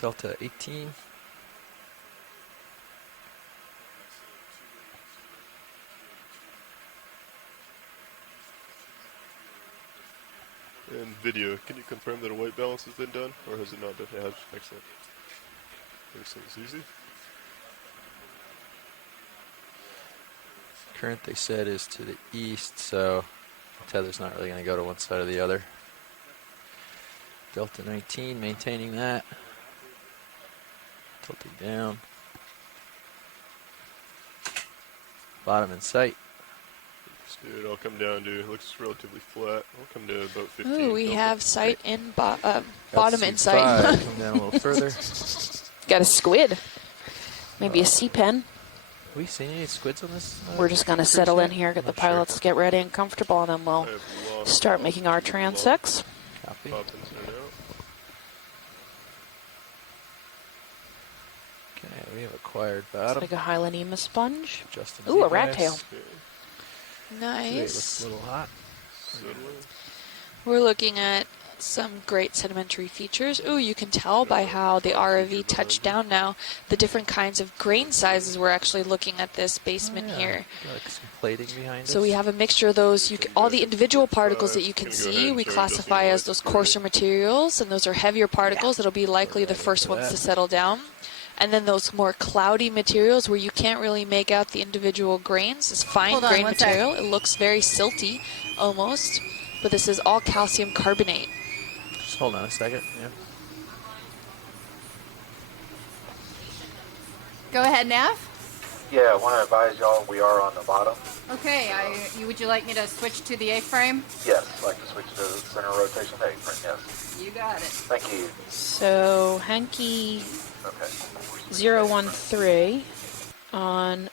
Delta 18. And video, can you confirm that a white balance has been done, or has it not been? It has. Excellent. Everything's easy. Current, they said, is to the east, so tether's not really going to go to one side or the other. Delta 19, maintaining that. Tilting down. Bottom in sight. It'll come down to, it looks relatively flat. It'll come to about 15. Ooh, we delta. have sight in bottom in C5, sight. come down a little further. Got a squid. Maybe a sea pen. Have we seen any squids on this? We're just going to settle in here, get the pilots get ready and comfortable, and then we'll start making our transects. Copy. Pop in and out. Okay, we have acquired bottom. Like a Hylanema sponge. Justin Ooh, a Z-glass. rat tail. Okay. It looks Nice. a little hot. Settling. We're looking at some great sedimentary features. Ooh, you can tell by how the ROV touched down now the different kinds of grain sizes we're actually looking at this basement here. Got like some plating behind us. So we have a mixture of those. All the individual particles that you can see, we classify as those coarser materials, and those are heavier particles that'll be likely the first ones to settle down. And then those more cloudy materials where you can't really make out the individual grains, this fine grain material. It looks very silty almost, but this is all calcium carbonate. Just hold on a second. Yeah. Go ahead, Nav. Yeah, I want to advise y'all we are on the bottom. Okay, would you like me to switch to the A-frame? Yes, I'd like to switch to the center rotation A-frame, yes. You got it. Thank you. So Hanky Okay. 013 on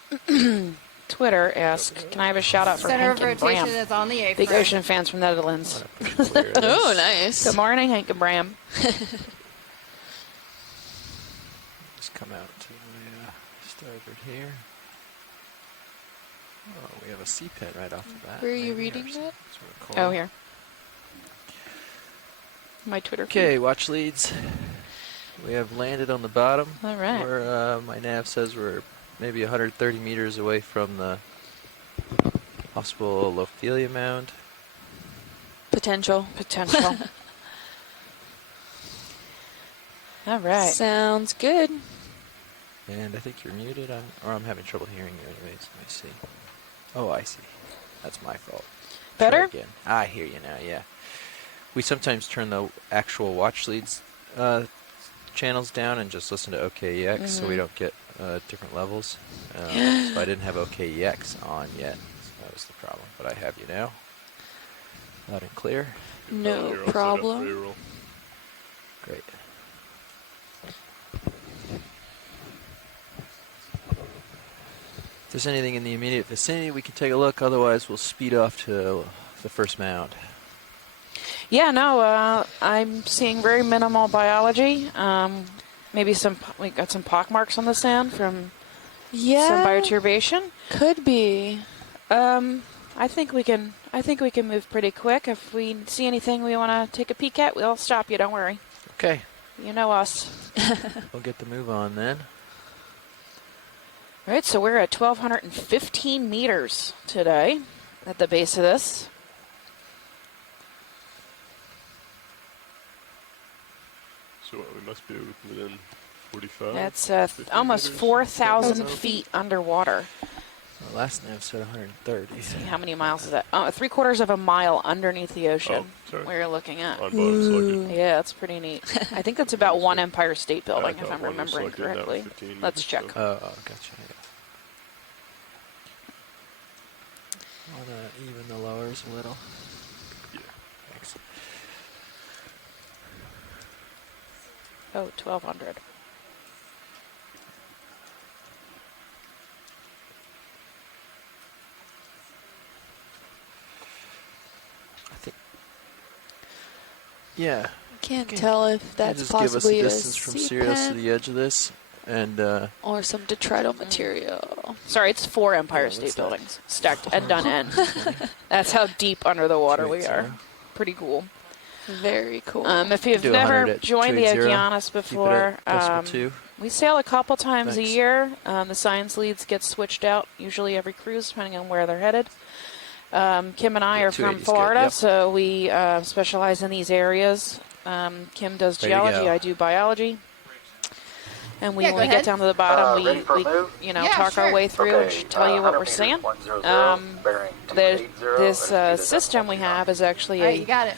Twitter asked, can I have a shout out for Center Hank of and rotation Bram? is on the A-frame. Big ocean fans from the Netherlands. Oh, nice. Good morning, Hank and Bram. Just come out to my starboard here. Oh, we have a sea pet right off the bat. Where are you Maybe, reading or that? some sort of Oh, coral. here. My Twitter Okay, feed. watch leads. We have landed on the bottom. All right. Where my nav says we're maybe 130 meters away from the possible Lophelia mound. Potential. Potential. All right. Sounds good. And I think you're muted, or I'm having trouble hearing you anyways. Let me see. Oh, I see. That's my fault. Better? Try again. I hear you now, yeah. We sometimes turn the actual watch leads channels down and just listen to OKEX so we don't get different levels. So I didn't have OKEX on yet. So that was the problem. But I have you now. Loud and clear. No You're all set up for problem. A-roll. Great. If there's anything in the immediate vicinity, we can take a look. Otherwise, we'll speed off to the first mound. Yeah, no, I'm seeing very minimal biology. Maybe we got some pock marks on the sand from some Yeah, bioturbation. could be. I think we can move pretty quick. If we see anything we want to take a peek at, we'll stop you. Don't worry. Okay, You know us. we'll get the move on then. All right, so we're at 1,215 meters today at the base of this. So what, we must be within 45? That's 50 almost meters? 4,000 feet underwater. The last nav said 130. See, how many miles is that? 3/4 of a mile underneath the ocean. Oh, sorry. We're looking at. On bottom selected. Yeah, that's pretty neat. I think that's about one Empire State I Building, if thought I'm one was remembering selected, and that was correctly. 15 Let's meters, check. so- Oh, gotcha. Yeah. Want to even the lowers a little? Yeah. Thanks. Oh, 1,200. I think. Yeah. Can't Okay. tell if that's just give us possibly a a distance from sea Sirius to pen the edge of this, and or some detrital material. Sorry, it's 4 Empire Oh, State what's that? Buildings stacked end on end. That's how deep under the water we Wait, are. sorry. Pretty cool. Very cool. If you've Do 100 never at joined the 280. Okeanos Keep it before, at decimal 2. we sail a couple times a Thanks. year. The science leads get switched out, usually every cruise, depending on where they're headed. Kim and I Yeah, are from 280 's good, Florida, yep. so we specialize in these areas. Kim does There you geology, go. I do biology. And Yeah, when go we get ahead. down to the bottom, ready for a we move? Yeah, talk our sure. way through and tell you what we're seeing. This system we have is actually All right, you got it.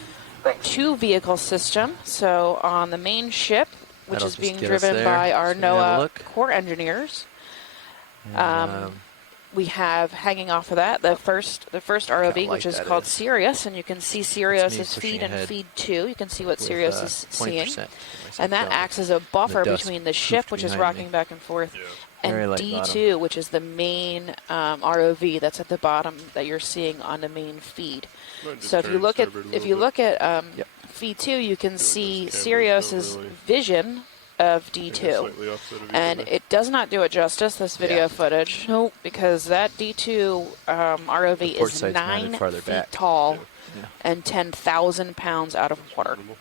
two-vehicle system. So on the main ship, which That'll is just being get us driven there. by our So we have a NOAA look. core engineers, And, we have hanging off of that the first ROV, light which is that called is. Sirius, and you can see That's Sirius's me pushing feed and ahead feed 2. You can see what with, Sirius is 20% seeing. to get myself And that going. acts as a buffer dust between the ship, poofed which is behind me. rocking back and forth, Yeah. Very and light D2, which is the main ROV that's at the bottom that you're seeing on the main feed. Might just So if you turn look at starboard a little bit. Yep. feed 2, you can see those cameras Sirius's don't really- vision of I think D2. they're slightly opposite of each And other. it does not do it justice, this video Yeah. footage. Nope. Because that D2 ROV The port is side's mounted 9 farther feet back. tall Yeah. and 10,000 pounds out of water. Minimal.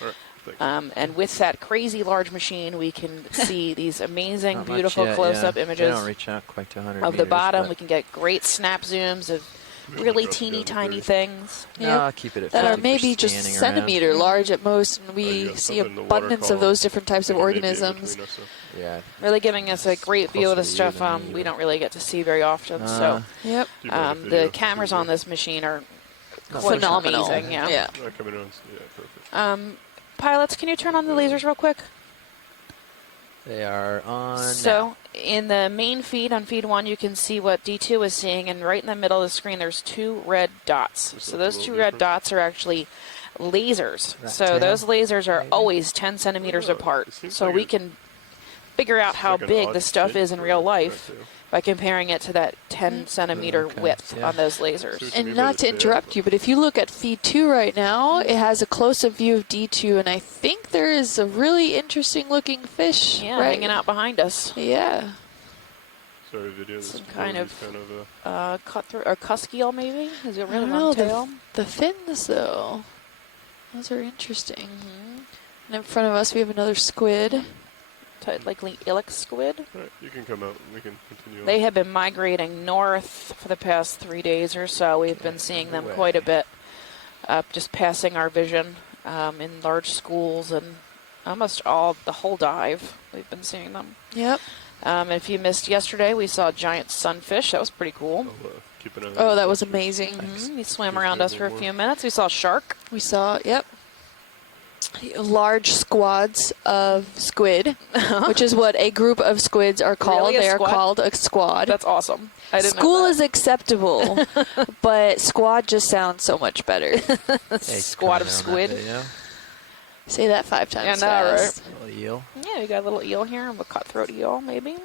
All right, thanks. And with that crazy large machine, we can see these amazing, Not much beautiful yet, close-up yeah. images They don't reach out quite to 100 of the meters, bottom. but- We can get great snap zooms of Maybe I'll really drop it teeny down to tiny 30. things. No, Yep. I'll keep it at That 50 are for maybe just scanning around. centimeter large at most, and Oh, we you got see some in the water abundance of column. those different types of Maybe in organisms. between us, so- Yeah. Really giving us a great view of the Closer to you stuff than me, we but- don't really get to see very often. So Yep. Do you mind a the video? cameras on this machine are quite Phenomenal. amazing. Yeah. Yeah. Not coming on. Yeah, perfect. Pilots, can you turn on the lasers real quick? They are on So in the main feed, on feed 1, you can see what D2 is seeing, and right in the middle of the screen there's 2 red dots. This So looks a those little 2 red different. dots are actually lasers. Rat So tail, those lasers are maybe? always 10 centimeters Oh, apart. it seems So like we it- can figure out how like an big odd the stuff shape is in for real a life rat tail. by comparing it to that 10 centimeter Okay, width yeah. on those lasers. So- And Maybe not to the tail, interrupt but- you, but if you look at feed 2 right now, it has a close-up view of D2, and I think there is a really interesting-looking fish. Yeah, right? hanging out behind us. Yeah. Sorry, video. This Some kind is of cutthroat or cusk eel, maybe? Is it really I don't long know, tail? The fins, though, those are interesting. Mm-hmm. And in front of us, we have another squid. Like ilex squid. All right, you can come out and we can continue. They on. have been migrating north for the past 3 days or so. We've been seeing them away. quite a bit, just passing our vision in large schools and almost the whole dive. We've been seeing them. Yep. If you missed yesterday, we saw a giant sunfish. That was pretty cool. I'll, keep an eye on Oh, the that was clusters. amazing. He swam Just around a us for a little few more. minutes. We saw a shark. We saw, yep, large squads of squid, which is what a group of squids are called. Really, a They are squad? called a squad. That's awesome. I didn't School know is acceptable, but squad just sounds so much better. that. Hey, Squad of coming on that squid. video. Say that 5 times Yeah, I know, fast. Little eel. Yeah, we got a little eel here, a cutthroat eel, maybe.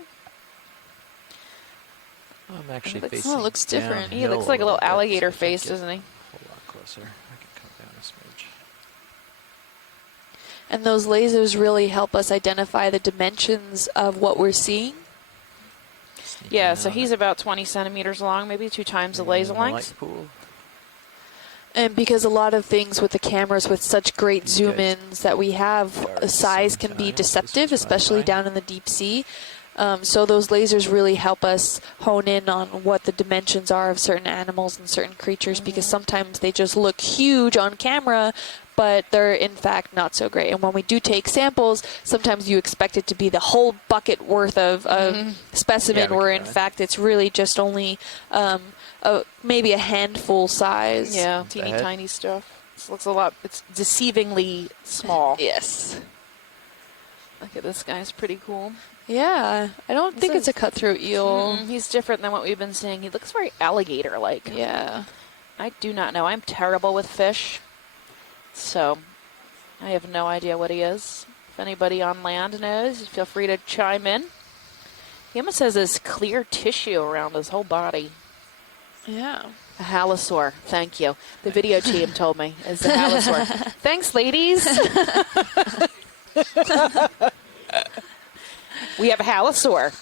I'm actually looks- facing oh, it looks different. He downhill looks like a little bit, alligator so if I face, get doesn't he? A whole lot closer. I can come down a smidge. And those lasers really help us identify the dimensions of what we're seeing. Sneaking Yeah, so out. he's about 20 centimeters long, maybe 2 times the laser In the light length. pool. And because a lot of things with the cameras with such great You zoom guys ins that we have, guard the size can be sometimes. deceptive, This is especially fine. down in the deep sea. So those lasers really help us hone in on what the dimensions are of certain animals and certain creatures, because sometimes they just look huge on camera, but they're in fact not so great. And when we do take samples, sometimes you expect it to be the whole bucket worth of specimen, Yeah, we where can in try. fact it's really just only maybe a handful size. Yeah, The teeny head. tiny stuff. It looks a lot, it's deceivingly small. Yes. Look at this guy, it's pretty cool. Yeah, I don't This think it's is- a cutthroat eel. He's different than what we've been seeing. He looks very alligator-like. Yeah. I do not know. I'm terrible with fish, so I have no idea what he is. If anybody on land knows, feel free to chime in. He almost has this clear tissue around his whole body. Yeah. A halosaur. Thank you. The video team told me it's a halosaur. Thanks, ladies. We have a halosaur.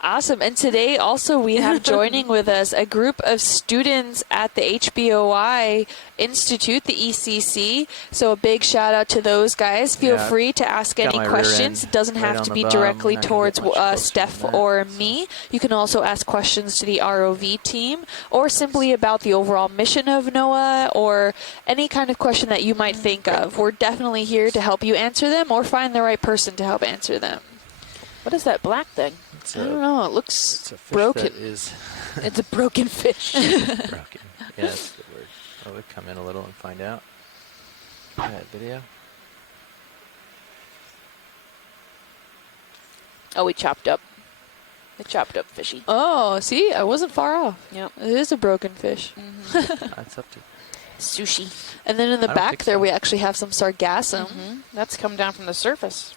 Awesome. And today also we have joining with us a group of students at the HBOI Institute, the ECC. So a big shout out to those guys. Feel Yeah, free to ask got any my rear questions. end It doesn't right have on to the be bum. directly Not gonna get towards much closer Steph than that, or so. me. You can also ask questions to the ROV team or simply about the overall mission of NOAA or any kind of question that you might think of. We're definitely here to help you answer them or find the right person to help answer them. What is that black thing? It's I don't know. It looks It's a fish broken. that is It's a broken fish. broken. Yeah, that's a good word. Oh, we'll come in a little and find out. All right, video. Oh, we chopped up. We chopped up fishy. Oh, see, I wasn't far off. Yep. It is a broken fish. That's up to. Sushi. And then in the I don't back think there, so. we actually have some sargassum. That's come down from the surface.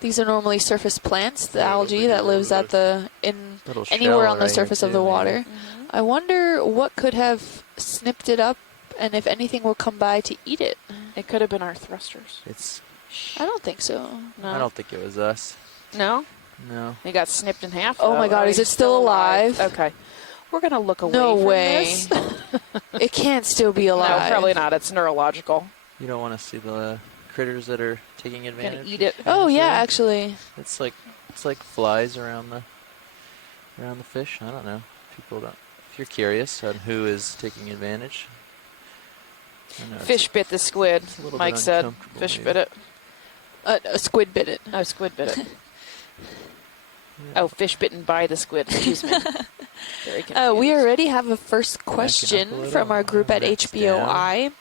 These are normally surface plants, the Yeah, algae they'll that be lives over at the in Little anywhere shell on the right here surface of too, the maybe. water. I wonder what could have snipped it up, and if anything will come by to eat it. It could have been our thrusters. It's. I don't think so. No. I don't think it was us. No? No. He got snipped in half. Oh my though. God, is he's it still alive? Okay. We're going to look away No from way. this. It can't still be No, alive. probably not. It's neurological. You don't want to see the critters that are taking advantage. Gonna eat it. Oh yeah, Actually. actually. It's like flies around the fish. I don't know. People don't. If you're curious on who is taking advantage. I know it's Fish bit the squid, a little Mike bit said. uncomfortable, Fish maybe. bit it. A squid bit it. Oh, squid bit it. Oh, fish bitten by the squid. Excuse me. Very confused. We already have a first up a question little. from our group at Next HBOI.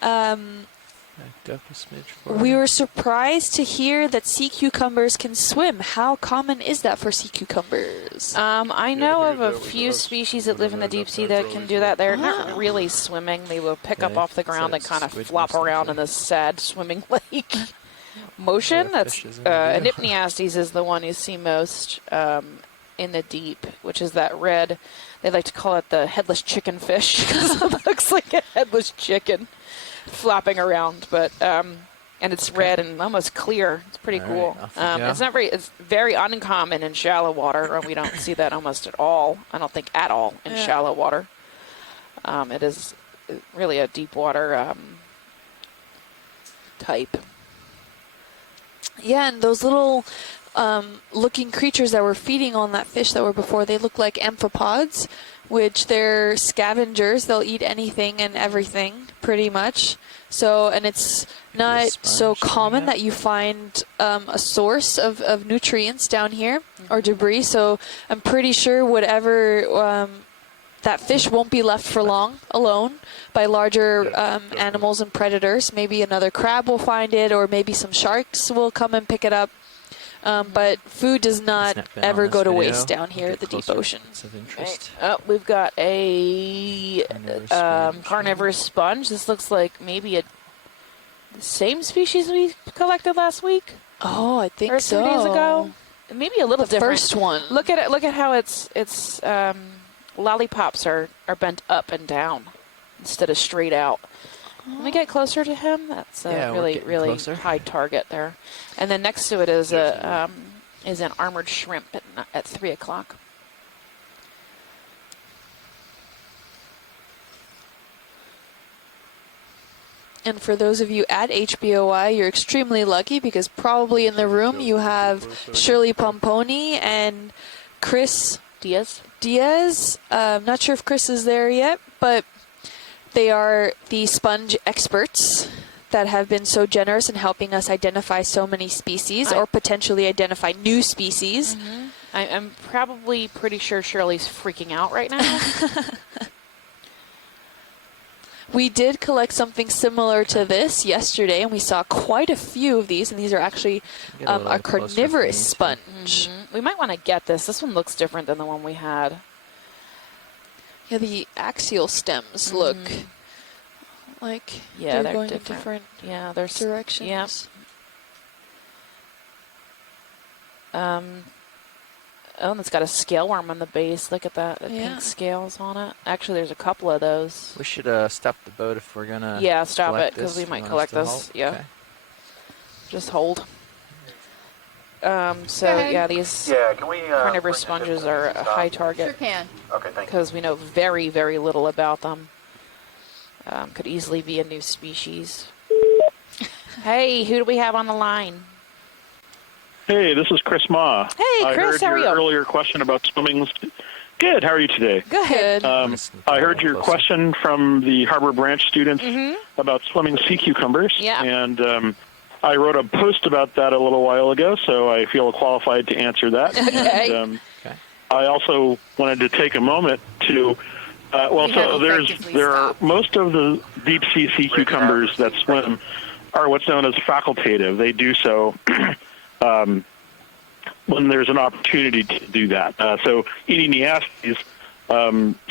Backed up a smidge for We me. were surprised to hear that sea cucumbers can swim. How common is that for sea cucumbers? I know here of a that was few us. species We that live don't in the have deep enough sea time that for all can these do that. They're Ah. not really swimming. They will pick up Okay, off the ground so and kind of squid flop most around in likely. this sad swimming lake motion. Yeah, That's fishes in the video. Anipniastes is the one you see most in the deep, which is that red. They like to call it the headless chicken fish because it looks like a headless chicken flopping around, but and it's red and almost clear. It's pretty All cool. right, off we go. It's not very. It's very uncommon in shallow water. We don't see that almost at all. I don't think at all in Yeah. shallow water. It is really a deep water type. Yeah, and those little looking creatures that were feeding on that fish that were before, they look like amphipods, which they're scavengers. They'll eat anything and everything, pretty much. So, and it's not so sponge common coming up. that you find a source of nutrients down here or debris. So I'm pretty sure whatever that fish won't be left for long alone by larger animals and predators. Maybe another crab will find it, or maybe some sharks will come and pick it up. But food does not Snap in on ever this go to video. waste down here Get at the deep closer. ocean. It's of Right. interest. Oh, we've got a Carnivorous sponge. carnivorous sponge. This looks like maybe the same species we collected last week Oh, I think or 2 so. days ago. Maybe a little The different. first one. Look at it. Look at how its lollipops are bent up and down instead of straight out. Let me get closer to him. That's a Yeah, we're really getting really closer. high target there. And then next to it is is an armored shrimp at 3 o'clock. And for those of you at HBOI, you're extremely lucky because probably in the room you have Shirley Pomponi and Chris Diaz. Not sure if Chris is there yet, but they are the sponge experts that have been so generous in helping us identify so many species or potentially identify new species. I'm probably pretty sure Shirley's freaking out right now. We did collect something similar to this yesterday, and we saw quite a few of these, and these are actually Get a little a closer for carnivorous me, too. sponge. We might want to get this. This one looks different than the one we had. Yeah, the axial stems look like Yeah, they're they're going different. in different Yeah, there's directions. Yeah. Oh, and it's got a scale worm on the base. Look at that. The Yeah. pink scales on it. Actually, there's a couple of those. We should stop the boat if we're gonna. Yeah, stop collect it, 'cause this. we might You want us collect to this. halt? Yeah. Okay. Just hold. So ahead. yeah, these Yeah, can we, carnivorous bring this sponges to are a high stop? target. Sure can. Okay, thank you. Because we know very, very little about them. Could easily be a new species. Hey, who do we have on the line? Hey, this is Chris Ma. Hey, I Chris, heard how are your you? earlier question about swimming. Good. How are you today? Good. I heard your question from the Harbor Branch students about swimming sea cucumbers. Yeah. And I wrote a post about that a little while ago, so I feel qualified to answer that. Okay. And, I also wanted to take a moment to, We have there effectively are stopped. most of the deep sea cucumbers that swim are what's known as facultative. They do so when there's an opportunity to do that. So Edeneastes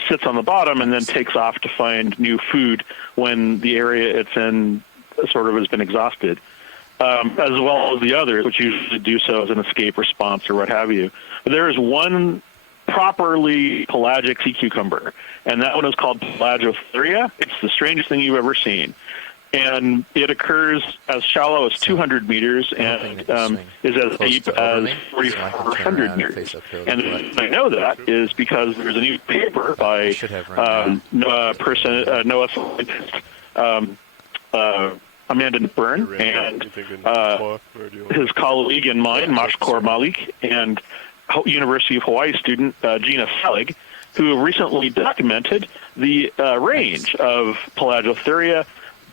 sits on the bottom and then takes off to find new food when the area it's in sort of has been exhausted, as well as the others, which usually do so as an escape response or what have you. But there is one properly pelagic sea cucumber, and that one is called Pelagiotheria. It's the strangest thing you've ever seen. And it occurs as shallow as 200 meters and is as deep as 4,400 meters. And the reason I know that is because there's a new paper by Noah scientist Amanda Byrne and his colleague and mine, Mashkor Malik, and University of Hawaii student Gina Selig, who recently documented the range of Pelagiotheria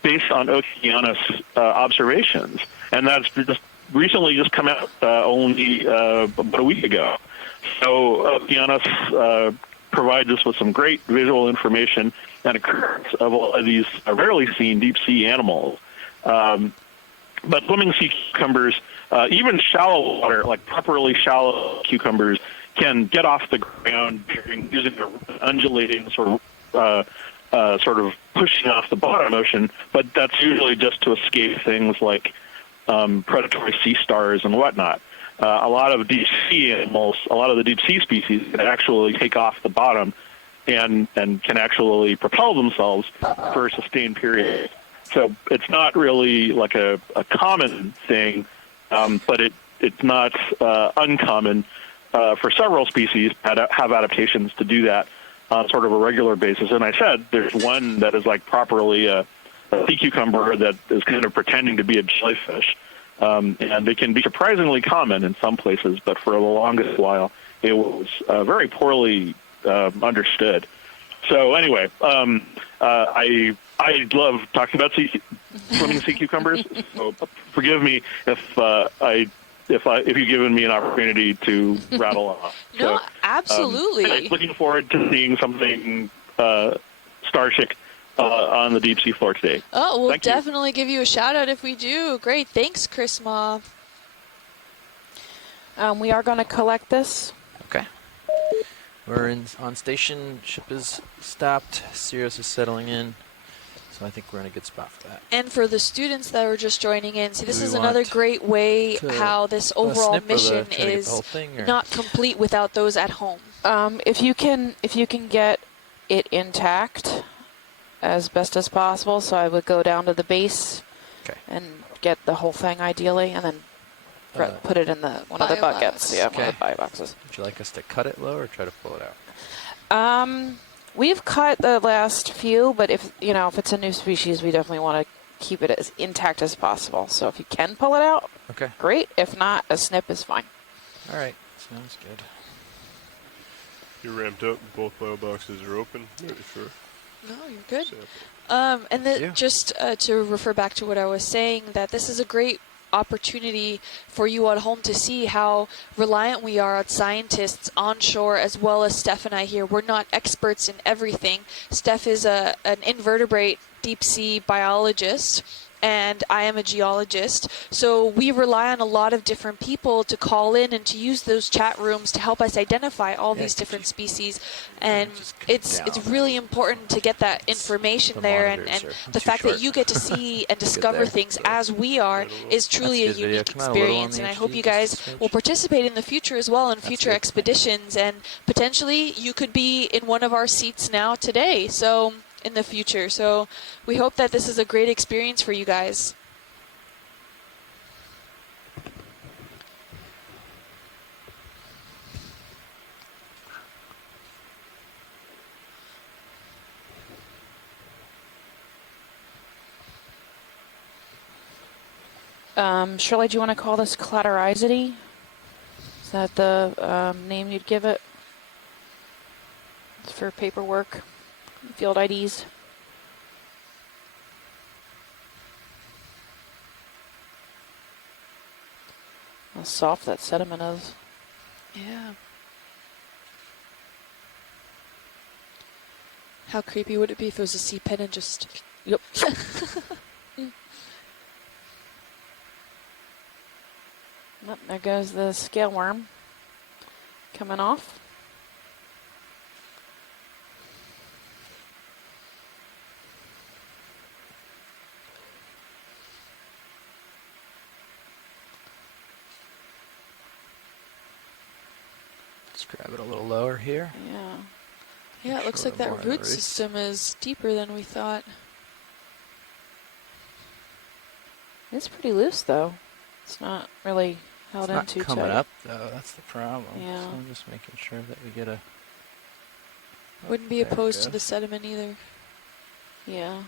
based on Okeanos observations, and that's recently just come out only about a week ago. So Okeanos provides us with some great visual information and occurrence of all of these rarely seen deep sea animals. But swimming sea cucumbers, even shallow water, like properly shallow cucumbers, can get off the ground using their undulating sort of pushing off the bottom ocean, but that's usually just to escape things like predatory sea stars and whatnot. A lot of deep sea animals, a lot of the deep sea species can actually take off the bottom and can actually propel themselves for a sustained period. So it's not really like a common thing, but it's not uncommon for several species that have adaptations to do that on sort of a regular basis. And I said there's one that is like properly a sea cucumber that is kind of pretending to be a jellyfish. And they can be surprisingly common in some places, but for the longest while, it was very poorly understood. So anyway, I love talking about swimming sea cucumbers. So forgive me if you've given me an opportunity to rattle off. No, So, absolutely. I'm looking forward to seeing something starchic on the deep sea floor today. Oh, we'll Thank you. definitely give you a shout out if we do. Great. Thanks, Chris Ma. We are going to collect this. Okay. We're on station. Ship is stopped. Sirius is settling in. So I think we're in a good spot for that. And for the students that are just joining in, see, this Do we is another want great way to how this overall snip or mission try to get the is whole thing, or- not complete without those at home. If you can get it intact as best as possible, so I would go down to the base and get the whole thing ideally, and then put it in one of the bio buckets. box. Yeah, Okay. one of the bio boxes. Would you like us to cut it low or try to pull it out? We've cut the last few, but if it's a new species, we definitely want to keep it as intact as possible. So if you can pull it out, Okay. great. If not, a snip is fine. All right. Sounds good. You're ramped up. Both bio boxes are open. Ready for No, you're good. sample. And you. just to refer back to what I was saying, that this is a great opportunity for you at home to see how reliant we are on scientists onshore, as well as Steph and I here. We're not experts in everything. Steph is an invertebrate deep sea biologist, and I am a geologist. So we rely on a lot of different people to call in and to use those chat rooms to help us identify all these different species. And it's really important to get that information The there, and monitors are the too fact short. that you get to see and discover there. things as we are is truly a That's good video. unique Come on, a little on experience. the And I hope HD, you just a guys smidge. will participate in the future as well in future good. expeditions, and potentially you could be in one of our seats now today. So in the future. So we hope that this is a great experience for you guys. Shirley, do you want to call this Clatterizity? Is that the name you'd give it? It's for paperwork, field IDs. How soft that sediment is. Yeah. How creepy would it be if it was a sea pen and just... Yep. Oh, there goes the scale worm coming off. Let's grab it a little lower here. Yeah. Yeah, it looks Sure, like more that in the root roots. system is deeper than we thought. It's pretty loose though. It's not really held It's not in too coming tight. up though. That's the problem. Yeah. So I'm just making sure that we get a. Wouldn't be There it opposed to goes. the sediment either. Yeah.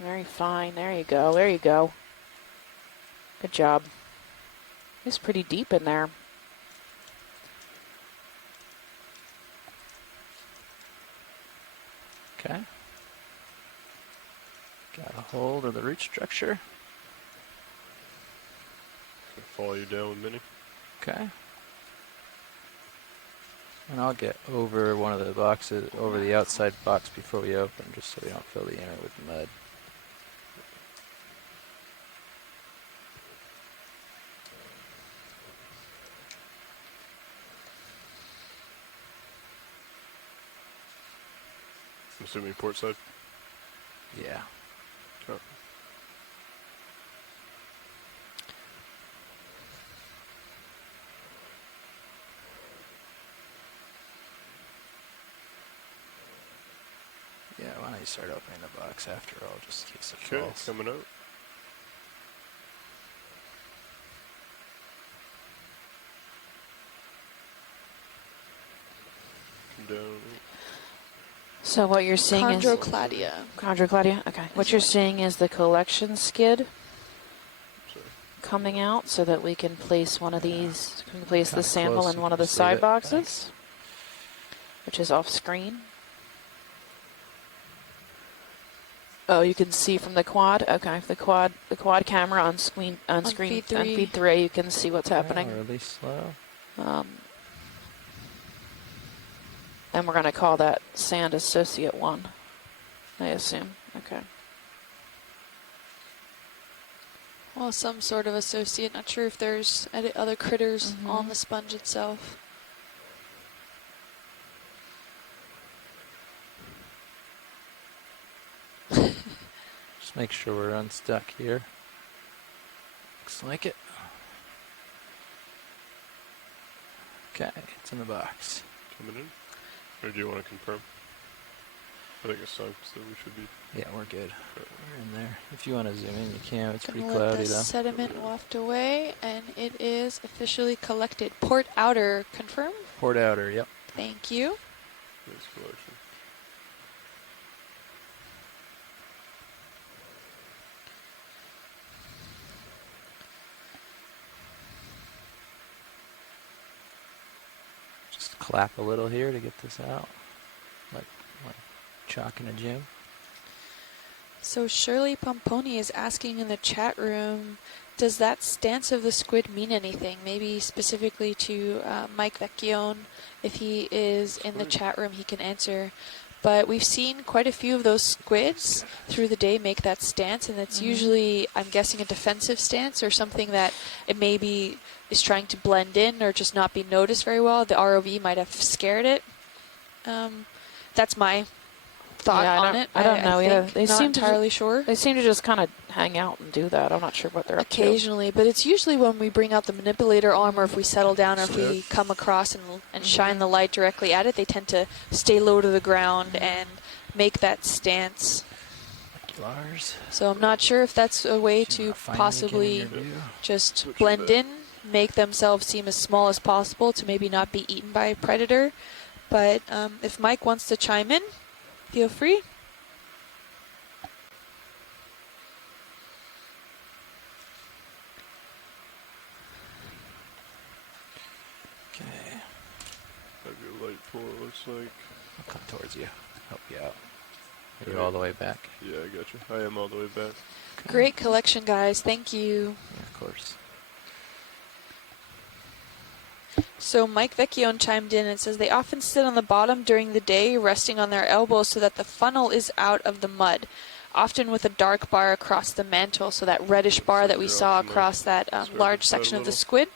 Very fine. There you go. There you go. Good job. It's pretty deep in there. Okay. Got a hold of the root structure. Follow you down with Minnie. Okay. And I'll get over one of the boxes, over the outside box before we open, just so we don't fill the inner with mud. I'm assuming port side. Yeah. Oh. Yeah, why don't you start opening the box after all, just in case it Okay, falls. coming out. Come down. So what you're seeing is Chondrocladia. Chondrocladia. Okay. What you're seeing is the collection skid Sorry. coming out, so that we can place one of these. We can place the Kinda sample close, in you one can of the just leave side it. boxes, Thanks. which is off screen. Oh, you can see from the quad. Okay, the quad camera on screen feed on 3. feed 3. You can see what's happening. Really slow. And we're going to call that sand associate 1, I assume. Okay. Well, some sort of associate. Not sure if there's any other critters on the sponge itself. Just make sure we're unstuck here. Looks like it. Okay, it's in the box. Coming in. Or do you want to confirm? I think it's time, so we should be. Yeah, we're good. We're in there. If you want to zoom in, you can. It's Gonna pretty let cloudy the though. sediment waft away, and it is officially collected. Port outer, confirm? Port outer, yep. Thank you. Nice collection. Just clap a little here to get this out. Like chalk in a gym. So Shirley Pomponi is asking in the chat room, does that stance of the squid mean anything? Maybe specifically to Mike Vecchione. If he is in the chat room, he can answer. But we've seen quite a few of those squids through the day make that stance, and it's usually, I'm guessing, a defensive stance or something that it maybe is trying to blend in or just not be noticed very well. The ROV might have scared it. That's my thought Yeah, on it. I don't know either. think. They Not seem to entirely sure. They seem to just kind of hang out and do that. I'm not sure what they're up to. Occasionally, but it's usually when we bring out the manipulator arm, or if we settle down, or if we come across and shine the light directly at it, they tend to stay low to the ground and make that stance. Lars. So I'm not sure if that's a way Can you to not find possibly anything in your view? just blend in, make themselves seem as small as possible to maybe not be eaten by a predator. But if Mike wants to chime in, feel free. Okay. Might be a light pull, it looks like. I'll come towards you. Help you out. Are you all the way back? Yeah, I got you. I am all the way back. Okay. Great collection, guys. Thank you. Yeah, of course. So Mike Vecchione chimed in and says they often sit on the bottom during the day, resting on their elbows so that the funnel is out of the mud, often with a dark bar across the mantle. So that reddish bar that we saw across that large section of the squid,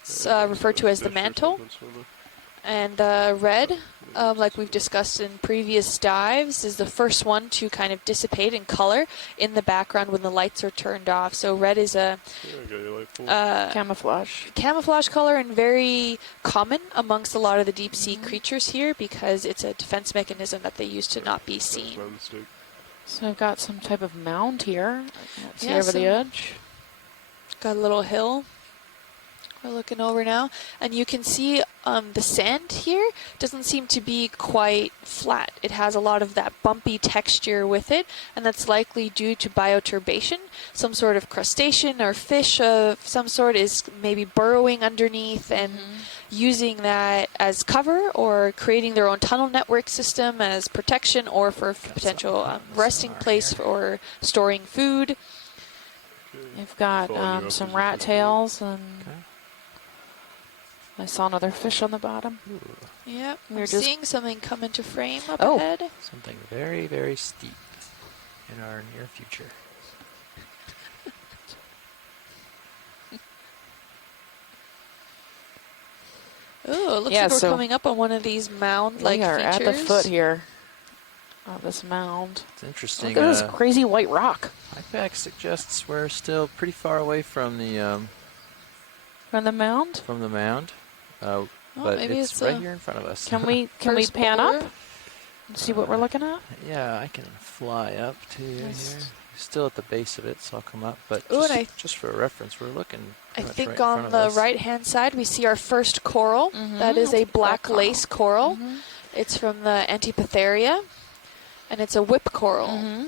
it's referred to as the mantle. And red, like we've discussed in previous dives, is the first one to kind of dissipate in color in the background when the lights are turned off. So red is a Camouflage color and very common amongst a lot of the deep sea creatures here because it's a defense mechanism that they use to not be seen. So I've got some type of mound here. See Yeah, over the edge. Got a little hill we're looking over now, and you can see the sand here doesn't seem to be quite flat. It has a lot of that bumpy texture with it, and that's likely due to bioturbation. Some sort of crustacean or fish of some sort is maybe burrowing underneath and using that as cover or creating their own tunnel network system as protection or for potential resting place or storing food. You've got some rat tails, and I saw another fish on the bottom. Yep, We're we're just seeing something come into frame up Oh. ahead. Something very, very steep in our near future. Oh, it looks Yeah, like we're so coming up on one of these mound-like we are features. at the foot here of this mound. It's interesting. Look at this crazy white rock. IPAC suggests we're still pretty far away from the From the mound? mound, but maybe it's it's right a here in front of us. Can we First pan boulder. up and see what we're looking at? Yeah, I can fly up to you Nice. here. Still at the base of it, so I'll come up. But Ooh, just, and just for reference, we're looking. I pretty much think right in on front of the us. right-hand side we see our first coral. That is a black lace coral. It's from the Antipatheria, and it's a whip coral.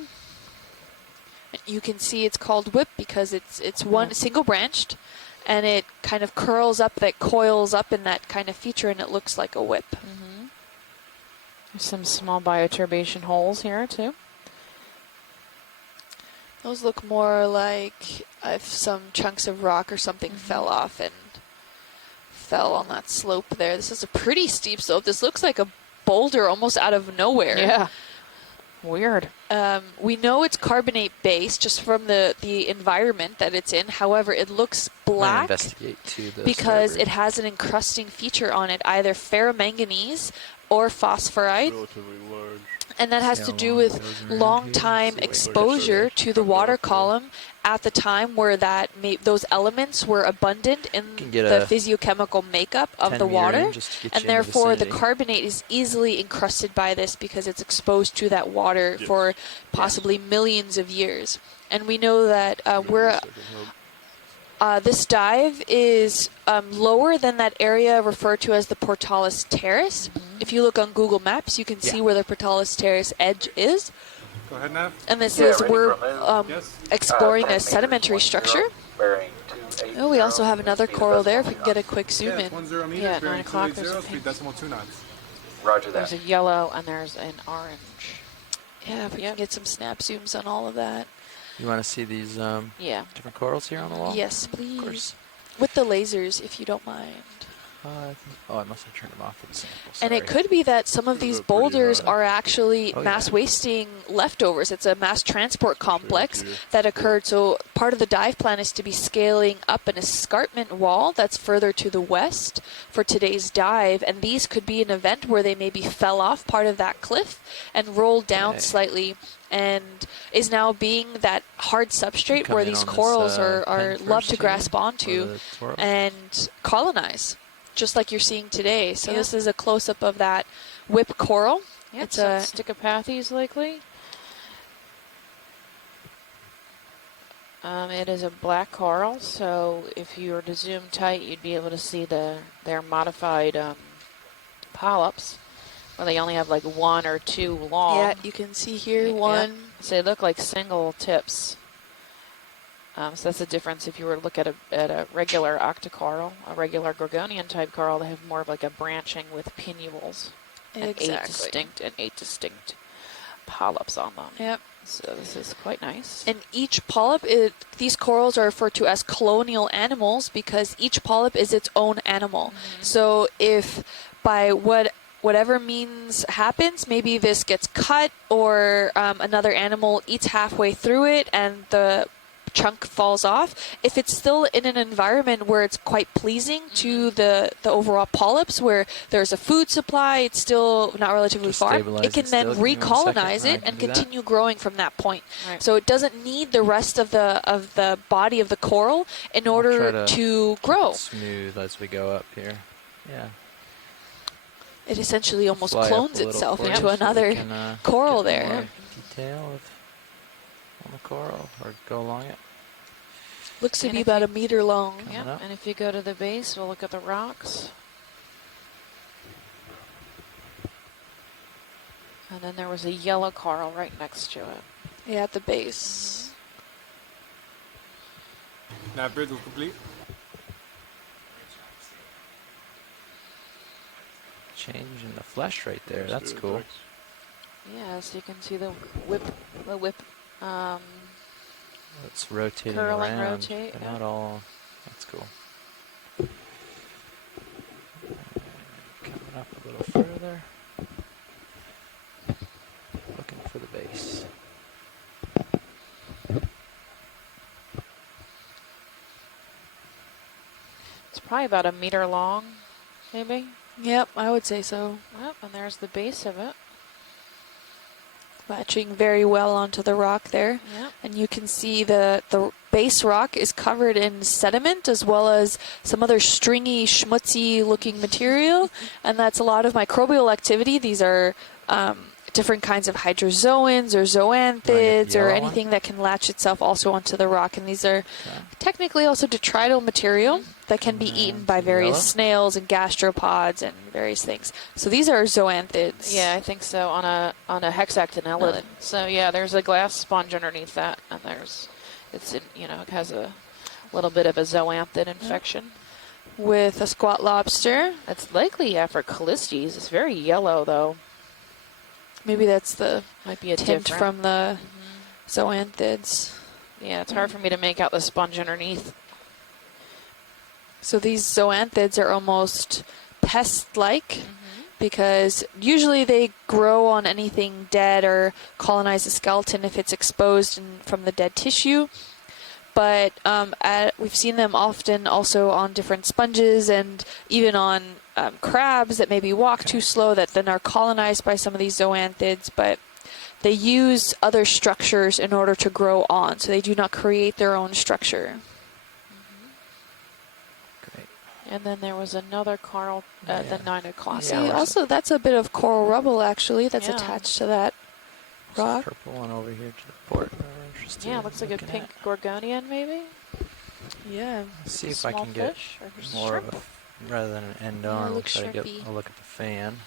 You can see it's called whip because it's one single-branched, and it kind of curls up, that coils up in that kind of feature, and it looks like a whip. There's some small bioturbation holes here too. Those look more like if some chunks of rock or something fell off and fell on that slope there. This is a pretty steep slope. This looks like a boulder almost out of nowhere. Yeah. Weird. We know it's carbonate based just from the environment that it's in. However, it looks I'm gonna black investigate too, the because starboard. it has an encrusting feature on it, either ferromanganese or phosphorite. Relatively large. And that has See to how do long with it goes around long here. time See what exposure to the water column at the time where those elements were abundant in Can get the a physiochemical makeup of 10 the meter water. in just to get And you in the therefore the vicinity. carbonate is easily encrusted by this because it's exposed to that water for possibly millions of years. And we know that this dive is lower than that area referred to as the Portales Terrace. If you look on Google Maps, you can see where the Portales Terrace edge is. Go ahead, Nav. And this Yeah, is, ready we're for move. Yes. exploring 10 a meters, sedimentary 10, structure. bearing 280, Oh, we also have another speed of coral there if we decimal can get a quick zoom Yeah, in. it's 10 meters, Yeah, at bearing 9 o'clock, 280, there's a speed pink. decimal 2 knots. Roger that. There's a yellow and there's an orange. Yeah, if we can get some snap zooms on all of that. You want to see these Yeah. different corals here on the wall? Yes, Of please. course. With the lasers, if you don't mind. I must have turned them off for the sample. And it sorry. could be that some of these Those are pretty boulders high. are actually Oh, mass yeah. wasting leftovers. It's a mass transport complex here. that occurred. So part of the dive plan is to be scaling up an escarpment wall that's further to the west for today's dive. And these could be an event where they maybe fell off part of that cliff and rolled down Okay. slightly and is now being that hard substrate Come where in these on this, corals are pen love first to here, grasp or onto the twirl? and colonize, just like you're seeing today. So Yeah. this is a close-up of that whip coral. Yep, It's so a Stichopathes likely. It is a black coral, so if you were to zoom tight, you'd be able to see their modified polyps. Or they only have like 1 or 2 long. Yeah, you can see here Yep. one. So they look like single tips. So that's the difference if you were to look at a regular octocoral, a regular gorgonian type coral, they have more of like a branching with pinnules. Exactly. And 8 distinct polyps on them. Yep. So this is quite nice. And each polyp, these corals are referred to as colonial animals because each polyp is its own animal. So if by whatever means happens, maybe this gets cut or another animal eats halfway through it and the chunk falls off, if it's still in an environment where it's quite pleasing to the overall polyps, where there's a food supply, it's still not relatively Just far, stabilize it can it then still. Give me 1 recolonize second, it I and can do that. continue growing from that point. Right. So it doesn't need the rest of the body of the coral in I'll order try to keep grow. it smooth as we go up here. Yeah. It essentially almost Fly up clones a little itself for you into so we another can, coral get there. more detail on the coral, or go along it. Looks to And be if about you- a meter long. Coming Yep. up. And if you go to the base, we'll look at the rocks. And then there was a yellow coral right next to it. Yeah, at the base. Appraisal complete. Change in the flesh right there. That's Yeah, cool. thanks. Yeah, so you can see the whip, It's rotating Curl and around, rotate, but yeah. not all. That's cool. Coming up a little further. Looking for the base. it's probably about a meter long, maybe. Yep, I would say so. Yep, and there's the base of it. Matching very well onto the rock there. Yep. And you can see the base rock is covered in sediment as well as some other stringy, schmutzy looking material. And that's a lot of microbial activity. These are different kinds of hydrozoans or zoanthids or yellow one? anything that can latch itself also onto the rock. And these are Okay. technically also detrital material that can be eaten by to various yellow? snails and gastropods and various things. So these are zoanthids. Yeah, I think so, on a hexactinellid. So yeah, there's a glass sponge underneath that, and it has a little bit of a zoanthid infection. With a squat lobster. It's likely for Callistes. It's very yellow though. Maybe that's the Might be a tint different. from the zoanthids. Yeah, it's hard for me to make out the sponge underneath. So these zoanthids are almost pest-like because usually they grow on anything dead or colonize the skeleton if it's exposed from the dead tissue. But we've seen them often also on different sponges and even on crabs that maybe walk too slow that then are colonized by some of these zoanthids. But they use other structures in order to grow on, so they do not create their own structure. Great. And then there was another coral at the 9 o'clock. See, Yeah, also that's a bit of coral rubble actually that's Yeah. attached to that There's a rock. purple one over here to the port. that we're interested Yeah, in looks like a looking pink at. gorgonian maybe. Yeah. Let's see if I Small can get fish or more shrimp. of rather than an end Yeah, on. We'll looks try to get shrimpy. a look at the fan.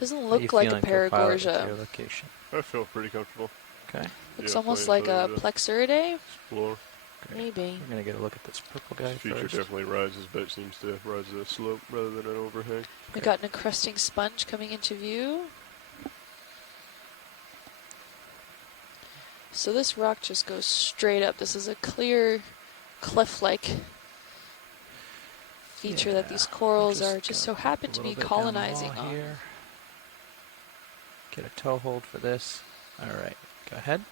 Doesn't How you look like a feeling, co-pilot, with paragorgia. your location? I feel pretty comfortable. Okay. Looks Yeah, almost plenty like a of plexuridae. explore. Great. Maybe. We're gonna get a look at this purple guy This feature first. definitely rises, but it seems to rise a slope rather than an overhang. We got an encrusting sponge coming into view. So this rock just goes straight up. This is a clear cliff-like feature that these corals are just so happen to be colonizing on. Here. Get a toe hold for this. All right, go ahead.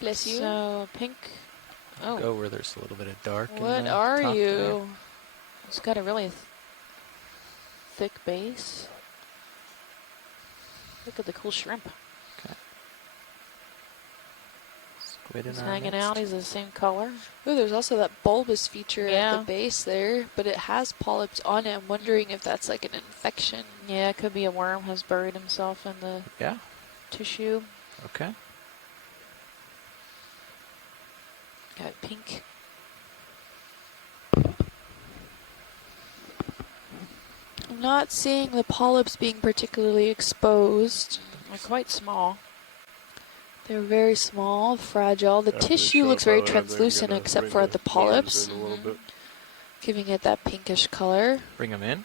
Bless you. So pink. Oh, Go where there's a little bit of dark. in What the are top you? there. it's got a really thick base. Look at the cool shrimp. Squid in He's our hanging midst. out. He's the same color. Oh, there's also that bulbous feature at Yeah. the base there, but it has polyps on it. I'm wondering if that's like an infection. Yeah, it could be a worm has buried himself in the Yeah. tissue. Okay. Got pink. And not seeing the polyps being particularly exposed. They're quite small. They're very small, fragile. The After they tissue show looks up, very I think I'm translucent gonna except bring for the motors polyps, in a little bit. giving it that pinkish color. Bring them in.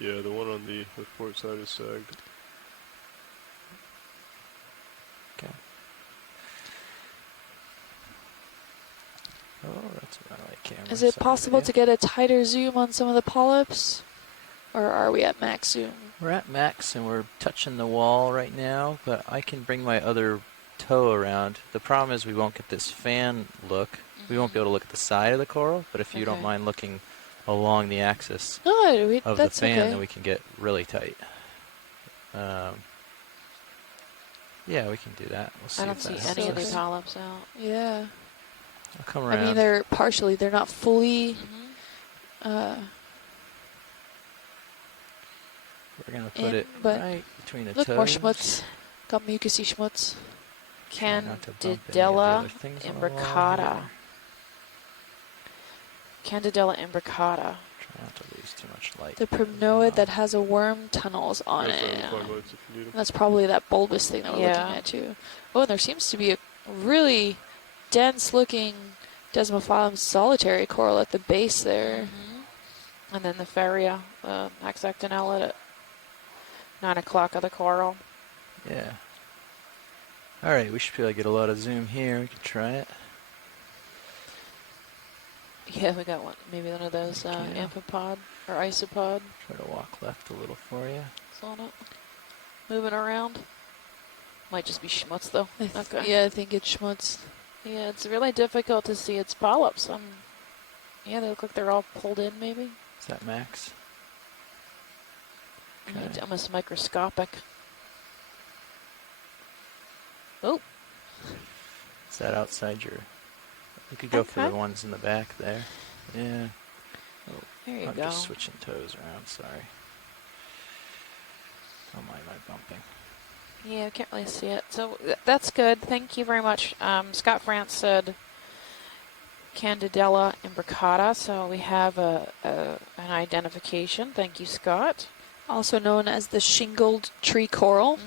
Yeah, the one on the port side is sagged. Okay. Oh, that's a runaway camera. Is it Sorry, possible video. to get a tighter zoom on some of the polyps? Or are we at max zoom? We're at max and we're touching the wall right now, but I can bring my other toe around. The problem is we won't get this fan look. We won't be able to look at the side of the coral, but if you don't Okay. mind looking along the axis No, of the that's fan, okay. then we can get really tight. Yeah, we can do that. We'll see I don't if see that any of helps. the polyps out. Yeah. I'll come I around. mean, they're not fully. We're going to put in, it but right between the Look, toes. more schmutz. Got mucusy schmutz. Try not to bump any of the Candidella other things on the wall imbricata. here. Candidella imbricata. Try not to lose too much light. The primnoid that has a worm tunnels on There's it. the floodlights if you need 'em. That's probably that bulbous thing that we're Yeah. looking at too. Oh, and there seems to be a really dense-looking Desmophyllum solitary coral at the base there. And then the Feria, hexactinella at 9 o'clock of the coral. Yeah. All right, we should be able to get a lot of zoom here. We can try it. Yeah, we got one. Maybe one of those Thank you. amphipod or isopod. Try to walk left a little for you. On it. Moving around. Might just be schmutz though. Okay. Yeah, I think it's schmutz. Yeah, it's really difficult to see its polyps. Yeah, they look like they're all pulled in maybe. Is that max? Okay. It's almost microscopic. Oh, Is that outside your... You could go for Okay. the ones in the back there. Yeah. there you I'm go. just switching toes around, sorry. Don't mind my bumping. Yeah, I can't really see it. So that's good. Thank you very much. Scott France said Candidella imbricata. So we have an identification. Thank you, Scott. Also known as the shingled tree coral.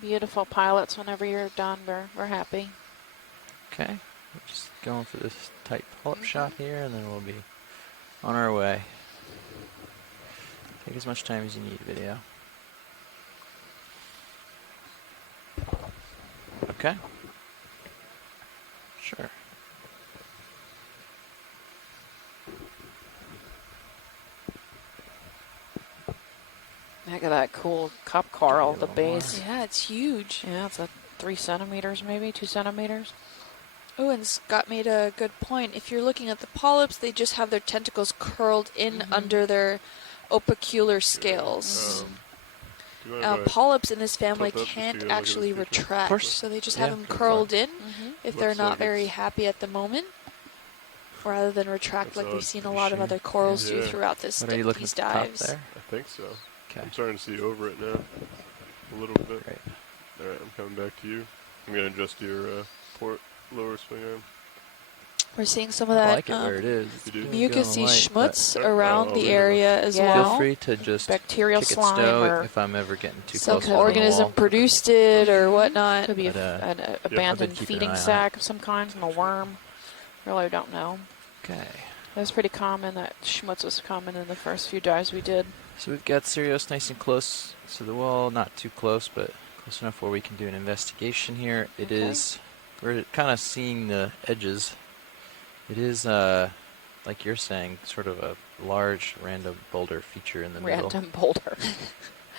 Beautiful pilots. Whenever you're done, we're happy. Okay. We're just going for this tight pull-up shot here, and then we'll be on our way. Take as much time as you need, video. Okay. Sure. Look at that cool cup coral, the little base. Yeah, it's huge. Yeah, it's like 3 centimeters, maybe 2 centimeters. Oh, and Scott made a good point. If you're looking at the polyps, they just have their tentacles curled in under their opercular scales. Do you mind if I Polyps in this family tilt up just so can't you get a look at actually this picture? retract, course. so they just Yeah, have them go for curled in if they're Looks not like very it's- happy at the moment, rather than retract That's like odd. we've seen a Pretty lot of sure. other corals do Yeah. throughout this What are you looking these at the top dives. there? I think so. Okay. I'm starting to see over it now. A little bit. Great. Alright, I'm coming back to you. I'm going to adjust your port lower swing arm. We're seeing some of I that like it where it is. It's You do? really going mucusy light, but schmutz but- around Oh, the yeah. area as Yeah. Feel well. free to just Bacterial kick it slime stow or if I'm ever getting too Some close to the organism wall. produced it or whatnot. Could be But, an I've abandoned been keeping feeding an eye on sac of some kind from a worm. Really don't know. Okay. It was pretty common. That schmutz was common in the first few dives we did. So we've got Sirius nice and close to the wall, not too close, but close enough where we can do an investigation here. It Okay. is, we're kind of seeing the edges. It is, like you're saying, sort of a large random boulder feature in the Random boulder.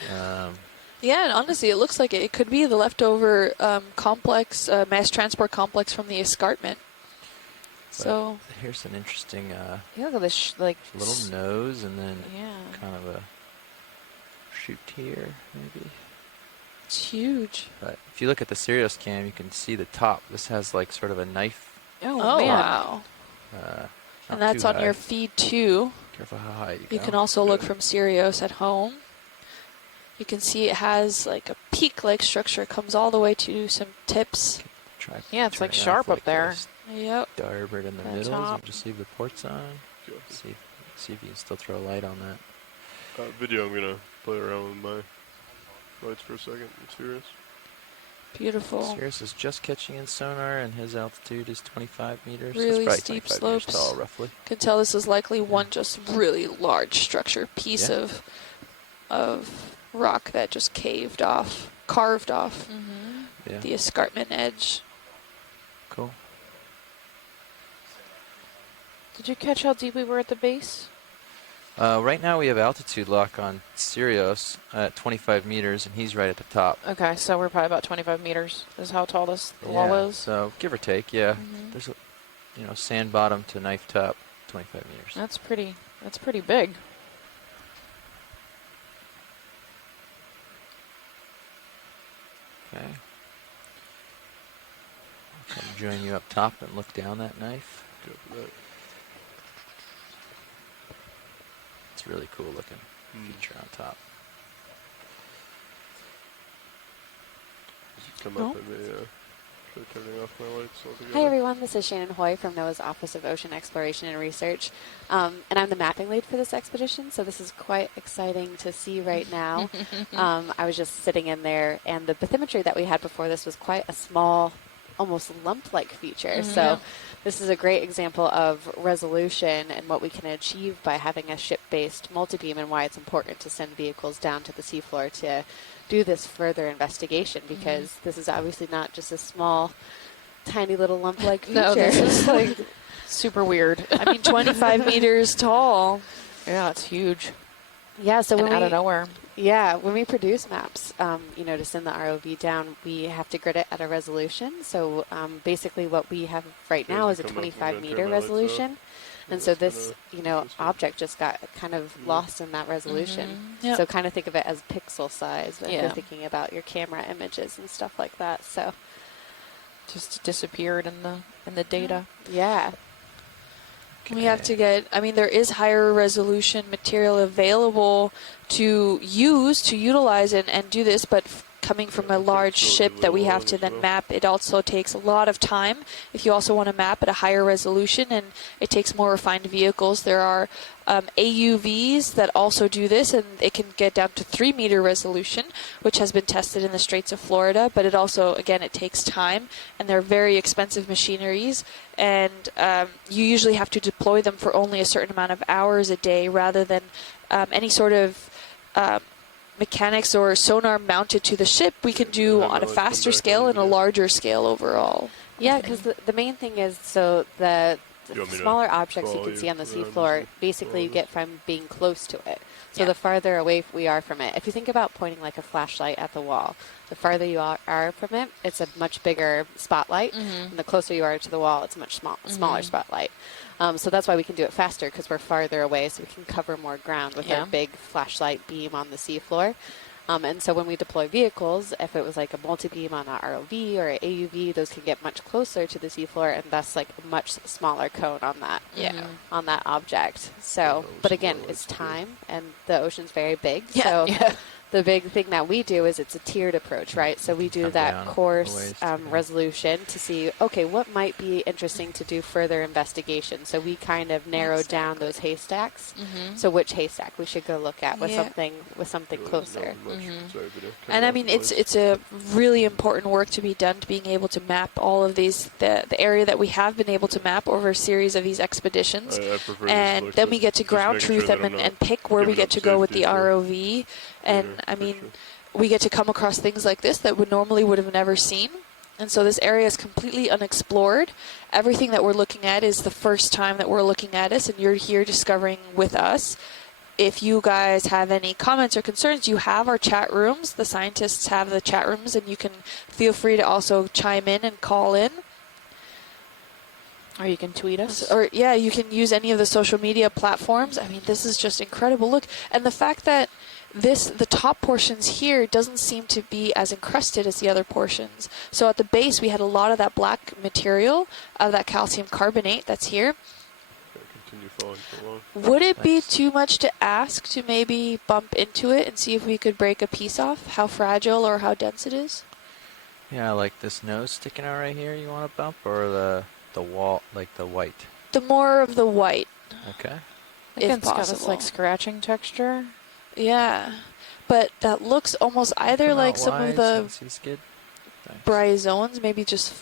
middle. Yeah, and honestly, it looks like it could be the leftover complex, mass transport complex from the escarpment. So, Here's an interesting Yeah, look at this, little nose and then yeah. kind of a shoot here, maybe. it's huge. But if you look at the Sirius cam, you can see the top. This has like sort of a knife. Oh, Oh, man. wow. Not And that's too on your high. feed too. Careful how high you You go. can also look from Sirius at home. You can see it has like a peak-like structure. It comes all the way to some tips. Yeah, it's like turn it sharp off up there. Yep. Starboard in the At middle. top. And just leave the ports on. See if you can still throw a light on that. Video, I'm gonna play around with my lights for a second. I'm serious. Beautiful. Sirius is just catching in sonar, and his altitude is 25 meters. Really It's steep 25 slopes. meters tall, roughly. Can tell this is likely one just really large structure, piece Yeah. of rock that just carved off Yeah. the escarpment edge. Cool. Did you catch how deep we were at the base? Right now we have altitude lock on Sirius at 25 meters, and he's right at the top. Okay, so we're probably about 25 meters is how tall this wall Yeah, is. so give or take, yeah. Mm-hmm. There's a, sand bottom to knife top, 25 meters. That's pretty big. Okay. I'll come join you up top and look down that knife. Good for that. It's really cool looking feature on top. Come up and try turning off my lights altogether. Hi everyone, this is Shannon Hoy from NOAA's Office of Ocean Exploration and Research, and I'm the mapping lead for this expedition, so this is quite exciting to see right now. I was just sitting in there, and the bathymetry that we had before this was quite a small, almost lump-like feature, so this is a great example of resolution and what we can achieve by having a ship-based multibeam, and why it's important to send vehicles down to the seafloor to do this further investigation, because this is obviously not just a small, tiny little lump-like feature. No, this is like super weird. I mean, 25 meters tall. Yeah, it's huge. Yeah, so And when out we, of nowhere. yeah, when we produce maps, to send the ROV down, we have to grid it at a resolution. So basically what we have right now is a 25-meter resolution. And so this, object just got kind of lost in that resolution. Yep. So kind of think of it as pixel size when Yeah. you're thinking about your camera images and stuff like that. So Just disappeared in the data. yeah. We have to get, there is higher resolution material available to utilize and do this, but coming from a large ship that we have to then map, it also takes a lot of time. If you also want to map at a higher resolution, and it takes more refined vehicles, there are AUVs that also do this, and it can get down to 3-meter resolution, which has been tested in the Straits of Florida, but it also, again, it takes time, and they're very expensive machineries, and you usually have to deploy them for only a certain amount of hours a day, rather than any sort of mechanics or sonar mounted to the ship. We can do on a faster scale and a larger scale overall. Yeah, because the main thing is, so the You want me to smaller objects you follow can you see on the around seafloor, this? basically you Follow get from being close to it. So Yeah. the farther away we are from it, if you think about pointing like a flashlight at the wall, the farther you are from it, it's a much bigger spotlight. And the closer you are to the wall, it's a much smaller spotlight. So that's why we can do it faster, because we're farther away, so we can cover more ground with our big flashlight beam on the seafloor. And so when we deploy vehicles, if it was like a multi-beam on an ROV or an AUV, those can get much closer to the seafloor, and thus like a much smaller cone on that on that object. So, but again, it's time, and the ocean's very big. So the big thing that we do is it's a tiered approach, right? So we do Come that down coarse a ways, resolution to see, okay, what might be interesting to do further investigation. So we kind of narrow down those haystacks. So which haystack we should go look at with something closer. And it's a really important work to be done, to being able to map all of these, the area that we have been able to map over a series of these expeditions. I prefer And this then look, we get to just ground making truth sure them that I'm and not pick where we giving get up to go with the safety for- ROV. And for sure. we get to come across things like this that would have never seen. And so this area is completely unexplored. Everything that we're looking at is the first time that we're looking at this, and you're here discovering with us. If you guys have any comments or concerns, you have our chat rooms. The scientists have the chat rooms, and you can feel free to also chime in and call in. Or you can tweet us. Or you can use any of the social media platforms. This is just incredible. Look, and the fact that the top portions here doesn't seem to be as encrusted as the other portions. So at the base, we had a lot of that black material, of that calcium carbonate that's here. continue following along. Would it be Nice. too much to ask to maybe bump into it and see if we could break a piece off? How fragile or how dense it is? Yeah, like this nose sticking out right here. You want to bump, or the wall, like the white? The more of the white, Okay. I think if it's got this possible. like scratching texture. Yeah, but that looks almost either Come like out some wide of so you the can see the skid. Thanks. bryozoans, maybe just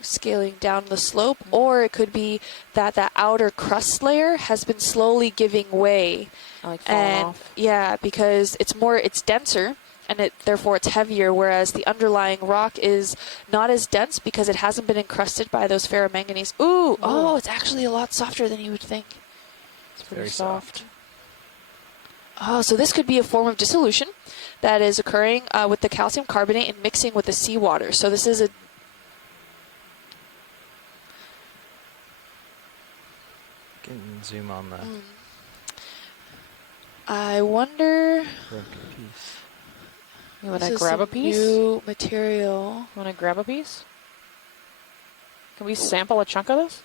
scaling down the slope, or it could be that that outer crust layer has been slowly giving way. Like falling And off. yeah, because it's denser and therefore it's heavier, whereas the underlying rock is not as dense because it hasn't been encrusted by those ferromanganese. Ooh, oh, it's actually a lot softer than you would think. It's pretty Very soft. Oh, so this could be a form of dissolution that is occurring with the calcium carbonate and mixing with the seawater. So this is a Can zoom on the I wonder. broken piece. You want This to is grab a some piece? New material. Want to grab a piece? Can we sample a chunk of this?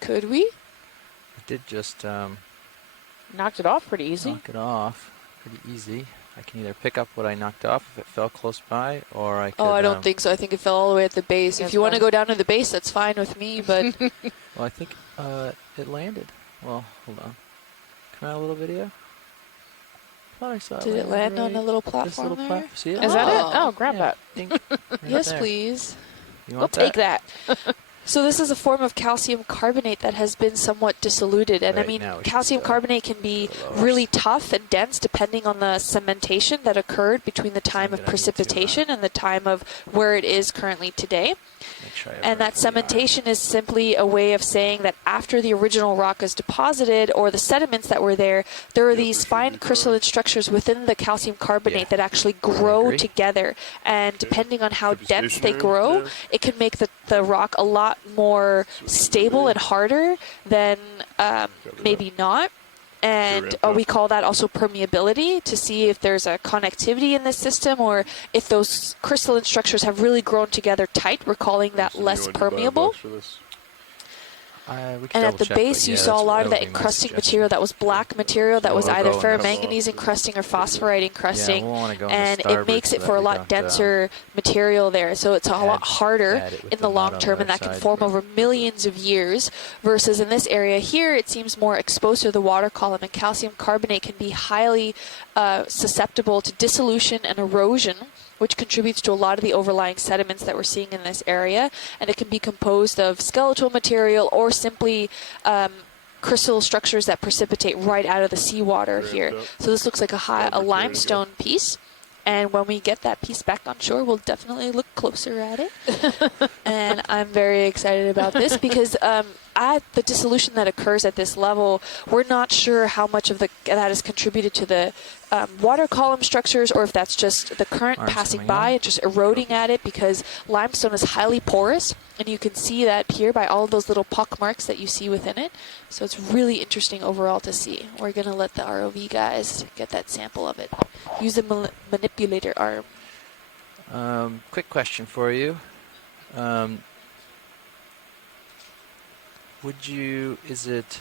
Could we? I did just Knocked it off pretty easy. knock it off pretty easy. I can either pick up what I knocked off if it fell close by, or I could... Oh, I don't think so. I think it fell all the way at the base. Yes, If you want to fine. go down to the base, that's fine with me, but Well, I think it landed. Well, hold on. Come out a little video. I thought I saw did it land on right- a little this platform little there? See it? Is that it? Oh. Oh, grab Yeah. that. Ding. Right Yes, there. please. You We'll want take that. So this is a form of calcium carbonate that has been somewhat diluted. And I Right, mean, now we should calcium go carbonate can be a little really tough and dense depending on the cementation that occurred between the time I'm of gonna need to, precipitation and the time of where it is currently today. Make sure I have And that vertical VR. cementation is simply a way of saying that after the original rock is deposited, or the sediments that were there are Yeah, these there should fine be crystalline structures within the calcium carbonate Yeah. that actually grow agree. together. And depending on how Should be dense they stationary grow, there. it can make the rock a lot more stable and harder than maybe not. And ramp up. we call that also permeability, to see if there's a connectivity in the system, or if those crystalline structures have really grown together tight. We're calling that So you less want to buy a permeable. box for this? We could And at the double check, base, but you yeah, saw a lot of that that would be my encrusting suggestion. material that was black material that was we'll either go and come ferromanganese encrusting or phosphorite encrusting. Yeah, we'll want to go on the And it starboard makes so it that for a we lot don't, denser material there. So it's a lot harder add it with in the the mud long on term, the and that other can side. form over millions of years. Versus in this area here, it seems more exposed to the water column, and calcium carbonate can be highly susceptible to dissolution and erosion, which contributes to a lot of the overlying sediments that we're seeing in this area. And it can be composed of skeletal material or simply crystal structures that precipitate right out of the seawater Ramped here. up. So this looks like a Fabric ready to go. limestone piece. And when we get that piece back on shore, we'll definitely look closer at it. And I'm very excited about this because at the dissolution that occurs at this level, we're not sure how much of that has contributed to the water column structures, or if that's just the current Arms passing coming by on. and just eroding at it, because limestone is highly porous, and you can see that here by all of those little pock marks that you see within it. So it's really interesting overall to see. We're going to let the ROV guys get that sample of it. Use the manipulator arm. Quick question for you. Is it,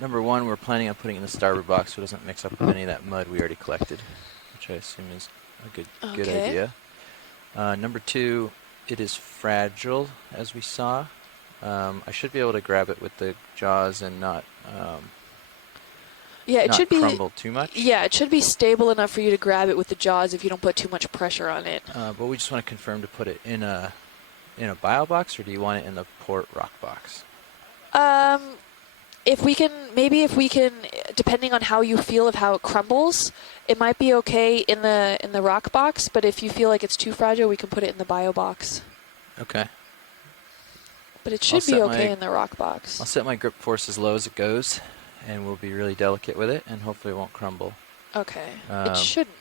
number one, we're planning on putting it in the starboard box so it doesn't mix up with any of that mud we already collected, which I assume is a good Okay. idea. Number two, it is fragile, as we saw. I should be able to grab it with the jaws and not Yeah, it not should be. crumble too much. Yeah, it should be stable enough for you to grab it with the jaws if you don't put too much pressure on it. But we just want to confirm to put it in a bio box, or do you want it in the port rock box? If we can, depending on how you feel of how it crumbles, it might be okay in the rock box. But if you feel like it's too fragile, we can put it in the bio box. Okay. But it I'll should be set okay my- in the rock box. I'll set my grip force as low as it goes, and we'll be really delicate with it, and hopefully it won't crumble. Okay. Um, It shouldn't.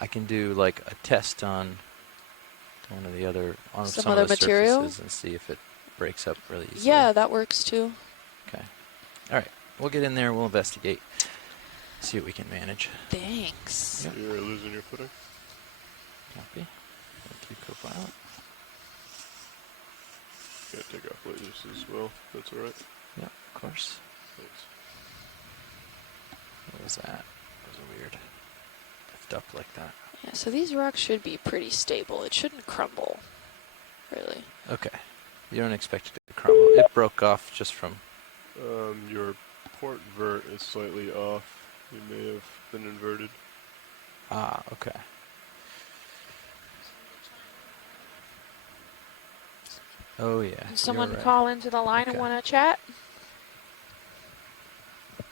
I can do like a test on one of the other Some some other of the material? surfaces and see if it breaks up really easily. Yeah, that works too. Okay. All right. We'll get in there. We'll investigate. See what we can manage. Thanks. Yep. You're losing your footing. Copy. Thank you, co-pilot. Gonna take off lasers as well. That's alright. Yeah, of course. Thanks. What was that? That was a weird lift up like that. Yeah, so these rocks should be pretty stable. It shouldn't crumble, really. Okay. You don't expect it to crumble. It broke off just from... Your port vert is slightly off. You may have been inverted. Ah, okay. Oh, yeah. Can someone you're right. call into the line and Okay. want to chat?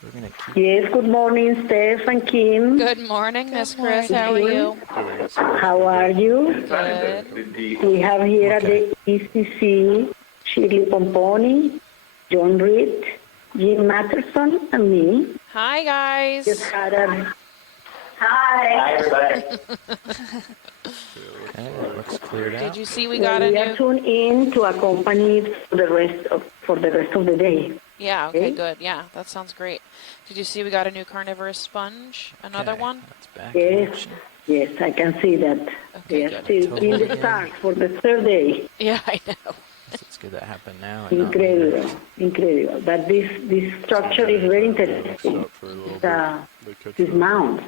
We're going to keep... Yes, good morning, Steph and Kim. Good morning, Miss Chris. morning. How are you? Doing it so How are you? Good. We have here Okay. at the ECC Shirley Pomponi, John Reed, Jim Matterson, and me. Hi, guys. Just had a... Hi. Okay, that looks cleared out. Did you see we got a We are new... tuned in to accompany for the rest of the day. Yeah, okay, Okay. good. Yeah, that sounds great. Did you see we got a new carnivorous sponge? Another Okay, one? That's back in Yes, action. yes, I can see that. Okay, We are good. still in Totally. the start for the third day. Yeah, I know. It's good that happened now. And not later. Incredible, incredible. But this structure is very interesting. Stop for a little The, bit. They catch this up. mound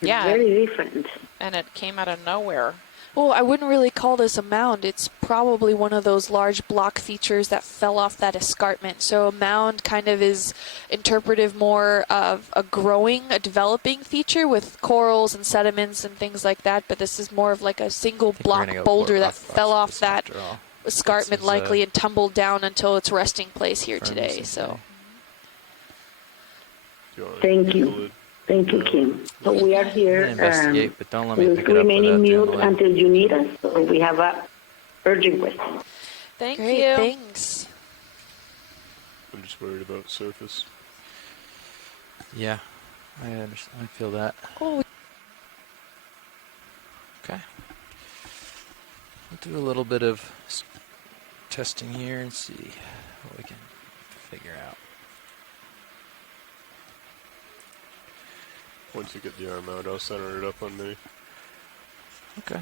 is Yeah. very different. And it came out of nowhere. Well, I wouldn't really call this a mound. It's probably one of those large block features that fell off that escarpment. So a mound kind of is interpretive more of a developing feature with corals and sediments and things like that. But this is more of like a single I think we're block gonna go boulder for that rock fell off phosphorus that after all. escarpment This is, likely and tumbled down until its resting place here Ferns today. and So Do you wanna Thank take you. the lid? Thank you, Kim. So we are I'm here. gonna investigate, but don't let me We'll pick it up remain without in doing mute the lid. until you need us. So we have a urgent question. Thank great, you. thanks. I'm just worried about surface. Yeah, I understand. I feel that. Oh, Okay. We'll do a little bit of testing here and see what we can figure out. Once you get the arm out, I'll center it up on me. Okay.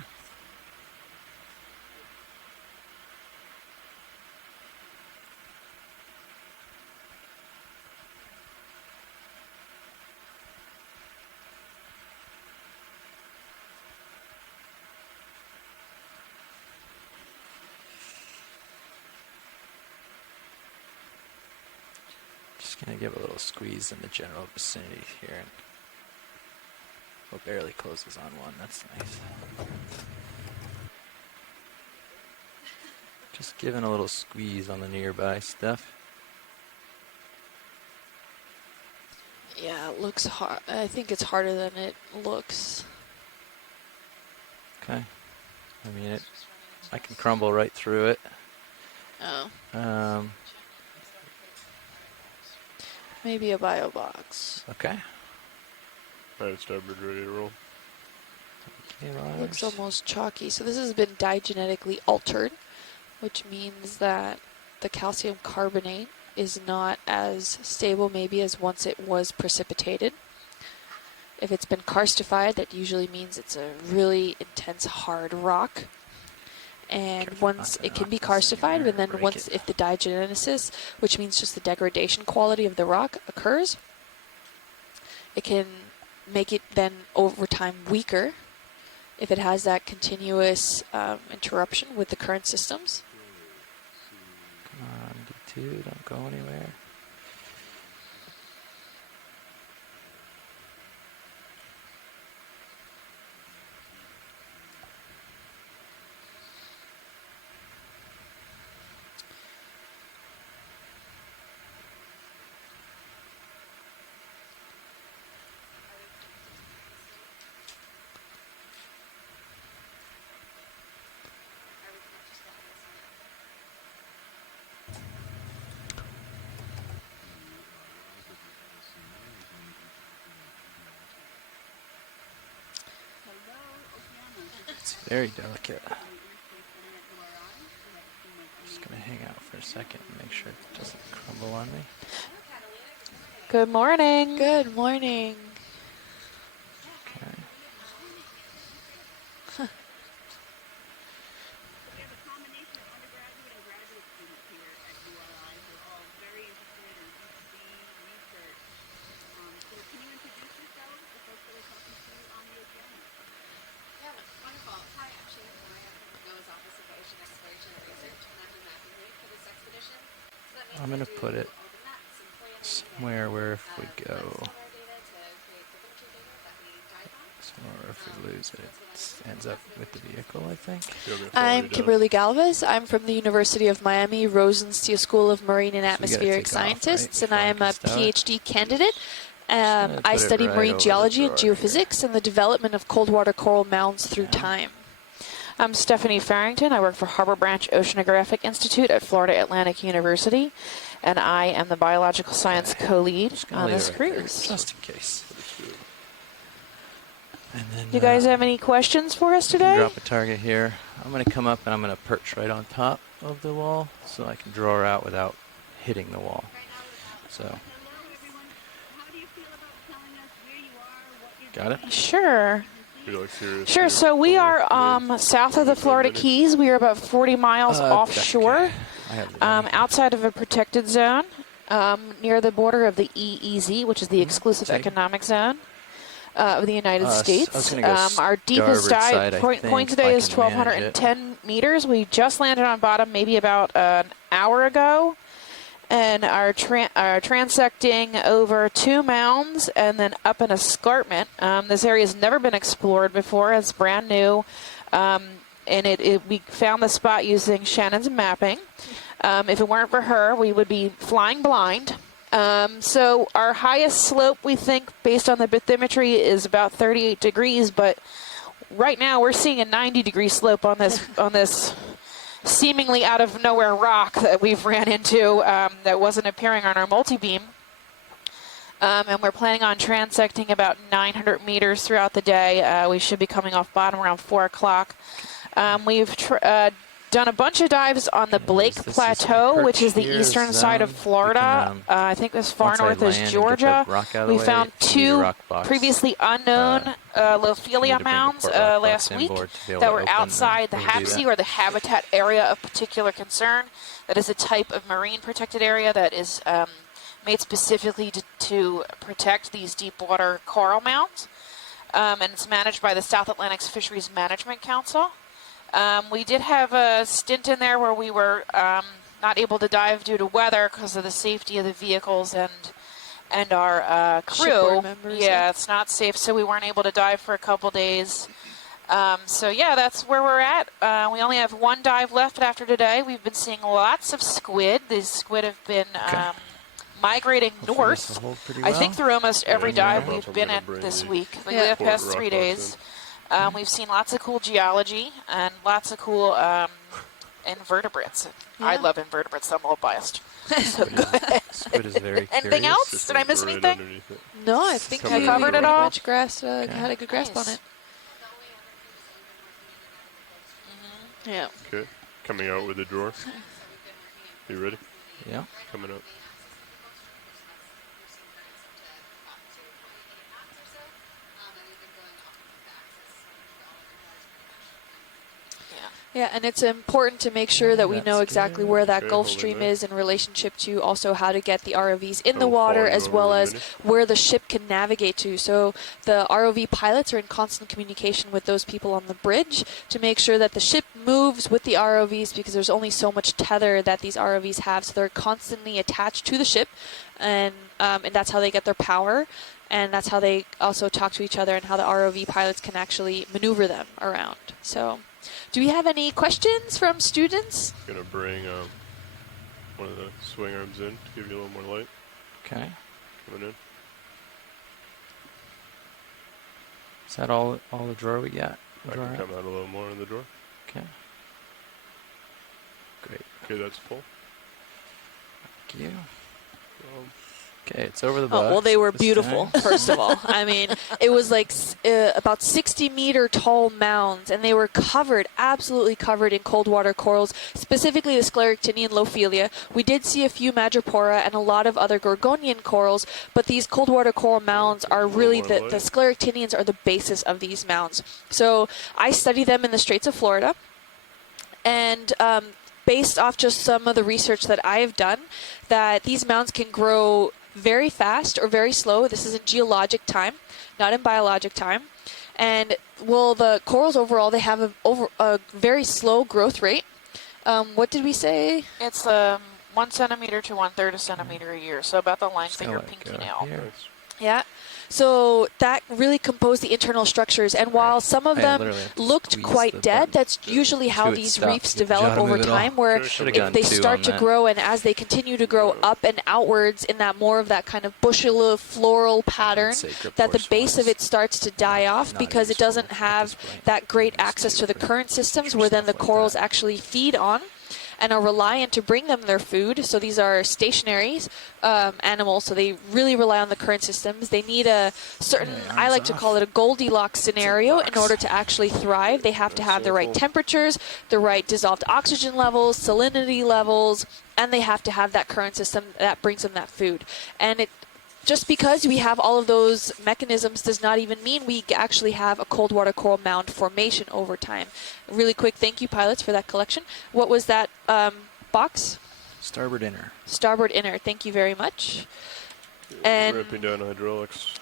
Just gonna give a little squeeze in the general vicinity here. And oh, barely closes on one. That's nice. Just giving a little squeeze on the nearby stuff. yeah, it looks hard. I think it's harder than it looks. Okay. I mean, I can crumble right through it. Oh, maybe a bio box. Okay. Alright, starboard, ready to roll. Okay, Looks Lars. almost chalky. So this has been digenetically altered, which means that the calcium carbonate is not as stable maybe as once it was precipitated. If it's been karstified, that usually means it's a really intense hard rock. And Careful not once to it can knock be this in karstified, here and then and break once it. if the diagenesis, which means just the degradation quality of the rock occurs, it can make it then over time weaker if it has that continuous interruption with the current systems. Come on, D2, don't go anywhere. It's very delicate. Just gonna hang out for a second and make sure it doesn't crumble on me. Good morning. Good morning. Okay. I'm going to put it somewhere where if we go, or if we lose it, it ends up with the vehicle, I think. I'm Kimberly Galvez. I'm from the University of Miami Rosenstiel School of Marine and Atmospheric Scientists, and I am a PhD candidate. I study marine geology and geophysics and the development of cold water coral mounds through time. I'm Stephanie Farrington. I work for Harbor Branch Oceanographic Institute at Florida Atlantic University, and I am the biological science co-lead on this cruise. Just in case. And then, you guys have any questions for us today? Drop a target here. I'm going to come up and I'm going to perch right on top of the wall so I can draw her out without hitting the wall. So, got it? Sure. Sure, so we are south of the Florida Keys. We are about 40 miles offshore, outside of a protected zone, near the border of the EEZ, which is the exclusive economic zone of the United States. Our deepest dive point today is 1,210 meters. We just landed on bottom maybe about an hour ago, and are transecting over 2 mounds and then up an escarpment. This area has never been explored before. It's brand new, and we found the spot using Shannon's mapping. If it weren't for her, we would be flying blind. So our highest slope, we think, based on the bathymetry, is about 38 degrees, but right now we're seeing a 90-degree slope on this seemingly out of nowhere rock that we've ran into that wasn't appearing on our multi-beam. And we're planning on transecting about 900 meters throughout the day. We should be coming off bottom around 4 o'clock. We've done a bunch of dives on the Blake Plateau, which is the eastern side of Florida. I think as far north as Georgia. We found 2 previously unknown Lophelia mounds last week that were outside the HAPC, or the habitat area of particular concern. That is a type of marine protected area that is made specifically to protect these deep water coral mounds. And it's managed by the South Atlantic Fisheries Management Council. We did have a stint in there where we were not able to dive due to weather because of the safety of the vehicles and our crew. Shipboard members, yeah, it's not safe, so we weren't able to dive for a couple days. So yeah, that's where we're at. We only have 1 dive left after today. We've been seeing lots of squid. These squid have been migrating north. I think through almost every dive we've been at this week, the past 3 days. We've seen lots of cool geology and lots of cool invertebrates. Yeah. I love invertebrates, so I'm a little biased. So Squid is very anything else? Did I miss anything? No, I think I covered it all. Much had a good grasp on it. Yeah. Okay. Coming out with a drawer. You ready? Yeah. Coming up. Yeah, and it's important to make sure that we know exactly where that Gulf Stream is in relationship to also how to get the ROVs in the water, as well as where the ship can navigate to. So the ROV pilots are in constant communication with those people on the bridge to make sure that the ship moves with the ROVs, because there's only so much tether that these ROVs have, so they're constantly attached to the ship, and that's how they get their power. And that's how they also talk to each other, and how the ROV pilots can actually maneuver them around. So, do we have any questions from students? I'm going to bring one of the swing arms in to give you a little more light. Okay. Coming in. Is that all the drawer we got? I can come out a little more in the drawer. Okay. Great. Okay, that's full. Thank you. Okay, it's over the box. Oh, well, they were beautiful, first of all. I mean, it was like about 60-meter tall mounds, and they were absolutely covered in cold water corals, specifically the scleractinian Lophelia. We did see a few madrepora and a lot of other gorgonian corals, but these cold water coral mounds are really, the scleractinians are the basis of these mounds. So I study them in the Straits of Florida, and based off just some of the research that I have done, that these mounds can grow very fast or very slow. This is in geologic time, not in biologic time. And well, the corals overall, they have a very slow growth rate. What did we say? It's 1 centimeter to 1/3 a centimeter a year, so about the length of your pinky nail. Here. Yeah. So that really composed the internal structures, and while some of them looked quite dead, that's usually how these reefs develop over time, where if they start to grow, and as they continue to grow up and outwards in that more of that kind of bushy floral pattern, that the base of it starts to die off because it doesn't have that great access to the current systems where then the corals actually feed on and are reliant to bring them their food. So these are stationary animals, so they really rely on the current systems. They need a certain, I like to call it a Goldilocks scenario in order to actually thrive. They have to have the right temperatures, the right dissolved oxygen levels, salinity levels, and they have to have that current system that brings them that food. And just because we have all of those mechanisms does not even mean we actually have a cold water coral mound formation over time. Really quick, thank you, pilots, for that collection. What was that box? Starboard inner. Starboard inner, thank you very much. And ramping down hydraulics.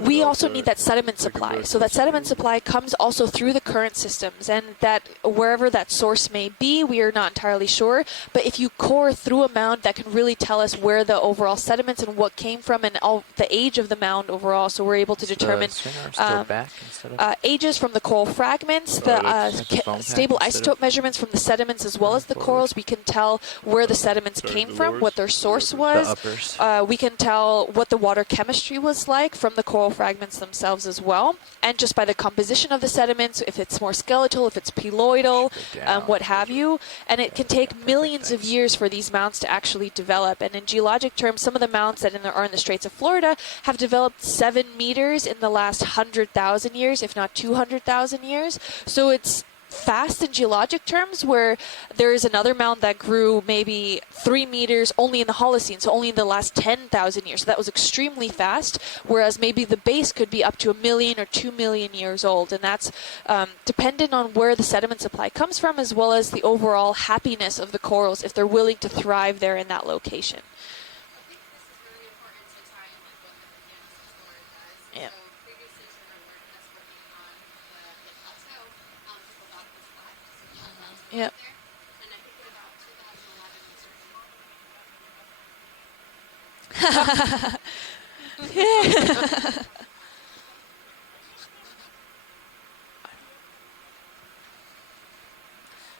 We also need that sediment supply. So that sediment supply comes also through the current systems, and that wherever that source may be, we are not entirely sure. But if you core through a mound, that can really tell us where the overall sediments and what came from and all the age of the mound overall. So we're able to determine ages from the coral fragments, the stable isotope measurements from the sediments as well as the corals. We can tell where the sediments came from, what their source was. We can tell what the water chemistry was like from the coral fragments themselves as well, and just by the composition of the sediments, if it's more skeletal, if it's peloidal, what have you. And it can take millions of years for these mounds to actually develop. And in geologic terms, some of the mounds that are in the Straits of Florida have developed 7 meters in the last 100,000 years, if not 200,000 years. So it's fast in geologic terms, where there is another mound that grew maybe 3 meters only in the Holocene, so only in the last 10,000 years. So that was extremely fast, whereas maybe the base could be up to 1 million or 2 million years old. And that's dependent on where the sediment supply comes from, as well as the overall happiness of the corals, if they're willing to thrive there in that location. Yeah. Yep.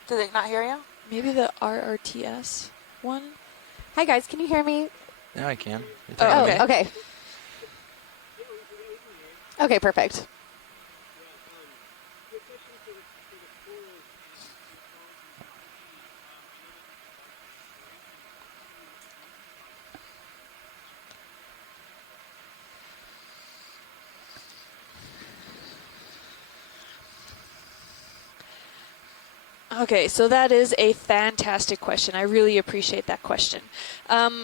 Did they not hear you? Maybe the RRTS one? Hi, guys. Can you hear me? Now I can. Oh, okay. Okay. Okay, perfect. Okay, so that is a fantastic question. I really appreciate that question.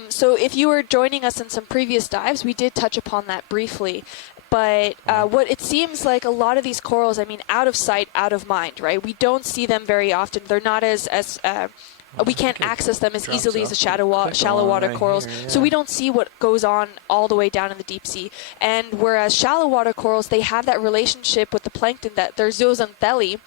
So if you were joining us in some previous dives, we did touch upon that briefly. But what it seems like a lot of these corals, I mean, out of sight, out of mind, right? We don't see them very often. They're not we can't access them as easily as the shallow water corals. So we don't see what goes on all the way down in the deep sea. And whereas shallow water corals, they have that relationship with the plankton, that they're zooxanthellae,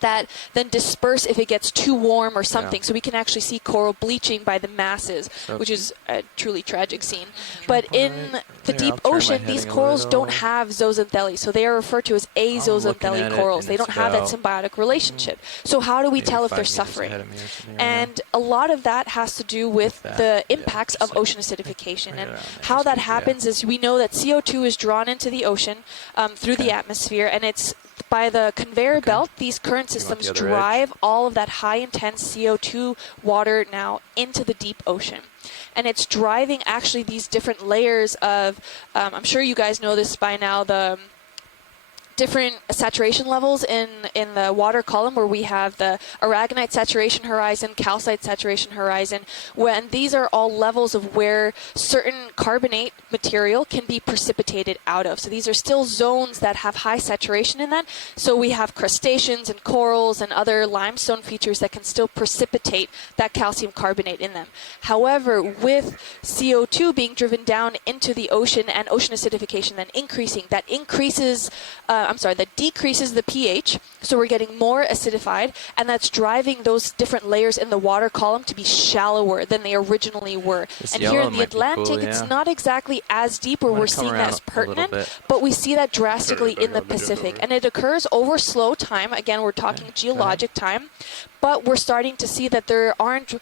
that then disperse if it gets too warm or something. So we can actually see coral bleaching by the masses, which is a truly tragic scene. But in the deep ocean, these corals don't have zooxanthellae, so they are referred to as azooxanthellae corals. They don't have that symbiotic relationship. So how do we tell if they're suffering? And a lot of that has to do with the impacts of ocean acidification. And how that happens is we know that CO2 is drawn into the ocean through the atmosphere, and it's by the conveyor belt, these current systems drive all of that high intense CO2 water now into the deep ocean. And it's driving actually these different layers of, I'm sure you guys know this by now, the different saturation levels in the water column, where we have the aragonite saturation horizon, calcite saturation horizon, when these are all levels of where certain carbonate material can be precipitated out of. So these are still zones that have high saturation in that. So we have crustaceans and corals and other limestone features that can still precipitate that calcium carbonate in them. However, with CO2 being driven down into the ocean and ocean acidification then increasing, that increases that decreases the pH, so we're getting more acidified, and that's driving those different layers in the water column to be shallower than they originally were. This And yellow here in the might be cool, Atlantic, it's yeah. not exactly as deep where Might we're come seeing around that as a little pertinent, bit. but we see that drastically Sorry, in the back on again, Pacific. don't And it occurs over slow time. Again, we're talking geologic time, but we're starting to see that there aren't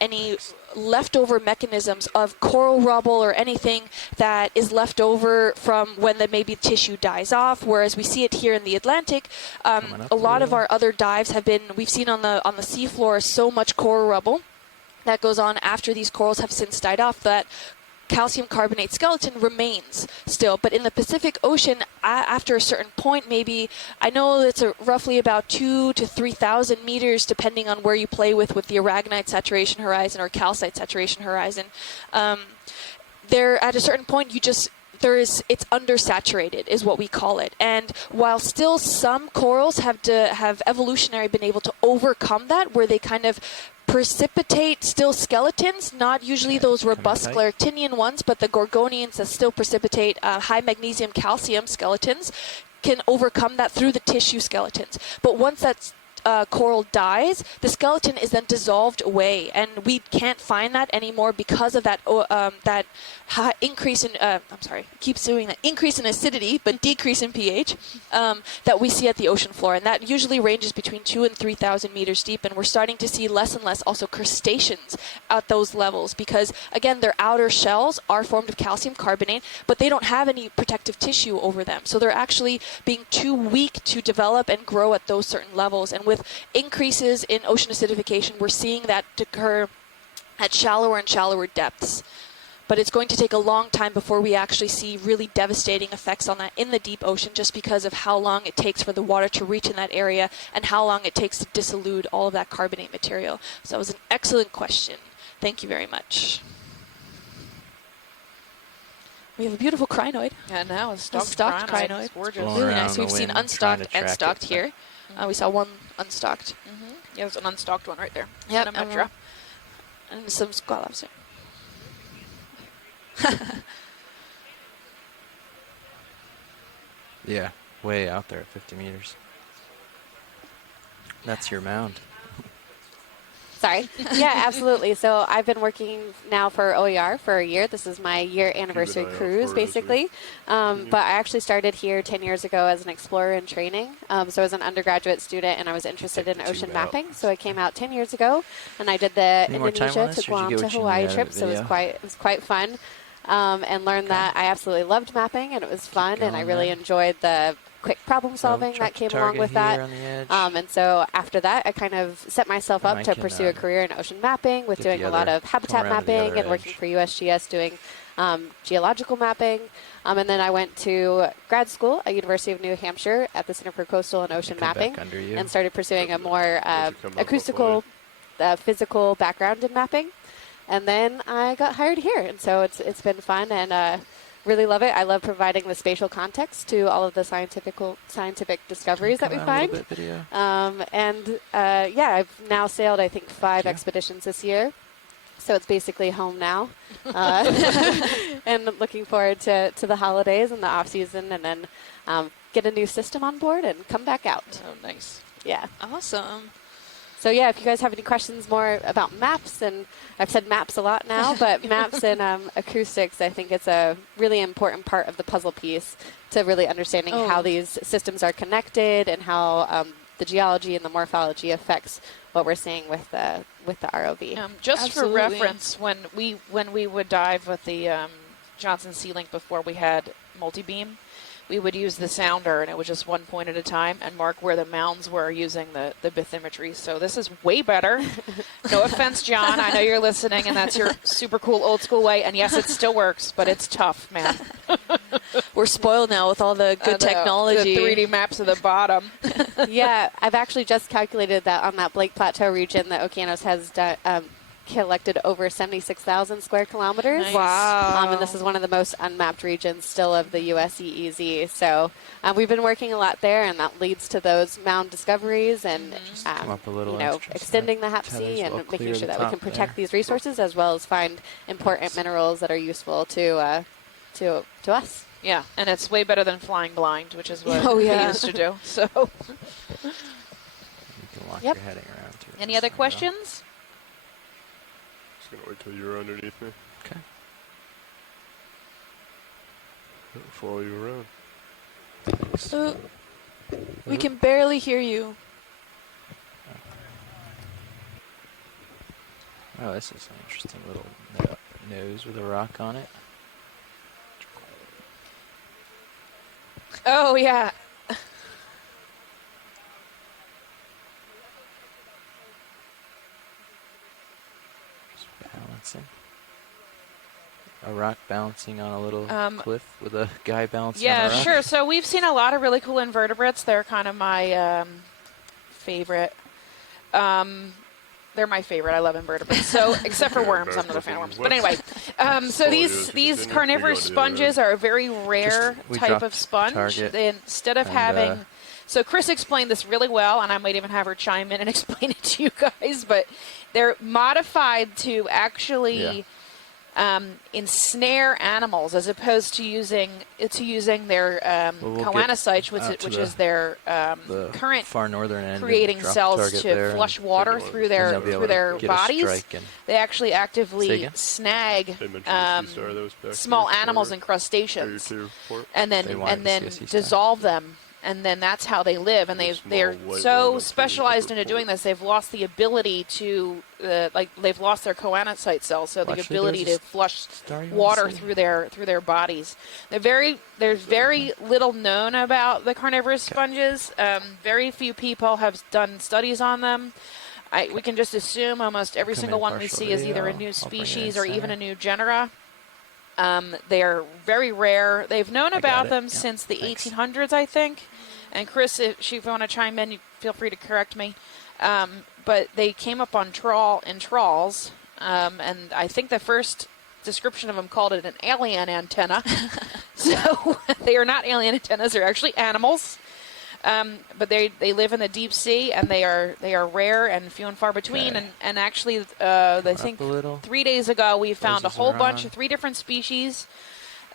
any leftover mechanisms of coral rubble or anything that is left over from when the maybe tissue dies off, whereas we see it here in the Atlantic. A lot of our other dives have been, we've seen on the seafloor so much coral rubble that goes on after these corals have since died off that calcium carbonate skeleton remains still. But in the Pacific Ocean, after a certain point, maybe, I know it's roughly about 2,000 to 3,000 meters, depending on where you play with the aragonite saturation horizon or calcite saturation horizon. There, at a certain point, it's undersaturated is what we call it. And while still some corals have evolutionary been able to overcome that, where they kind of precipitate still skeletons, not usually those robust scleractinian ones, but the gorgonians that still precipitate high magnesium calcium skeletons can overcome that through the tissue skeletons. But once that coral dies, the skeleton is then dissolved away, and we can't find that anymore because of that that high increase in increase in acidity but decrease in pH that we see at the ocean floor, and that usually ranges between 2,000 and 3,000 meters deep. And we're starting to see less and less also crustaceans at those levels because, again, their outer shells are formed of calcium carbonate, but they don't have any protective tissue over them, so they're actually being too weak to develop and grow at those certain levels. And with increases in ocean acidification, we're seeing that occur at shallower and shallower depths. But it's going to take a long time before we actually see really devastating effects on that in the deep ocean, just because of how long it takes for the water to reach in that area and how long it takes to dissolute all of that carbonate material. So that was an excellent question. Thank you very much. We have a beautiful crinoid. Yeah, now a stocked crinoid. It's gorgeous. Blowing Really around nice. the We've seen wind, unstocked trying to and track stocked it, here. We saw one unstocked. Yeah, there's an unstocked one right there. Yep, Metra. and some squalops there. Yeah, way out there at 50 meters. That's your mound. Sorry. Yeah, absolutely. So I've been working now for OER for a year. This is my year anniversary cruise, basically. But I actually started here 10 years ago as an explorer in training. So I was an undergraduate student, and I was interested in ocean mapping. So I came out 10 years ago, and I did the Indonesia to Guam to Hawaii trip. So it was quite fun, and learned that I absolutely loved mapping, and it was fun, and I really enjoyed the quick problem solving that came along with that. And so after that, I kind of set myself up to pursue a career in ocean mapping with doing a lot of habitat mapping and working for USGS doing geological mapping. And then I went to grad school at University of New Hampshire at the Center for Coastal and Ocean Mapping and started pursuing a more acoustical, physical background in mapping. And then I got hired here. And so it's been fun, and really love it. I love providing the spatial context to all of the scientific discoveries that we find. I've now sailed, I think, 5 expeditions this year. So it's basically home now. And looking forward to the holidays and the off season, and then get a new system on board and come back out. Oh, nice. Yeah. Awesome. So yeah, if you guys have any questions more about maps, and I've said maps a lot now, but maps and acoustics, I think it's a really important part of the puzzle piece to really understanding how these systems are connected and how the geology and the morphology affects what we're seeing with the ROV. Just for reference, when we would dive with the Johnson Sea Link before we had multi-beam, we would use the sounder, and it was just one point at a time, and mark where the mounds were using the bathymetry. So this is way better. No offense, John. I know you're listening, and that's your super cool old school way. And yes, it still works, but it's tough, man. We're spoiled now with all the good technology. The 3D maps of the bottom. Yeah, I've actually just calculated that on that Blake Plateau region that Okeanos has collected over 76,000 square kilometers. Nice. Wow. And this is one of the most unmapped regions still of the U.S. EEZ. So we've been working a lot there, and that leads to those mound discoveries and extending the HAPC and making sure that we can protect these resources as well as find important minerals that are useful to us. Yeah, and it's way better than flying blind, which is what Oh, yeah. we used to do. So, You can walk Yep. your heading around to it. any just other fine, though. questions? Just gonna wait till you're underneath me. Okay. I'll follow you around. So we can barely hear you. Oh, this is an interesting little nose with a rock on it. Oh, yeah. Just balancing. A rock balancing on a little cliff with a guy balancing on a Yeah, rock. sure. So we've seen a lot of really cool invertebrates. They're kind of my favorite. They're my favorite. I love invertebrates. So, except for worms, I'm not a fan of worms. But anyway, so these carnivorous sponges are a very rare We type dropped of sponge. target They, instead of and, having, so Chris explained this really well, and I might even have her chime in and explain it to you guys. But they're modified to actually ensnare animals, as opposed to using their choanocytes, which is their the current far northern end creating and drop cells target to there flush and water And through they'll be able their to get a bodies. strike and They actually Say actively again? snag They mentioned the sea star that was back small there animals for and crustaceans, Area 2 report. and They then wanted to see a sea star. dissolve them, and then that's how they live. And There's they're small white so one up to specialized the into doing report. this, they've lost the ability to they've lost their choanocyte cells, so the Actually, ability there's to flush star you wanna water see? through their bodies. There's very little known about the carnivorous sponges. Very few people have done studies on them. We can just assume almost every Come single in one we partial see is either a video. new I'll bring it species in or even center. a new genera. They are very rare. They've known I got about it. them Yep. since the Thanks. 1800s, I think. And Chris, if you want to chime in, you feel free to correct me. But they came up on trawls, and I think the first description of them called it an alien antenna. So they are not alien antennas; they're actually animals. But they live in the deep sea, and they are rare and few and far between. Okay. And actually, I Coming think up a little. 3 days ago we found a Roses whole are bunch on. of 3 different species.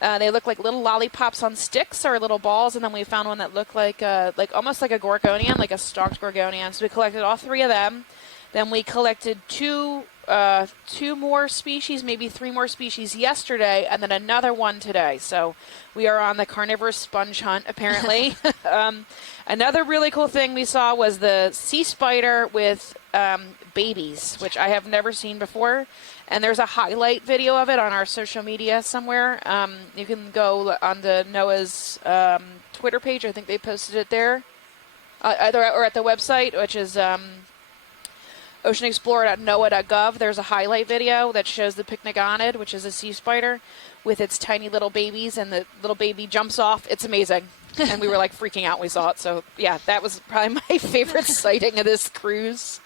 They look like little lollipops on sticks or little balls, and then we found one that looked like almost like a gorgonian, like a stalked gorgonian. So we collected all 3 of them. Then we collected two more species, maybe 3 more species yesterday, and then another one today. So we are on the carnivorous sponge hunt, apparently. Another really cool thing we saw was the sea spider with babies, which I have never seen before. And there's a highlight video of it on our social media somewhere. You can go onto Noah's Twitter page. I think they posted it there. Either or at the website, which is oceanexplorer.noaa.gov. There's a highlight video that shows the pycnogonid, which is a sea spider, with its tiny little babies, and the little baby jumps off. It's amazing. And we were like freaking out when we saw it. So yeah, that was probably my favorite sighting of this cruise.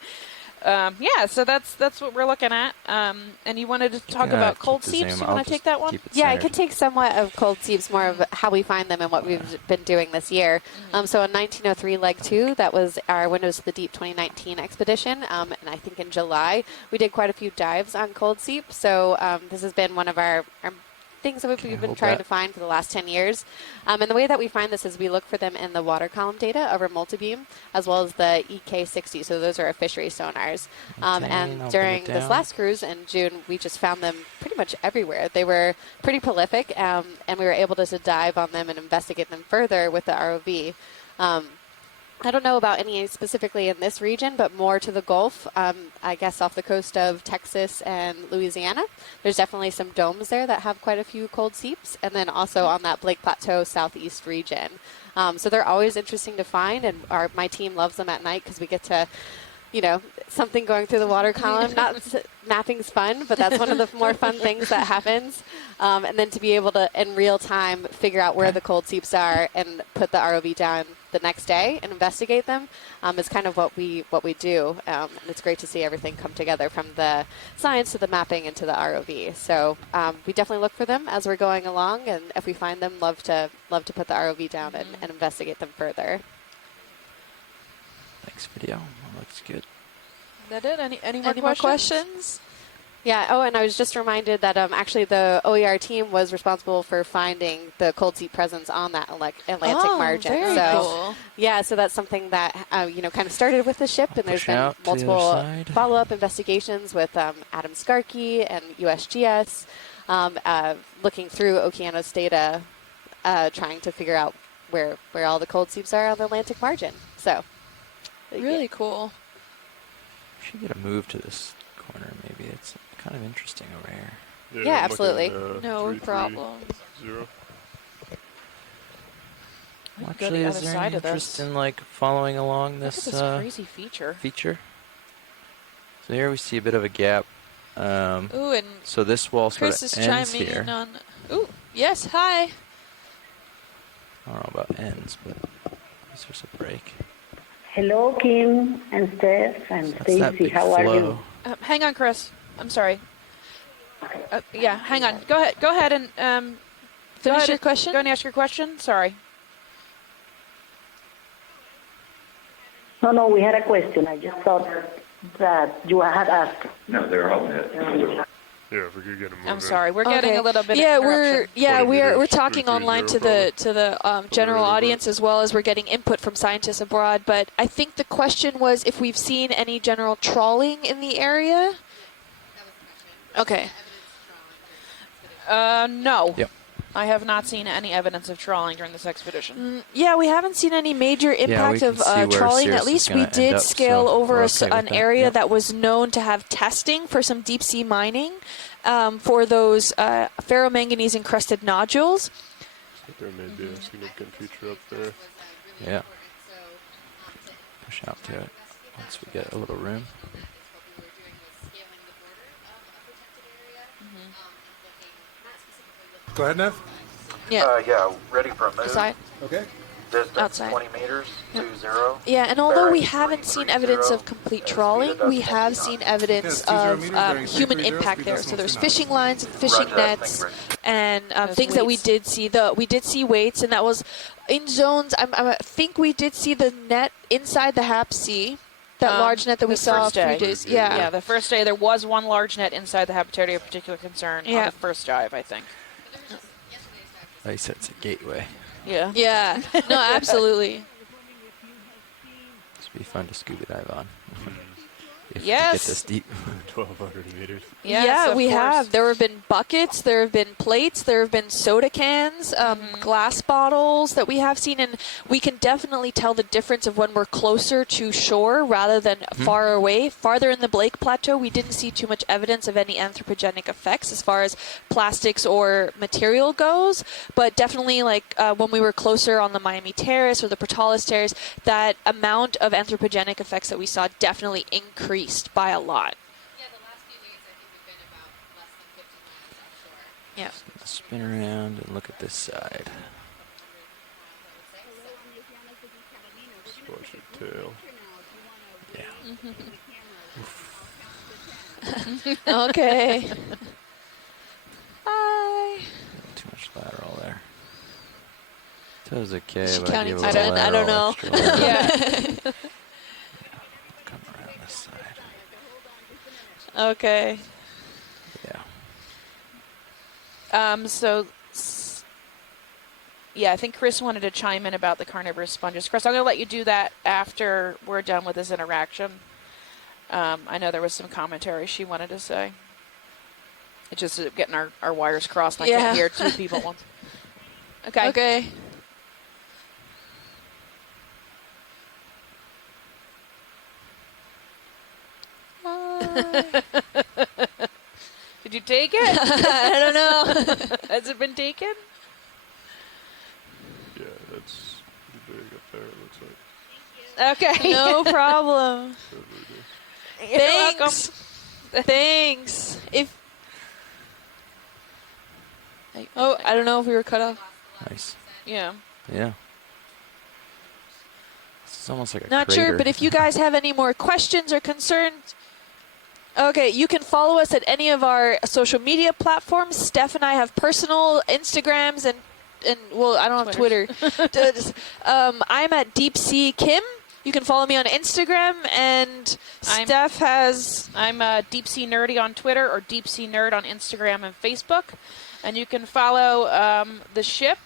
So that's what we're looking at. And you wanted to talk about cold seeps. You want to take that one? Yeah, I can take somewhat of cold seeps, more of how we find them and what we've been doing this year. So in 1903, Leg 2, that was our Windows to the Deep 2019 expedition. And I think in July, we did quite a few dives on cold seep. So this has been one of our things that we've been trying to find for the last 10 years. And the way that we find this is we look for them in the water column data over multibeam, as well as the EK60. So those are our fishery sonars. And during this last cruise in June, we just found them pretty much everywhere. They were pretty prolific, and we were able to dive on them and investigate them further with the ROV. I don't know about any specifically in this region, but more to the Gulf, I guess off the coast of Texas and Louisiana. There's definitely some domes there that have quite a few cold seeps, and then also on that Blake Plateau southeast region. So they're always interesting to find, and my team loves them at night because we get to, something going through the water column. Mapping's fun, but that's one of the more fun things that happens. And then to be able to, in real time, figure out where the cold seeps are and put the ROV down the next day and investigate them is kind of what we do. And it's great to see everything come together, from the science to the mapping and to the ROV. So we definitely look for them as we're going along, and if we find them, love to put the ROV down and investigate them further. Thanks, video. That looks good. Is that it? Any more questions? Yeah. Oh, and I was just reminded that actually the OER team was responsible for finding the cold seep presence on that Atlantic margin. Very so, cool. yeah, so that's something that kind of started with the ship, and there's been out to the other multiple side. follow-up investigations with Adam Skarke and USGS, looking through Okeanos data, trying to figure out where all the cold seeps are on the Atlantic margin. So, Really cool. Should get a move to this corner, maybe. It's kind of interesting over here. Yeah, I'm absolutely. looking, No 330. problem. We could go Actually, the is other there side any of interest this. in like following along Look this, at this crazy feature. feature? So here we see a bit of a gap. Ooh, and So this wall sort Chris is of ends chiming here. in on. Ooh, yes, hi. I don't know about ends, but is there a break? Hello, Kim and Steph and So that's that Stacy. big How are flow. you? Hang on, Chris. I'm sorry. Yeah, hang on. Go ahead and Finish your question? Go and ask your question. Sorry. No, we had a question. I just thought that you had asked. No, they're all net. Yeah, if we could get them moving. I'm sorry. We're getting a little bit. Yeah, of we're interruption. we're meters, talking online to the general audience as well as we're getting input from scientists abroad. But I think the question was if we've seen any general trawling in the area. Okay. No. Yep. I have not seen any evidence of trawling during this expedition. Yeah, we haven't seen any major impact can of see where trawling. Cirrus At is least gonna we end did up, scale so over we're okay an with that, area yep. that was known to have testing for some deep sea mining for those ferromanganese encrusted nodules. There may be a significant feature up there. Yeah. Push out to it once we get a little room. Go ahead, Nev. Yeah, ready for a move. Aside. Okay. Distance Outside. 20 meters, Yep. 20. Yeah, and although we Bearing haven't seen 330, evidence of complete trawling, we have seen evidence Yes, 20 of meters, bearing human 330, impact speed there. decimal So there's 29. fishing lines, and fishing Roger that, nets, thank you, and Those things that we weights. did see. We did see weights, and that was in zones. I think we did see the net inside the Hap Sea, that large net that we the saw a first few day. days. Yeah, the first day there was one large net inside the habitat of particular concern on Yeah. the first dive, I think. Like I said, it's a gateway. Yeah. Yeah, no, absolutely. This would be fun to scuba dive on. If we Yes. get this deep. 1,200 meters. Yes, Yeah, of we course. have. There have been buckets, there have been plates, there have been soda cans, glass bottles that we have seen, and we can definitely tell the difference of when we're closer to shore rather than far away. Farther in the Blake Plateau, we didn't see too much evidence of any anthropogenic effects as far as plastics or material goes, but definitely like when we were closer on the Miami Terrace or the Portales Terrace, that amount of anthropogenic effects that we saw definitely increased by a lot. Yeah, the last few days I think we've been about less than 50 miles offshore. Yeah. Spin around and look at this side. Squash your tail. Yeah. Okay. Hi. Too much lateral there. Toes okay, Is she but I counting give to a little 10? I don't lateral know. extra lateral. Yeah. Come around this side. Okay. Yeah. Yeah, I think Chris wanted to chime in about the carnivorous sponges. Chris, I'm going to let you do that after we're done with this interaction. I know there was some commentary she wanted to say. It's just getting our wires crossed. And I can't hear two people at once. Okay. Okay. Did you take it? I don't know. Has it been taken? Yeah, that's pretty big up there, it looks like. Okay. No problem. You're welcome. Thanks. Thanks. If I don't know if we were cut off. Nice. Yeah. Yeah. It's almost like a Not crater. sure, but if you guys have any more questions or concerns, okay, you can follow us at any of our social media platforms. Steph and I have personal Instagrams and well, I don't have Twitter. I'm at Deep Sea Kim You can follow me on Instagram, and Steph has... I'm Deep Sea Nerdy on Twitter, or Deep Sea Nerd on Instagram and Facebook. And you can follow the ship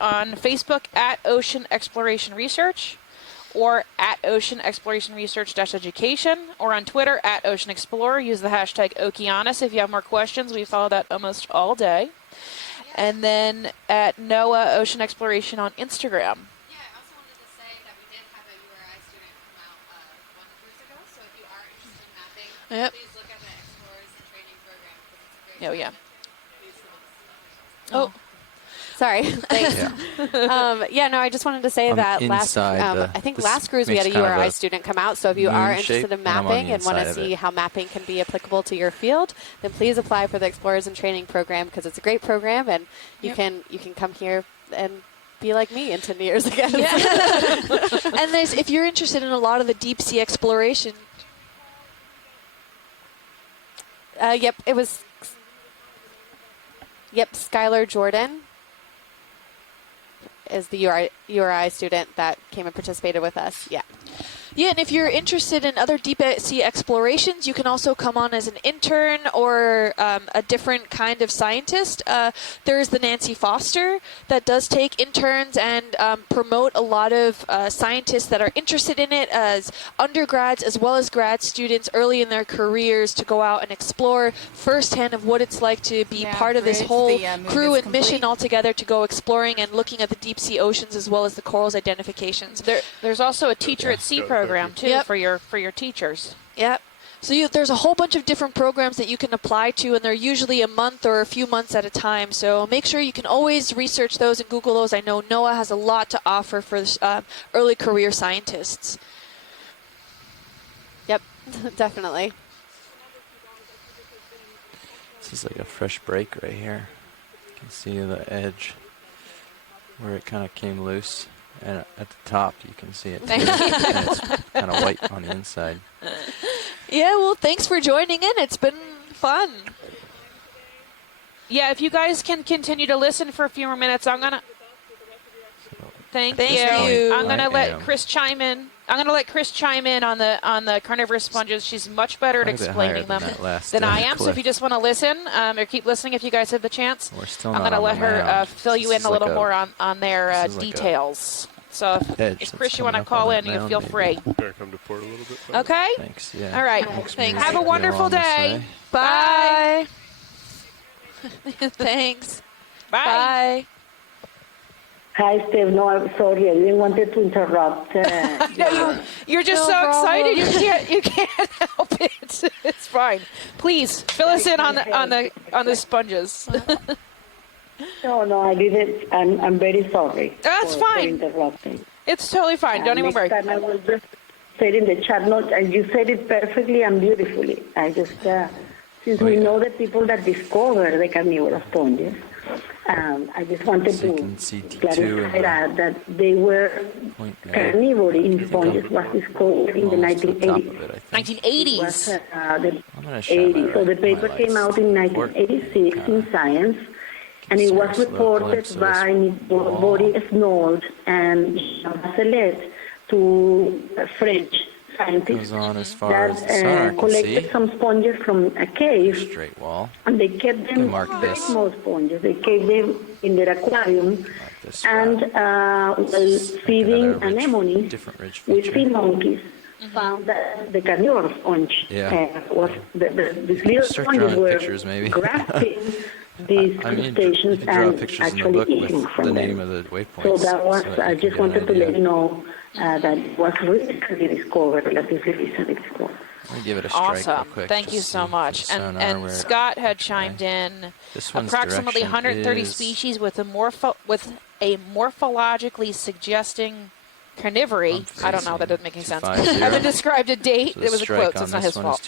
on Facebook at Ocean Exploration Research, or at Ocean Exploration Research-Education, or on Twitter at Ocean Explorer. Use the hashtag Okeanos if you have more questions. We follow that almost all day. And then at NOAA Ocean Exploration on Instagram. Yeah, I also wanted to say that we did have a URI student come out 1 cruise ago, so if you are interested in mapping, please look at the Explorers and Training Program because it's a great yeah. Oh, sorry. Thanks. No, I just wanted to say that last cruise we had a URI student come out. So if you are interested in mapping and want to see how mapping can be applicable to your field, then please apply for the Explorers and Training Program because it's a great program, and you can come here and be like me in 10 years again. Yeah. And if you're interested in a lot of the deep sea exploration. It was. Yep, Skylar Jordan is the URI student that came and participated with us. Yeah. Yeah, and if you're interested in other deep sea explorations, you can also come on as an intern or a different kind of scientist. There's the Nancy Foster that does take interns and promote a lot of scientists that are interested in it as undergrads as well as grad students early in their careers to go out and explore firsthand of what it's like to be part of this whole crew and mission altogether to go exploring and looking at the deep sea oceans as well as the corals identifications. There's also a teacher at sea program too for your teachers. Yep. So there's a whole bunch of different programs that you can apply to, and they're usually a month or a few months at a time. So make sure you can always research those and Google those. I know NOAA has a lot to offer for early career scientists. Yep, definitely. This is like a fresh break right here. You can see the edge where it kind of came loose. And at the top, you can see it. And it's kind of white on the inside. Yeah, well, thanks for joining in. It's been fun. Yeah, if you guys can continue to listen for a few more minutes, I'm going to... Thank you. I'm going to let Chris chime in. I'm going to let Chris chime in on the carnivorous sponges. She's much better at explaining them than I am. So if you just want to listen or keep listening if you guys have the chance, I'm going to let her fill you in a little more on their details. So if Chris, you want to call in, you feel free. Better come to port a little bit. Okay? Thanks, yeah. All right. Thanks. Have a wonderful day. Bye. Thanks. Bye. Bye. Hi, Steve. No, I'm sorry. I didn't want to interrupt. You're just so excited. You can't help it. It's fine. Please fill us in on the sponges. No, I didn't. I'm very sorry. That's fine. For interrupting. It's totally fine. Don't even worry. Next time I will just say in the chat notes, and you said it perfectly and beautifully. I just since we know the people that discover the carnivorous sponges. I just wanted to clarify that they were carnivorous sponges was discovered in the 1980s. 1980s? The 80s. So the paper came out in 1986 in Science, and it was reported by Boris Snold and Jean Bachelet to French scientists that collected some sponges from a cave, straight wall, and they kept them very small sponges. They kept them in their aquarium, and while feeding anemones with sea monkeys, found that the carnivorous sponge was these little sponges were grasping these crustaceans and actually eating from them. So that was, I just wanted to let you know that was recently discovered, relatively recently discovered. Let me give it a strike real quick. Thank you so much. And Scott had chimed in approximately 130 species with a morphologically suggesting carnivory. I don't know, that doesn't make any sense. Have been described a date. It was a quote, so it's not his fault.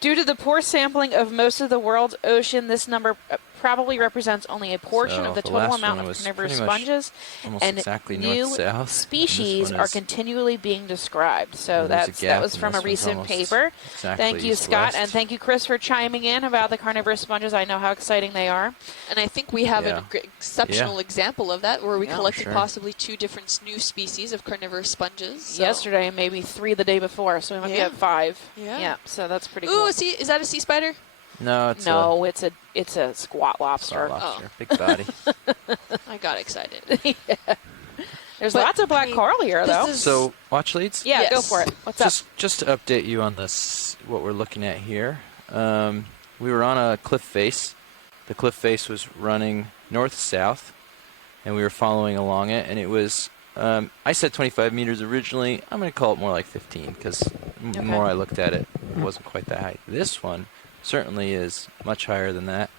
Due to the poor sampling of most of the world's ocean, this number probably represents only a portion So of the the total last amount one of was carnivorous pretty much sponges, almost and exactly new north-south, and this species one are is- continually being described. So And there's a that gap, was and from this a one's recent almost paper. exactly Thank you, Scott, east-west. and thank you, Chris, for chiming in about the carnivorous sponges. I know how exciting they are. And I think we have Yeah. an exceptional example of that, where we Yeah, collected sure. possibly 2 different new species of carnivorous sponges. So. Yesterday, and maybe 3 the day before, so we might be Yeah. at 5. Yeah. So that's pretty Ooh, cool. is that a sea spider? No, it's No, it's a squat a lobster. squat lobster. Big body. I got excited. There's But, lots of black coral here, this though. is- So, watch leads? Yeah, Yes. go for it. What's up? Just to update you on this, what we're looking at here. We were on a cliff face. The cliff face was running north-south, and we were following along it, and it was, I said 25 meters originally. I'm going to call it more like 15, because the more I looked at it, it wasn't quite that high. This one certainly is much higher than that.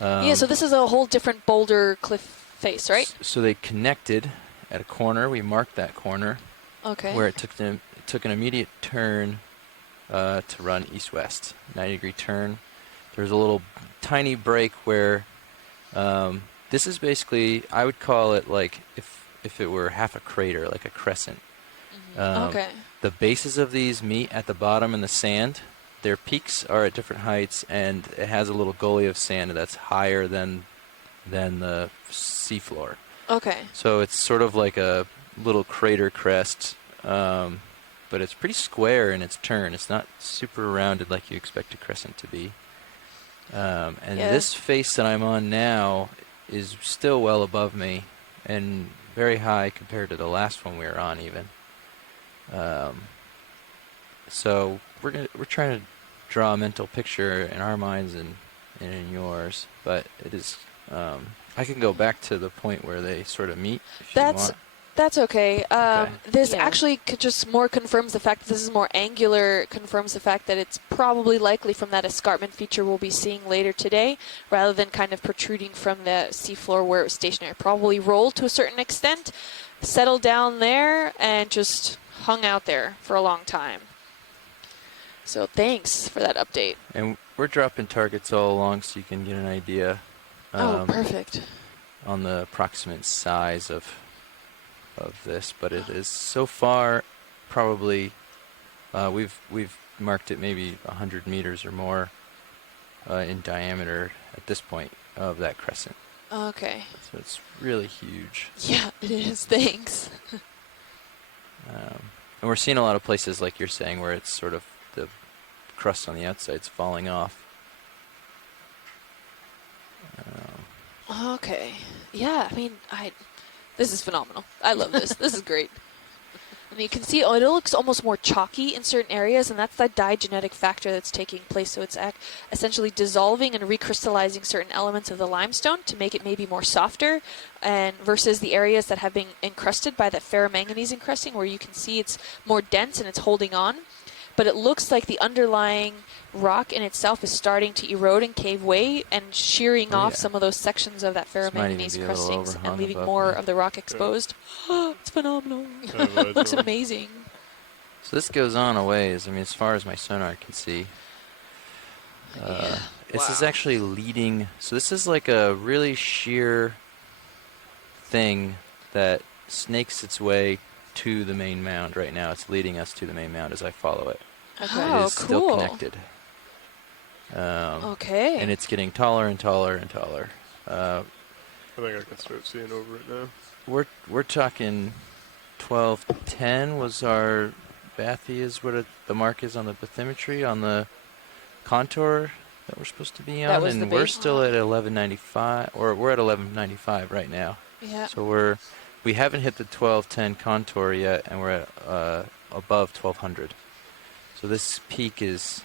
Yeah, so this is a whole different boulder cliff face, right? So they connected at a corner. We marked that corner. Okay. Where it took an immediate turn to run east-west, 90-degree turn. There's a little tiny break where this is basically, I would call it like if it were half a crater, like a crescent. Okay. The bases of these meet at the bottom in the sand. Their peaks are at different heights, and it has a little gully of sand that's higher than the seafloor. Okay. So it's sort of like a little crater crest, but it's pretty square in its turn. It's not super rounded like you expect a crescent to be. And this face that I'm on now is still well above me and very high compared to the last one we were on even. So we're trying to draw a mental picture in our minds and in yours, but it is... I can go back to the point where they sort of meet if you want. That's okay. This Yeah. actually just more confirms the fact that this is more angular, confirms the fact that it's probably likely from that escarpment feature we'll be seeing later today, rather than kind of protruding from the seafloor where it was stationary. Probably rolled to a certain extent, settled down there, and just hung out there for a long time. So thanks for that update. And we're dropping targets all along so you can get an idea. Perfect. On the approximate size of this, but it is so far probably we've marked it maybe 100 meters or more in diameter at this point of that crescent. Okay. So it's really huge. Yeah, it is. Thanks. And we're seeing a lot of places like you're saying where it's sort of the crust on the outside's falling off. Okay. Yeah, I mean, this is phenomenal. I love this. This is great. And you can see, it looks almost more chalky in certain areas, and that's that diagenetic factor that's taking place. So it's essentially dissolving and recrystallizing certain elements of the limestone to make it maybe more softer, and versus the areas that have been encrusted by that ferromanganese encrusting, where you can see it's more dense and it's holding on. But it looks like the underlying rock in itself is starting to erode and cave away and shearing off some of those sections of that ferromanganese crustings and leaving more of the rock exposed. It's phenomenal. It looks amazing. So this goes on a ways. I mean, as far as my sonar can see. This is actually leading. So this is like a really sheer thing that snakes its way to the main mound right now. It's leading us to the main mound as I follow it. Okay. It is still connected. Okay. And it's getting taller and taller and taller. I think I can start seeing over it now. We're talking 1210 was our bathy is what the mark is on the bathymetry on the contour that we're supposed to be on, and we're still at 1195, or we're at 1195 right now. Yeah. So we haven't hit the 1210 contour yet, and we're at above 1200. So this peak is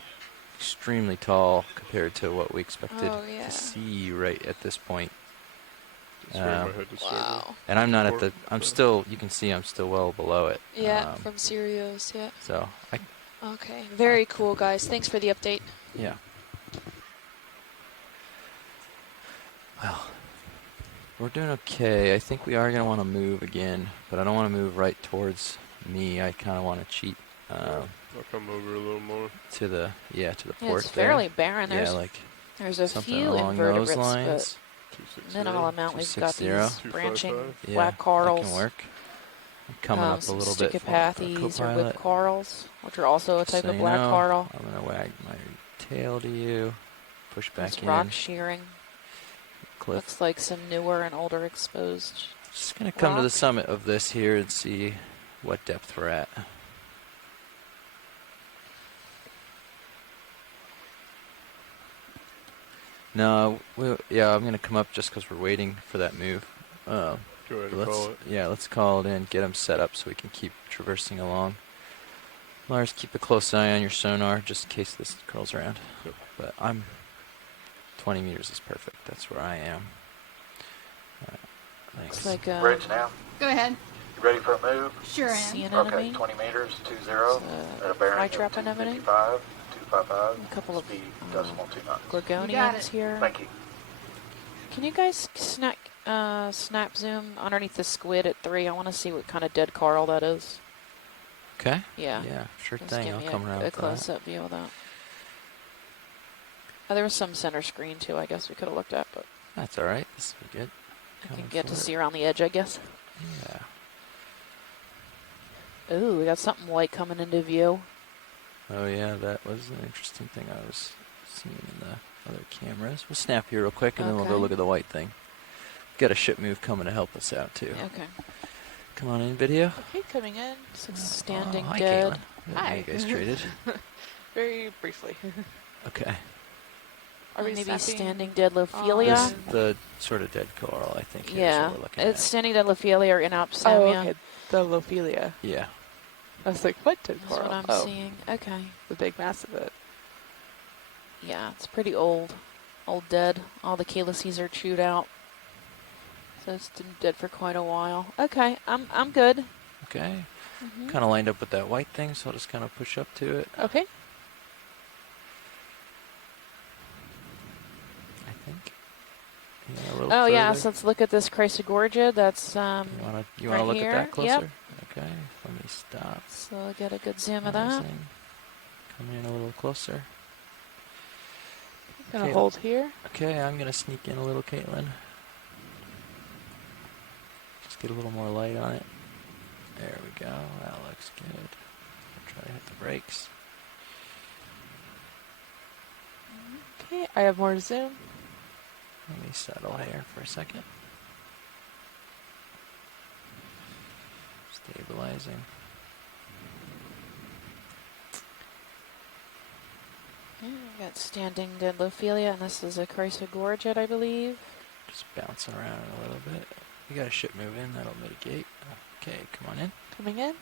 extremely tall compared to what we expected to see right at this point. Wow. And I'm not at I'm still, you can see I'm still well below it. Yeah, from Sirius, yeah. So okay, very cool, guys. Thanks for the update. Yeah. Well, we're doing okay. I think we are going to want to move again, but I don't want to move right towards me. I kind of want to cheat. I'll come over a little more. To the port. It's fairly barren. Yeah, There's a something few along those invertebrates, lines. but minimal amount. We've got 260. these branching 255. black corals. That can work. I'm coming up a some little bit for Stichopathes or Copilot. whip corals, which are also a Just type so of you black know, coral. I'm going to wag my tail to you. Push back There's in. rock shearing. Cliff. Looks like some newer and older exposed. Just going to come to the rock. summit of this here and see what depth we're at. No, yeah, I'm going to come up just because we're waiting for that move. Go ahead and call it. Yeah, let's call it in, get them set up so we can keep traversing along. Lars, keep a close eye on your sonar just in case this curls around. Yep. But 20 meters is perfect. That's where I am. Thanks. Looks like Bridge now. Go ahead. You ready for a move? Sure am. sea Okay, anemone. 20 meters, 20, It's at a bearing fly of trap anemone. 255, 255, A couple of speed decimal 2 knots. You got Gorgonians it. here. Thank you. Can you guys snap zoom underneath the squid at 3? I want to see what kind of dead coral that is. Okay. Yeah. Yeah, sure Just thing. give I'll me come around a for that. close-up view of that. Oh, there was some center screen too. I guess we could have looked at, but That's all right. This will be good. I Coming can get to for see it. around the edge, I guess. Yeah. Ooh, we got something white coming into view. Oh yeah, that was an interesting thing I was seeing in the other cameras. We'll snap here real quick and then we'll go Okay. look at the white thing. Got a ship move coming to help us out too. Okay. Come on in, video. Okay, coming in. Standing hi, dead. Caitlin. Hi. You guys traded. Very briefly. Okay. Are we Maybe snapping standing dead Lophelia. This is the sort of dead coral, I think. Is Yeah, what we're looking it's at. standing dead Lophelia or Oh, Inopsamia. okay. The Lophelia. Yeah. I was like, what did That's coral? what I'm oh, seeing. Okay. the big mass of it. Yeah, it's pretty old. Old dead. All the calyces are chewed out. So it's been dead for quite a while. Okay, I'm good. Okay. Mhm. Kind of lined up with that white thing, so I'll just kind of push up to it. Okay. I think. Yeah, a little Oh yeah, further. so let's look at this Chrysogorgia. That's You wanna right look here. at that closer? Yep. Okay. Let me stop. So I'll get a good zoom of that. Rising. Coming in a little closer. Gonna Okay. hold here. Okay, I'm gonna sneak in a little, Caitlin. Just get a little more light on it. There we go. That looks good. I'll try to hit the brakes. Okay, I have more zoom. Let me settle here for a second. Stabilizing. Yeah, we got standing dead Lophelia, and this is a Chrysogorgia, I believe. Just bouncing around a little bit. We got a ship move in, that'll mitigate. Okay, come on in. Coming in.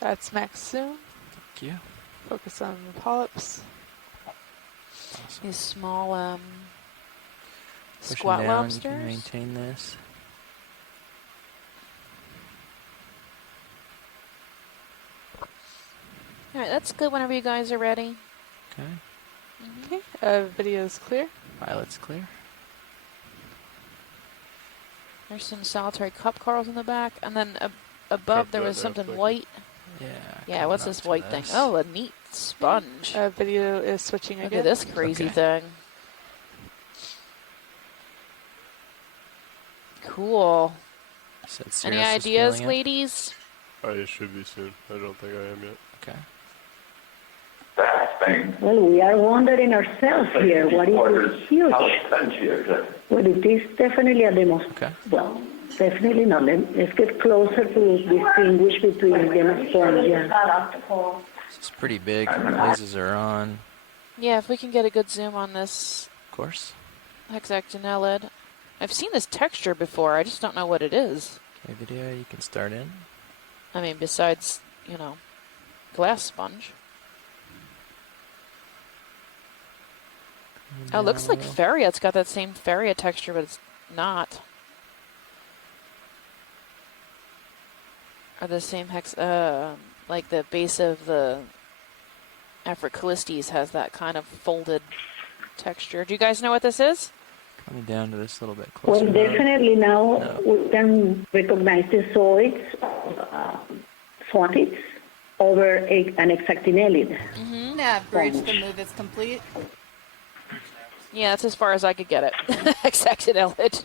That's max zoom. Thank you. Focus on the polyps. Awesome. These small Pushing squat down, lobsters. You can maintain this. All right, that's good whenever you guys are ready. Okay. Okay, video is clear. Pilot's clear. There's some solitary cup corals in the back, and then above there was something white. Yeah. Yeah, what's this white thing? Oh, a neat sponge. Video is switching Look again. at this crazy Okay. thing. Cool. Said Any Cirrus is ideas, feeling it. ladies? I should be soon. I don't think I am yet. Okay. Well, we are wondering ourselves here. What is this huge? Well, it is definitely a demo. Okay. Well, definitely not. Let's get closer to distinguish between them and spongia. This is pretty big. Lasers are on. Yeah, if we can get a good zoom on this Of course. hexactinellid. I've seen this texture before, I just don't know what it is. Okay, video, you can start in. I mean, besides, you know, glass sponge. Oh, it looks like Faria. It's got that same Faria texture, but it's not. Or the same hex, like the base of the Aphrocalistes has that kind of folded texture. Do you guys know what this is? Coming down to this a little bit closer. Well, definitely now we can recognize the zoids, swatids over an exactinellid. Yeah, bridge, the move is complete. Yeah, that's as far as I could get it. Exactinellid.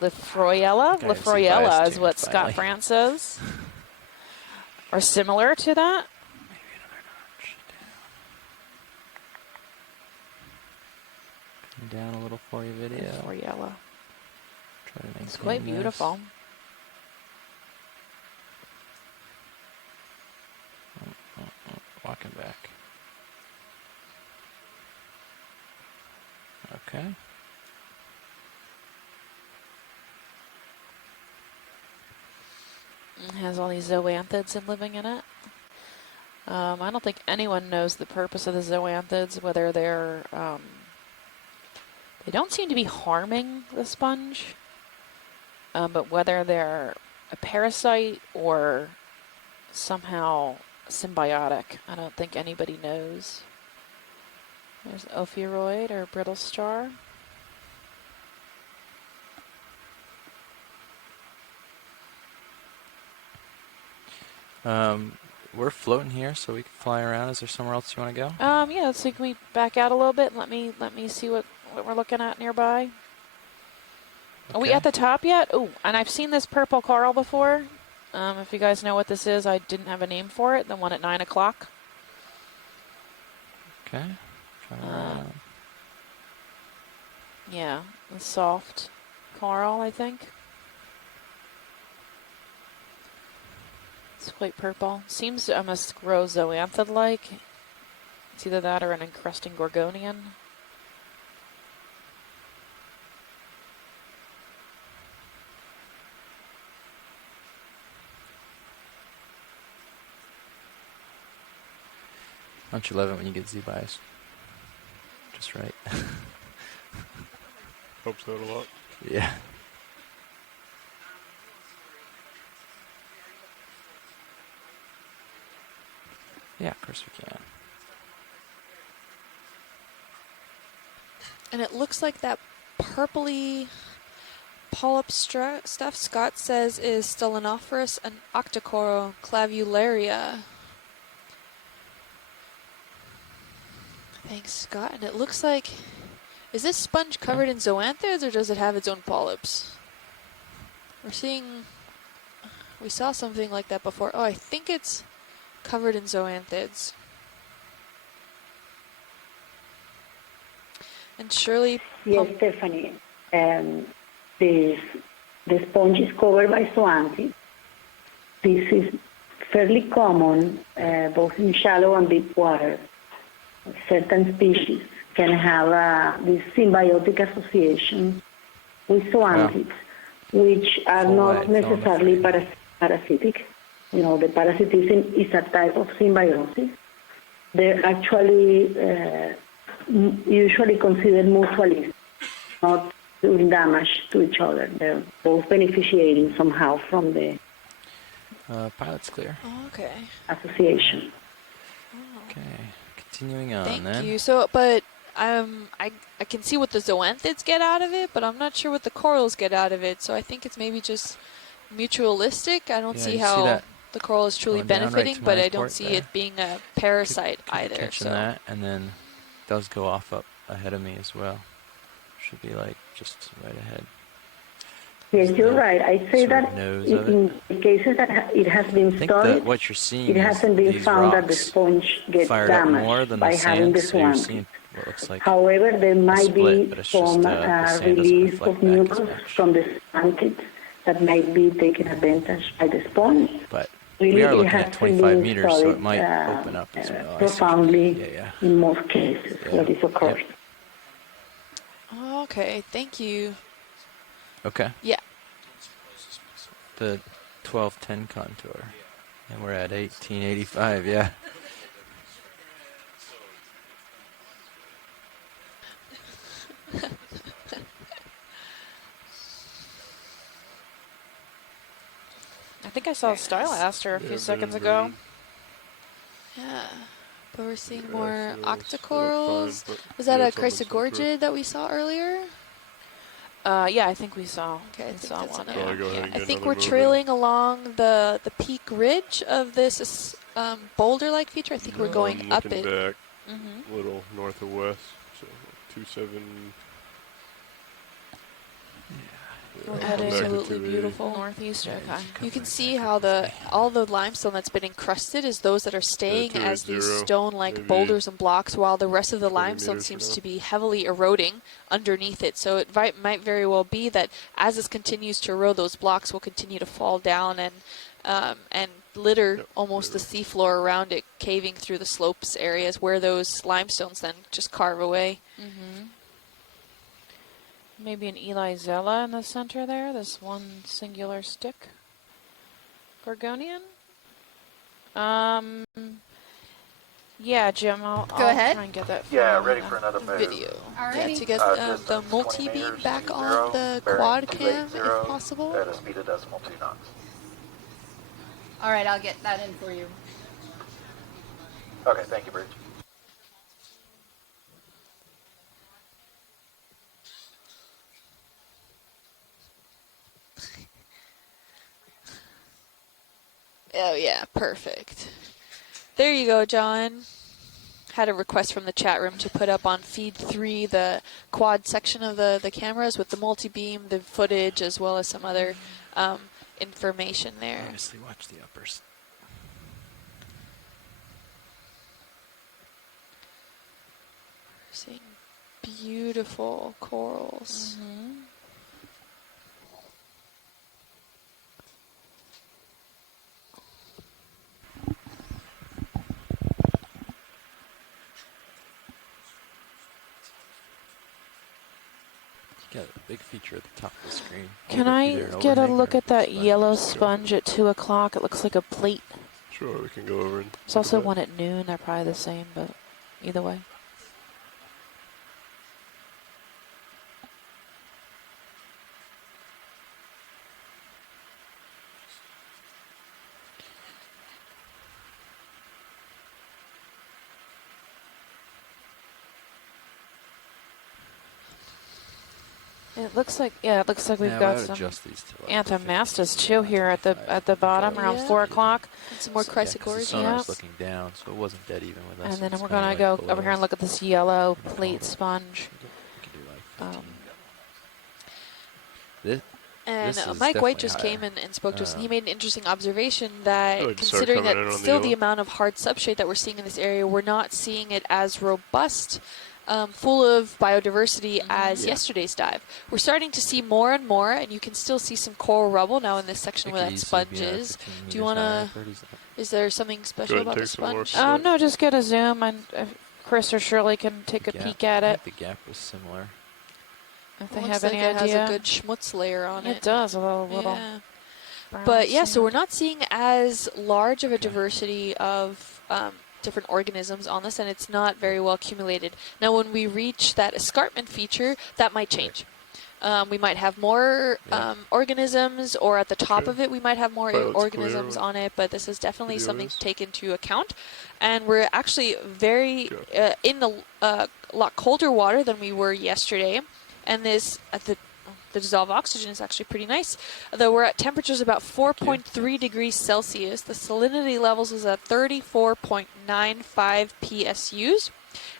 Lefroyella? Okay, I see Lefroyella bias is tuner, what finally. Scott France says. Or similar to that. Maybe another notch down. Come down a little for you, video. Lefroyella. Try to It's maintain quite this. beautiful. Walking back. Okay. It has all these zoanthids living in it. I don't think anyone knows the purpose of the zoanthids, whether they're... they don't seem to be harming the sponge, but whether they're a parasite or somehow symbiotic, I don't think anybody knows. There's ophiuroid or brittle star. We're floating here, so we can fly around. Is there somewhere else you want to go? Yeah, so can we back out a little bit and let me see what we're looking at nearby? Are we Okay. at the top yet? Oh, and I've seen this purple coral before. If you guys know what this is, I didn't have a name for it. The one at 9 o'clock. Okay. Try around. Yeah, the soft coral, I think. It's quite purple. Seems to almost grow zoanthid-like. It's either that or an encrusting gorgonian. Don't you love it when you get Z-bias? Just right. Helps out a lot. Yeah. Yeah, of course we can. And it looks like that purpley polyp stuff Scott says is Stellanophorus and Octocoral clavularia. Thanks, Scott. And it looks like, is this sponge covered in zoanthids or does it have its own polyps? We saw something like that before. Oh, I think it's covered in zoanthids. And Shirley... Yes, Stephanie. The sponge is covered by zoanthids. This is fairly common both in shallow and deep water. Certain species can have this symbiotic association with zoanthids, which are not necessarily parasitic. You know, the parasitism is a type of symbiosis. They're actually usually considered mutualistic, not doing damage to each other. They're both beneficiating somehow from the Pilot's clear. Oh, okay. association. Okay. Continuing on Thank then. you. So, but I can see what the zoanthids get out of it, but I'm not sure what the corals get out of it. So I think it's maybe just mutualistic. I don't see how the coral is truly going down right benefiting, to but my I don't port see there. it being a parasite either. Catching So that, and then it does go off up ahead of me as well. Should be like just right ahead. Yes, you're right. I say sort of that nose of in cases that it has been I think studied, what you're seeing it hasn't is been these found that the rocks sponge gets fired up more damaged than by the having sand, the so you're zoanthids. seeing what looks like However, there might split, be but it's some just, the sand doesn't release reflect of back as nutrients much. from the zoanthids that might be taken advantage by the sponge. But Really, we are it looking has at 25 been meters, so studied, it might open up as well. I see. profoundly Yeah. in most cases where this occurs. okay, thank you. Okay. Yeah. The 1210 contour. And we're at 1885, yeah. I think I saw a stylaster a few seconds ago. Yeah. But we're seeing Yeah, more so that's octocorals. fine, but Was that yeah, a it's on the center. chrysogorgid that we saw earlier? Yeah, I think we saw. Okay, I we think saw that's one. on So there. I go ahead and I get think another we're move in. trailing along the peak ridge of this boulder-like feature. I think we're going I'm up looking it. back Mm-hmm. a little north of west. So 27. We're Come headed back to Absolutely 280. beautiful. northeast. Okay. You can see how all the limestone that's been encrusted is those that are staying as these 280, stone-like maybe boulders and blocks, while the rest of the 20 limestone meters from seems now. to be heavily eroding underneath it. So it might very well be that as this continues to erode, those blocks will continue to fall down and litter almost the seafloor around it, caving through the slopes areas where those limestones then just carve away. Mm-hmm. Maybe an Elizella in the center there. This one singular stick. Gorgonian. Yeah, Jim. I'll ahead. try and get that. Yeah, ready for another move. Video. Alrighty. Yeah, to get the Distance 20 multi-beam meters, back 20, on the bearing quad cam, 280 if possible. At a speed of decimal 2 knots. All right, I'll get that in for you. Okay, thank you, Bridge. Oh yeah, perfect. There you go, John. Had a request from the chat room to put up on feed 3 the quad section of the cameras with the multi-beam, the footage, as well as some other information there. Obviously, watch the uppers. Seeing beautiful corals. Mm-hmm. Got a big feature at the top of the screen. Can I get a look at that yellow sponge at 2 o'clock? It looks like a plate. Sure, we can go over and There's also one at noon. They're probably the same, but either way. It looks like we've got some anthomastas too here at the bottom around 4 o'clock. And some more chrysogorgia. Sonar's looking down, so it wasn't dead even with us. And then It's we're kinda gonna like go below over here and us. look at this yellow plate sponge. We can do like 15. And This is Mike White definitely just higher. came and spoke to us, and he made an interesting observation that Good. Start considering coming in that on the still the yellow. amount of hard substrate that we're seeing in this area, we're not seeing it as robust, full of biodiversity as yesterday's dive. We're starting to see more and more, and you can still see some coral rubble now in this section It where could that easily sponge be, is. 15 Do you meters want higher, to, 30s. is there something special ahead and about the take some more sponge? Oh no, just get a zoom, and Chris or Shirley can take a Gap. peek at I it think the gap was similar. if It they looks have like any it idea. has a good schmutz layer on it. It does a little. Yeah. brown But yeah, so sand. we're not seeing as large of a diversity of different organisms on this, and it's not very well accumulated. Now, when we reach that escarpment feature, that might change. We might have more organisms, or at the top of it, we might have more Pilot's organisms clear. on it, but this is definitely Video something is. to take into account. And we're actually very in a lot colder water than we were yesterday, and this at the dissolved oxygen is actually pretty nice. Though we're at temperatures about 4.3 degrees Celsius. The salinity levels is at 34.95 PSUs.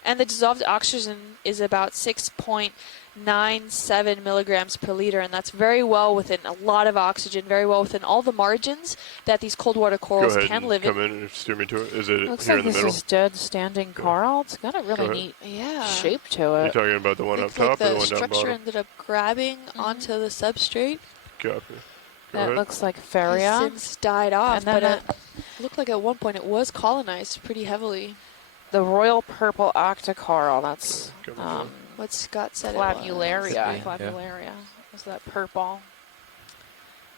And the dissolved oxygen is about 6.97 milligrams per liter. And that's very well within a lot of oxygen, very well within all the margins that these cold water Go corals ahead can and live come in. in and steer me to it. Is it Looks here like in the this middle? is dead standing coral. It's got a really ahead. neat Yeah. shape to You're it. talking about the one up Looks like top or the the one down structure bottom? ended up grabbing onto the substrate. Copy. Go That ahead. looks like Has Feria. since died off, And then but it looked like at one point it was colonized pretty heavily. The royal purple octocoral. That's What Scott said flavularia. it was. Flavularia. Is that purple?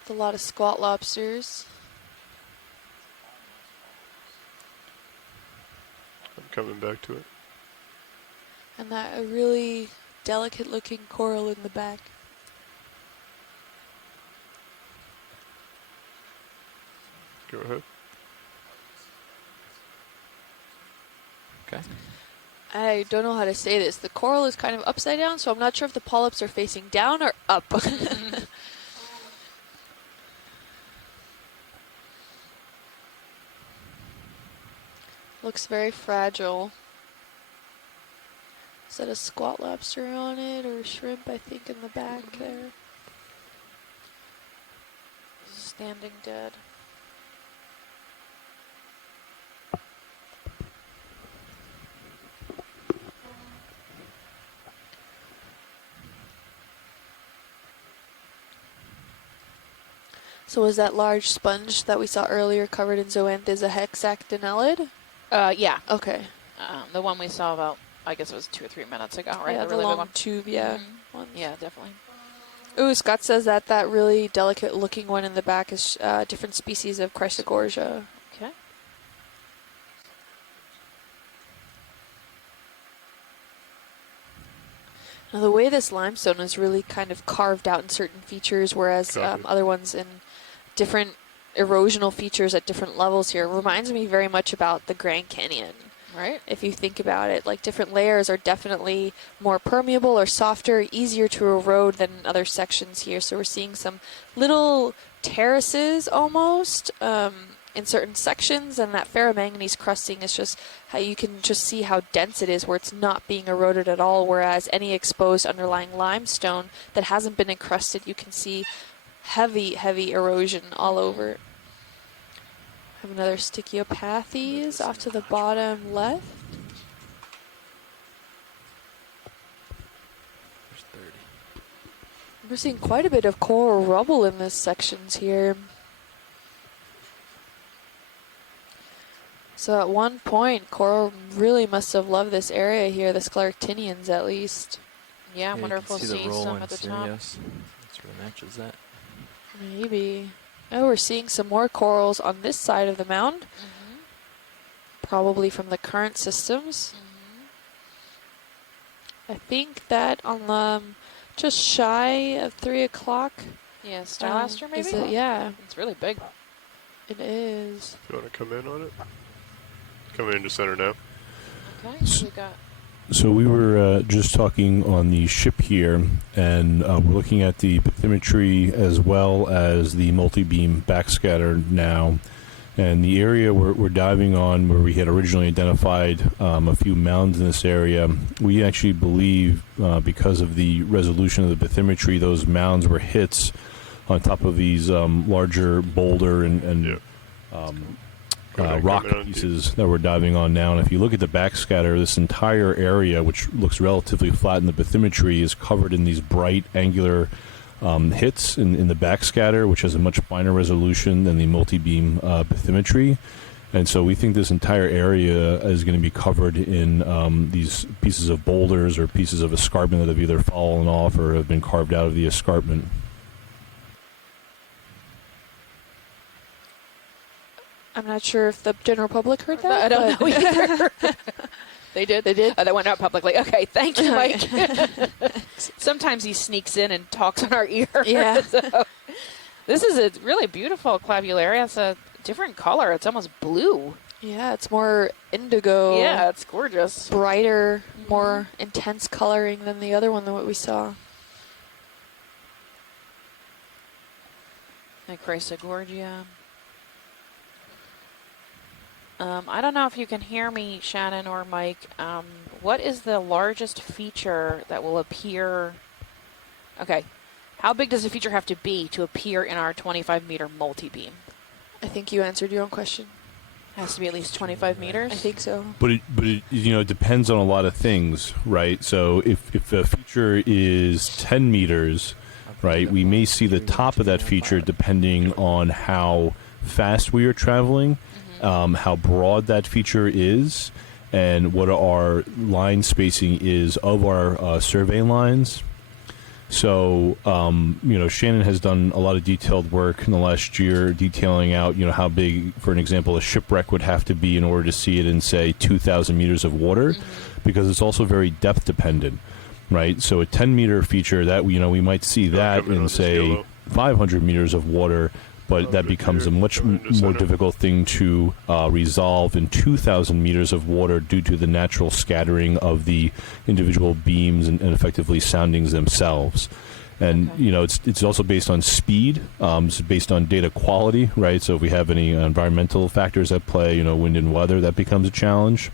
With a lot of squat lobsters. I'm coming back to it. And that a really delicate looking coral in the back. Go ahead. Okay. I don't know how to say this. The coral is kind of upside down, so I'm not sure if the polyps are facing down or up. Looks very fragile. Is that a squat lobster on it or a shrimp, I think, in the back there? Standing dead. So was that large sponge that we saw earlier covered in zoanthus a hexactinellid? Yeah. Okay. The one we saw about, I guess it was 2 or 3 minutes ago, right? Yeah, the really big long one. tube, yeah. Yeah, definitely. Ooh, Scott says that that really delicate looking one in the back is different species of Chrysogorgia. Okay. Now the way this limestone is really kind of carved out in certain features, whereas other ones in different erosional features at different levels here reminds me very much about the Grand Canyon. Right. If you think about it, like different layers are definitely more permeable or softer, easier to erode than other sections here. So we're seeing some little terraces almost in certain sections, and that ferromanganese crusting is just how you can just see how dense it is where it's not being eroded at all, whereas any exposed underlying limestone that hasn't been encrusted, you can see heavy erosion all over. Have another Stichiopathes off to the bottom left. There's 30. We're seeing quite a bit of coral rubble in this sections here. So at one point, coral really must have loved this area here, the Scleractinians at least. Yeah, I wonder if we'll see some at the top. That sort of matches that. Maybe. Oh, we're seeing some more corals on this side of the mound. Probably from the current systems. I think that on the just shy of 3 o'clock. Yeah, Stylaster maybe? Yeah. It's really big. It is. You want to come in on it? Come into center now. Okay, so we got... So we were just talking on the ship here, and we're looking at the bathymetry as well as the multi-beam backscatter now. And the area we're diving on, where we had originally identified a few mounds in this area, we actually believe, because of the resolution of the bathymetry, those mounds were hits on top of these larger boulder and rock pieces that we're diving on now. And if you look at the backscatter, this entire area, which looks relatively flat in the bathymetry, is covered in these bright angular hits in the backscatter, which has a much finer resolution than the multi-beam bathymetry. And so we think this entire area is going to be covered in these pieces of boulders or pieces of escarpment that have either fallen off or have been carved out of the escarpment. I'm not sure if the general public heard that. I don't know either. They did? They did? Oh, that went out publicly. Okay, thank you, Mike. Sometimes he sneaks in and talks on our ear. Yeah. So, this is a really beautiful clavularia. It's a different color. It's almost blue. Yeah, it's more indigo. Yeah, it's gorgeous. Brighter, more intense coloring than the other one than what we saw. Chrysogorgia. I don't know if you can hear me, Shannon or Mike. What is the largest feature that will appear? Okay. How big does a feature have to be to appear in our 25-meter multi-beam? I think you answered your own question. It has to be at least 25 meters? I think so. But it it depends on a lot of things, right? So if a feature is 10 meters, right, we may see the top of that feature depending on how fast we are traveling. How broad that feature is, and what our line spacing is of our survey lines. So, Shannon has done a lot of detailed work in the last year detailing out, how big, for an example, a shipwreck would have to be in order to see it in, say, 2,000 meters of water, because it's also very depth dependent, right? So a 10-meter feature, that we might see that in, say, 500 meters of water. but that becomes a much more difficult thing to resolve in 2,000 meters of water due to the natural scattering of the individual beams and effectively soundings themselves. And it's also based on speed. It's based on data quality, right? So if we have any environmental factors at play, wind and weather, that becomes a challenge.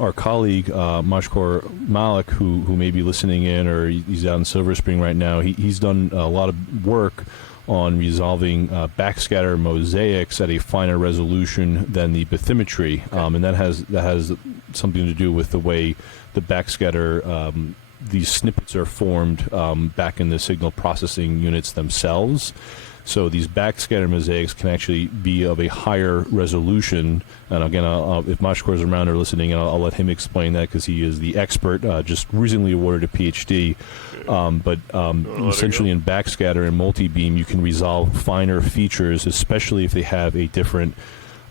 Our colleague Mashkoor Malik, who may be listening in, or he's out in Silver Spring right now, he's done a lot of work on resolving backscatter mosaics at a finer resolution than the bathymetry, and that has something to do with the way the backscatter these snippets are formed back in the signal processing units themselves. So these backscatter mosaics can actually be of a higher resolution. And again, if Mashkoor is around or listening, I'll let him explain that because he is the expert, just recently awarded a PhD. But essentially in backscatter and multi-beam, you can resolve finer features, especially if they have a different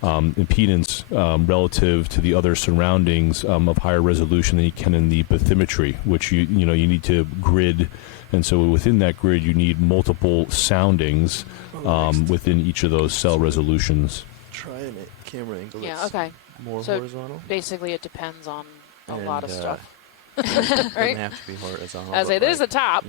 impedance relative to the other surroundings of higher resolution than you can in the bathymetry, which you need to grid. And so within that grid, you need multiple soundings within each of those cell resolutions. Try a camera angle that's more so horizontal. Basically, it depends on a lot of stuff. Doesn't Right? have to be horizontal. I say, there's the top.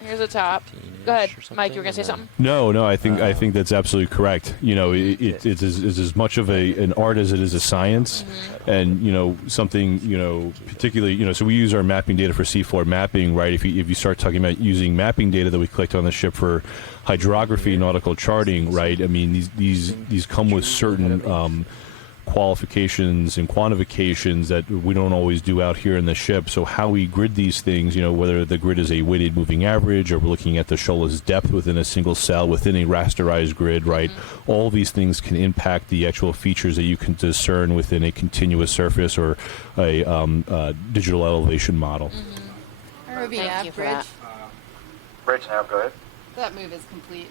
Here's the top. Go ahead, Mike. You were going to say something? No. I think that's absolutely correct. It's as much of an art as it is a science, and something particularly So we use our mapping data for seafloor mapping, right? If you start talking about using mapping data that we collect on the ship for hydrography, nautical charting, right? I mean these come with certain qualifications and quantifications that we don't always do out here in the ship. So how we grid these things, whether the grid is a weighted moving average or we're looking at the shoal's depth within a single cell, within a rasterized grid, right? All these things can impact the actual features that you can discern within a continuous surface or a digital elevation model. Ruby, Thank you for that. Bridge now, go ahead. That move is complete.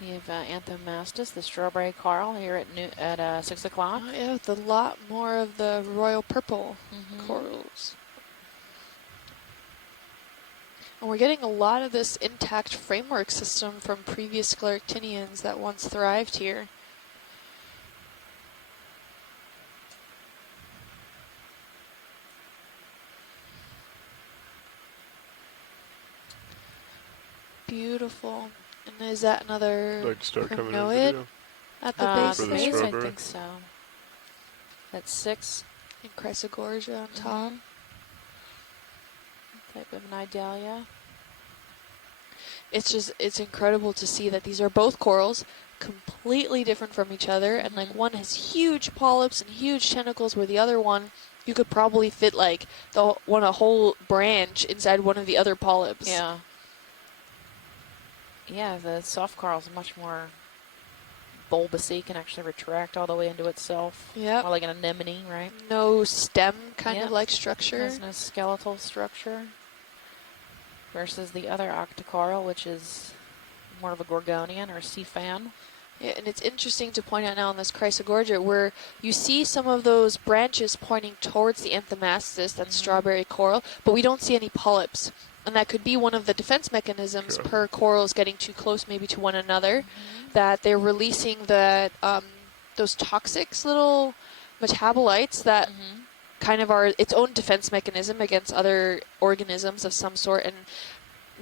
We have Anthomastus, the strawberry coral, here at 6 o'clock. Oh, yeah, with a lot more of the royal purple corals. And we're getting a lot of this intact framework system from previous scleractinians that once thrived here. Beautiful. And is that another crinoid at the base there? I think so. That's 6. And Chrysogorgia on top. Type of an Idalia. It's incredible to see that these are both corals, completely different from each other, and like one has huge polyps and huge tentacles, where the other one you could probably fit like a whole branch inside one of the other polyps. Yeah. Yeah, the soft coral is much more bulbousy, can actually retract all the way into itself. Yeah. More like an anemone, right? No stem kind of like structure. There's no skeletal structure. Versus the other octocoral, which is more of a gorgonian or sea fan. Yeah, and it's interesting to point out now on this Chrysogorgia where you see some of those branches pointing towards the Anthomastus, that strawberry coral, but we don't see any polyps. And that could be one of the defense mechanisms per corals getting too close maybe to one another, that they're releasing the those toxic little metabolites that kind of are its own defense mechanism against other organisms of some sort, and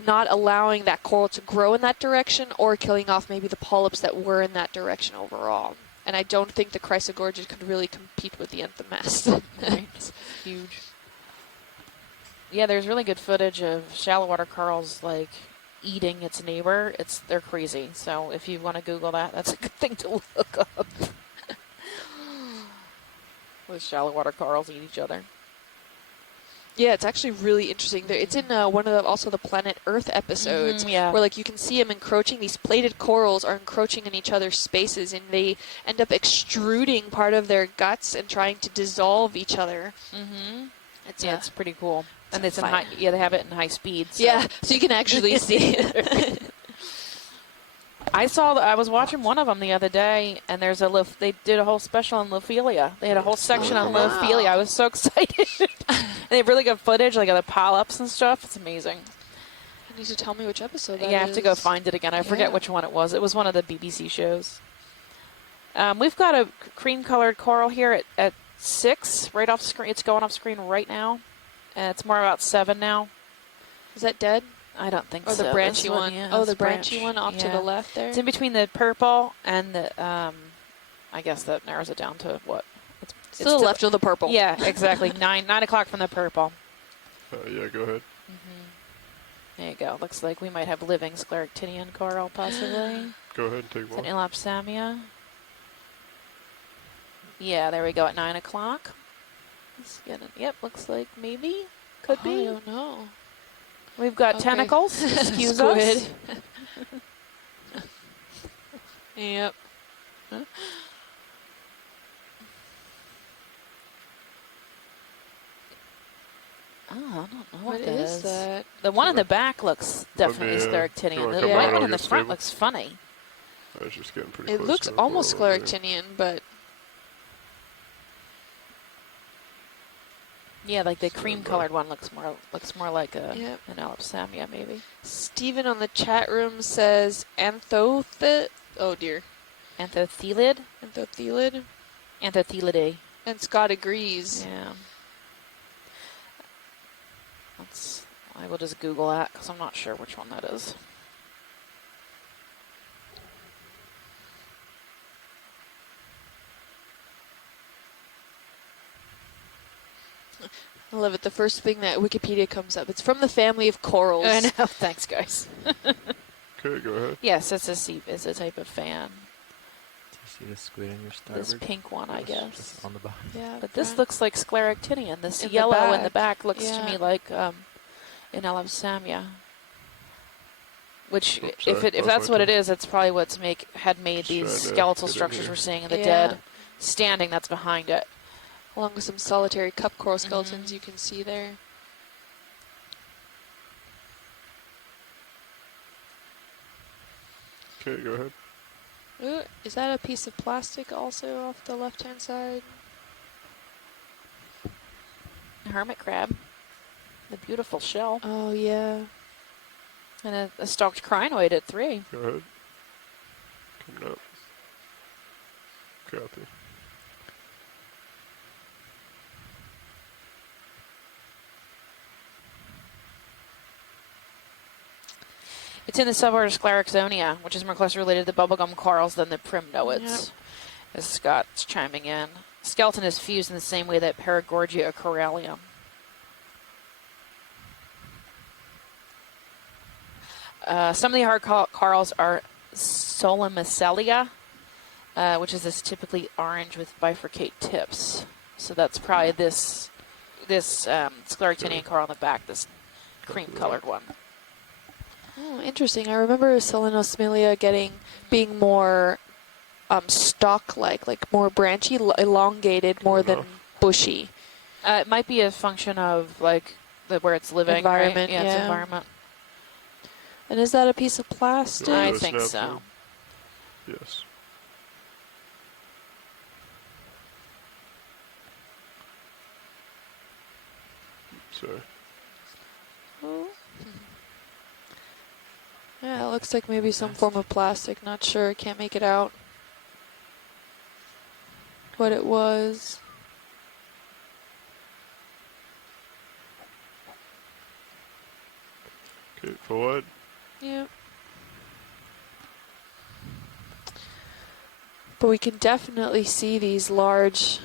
not allowing that coral to grow in that direction or killing off maybe the polyps that were in that direction overall. And I don't think the Chrysogorgia could really compete with the Anthomastus. It's huge. Yeah, there's really good footage of shallow water corals like eating its neighbor. They're crazy. So if you want to Google that, that's a good thing to look up. With shallow water corals eat each other. Yeah, it's actually really interesting. It's in one of also the Planet Earth episodes, where like you can see them encroaching. These plated corals are encroaching in each other's spaces, and they end up extruding part of their guts and trying to dissolve each other. It's pretty cool. And it's in high, they have it in high speed. So. Yeah, so you can actually see it. I was watching one of them the other day, and they did a whole special on Lophelia. They had a whole section on Lophelia. I was so excited. And they have really good footage, like of the polyps and stuff. It's amazing. You need to tell me which episode that is. Yeah, I have to go find it again. I forget which one it was. It was one of the BBC shows. We've got a cream-colored coral here at 6, right off screen. It's going off screen right now. It's more about 7 now. Is that dead? I don't think or so. the branchy one? Yeah, oh, the branchy one off to the left there? It's in between the purple and the, I guess that narrows it down to what? It's to the left of the purple. Yeah, exactly. 9 o'clock from the purple. Yeah, go ahead. There you go. Looks like we might have living scleractinian coral, possibly. Go ahead and take It's one. an Elapsamia. Yeah, there we go at 9 o'clock. Let's get it. Yep, looks like maybe. Could be. I don't know. We've got tentacles. Excuse us. Yep. Oh, I don't know What is that? The one in the back looks definitely scleractinian. The one in the front looks funny. I was just getting pretty It close looks to the almost coral, scleractinian, but... Yeah, like the cream-colored one looks more like an Elapsamia, maybe. Steven on the chat room says anthothelid. Oh dear. Anthothelid? Anthothelid. Anthothelidea. And Scott agrees. Yeah. I will just Google that because I'm not sure which one that is. I love it. The first thing that Wikipedia comes up. It's from the family of corals. I know. Thanks, guys. Okay, go ahead. Yes, it's a type of fan. Do you see the squid in your starboard? This pink one, I guess. Just on the bottom. Yeah, but this looks like scleractinian. This in yellow in the back looks to Yeah. me like an Elapsamia. Which, Oops, if sorry, that's what it turn. is, it's probably what's had made Just these trying to skeletal get in structures here. we're seeing in the Yeah. dead standing that's behind it. Along with some solitary cup coral skeletons you can see there. Okay, go ahead. Ooh, is that a piece of plastic also off the left-hand side? A hermit crab. The beautiful shell. Oh, yeah. And a stalked crinoid at 3. Go ahead. Coming up. Copy. It's in the suborder Scleraxonia, which is more closely related to the bubblegum corals than the primnoids, Yep. as Scott's chiming in. Skeleton is fused in the same way that Paragorgia corallium. Some of the hard corals are Solimicelia, which is this typically orange with bifurcate tips. So that's probably this Scleractinian coral on the back, this cream-colored one. Oh, interesting. I remember Selinosmilia being more stalk-like more branchy, elongated, more than bushy. It might be a function of like where it's living, Environment, right? Yeah, yeah. its environment. And is that a piece of plastic? I Yes, think now, so. Yes. Sorry. Oh. Yeah, it looks like maybe some form of plastic. Not sure. Can't make it out what it was. Okay, forward. Yeah. But we can definitely see these large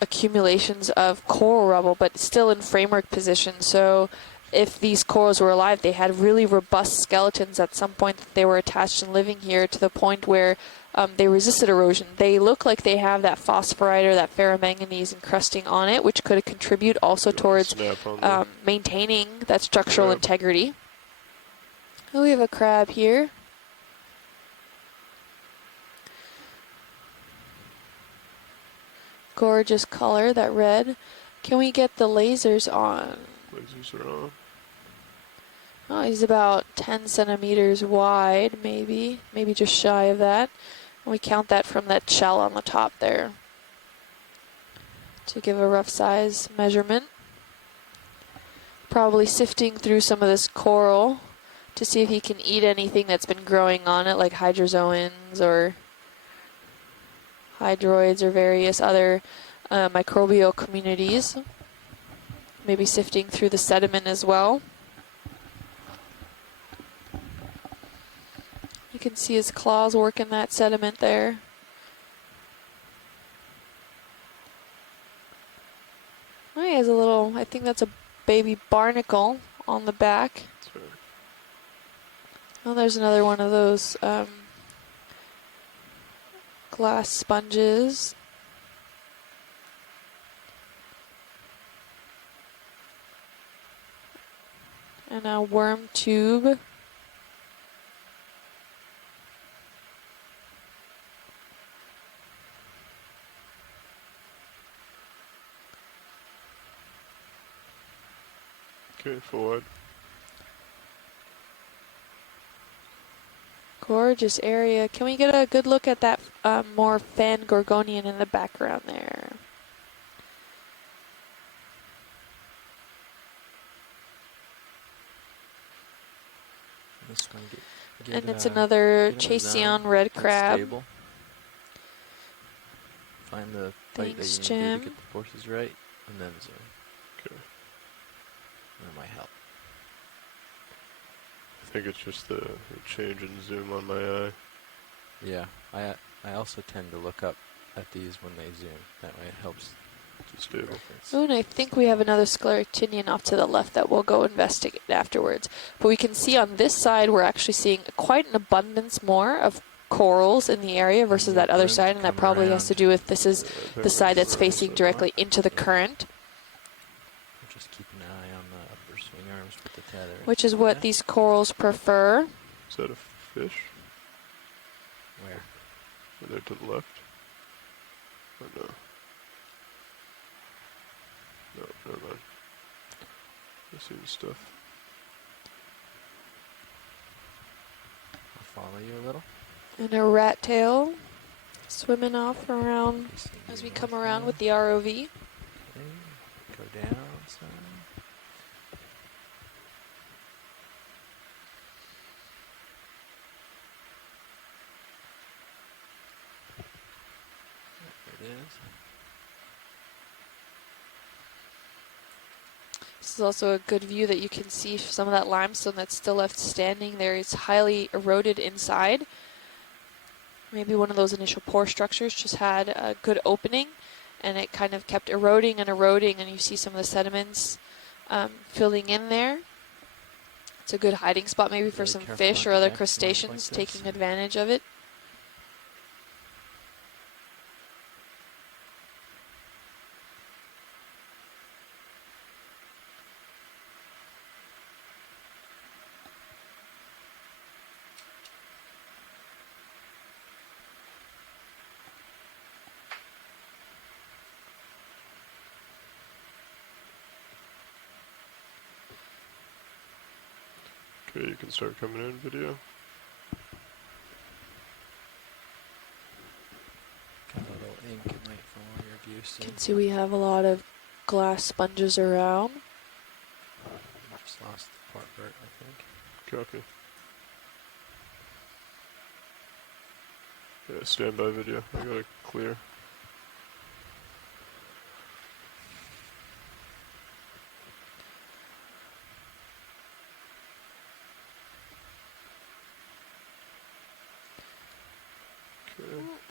accumulations of coral rubble, but still in framework position. So if these corals were alive, they had really robust skeletons at some point that they were attached and living here to the point where they resisted erosion. They look like they have that phosphorite or that ferromanganese encrusting on it, which could contribute also towards maintaining that structural integrity. Oh, we have a crab here. Gorgeous color, that red. Can we get the lasers on? Lasers are on. Oh, he's about 10 centimeters wide, maybe just shy of that. And we count that from that shell on the top there to give a rough size measurement. Probably sifting through some of this coral to see if he can eat anything that's been growing on it, like hydrozoans or hydroids or various other microbial communities. Maybe sifting through the sediment as well. You can see his claws working that sediment there. Oh, he has a little, I think that's a baby barnacle on the back. Oh, there's another one of those glass sponges. And a worm tube. Okay, forward. Gorgeous area. Can we get a good look at that more fan gorgonian in the background there? This one And it's another Chaseon red crab. Stable. Find the light Thanks, that you need to do Jim. to get the forces right, and then zoom. Okay. That might help. I think it's just the change in zoom on my eye. Yeah, I also tend to look up at these when they zoom. That way it helps to stable. reference. Oh, and I think we have another scleractinian off to the left that we'll go investigate afterwards. But we can see on this side we're actually seeing quite an abundance more of corals in the area versus that other side, and that probably has to do with this is the side that's facing directly into the current. Just keep an eye on the upper swing arms with the tether. Which is what these corals prefer. Is that a fish? Where? Are they to the left? Or no? No, never mind. I see the stuff. I'll follow you a little. And a rat tail swimming off around as we come around with the ROV. Okay. Go down some. There it is. This is also a good view that you can see some of that limestone that's still left standing there. It's highly eroded inside. Maybe one of those initial pore structures just had a good opening and it kind of kept eroding and eroding, and you see some of the sediments filling in there. It's a good hiding spot maybe for some fish or other crustaceans taking advantage of it. Okay, you can start coming in video. Got a little ink, it might fall on your view soon. You can see we have a lot of glass sponges around. Just lost the part vert, I think. Copy. Yeah, standby video. I got it clear.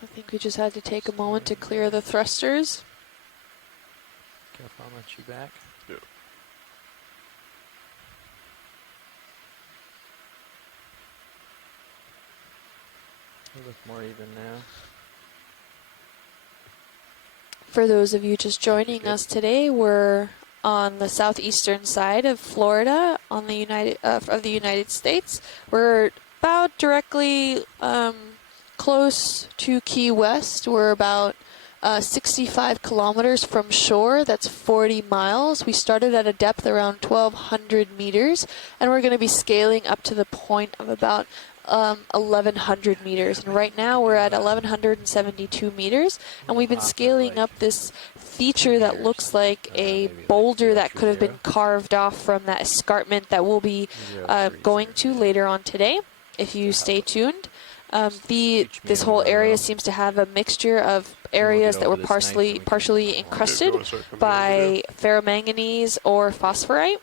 I think we just had to take a moment to clear the thrusters. Careful, I'll let you back. Yep. They look more even now. For those of you just joining us today, we're on the southeastern side of Florida, on the United States. We're about directly close to Key West. We're about 65 kilometers from shore. That's 40 miles. We started at a depth around 1,200 meters, and we're going to be scaling up to the point of about 1,100 meters. And right now we're at 1,172 meters. And we've been scaling up this feature that looks like a boulder that could have been carved off from that escarpment that we'll be going to later on today, if you stay tuned. This whole area seems to have a mixture of areas that were partially encrusted by ferromanganese or phosphorite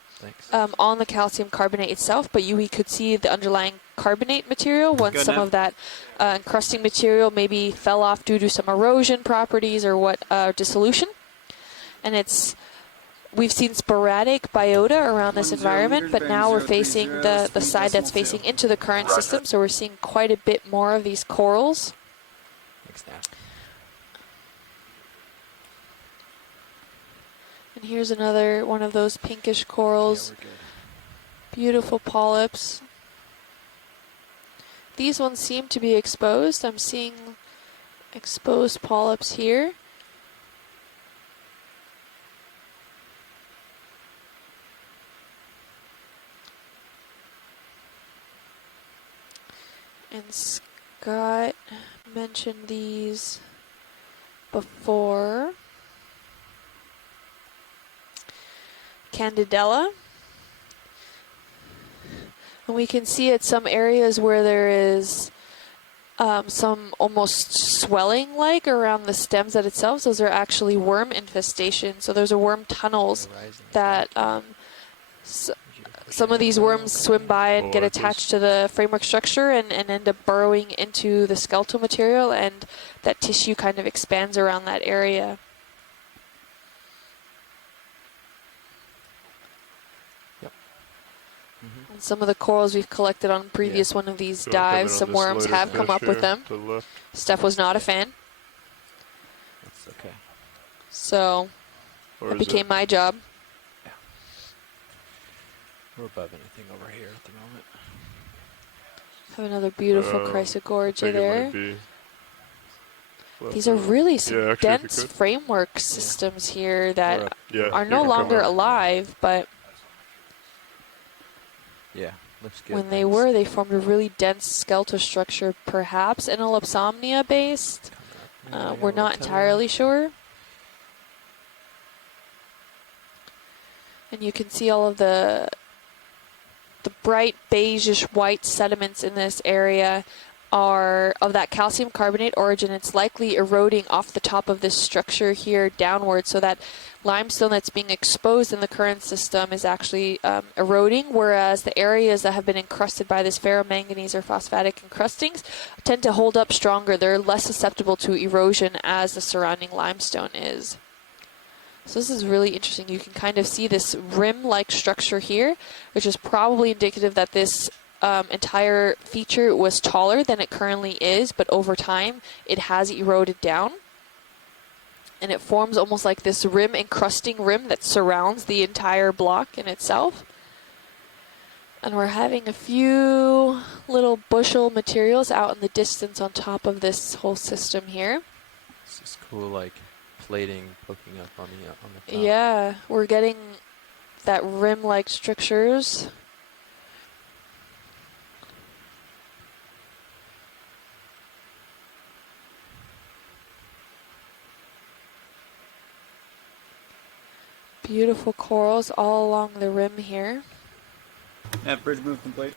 on the calcium carbonate itself, but we could see the underlying carbonate material once some of that encrusting material maybe fell off due to some erosion properties or dissolution. And we've seen sporadic biota around this environment, but now we're facing the side that's facing into the current system, so we're seeing quite a bit more of these corals. And here's another one of those pinkish corals. Beautiful polyps. These ones seem to be exposed. I'm seeing exposed polyps here. And Scott mentioned these before. Candidella. And we can see at some areas where there is some almost swelling like around the stems at itself. Those are actually worm infestation. So those are worm tunnels that some of these worms swim by and get attached to the framework structure and end up burrowing into the skeletal material, and that tissue kind of expands around that area. And some of the corals we've collected on previous one of these dives, some worms have come up with them. Steph was not a fan. That's okay. So that became my job. We're above anything over here at the moment. Have another beautiful chrysogorgia there. These are really some dense framework systems here that are no longer alive, but looks good. When they formed a really dense skeletal structure, perhaps Enelopsomnia based. We're not entirely sure. And you can see all of the bright beigeish white sediments in this area are of that calcium carbonate origin. It's likely eroding off the top of this structure here downward, so that limestone that's being exposed in the current system is actually eroding, whereas the areas that have been encrusted by this ferromanganese or phosphatic encrustings tend to hold up stronger. They're less susceptible to erosion as the surrounding limestone is. So this is really interesting. You can kind of see this rim-like structure here, which is probably indicative that this entire feature was taller than it currently is, but over time it has eroded down. And it forms almost like this rim, encrusting rim that surrounds the entire block in itself. And we're having a few little bushel materials out in the distance on top of this whole system here. This is cool, like plating poking up on the top. Yeah, we're getting that rim-like structures. Beautiful corals all along the rim here. Bridge move complete.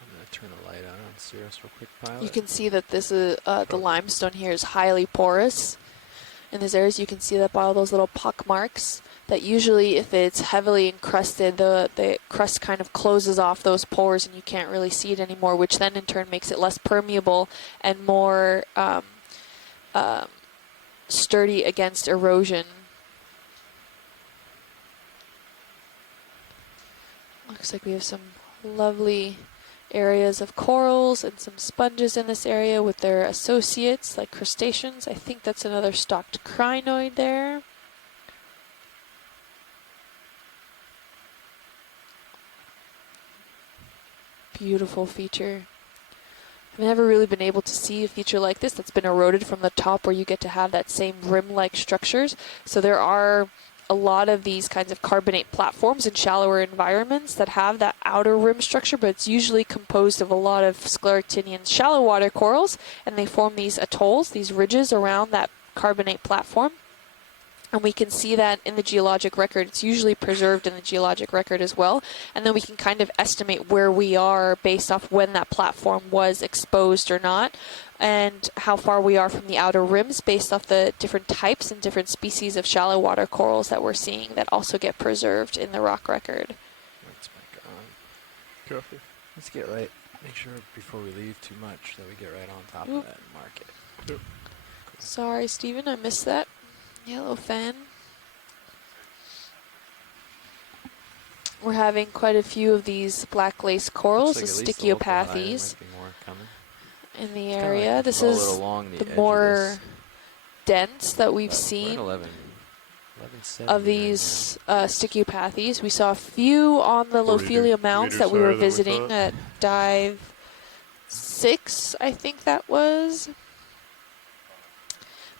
I'm going to turn the light on Cirrus real quick, pilot. You can see that this is the limestone here is highly porous. In this area, you can see that by all those little pock marks. That usually, if it's heavily encrusted, the crust kind of closes off those pores and you can't really see it anymore, which then in turn makes it less permeable and more sturdy against erosion. Looks like we have some lovely areas of corals and some sponges in this area with their associates like crustaceans. I think that's another stalked crinoid there. Beautiful feature. I've never really been able to see a feature like this that's been eroded from the top where you get to have that same rim-like structures. So there are a lot of these kinds of carbonate platforms in shallower environments that have that outer rim structure, but it's usually composed of a lot of scleractinian shallow water corals, and they form these atolls, these ridges around that carbonate platform. And we can see that in the geologic record. It's usually preserved in the geologic record as well. And then we can kind of estimate where we are based off when that platform was exposed or not, and how far we are from the outer rims based off the different types and different species of shallow water corals that we're seeing that also get preserved in the rock record. That's back on. Copy. Let's get right. Make sure before we leave too much that we get right on top Oop. of that and mark it. Yep. Sorry, Stephen, I missed that. Yellow fan. We're having quite a few of these black lace corals, Looks the like at least the local island Stichiopathes, might be more coming. in the It's kinda area. like This follow is it along the edge the of more this. dense that we've We're at seen 1170 of these Stichiopathes. We saw a few on the 40 Lophelia mounds meters that we higher were than we visiting thought. at dive 6, I think that was.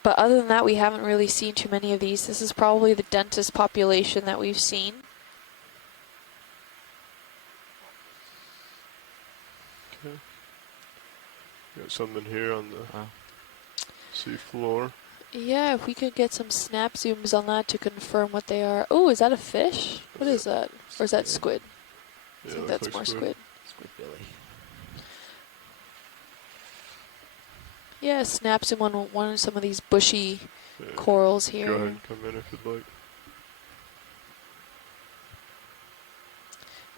But other than that, we haven't really seen too many of these. This is probably the densest population that we've seen. Okay. Got something here on the seafloor. Yeah, if we could get some snap zooms on that to confirm what they are. Oh, is that a fish? What is that? Or is that squid? I Yeah, think looks that's like more squid. squid. Squid Billy. Yeah, snap zoom on some of these bushy Yeah, corals Go ahead here. and come in if you'd like.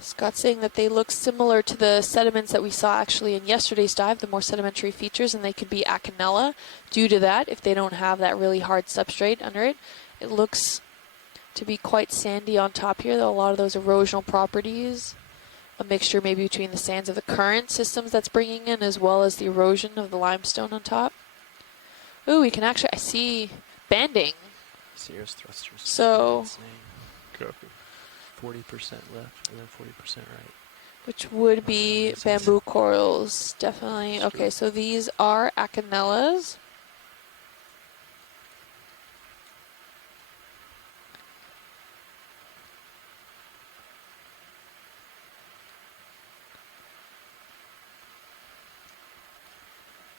Scott's saying that they look similar to the sediments that we saw actually in yesterday's dive, the more sedimentary features, and they could be Acanella due to that if they don't have that really hard substrate under it. It looks to be quite sandy on top here, though a lot of those erosional properties. A mixture maybe between the sands of the current systems that's bringing in as well as the erosion of the limestone on top. Ooh, we can actually, I see banding. Cirrus thrusters. So, Copy. 40% left and then 40% right. which would be Makes sense. bamboo corals, definitely. Okay, so these are Acanellas.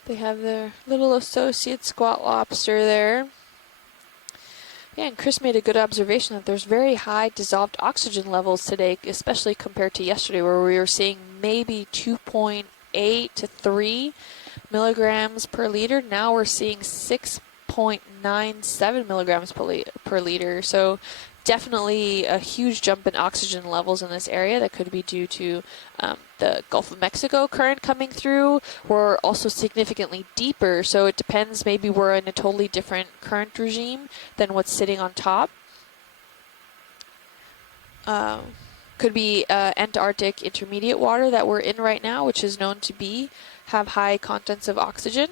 They have their little associate squat lobster there. Yeah, and Chris made a good observation that there's very high dissolved oxygen levels today, especially compared to yesterday where we were seeing maybe 2.8 to 3 milligrams per liter. Now we're seeing 6.97 milligrams per liter. So definitely a huge jump in oxygen levels in this area that could be due to the Gulf of Mexico current coming through. We're also significantly deeper, so it depends. Maybe we're in a totally different current regime than what's sitting on top. Could be Antarctic intermediate water that we're in right now, which is known to have high contents of oxygen.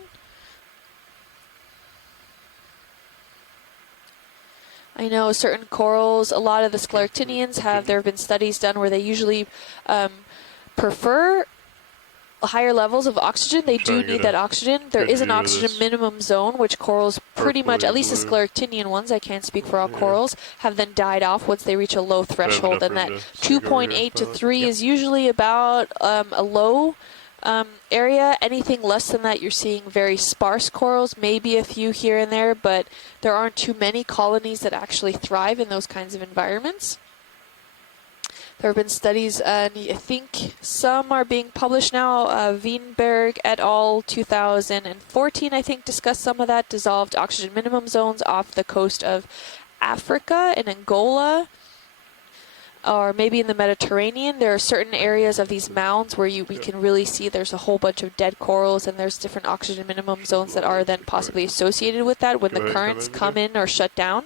I know certain corals, a lot of the scleractinians there have been studies done where they usually prefer higher levels of oxygen. They do need that oxygen. There is an oxygen minimum zone, which corals pretty much, at least the scleractinian ones, I can't speak for all corals, have then died off once they reach a low threshold. And that 2.8 to 3 is usually about a low area. Anything less than that, you're seeing very sparse corals, maybe a few here and there, but there aren't too many colonies that actually thrive in those kinds of environments. There have been studies, and I think some are being published now. Wienberg et al. 2014, I think, discussed some of that, dissolved oxygen minimum zones off the coast of Africa in Angola, or maybe in the Mediterranean. There are certain areas of these mounds where we can really see there's a whole bunch of dead corals, and there's different oxygen minimum zones that are then possibly associated with that when the currents come in or shut down.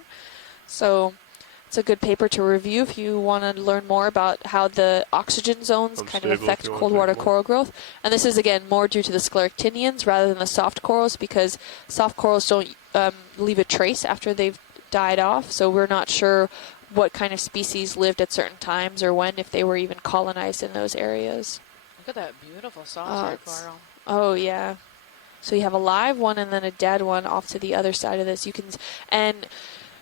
So it's a good paper to review if you want to learn more about how the oxygen zones kind of affect cold water coral growth. And this is, again, more due to the scleractinians rather than the soft corals, because soft corals don't leave a trace after they've died off, so we're not sure what kind of species lived at certain times or when, if they were even colonized in those areas. Look at that beautiful saucer coral. Oh, yeah. So you have a live one and then a dead one off to the other side of this. You can, and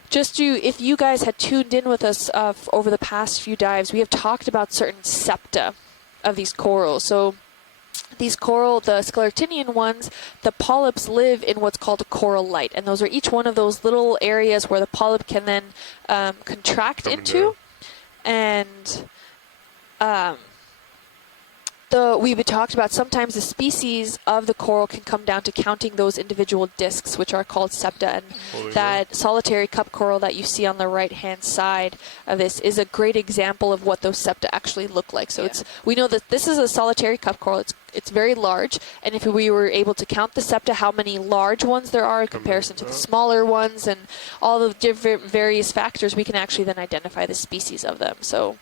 just to, if you guys had tuned in with us over the past few dives, we have talked about certain septa of these corals. So these coral, the scleractinian ones, the polyps live in what's called a coral light. And those are each one of those little areas where the polyp can then contract into. And we've talked about sometimes the species of the coral can come down to counting those individual discs, which are called septa. And that solitary cup coral that you see on the right-hand side of this is a great example of what those septa actually look like. So we know that this is a solitary cup coral. It's very large, and if we were able to count the septa, how many large ones there are in comparison to the smaller ones, and all the different various factors, we can actually then identify the species of them. So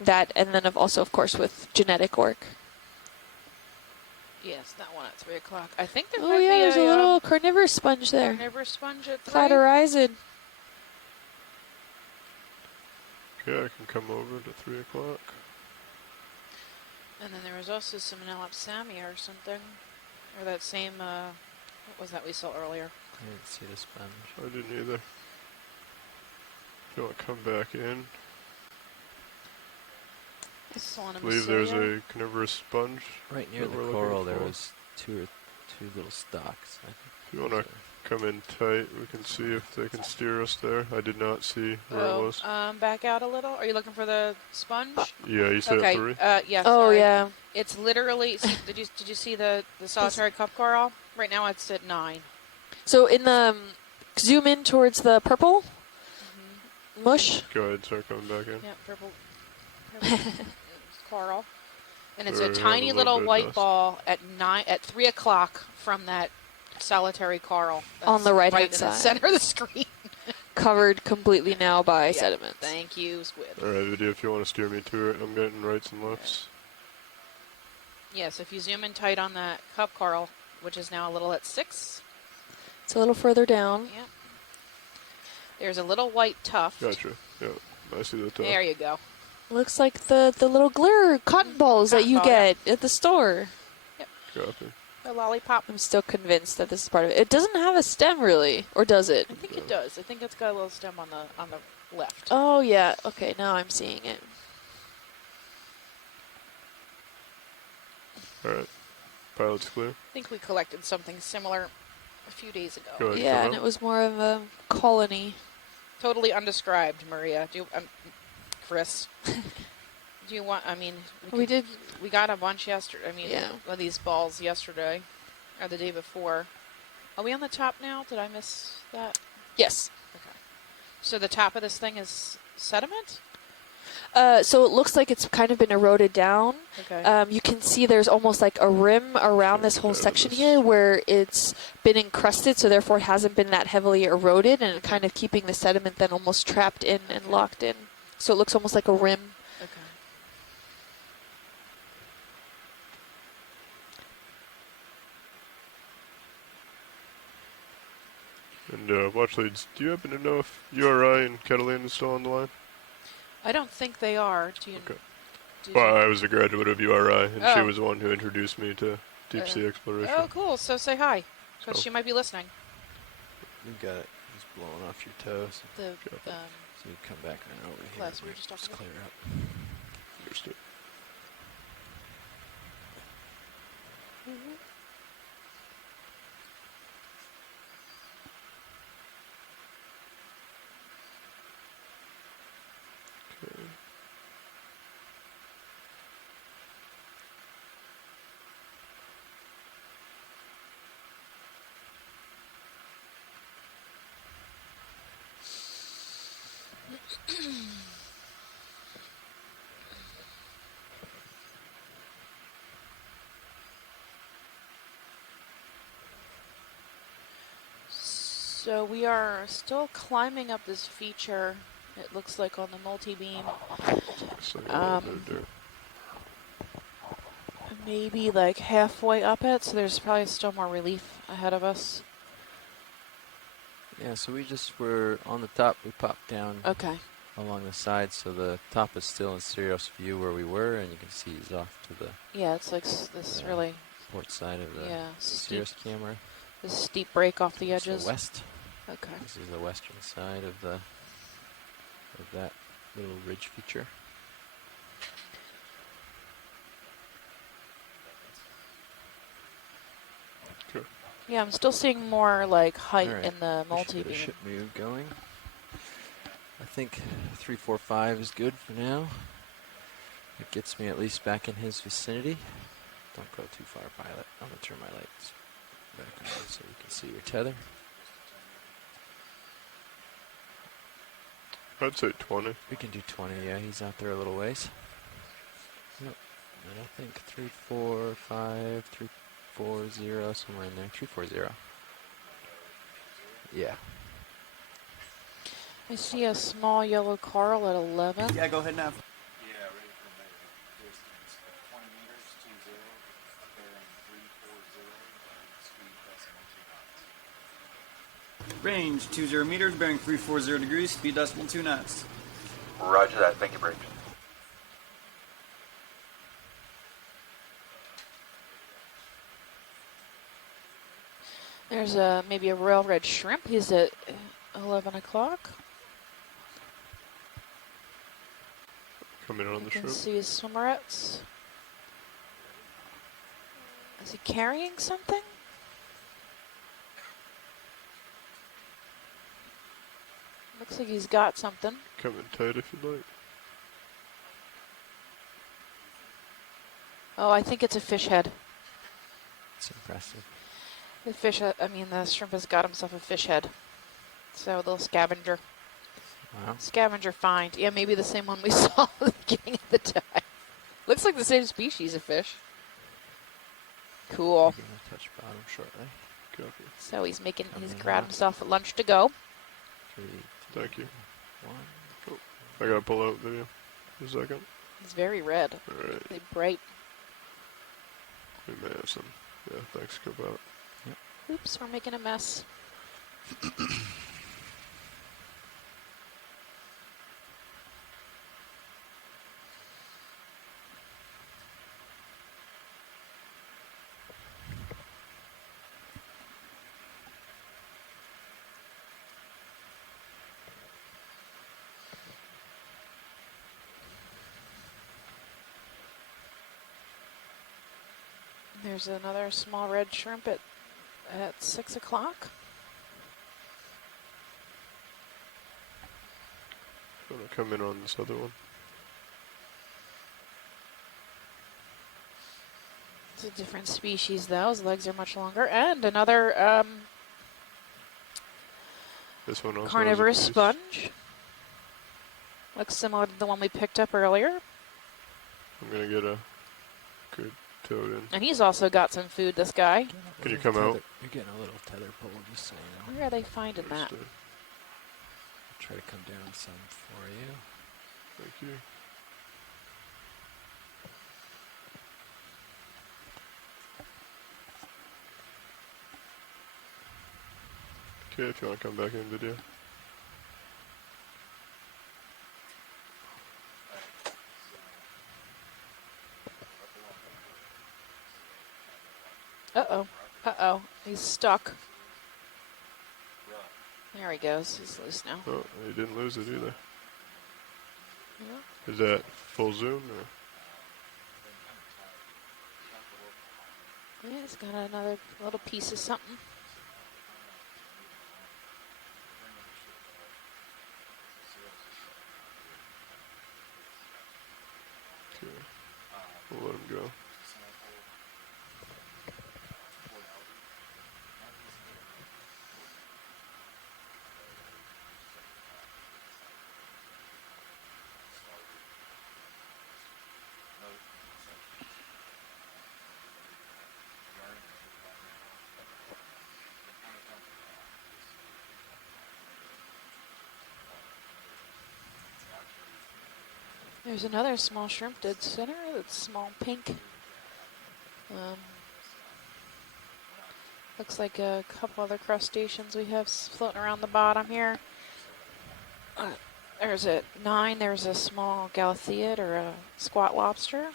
that, and then also, of course, with genetic work. Yes, that one at 3 o'clock. I think there Oh might yeah, be there's a little carnivorous sponge there. Carnivorous sponge at 3. Cloud horizon. Okay, I can come over to 3 o'clock. And then there was also some Nelopsamia or something. Or that same, what was that we saw earlier? I didn't see the sponge. I didn't either. If you want to come back in. I believe there's a carnivorous sponge. Right near the coral there was two little stalks. I think. If you want to come in tight, we can see if they can steer us there. I did not see where it was. Back out a little. Are you looking for the sponge? Yeah, you said 3? Yeah. Oh, sorry. yeah. It's literally. See, did you see the solitary cup coral? Right now it's at 9. So in the zoom in towards the purple mush. Go ahead, start coming back in. Yeah, purple coral, and it's a tiny little white ball at 3 o'clock from that solitary coral on the right-hand in the side, center of the screen, covered completely now by sediment. Thank you, squid. All right, Vidya, if you want to steer me to it, I'm getting rights and lefts. Yes, if you zoom in tight on that cup coral, which is now a little at 6. It's a little further down. Yeah. There's a little white tuft. Gotcha. Yeah, I see the tuft. There you go. Looks like the little glitter cotton balls that you get at the store. Yep. Copy. A lollipop. I'm still convinced that this is part of it. It doesn't have a stem, really, or does it? I think it does. I think it's got a little stem on the left. Oh yeah. Okay, now I'm seeing it. All right. Pilot's clear. I think we collected something similar a few days ago. Go ahead, Yeah, and it was more of a colony. Totally undescribed, Maria. Chris, do you want? I mean, we got a bunch yesterday. I mean, of these balls yesterday, or the day before. Are we on the top now? Did I miss that? Yes. Okay. So the top of this thing is sediment? So it looks like it's kind of been eroded down. Okay. You can see there's almost like a rim around this whole section here where it's been encrusted, so therefore it hasn't been that heavily eroded, and kind of keeping the sediment then almost trapped in and locked in. So it looks almost like a rim. Okay. And watch leads, do you happen to know if URI and Catalina is still on the line? I don't think they are. Do you? Okay. Well, I was a graduate of URI, and she Oh. was the one who introduced me to deep sea exploration. Oh, cool. So say hi, because she might be listening. You got it. He's blowing off your toes. The so you come back around over here. class we were just talking about. Clear up. Understood. So we are still climbing up this feature, it looks like, on the multi-beam. Maybe like halfway up it, so there's probably still more relief ahead of us. Yeah, so we just were on the top. We popped down along the side, so the top is still in Sirius view where we were, and you can see he's off to the... Yeah, it's like this really port side of the Yeah, Cirrus camera. The steep break off the It's edges. the west. Okay. This is the western side of that little ridge feature. Okay. Yeah, I'm still seeing more like height All right. in the We should get a multi-beam. ship move going. I think 345 is good for now. It gets me at least back in his vicinity. Don't go too far, pilot. I'm gonna turn my lights back on so you can see your tether. I'd say 20. We can do 20, yeah, he's out there a little ways. Yep. And I think 345, 340, somewhere in there. 340. Yeah. I see a small yellow coral at 11. Yeah, go ahead now. Yeah, ready for measure. Distance 20 meters, 20, bearing 340, speed decimal 2 knots. Range 20 meters, bearing 340 degrees, speed decimal 2 knots. Roger that. Thank you, Bridge. There's maybe a royal red shrimp. He's at 11 o'clock. Coming in on You the can shrimp. see his swimmerets. Is he carrying something? Looks like he's got something. Come in tight if you'd like. Oh, I think it's a fish head. It's impressive. The shrimp has got himself a fish head. So, a little scavenger. Wow. Scavenger find. Yeah, maybe the same one we saw at the beginning of the dive. Looks like the same species of fish. Cool. We're gonna touch bottom shortly. Copy. So he's Coming grabbed up. himself a lunch to go. 3, 2, Thank you. 1. Oh, I gotta pull out video. A second. He's very red. Alright. Really bright. We may have some. Yeah, thanks, Cobot. Oops, we're making a mess. There's another small red shrimp at 6 o'clock. I'm gonna come in on this other one. It's a different species though. His legs are much longer. And another This one also carnivorous has a piece. sponge. Looks similar to the one we picked up earlier. I'm gonna get a good toad in. And he's also got some food, this guy. Can you come out? You're getting a little tether pull, just so you know. Where are they finding that? Understood. Try to come down some for you. Thank you. Okay, if you want to come back in video. Uh-oh. Uh-oh. He's stuck. There he goes. He's loose now. Oh, you didn't lose it either. Yeah. Is that full zoom or? Yeah, he's got another little piece of something. Okay. We'll let him go. There's another small shrimp dead center. That's small pink. Looks like a couple other crustaceans we have floating around the bottom here. There's a 9. There's a small galatheid or a squat lobster.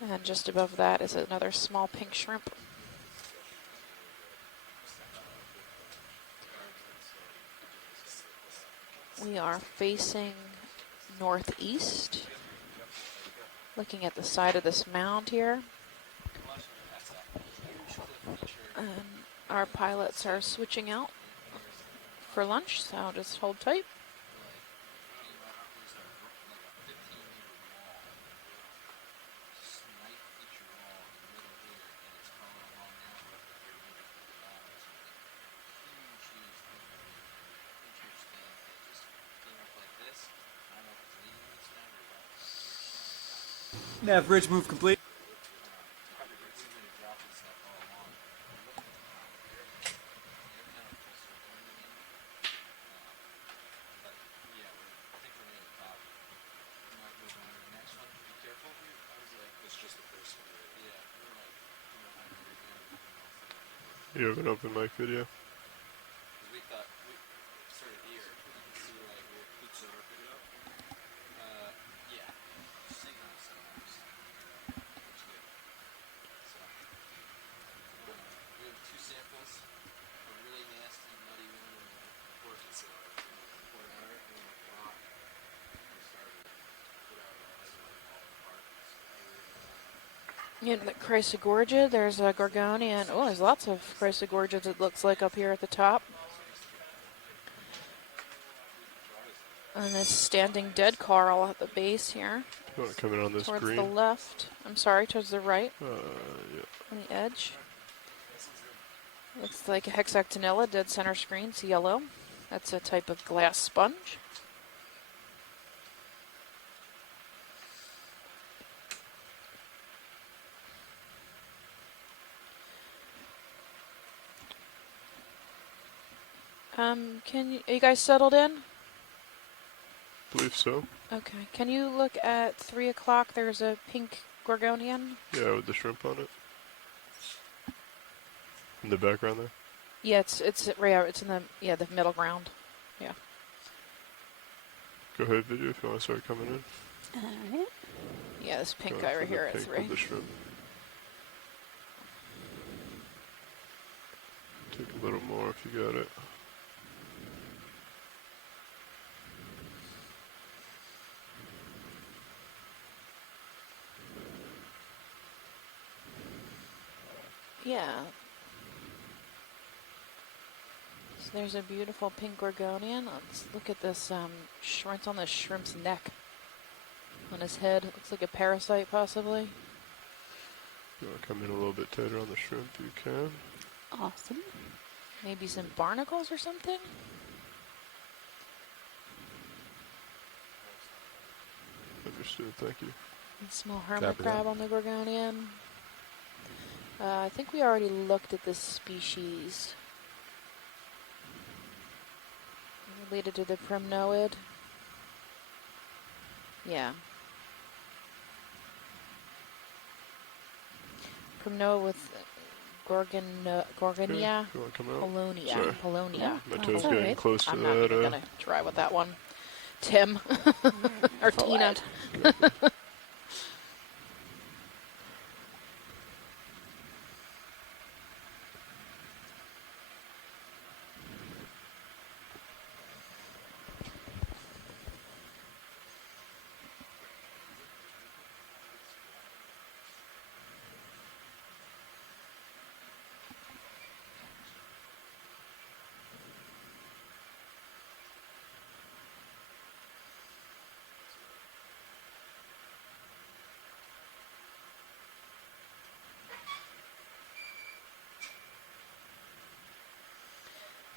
And just above that is another small pink shrimp. We are facing northeast, looking at the side of this mound here. And our pilots are switching out for lunch, so just hold tight. Nav bridge move complete. You have an open mic video. In the Chrysogorgia, there's a Gorgonian. Oh, there's lots of Chrysogorgias, it looks like, up here at the top. And this standing dead coral at the base here. Coming on this towards green. the left. I'm sorry, towards the right. Yeah. On the edge. Looks like a Hexactinella, dead center screen. It's yellow. That's a type of glass sponge. Are you guys settled in? Believe so. Okay. Can you look at 3 o'clock? There's a pink Gorgonian. Yeah, with the shrimp on it. In the background there. Yeah, it's in the middle ground. Yeah. Go ahead, video, if you want to start coming in. Alright. Yeah, this pink guy right here at 3. With the shrimp. Take a little more if you got it. Yeah. So there's a beautiful pink Gorgonian. Let's look at this shrimp on the shrimp's neck. On his head. It looks like a parasite, possibly. If you want to come in a little bit tighter on the shrimp, you can. Awesome. Maybe some barnacles or something? Understood, thank you. A small hermit crab on the Gorgonian. I think we already looked at this species. Related to the primnoid. Yeah. Primnoid with Gorgonia. Polonia. Polonia. My toe's getting close to I'm that. not even going to try with that one. Tim. Or Tina.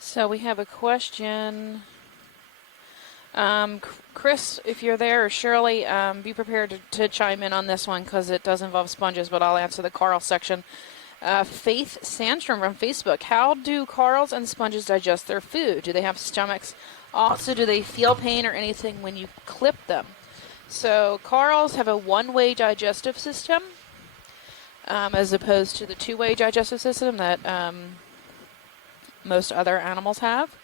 So we have a question. Chris, if you're there, or Shirley, be prepared to chime in on this one because it does involve sponges, but I'll answer the coral section. Faith Sandstrom from Facebook. How do corals and sponges digest their food? Do they have stomachs? Also, do they feel pain or anything when you clip them? So corals have a one-way digestive system as opposed to the two-way digestive system that most other animals have.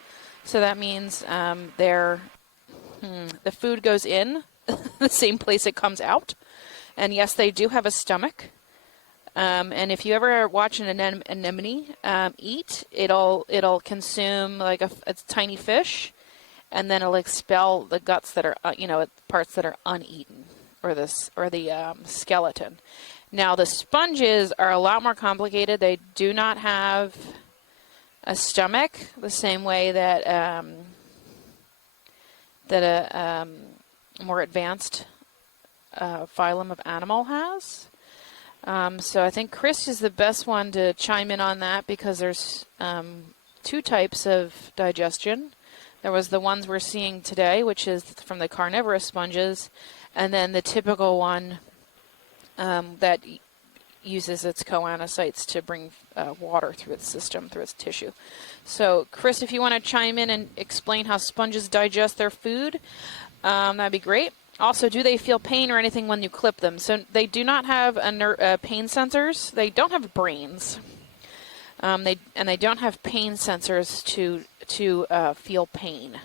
So that means the food goes in the same place it comes out. And yes, they do have a stomach. And if you ever watch an anemone eat, it'll consume like a tiny fish, and then it'll expel the guts that are parts that are uneaten, or the skeleton. Now the sponges are a lot more complicated. They do not have a stomach the same way that a more advanced phylum of animal has. So I think Chris is the best one to chime in on that, because there's two types of digestion. There was the ones we're seeing today, which is from the carnivorous sponges, and then the typical one that uses its choanocytes to bring water through its system, through its tissue. So Chris, if you want to chime in and explain how sponges digest their food, that'd be great. Also, do they feel pain or anything when you clip them? So they do not have pain sensors. They don't have brains. They don't have pain sensors to feel pain.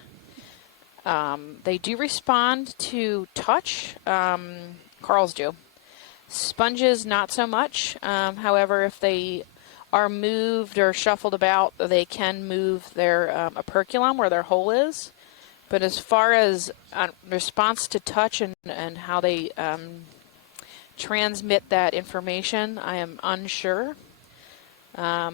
They do respond to touch. Corals do. Sponges, not so much. However, if they are moved or shuffled about, they can move their operculum, where their hole is. But as far as response to touch and how they transmit that information, I am unsure. I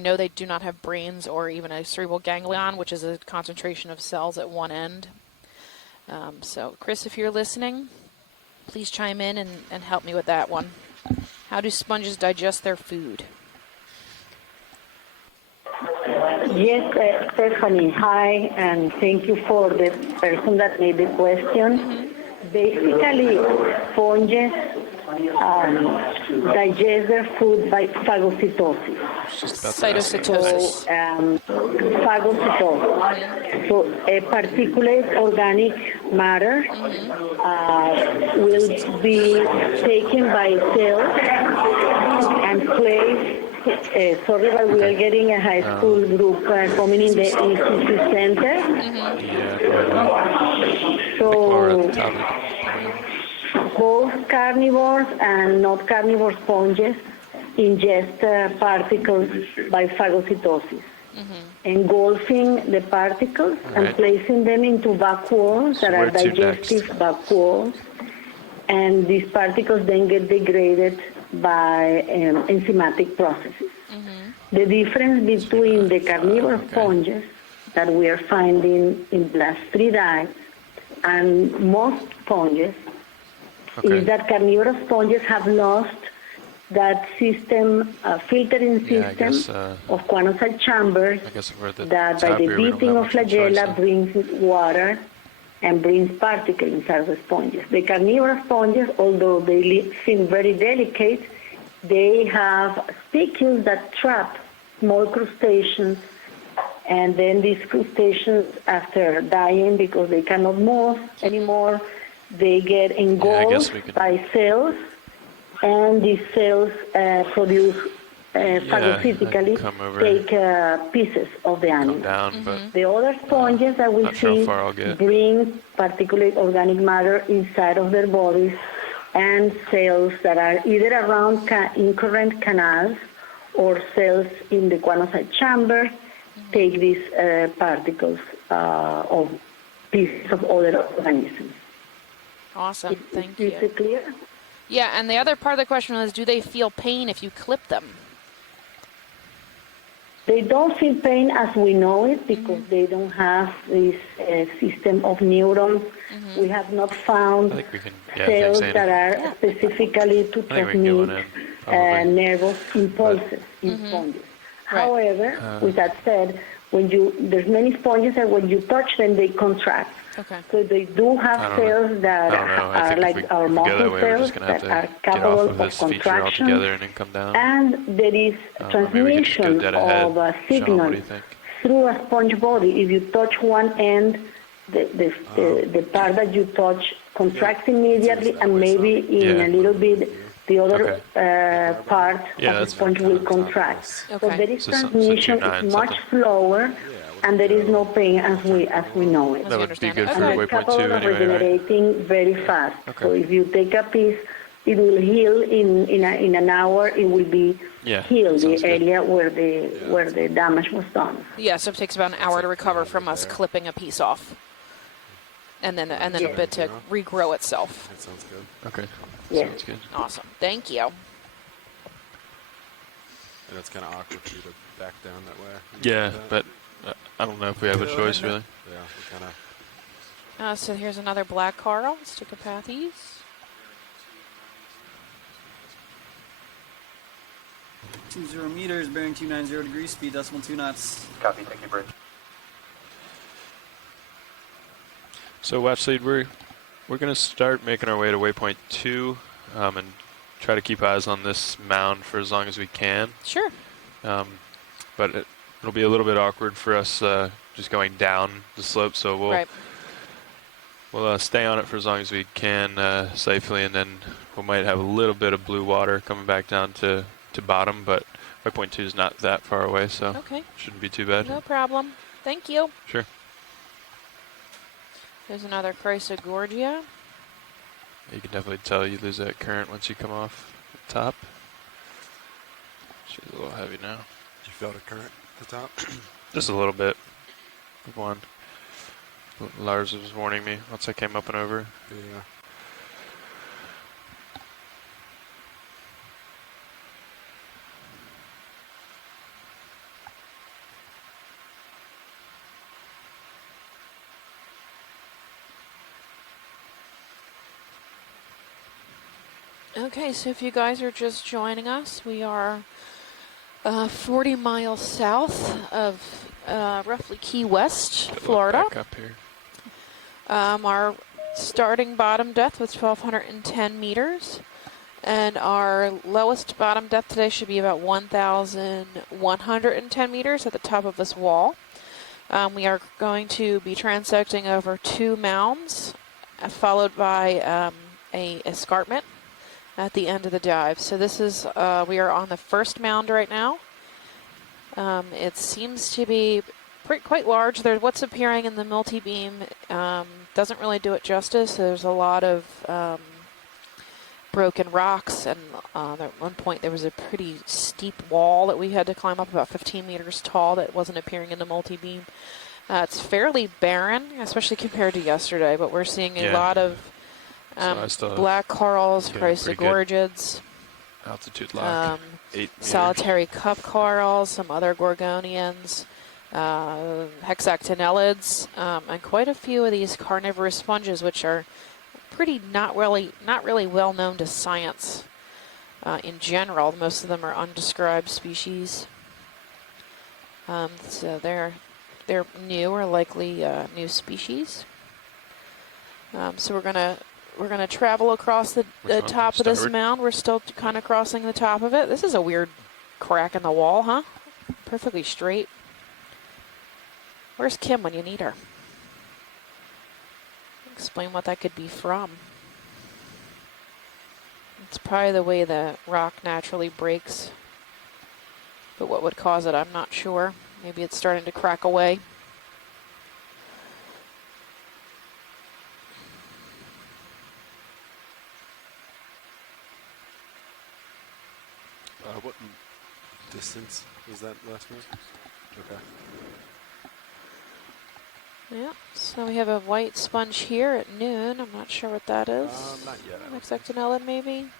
know they do not have brains or even a cerebral ganglion, which is a concentration of cells at one end. So, Chris, if you're listening, please chime in and help me with that one. How do sponges digest their food? Yes, Stephanie, hi, and thank you for the person that made the question. Basically, sponges digest their food by phagocytosis. Cytocytosis. Phagocytosis. So a particulate organic matter will be taken by cells and placed. Sorry, but we are getting a high school group coming in the ECC center. So both carnivores and not carnivore sponges ingest particles by phagocytosis, engulfing the particles and placing them into vacuoles that are digestive vacuoles, and these particles then get degraded by enzymatic processes. The difference between the carnivore sponges that we are finding in the last 3 dives and most sponges is that carnivore sponges have lost that system, filtering system of choanocyte chambers that by the beating of flagella brings water and brings particles inside the sponges. The carnivore sponges, although they seem very delicate, they have spicules that trap small crustaceans, and then these crustaceans, after dying because they cannot move anymore, they get engulfed by cells, and these cells produce phagocytically take pieces of the animal. The other sponges that we see bring particulate organic matter inside of their bodies, and cells that are either around incurrent canals or cells in the choanocyte chamber take these particles of pieces of other organisms. Awesome, thank you. Is it clear? Yeah, and the other part of the question was, do they feel pain if you clip them? They don't feel pain as we know it because they don't have this system of neurons. We have not found cells that are specifically to transmit nervous impulses in sponges. However, with that said, there's many sponges that when you touch them, they contract. So they do have cells that are like our muscle cells that are capable of contraction, and there is transmission of a signal through a sponge body. If you touch one end, the part that you touch contracts immediately, and maybe in a little bit the other part of the sponge will contract. So there is transmission. It's much slower, and there is no pain as we know it. That would be good for And it's waypoint capable 2 of anyway, right? regenerating very fast. Okay. So if you take a piece, it will heal in an hour. It will be healed, the area where the damage was done. Yeah, so it takes about an hour to recover from us clipping a piece off. And then a bit to regrow itself. That sounds good. Okay. Yeah. Sounds good. Awesome. Thank you. And it's kind of awkward for you to back down that way. Yeah, but I don't know if we have a choice, really. Yeah, we kind of... So here's another black coral, Stichopathes. 20 meters, bearing 290 degrees, speed decimal 2 knots. Copy, thank you, bridge. So Watchlead, we're going to start making our way to waypoint 2 and try to keep eyes on this mound for as long as we can. Sure. But it'll be a little bit awkward for us just going down the slope, so we'll stay on it for as long as we can safely, and then we might have a little bit of blue water coming back down to bottom, but waypoint 2 is not that far away, so shouldn't be too bad. No problem. Thank you. Sure. There's another Chrysogorgia. You can definitely tell you lose that current once you come off the top. She's a little heavy now. You felt a current at the top? Just a little bit. One. Lars was warning me once I came up and over. Yeah. Okay, so if you guys are just joining us, we are 40 miles south of roughly Key West, Florida. Back up here. Our starting bottom depth was 1,210 meters, and our lowest bottom depth today should be about 1,110 meters at the top of this wall. We are going to be transecting over 2 mounds, followed by a escarpment at the end of the dive. So this is, we are on the first mound right now. It seems to be quite large. What's appearing in the multi-beam doesn't really do it justice. There's a lot of broken rocks, and at one point there was a pretty steep wall that we had to climb up about 15 meters tall that wasn't appearing in the multi-beam. It's fairly barren, especially compared to yesterday, but we're seeing a lot of black corals, Chrysogorgids, altitude lock, 8 meters. Solitary cup corals, some other gorgonians, hexactinellids, and quite a few of these carnivorous sponges, which are not really well known to science in general. Most of them are undescribed species, so they're new or likely new species. So we're gonna travel across the top of this mound. We're still kind of crossing the top of it. This is a weird crack in the wall, huh? Perfectly straight. Where's Kim when you need her? Explain what that could be from. It's probably the way the rock naturally breaks. But what would cause it, I'm not sure. Maybe it's starting to crack away. What distance was that last one? Okay. Yeah, so we have a white sponge here at noon. I'm not sure what that is. Not yet. Hexactinellid, maybe.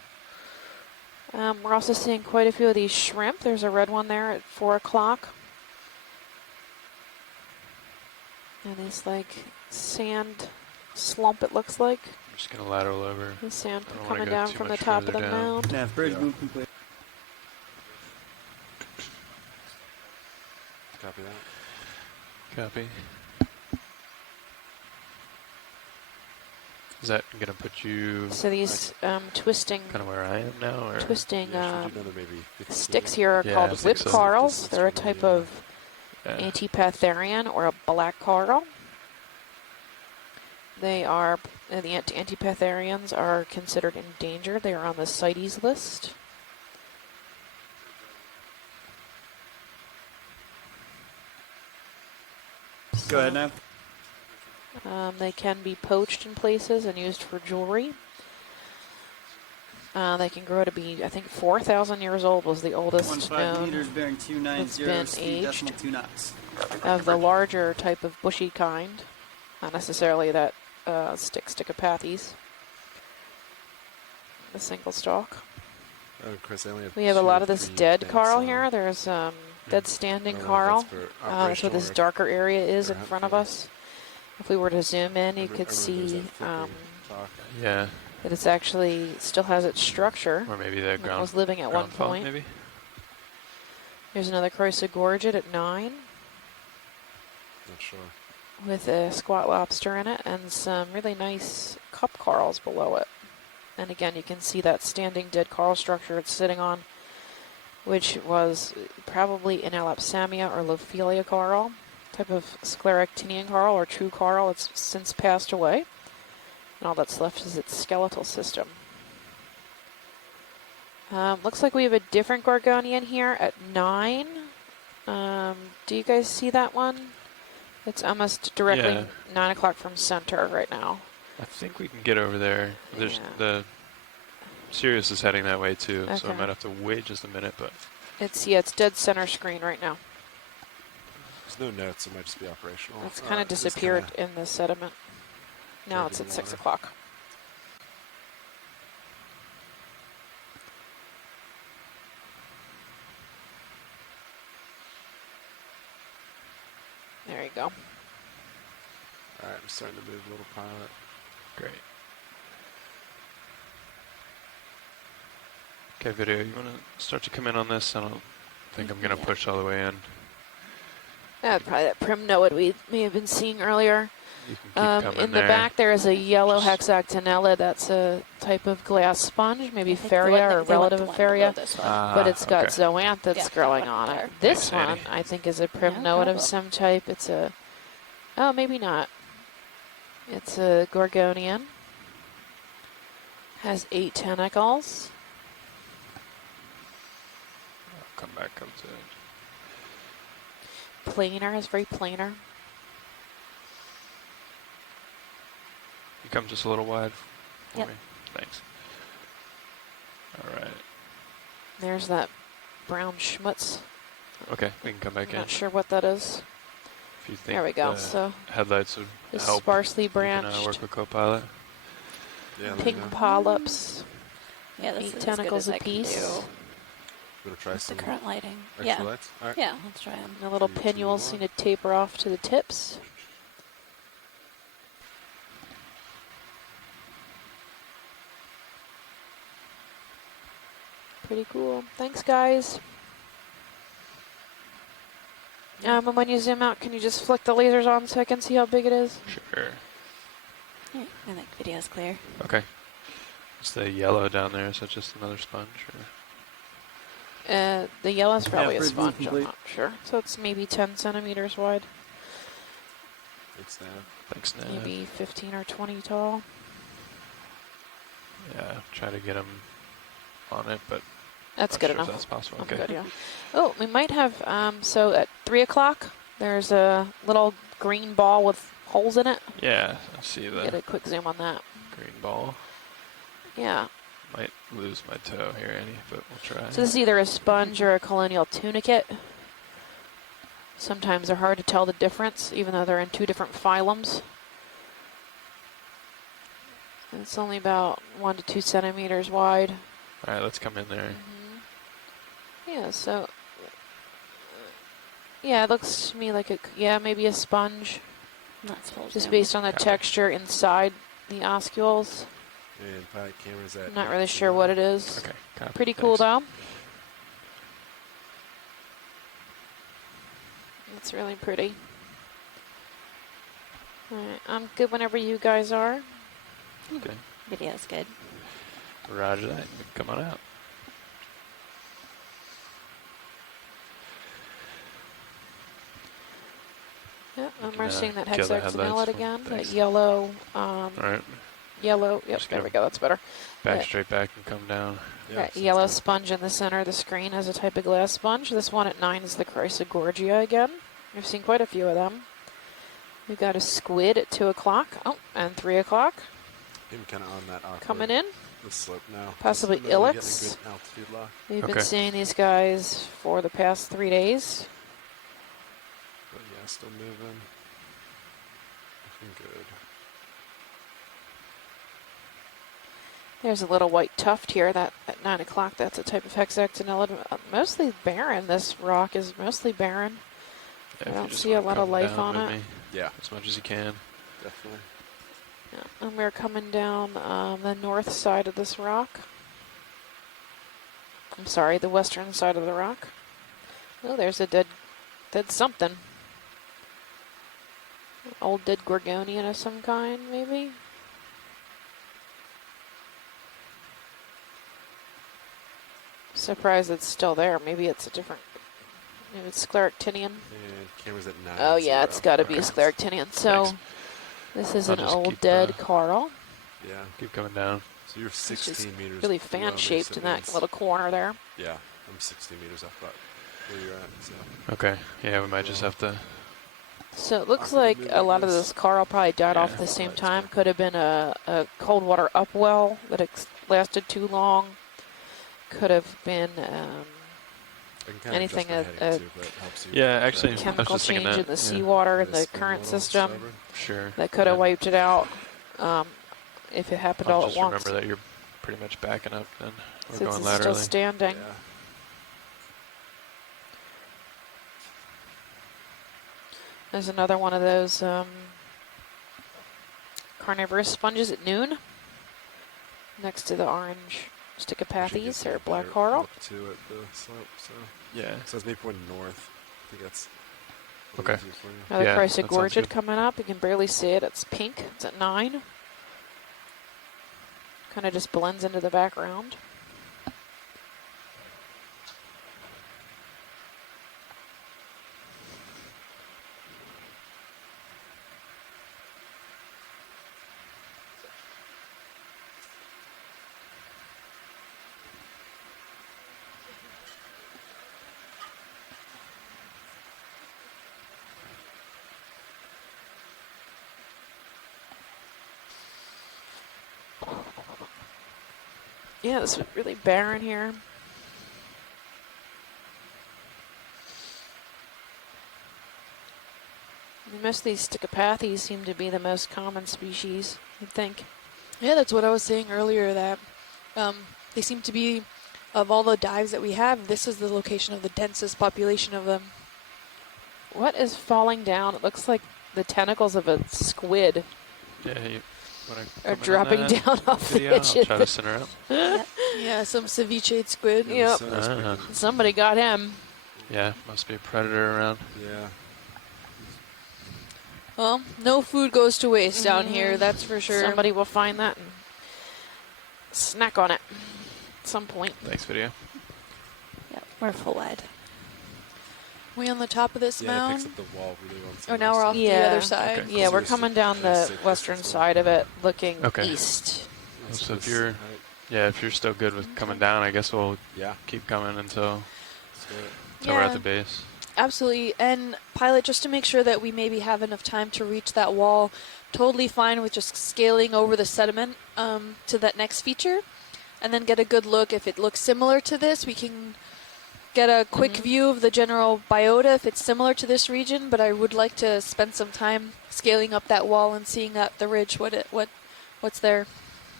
We're also seeing quite a few of these shrimp. There's a red one there at 4 o'clock. And this like sand slump, it looks like. I'm just going to lateral over. The sand coming down from the top of the mound. Nav bridge move complete. Copy that. Copy. Is that going to put you... So these twisting... Kind of where I am now? Or? Twisting maybe sticks here are called whip corals. They're a type of antipatharian or a black coral. They are... the antipatharians are considered endangered. They are on the CITES list. Go ahead now. They can be poached in places and used for jewelry. They can grow to be, I think, 4,000 years old was the oldest 15 known meters bearing 290, been speed decimal 2 knots. of the larger type of bushy kind, not necessarily that Stickopathes, the single stalk. Oh, Chris, I only have We have a 2 lot or of this 3 dead things, coral so- here. There's dead standing I don't know if coral. that's for That's where operational this or darker area is for in hunt front of fun. us. If we were to zoom in, you I could remember there was see that flickering talk. Yeah. that it's actually still has its structure. Or maybe the It ground was living at one ground fault, point. maybe. There's another Croisogorgid at 9 Not sure. with a squat lobster in it and some really nice cup corals below it. And again, you can see that standing dead coral structure it's sitting on, which was probably an Elapsamia or Lophelia coral, type of scleractinian coral or true coral. It's since passed away. And all that's left is its skeletal system. Looks like we have a different Gorgonian here at 9. Do you guys see that one? It's almost directly 9 o'clock from center right now. I think we can get over there. There's Yeah. the Sirius is heading that way too, so I Okay. might have to wait just a minute, but It's dead center screen right now. There's no notes. It might just be operational. It's kind of disappeared in the sediment. Now it's at 6 o'clock. There you go. All right, I'm starting to move a little pilot. great. Okay, video, you want to start to come in on this? I don't think I'm going to push all the way in. Probably that primnoid we may have been seeing earlier. You can keep coming In the there. back, there is a yellow hexactinella. That's a type of glass sponge, maybe Faria or relative of Faria, but it's got zoanthids growing on it. This Thanks, one, Annie. I think, is a primnoid of some type. It's a, oh, maybe not. It's a Gorgonian. Has 8 tentacles. I'll come back up to it. Planar, is very planar. You come just a little wide for Yep. me. Thanks. All right. There's that brown schmutz. Okay, we can come back I'm in. not sure what that is. If you think There we go. the So headlights would it's help, sparsely you can, branched. work with Copilot. Yeah, let me Pink know. polyps. Yeah, this 8 is as good tentacles as I can apiece. do. Gonna try With the some current lighting. extra Yeah. lights? All right. Yeah, let's try them. And the little 3, 2, pinnules 1. seem to taper off to the tips. Pretty cool. Thanks, guys. And when you zoom out, can you just flick the lasers on so I can see how big it is? Sure. Yeah, I think video's clear. Okay. It's the yellow down there. Is that just another sponge? Or? The yellow is probably a pretty sponge, I'm complete. not sure. So it's maybe 10 centimeters wide, Thanks, Nav. Thanks, Nav. maybe 15 or 20 tall. Yeah, try to get them on it, but That's not good sure enough. If that's possible. I'm Okay. good, yeah. Oh, we might have, so at 3 o'clock, there's a little green ball with holes in it. Yeah, I see the Get a quick zoom on that. green ball. Yeah. Might lose my toe here, Annie, but we'll try. So this is either a sponge or a colonial tunicate. Sometimes they're hard to tell the difference, even though they're in 2 different phylums. It's only about 1 to 2 centimeters wide. All right, let's come in there. Yeah, so yeah, it looks to me like maybe a sponge. That's full Just zoom. based on the Copy. texture inside the oscules. And pilot cameras at I'm not really sure what it is. Okay, copy. Pretty cool Thanks. though. It's really pretty. Alright, I'm good whenever you guys are. Okay. Video's good. Roger that. Come on out. Yeah, We we're can, seeing that kill the hexactinella headlights. again. That Thanks. yellow, All right. yellow. Yep, Just there gonna we go. That's better. Back Yeah. straight back and come down. That yellow sponge in the center of the screen is a type of glass sponge. This one at 9 is the Croisogorgia again. We've seen quite a few of them. We got a squid at 2 o'clock. Oh, and 3 o'clock. I'm kind of on that awkward. Coming in. The slope now. Possibly Just in the middle, ilex. getting a good altitude lock. We've been seeing these guys for the past 3 days. But yeah, still moving. Looking good. There's a little white tuft here. That at 9 o'clock, that's a type of hexactinella. Mostly barren. This rock is mostly barren. Yeah, I don't see a lot of life on it. Yeah, as much as you can. Definitely. Yeah, and we're coming down the north side of this rock. I'm sorry, the western side of the rock. Oh, there's a dead something. Old dead gorgonian of some kind, maybe? Surprised it's still there. Maybe it's a different... Maybe it's scleractinian. And camera's at 9. Oh yeah, it's got to be a scleractinian. So this is an old dead coral. Yeah. Keep coming down. So you're 16 meters. Really fan-shaped in that little corner there. Yeah, I'm 60 meters up about where you're at. So. Okay. Yeah, we might just have to... So it looks like a lot of this coral probably died off at the same time. Could have been a cold water upwell that lasted too long. Could have been anything, yeah, actually, chemical change in the seawater in the current system. Sure. That could have wiped it out if it happened all at once. Just remember that you're pretty much backing up then. We're Since going it's laterally. still standing. Yeah. There's another one of those carnivorous sponges at noon, next to the orange Stichopathes or black coral. To at the slope, so yeah. So it's maybe pointing north. I think that's okay. Another Chrysogorgid coming up. You can barely see it. It's pink. It's at 9. Kind of just blends into the background. Yeah, it's really barren here. Most of these Stichopathes seem to be the most common species, you'd think. Yeah, that's what I was saying earlier, that they seem to be, of all the dives that we have, this is the location of the densest population of them. What is falling down? It looks like the tentacles of a squid. Yeah, are dropping down off the edge. I'll try to center up. Yeah, some ceviche squid. Yep. Somebody got him. Yeah, must be a predator around. Yeah. Well, no food goes to waste down here, that's for sure. Somebody will find that and snack on it at some point. Thanks, video. Yep, we're full wide. We on the top of this mound? It picks up the wall really well. Oh, now we're off the other side. Okay. Yeah, we're coming down the western side of it, looking east. So if you're still good with coming down, I guess we'll keep coming until we're at the base. Absolutely. And pilot, just to make sure that we maybe have enough time to reach that wall, totally fine with just scaling over the sediment to that next feature, and then get a good look. If it looks similar to this, we can get a quick view of the general biota if it's similar to this region, but I would like to spend some time scaling up that wall and seeing up the ridge what's there.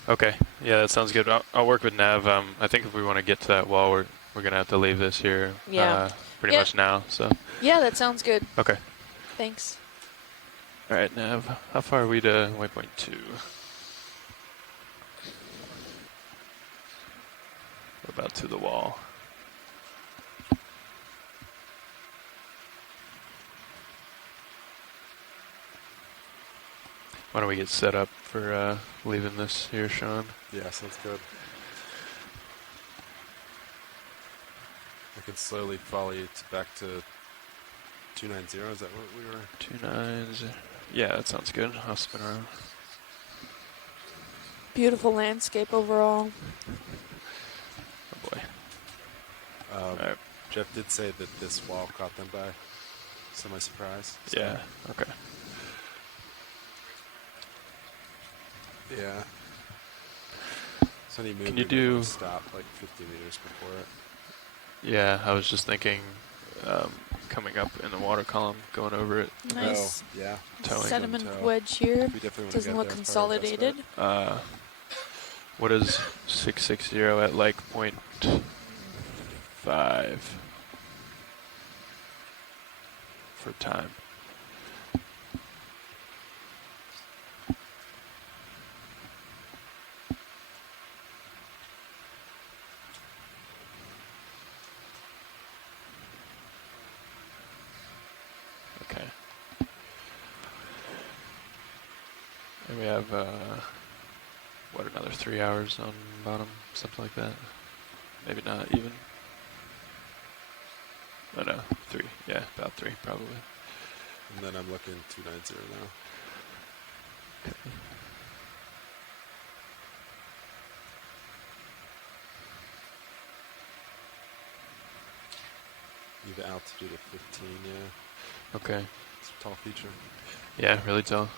Okay, yeah, that sounds good. I'll work with Nav. I think if we want to get to that wall, we're gonna have to leave this here pretty much now. So yeah, that sounds good. Okay. Thanks. All right, Nav. How far are we to waypoint 2? We're about to the wall. Why don't we get set up for leaving this here, Sean? Yeah, sounds good. I can slowly follow you back to 290. Is that what we were? 290. Yeah, that sounds good. I'll spin around. Beautiful landscape overall. Oh boy. Right. Jeff did say that this wall caught them by semi-surprise. So. Yeah, okay. Yeah. So any Can you movement do... stop like 50 meters before it? Yeah, I was just thinking coming up in the water column, going over it. Nice. Oh, yeah. Towing. Sediment wedge here. We definitely wanna Doesn't get look there consolidated. What is 660 at like 0.5 for time? Okay. And we have, what, another 3 hours on bottom? Something like that. Maybe not even. Oh no, 3. Yeah, about 3 probably. And then I'm looking 290 now. Okay. You have altitude of 15, yeah. Okay. It's a tall feature. Yeah, really tall.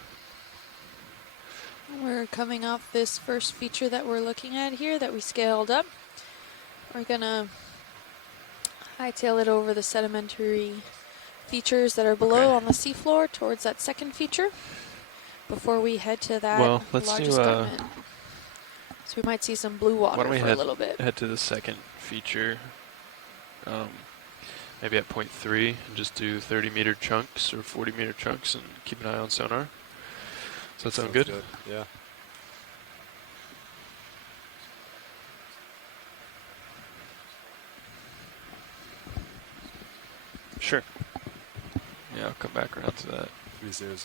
We're coming off this first feature that we're looking at here that we scaled up. We're gonna hightail it over the sedimentary features that are below on the seafloor towards that second feature before we head to that let's large do, escarpment. So we might see some blue water why don't we for a little bit. head to the second feature, maybe at 0.3, and just do 30-meter chunks or 40-meter chunks and keep an eye on sonar. Does that sound good? Yeah. Sure. Yeah, I'll come back around to that. 300.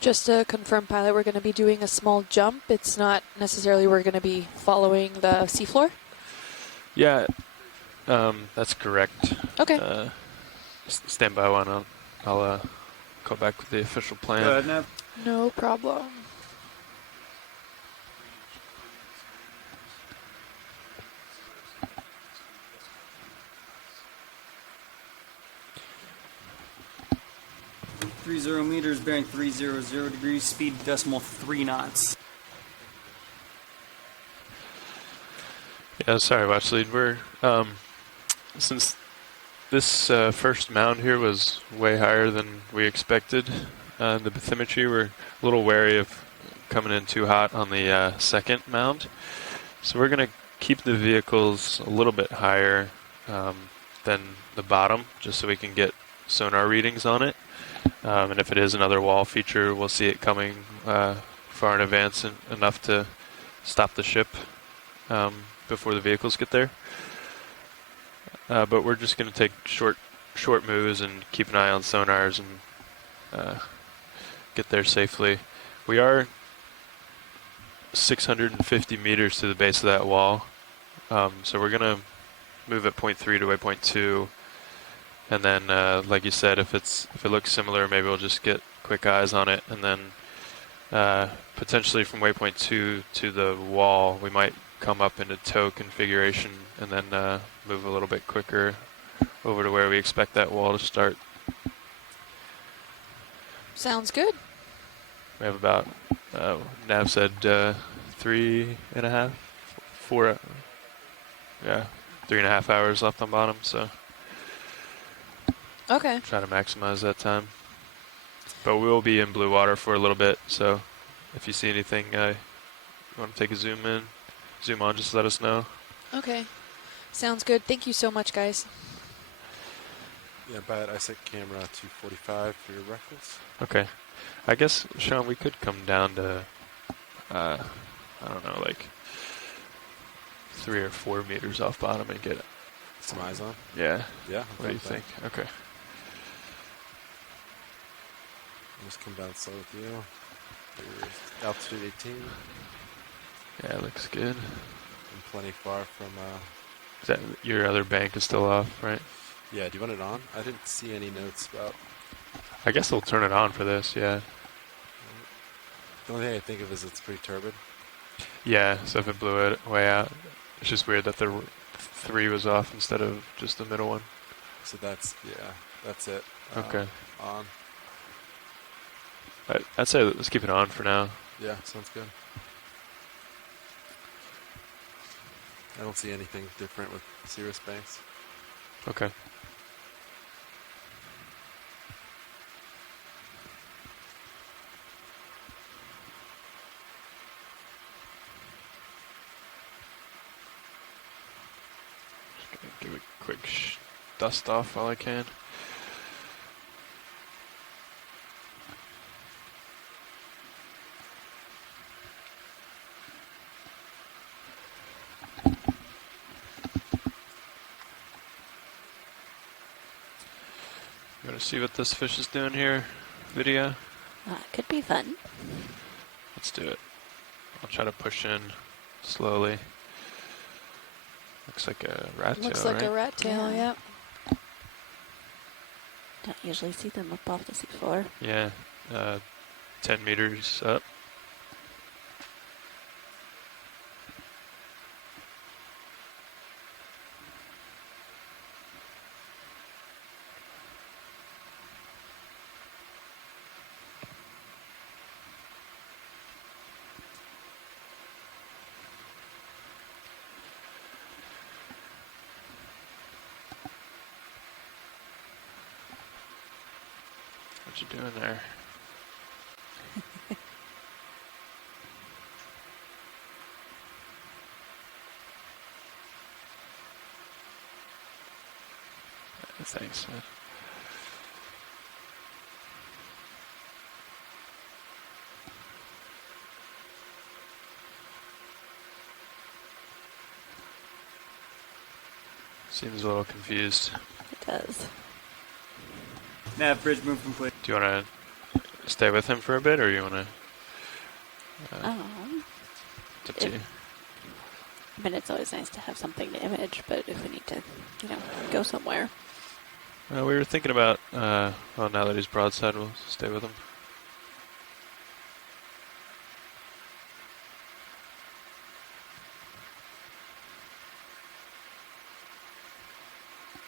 Just to confirm, pilot, we're going to be doing a small jump. It's not necessarily we're going to be following the seafloor. Yeah, that's correct. Okay. Stand by one. I'll call back with the official plan. Go ahead, Nav. No problem. Three 0 meters, bearing 300 degrees, speed decimal 3 knots. Yeah, sorry, watch lead. We're since this first mound here was way higher than we expected, the bathymetry, we're a little wary of coming in too hot on the second mound. So we're going to keep the vehicles a little bit higher than the bottom, just so we can get sonar readings on it. And if it is another wall feature, we'll see it coming far in advance enough to stop the ship before the vehicles get there. But we're just going to take short moves and keep an eye on sonars and get there safely. We are 650 meters to the base of that wall, so we're going to move at 0.3 to waypoint 2. And then, like you said, if it looks similar, maybe we'll just get quick eyes on it, and then potentially from waypoint 2 to the wall, we might come up into tow configuration and then move a little bit quicker over to where we expect that wall to start. Sounds good. We have about, Nav said 3.5, 4, yeah, 3.5 hours left on bottom, so. Okay. Try to maximize that time. But we'll be in blue water for a little bit, so if you see anything you want to take a zoom on, just let us know. Okay. Sounds good. Thank you so much, guys. Yeah, bad. I set camera 245 for your reference. Okay. I guess, Sean, we could come down to, I don't know, like 3 or 4 meters off bottom and get some eyes on? Yeah. Yeah. What do you think? Okay. I'll just come down slow with you. Your altitude 18. Yeah, it looks good. I'm plenty far from... Is that your other bank is still off, right? Yeah, do you want it on? I didn't see any notes about... I guess they'll turn it on for this, yeah. The only thing I think of is it's pretty turbid. Yeah, so if it blew it way out, it's just weird that the 3 was off instead of just the middle one. So that's, yeah, that's it. Okay. On. I'd say let's keep it on for now. Yeah, sounds good. I don't see anything different with Cirrus Banks. Okay. Just gonna give a quick dust off while I can. You want to see what this fish is doing here? Video? Could be fun. Let's do it. I'll try to push in slowly. Looks like a rat tail, Looks like right? a rat tail, yeah. Don't usually see them up off the seafloor. Yeah, 10 meters up. What you doing there? Thanks, man. Seems a little confused. It does. Nav bridge move complete. Do you want to stay with him for a bit, or you want to? It's up to you. I mean, it's always nice to have something to image, but if we need to, go somewhere. We were thinking about, well, now that he's broadside, we'll stay with him.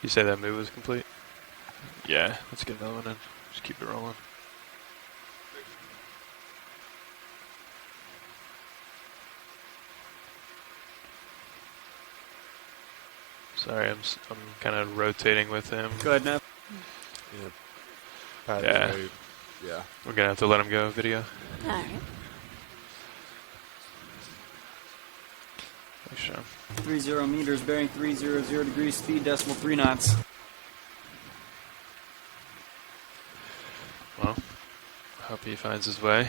You say that move was complete? Yeah, let's get another one in. Just keep it rolling. Sorry, I'm kind of rotating with him. Go ahead, Nav. Yeah. Yeah. We're gonna have to let him go. Video. All right. Thanks, Sean. 30 meters, bearing 300 degrees, speed decimal 3 knots. Well, I hope he finds his way.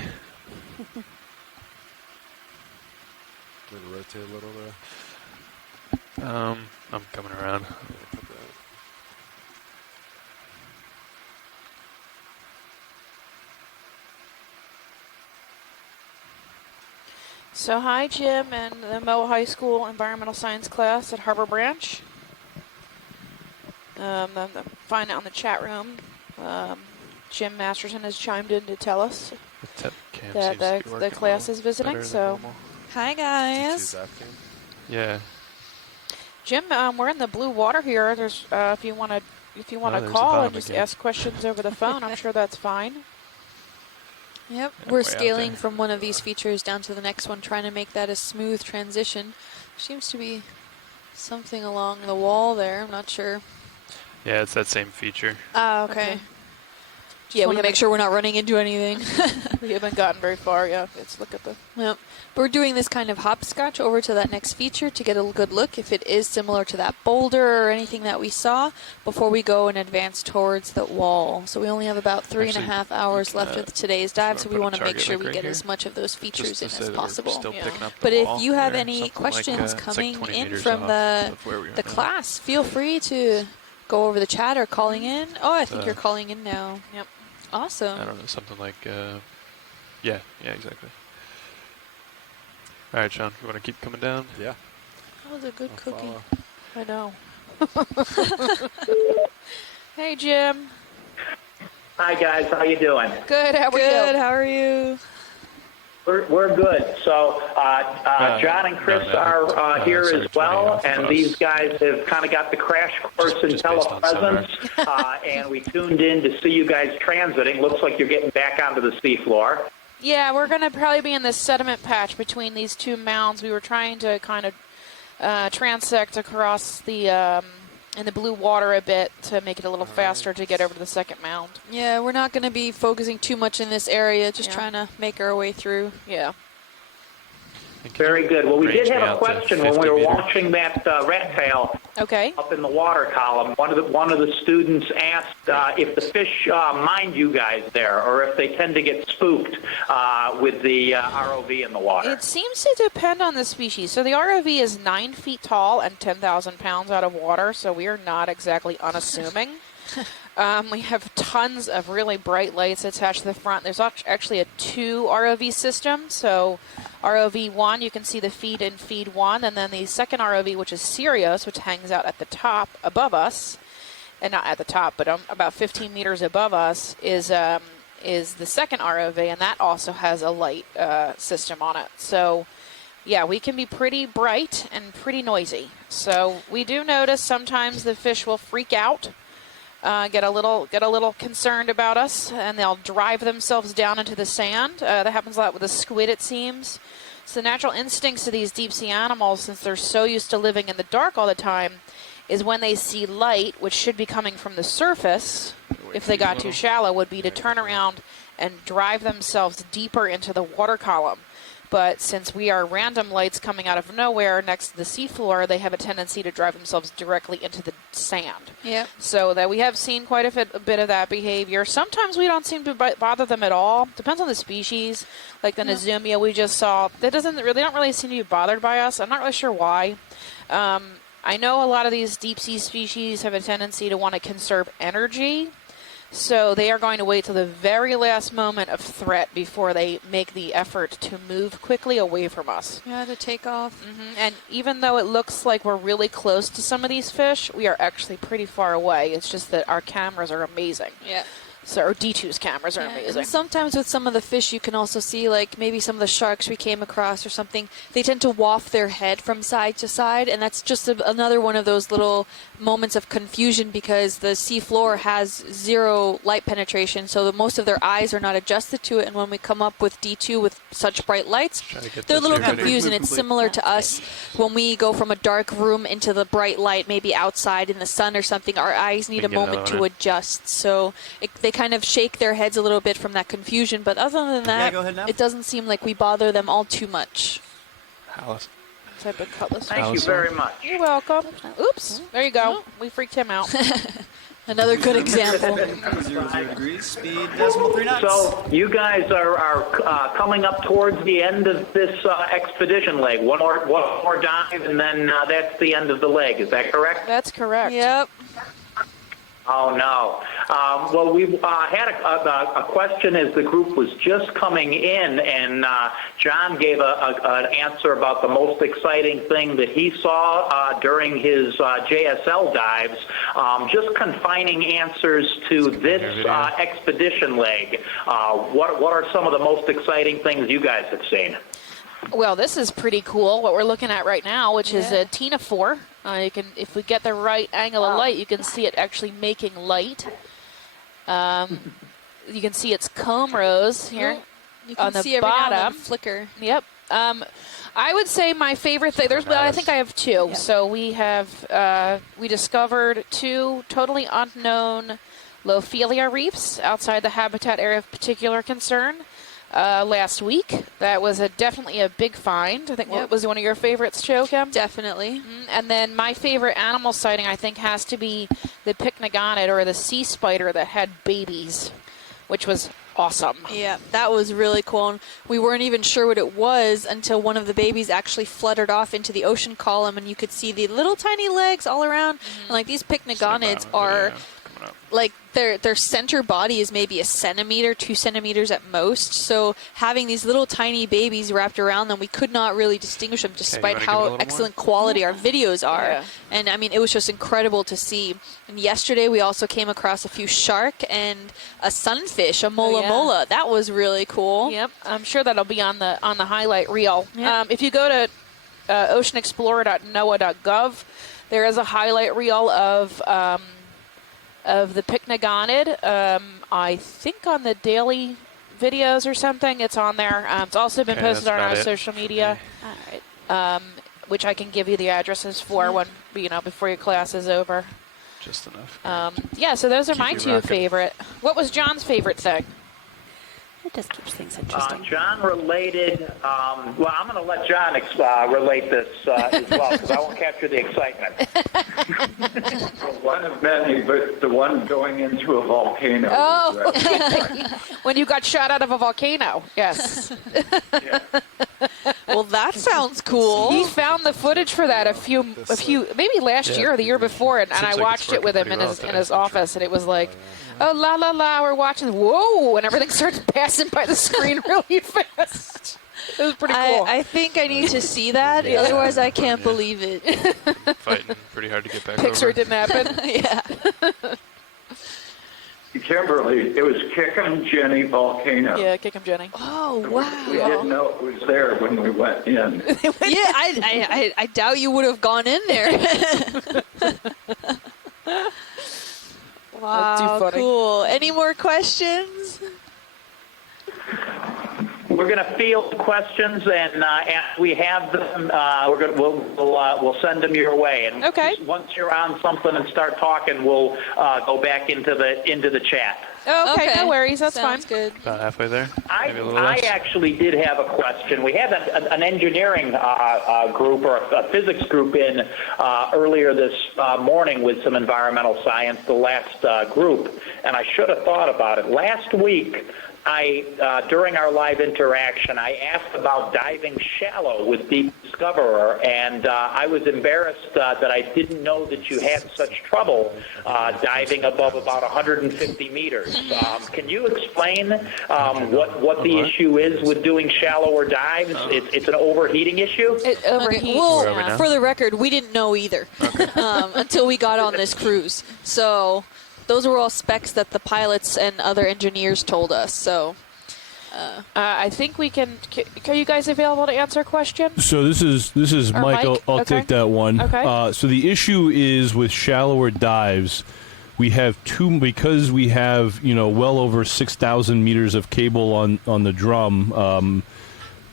Going to rotate a little there. I'm coming around. So hi, Jim, and the Mo High School Environmental Science class at Harbor Branch. I'm finding out in the chat room. Jim Masterson has chimed in to tell us that the class is visiting. So, hi guys. Yeah. Jim, we're in the blue water here. There's if you want to call and just ask questions over the phone, I'm sure that's fine. Yep, we're scaling from one of these features down to the next one, trying to make that a smooth transition. Seems to be something along the wall there. I'm not sure. Yeah, it's that same feature. Oh, okay. Yeah, we want to make sure we're not running into anything. We haven't gotten very far yet. Let's look at the... Yep. But we're doing this kind of hopscotch over to that next feature to get a good look if it is similar to that boulder or anything that we saw before we go and advance towards the wall. So we only have about 3.5 hours left of today's dive, so we want to make sure we get as much of those features in as possible. But if you have any questions coming in from the class, feel free to go over the chat or calling in. Oh, I think you're calling in now. Yep. Awesome. I don't know, something like, yeah, exactly. All right, Sean, you want to keep coming down? Yeah. That was a good cookie. I know. Hey, Jim. Hi, guys. How you doing? Good. How are you? Good. How are you? We're good. So John and Chris are here as well, and these guys have kind of got the crash course in telepresence, and we tuned in to see you guys transiting. Looks like you're getting back onto the seafloor. Yeah, we're going to probably be in this sediment patch between these two mounds. We were trying to kind of transect across the in the blue water a bit to make it a little faster to get over to the second mound. Yeah, we're not going to be focusing too much in this area, just trying to make our way through. Yeah. Very good. Well, we did have a question when we were watching that rat tail up in the water column. One of the students asked if the fish mind you guys there, or if they tend to get spooked with the ROV in the water. It seems to depend on the species. So the ROV is 9 feet tall and 10,000 pounds out of water, so we are not exactly unassuming. We have tons of really bright lights attached to the front. There's actually a 2 ROV system. So ROV 1, you can see the feed in feed 1, and then the second ROV, which is Sirius, which hangs out at the top above us, and not at the top, but about 15 meters above us, is the second ROV, and that also has a light system on it. So yeah, we can be pretty bright and pretty noisy. So we do notice sometimes the fish will freak out. Get a little concerned about us, and they'll drive themselves down into the sand. That happens a lot with the squid, it seems. So the natural instincts of these deep sea animals, since they're so used to living in the dark all the time, is when they see light, which should be coming from the surface, if they got too shallow, would be to turn around and drive themselves deeper into the water column. But since we are random lights coming out of nowhere next to the seafloor, they have a tendency to drive themselves directly into the sand. Yep. So that we have seen quite a bit of that behavior. Sometimes we don't seem to bother them at all. Depends on the species. Like the Nazumia we just saw, they don't really seem to be bothered by us. I'm not really sure why. I know a lot of these deep sea species have a tendency to want to conserve energy. So they are going to wait till the very last moment of threat before they make the effort to move quickly away from us. Yeah, to take off. And even though it looks like we're really close to some of these fish, we are actually pretty far away. It's just that our cameras are amazing. Yeah. So our D2's cameras are amazing. And sometimes with some of the fish, you can also see, like maybe some of the sharks we came across or something, they tend to waft their head from side to side, and that's just another one of those little moments of confusion because the seafloor has 0 light penetration, so most of their eyes are not adjusted to it, and when we come up with D2 with such bright lights, they're a little confused, and it's similar to us when we go from a dark room into the bright light, maybe outside in the sun or something, our eyes need a moment to adjust, so they kind of shake their heads a little bit from that confusion, but other than that, it doesn't seem like we bother them all too much. Alice. Type of cutlass. Thank you very much. You're welcome. Oops, there you go. We freaked him out. Another good example. 0 degrees, speed decimal 3 knots. So you guys are coming up towards the end of this expedition leg. One more dive, and then that's the end of the leg. Is that correct? That's correct. Yep. Oh, no. Well, we had a question as the group was just coming in, and John gave an answer about the most exciting thing that he saw during his JSL dives. Just confining answers to this expedition leg. What are some of the most exciting things you guys have seen? Well, this is pretty cool, what we're looking at right now, which is a Ctenophore. If we get the right angle of light, you can see it actually making light. You can see its comb rows here you can on the see bottom. Flicker. Yep. I would say my favorite thing. I think I have 2. Yep. So we discovered 2 totally unknown Lophelia reefs outside the habitat area of particular concern. Last week. That was definitely a big find. I think what was one of your favorites, Cho, Kim? Definitely. And then my favorite animal sighting, I think, has to be the pycnogonid, or the sea spider that had babies, which was awesome. Yeah, that was really cool. And we weren't even sure what it was until one of the babies actually fluttered off into the ocean column, and you could see the little tiny legs all around. And like these pycnogonids are like their center body is maybe 1 centimeter, 2 centimeters at most. So having these little tiny babies wrapped around them, we could not really distinguish them despite how excellent quality our videos are. Yeah. And I mean, it was just incredible to see. And yesterday we also came across a few shark and a sunfish, a mola mola. That was really cool. Yep, I'm sure that'll be on the highlight reel. Yep. If you go to oceanexplorer.noaa.gov, there is a highlight reel of the pycnogonid. I think on the daily videos or something, it's on there. It's also been posted on our social media, which I can give you the addresses for when before your class is over. Just enough. Yeah, so those are Keep my you two rocking. favorite. What was John's favorite thing? It just keeps things interesting. John related, well, I'm going to let John relate this as well, because I won't capture the excitement. One of many, but the one going into a volcano. Oh, when you got shot out of a volcano, yes. Well, that sounds cool. He found the footage for that a few maybe last year or the year before, and I watched it with him in his office, and it was like, oh, la, la, la, we're watching, whoa, and everything starts passing by the screen really fast. It was pretty cool. I think I need to see that, otherwise I can't believe it. Fighting pretty hard to get back Picture over. it didn't happen. Yeah. Kimberly, it was Kick-em-Jenny volcano. Yeah, Kick 'em Jenny. Oh, wow. We didn't know it was there when we went in. Yeah, I doubt you would have gone in there. Wow, That's too funny. cool. Any more questions? We're going to field questions, and as we have them, we'll send them your way. And once you're on something and start talking, we'll go back into the chat. Okay, no worries. That's Sounds fine. good. About halfway there. Maybe a little I less. actually did have a question. We had an engineering group or a physics group in earlier this morning with some environmental science, the last group, and I should have thought about it. Last week, during our live interaction, I asked about diving shallow with Deep Discoverer, and I was embarrassed that I didn't know that you had such trouble diving above about 150 meters. Can you explain what the issue is with doing shallower dives? It's an overheating issue? It overheats. Well, for the record, we didn't know either until we got on this cruise. So those were all specs that the pilots and other engineers told us. So I think we can. Are you guys available to answer a question? So this is Or Mike. Mike? I'll Okay. take that one. Okay. So the issue is with shallower dives. We have because we have well over 6,000 meters of cable on the drum.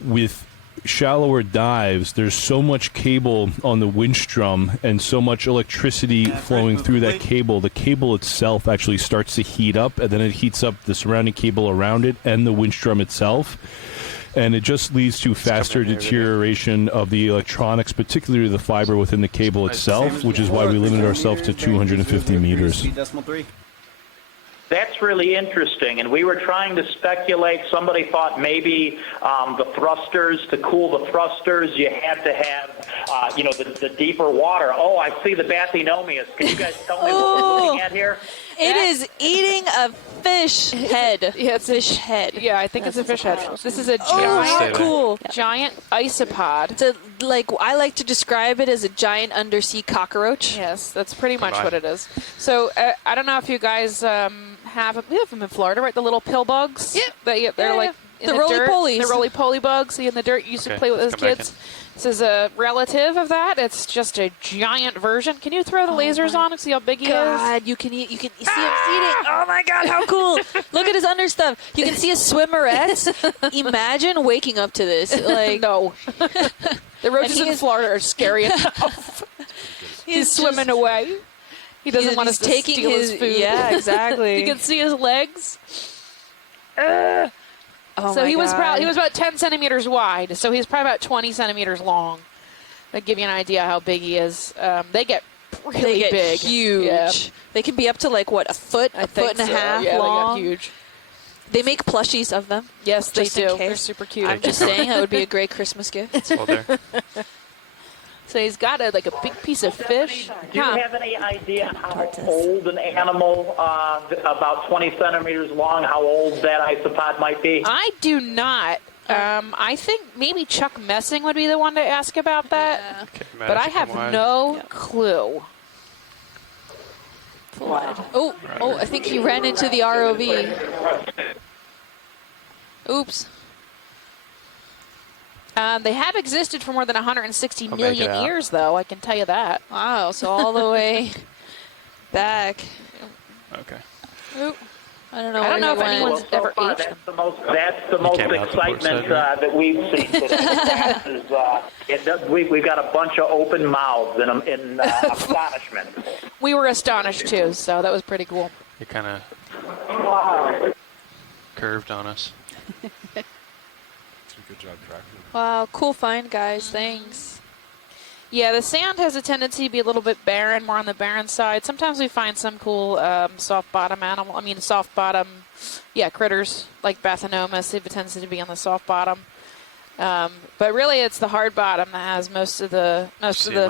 With shallower dives, there's so much cable on the winch drum and so much electricity flowing through that cable. The cable itself actually starts to heat up, and then it heats up the surrounding cable around it and the winch drum itself. And it just leads to faster deterioration of the electronics, particularly the fiber within the cable itself, which is why we limit ourselves to 250 meters. That's really interesting, and we were trying to speculate. Somebody thought maybe the thrusters, to cool the thrusters, you had to have, the deeper water. Oh, I see the Bathynomius. Can you guys tell me what we're looking at here? it is eating a fish head. Yeah, it's fish head. Yeah, I think it's a fish head. This is a how cool. giant isopod. I like to describe it as a giant undersea cockroach. Yes, that's pretty much what it is. So I don't know if you guys we have them in Florida, right? The little pill bugs. Yep. They're like in the the dirt. roly-polies. The roly-poly bugs. See in the dirt. You used to play with those kids. This is a relative of that. It's just a giant version. Can you throw the lasers on him? See how big he is? God, you can see him eating. Oh my God, how cool! Look at his under stuff. You can see his swimmerettes. Imagine waking up to this. Like no, the roaches in Florida are scary enough. He's swimming away. He doesn't want us to steal his food. Yeah, exactly. You can see his legs. Oh So my he was God. he was about 10 centimeters wide. So he's probably about 20 centimeters long. That give you an idea how big he is. They get really They get big, huge. Yeah. They can be up to like what, a foot and a half yeah, long. They get huge. They make plushies of them. Yes, they just in do. case. They're super cute. I'm just saying that would be a great Christmas gift. Well, there. So he's got a big piece of fish. Do you have any idea how old an animal, about 20 centimeters long, how old that isopod might be? I do not. I think maybe Chuck Messing would be the one to ask about that. Yeah. Okay, But I have no clue. Oh, I think he ran into the ROV. Oops. They have existed for more than 160 I'll make it million out. years, though. I can tell you that. Wow, so all the way back. Okay. Oop. I don't know. I don't know if where he went. anyone's ever aged them. That's the most came out the port excitement side, that we've seen today. We've got a bunch of open mouths in astonishment. We were astonished, too, so that was pretty cool. It kind of curved on us. Good job tracking. Wow, cool find, guys. Thanks. Yeah, the sand has a tendency to be a little bit barren, more on the barren side. Sometimes we find some cool soft bottom critters like Bathynomus. It tends to be on the soft bottom. But really, it's the hard bottom that has most of the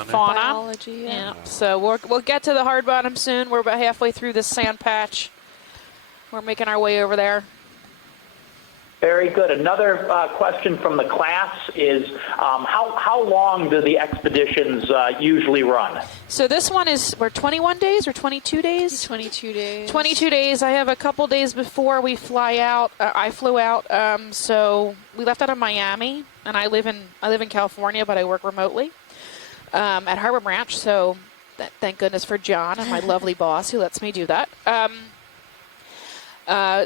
fauna. Biology, yeah. So we'll get to the hard bottom soon. We're about halfway through this sand patch. We're making our way over there. Very good. Another question from the class is how long do the expeditions usually run? So this one we're 21 days or 22 days? 22 days. 22 days. I have a couple days before we fly out. I flew out. So we left out of Miami, and I live in California, but I work remotely at Harbor Branch. So thank goodness for John and my lovely boss who lets me do that.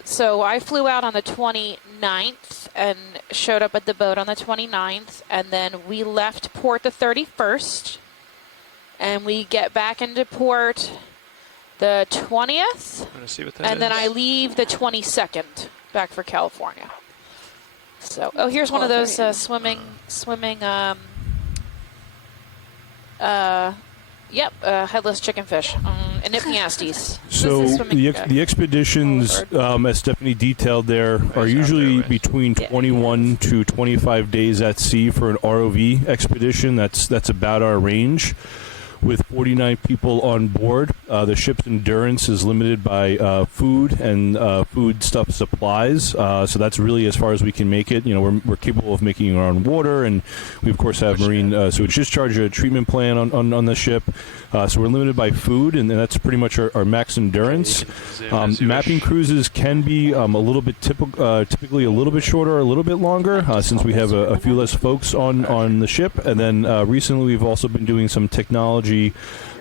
So I flew out on the 29th and showed up at the boat on the 29th, and then we left port the 31st, and we get back into port the 20th, I'm gonna see what that and then is. I leave the 22nd back for California. So, here's one of those swimming, headless chickenfish, Enypniastes. So the expeditions, as Stephanie detailed there, are usually between 21 to 25 days at sea for an ROV expedition. That's about our range. With 49 people on board, the ship's endurance is limited by food and foodstuff supplies. So that's really as far as we can make it. We're capable of making our own water, and we of course have marine sewage discharge treatment plan on the ship. So we're limited by food, and that's pretty much our max endurance. Mapping cruises can be a little bit typically a little bit shorter, or a little bit longer, since we have a few less folks on the ship. And then recently we've also been doing some technology.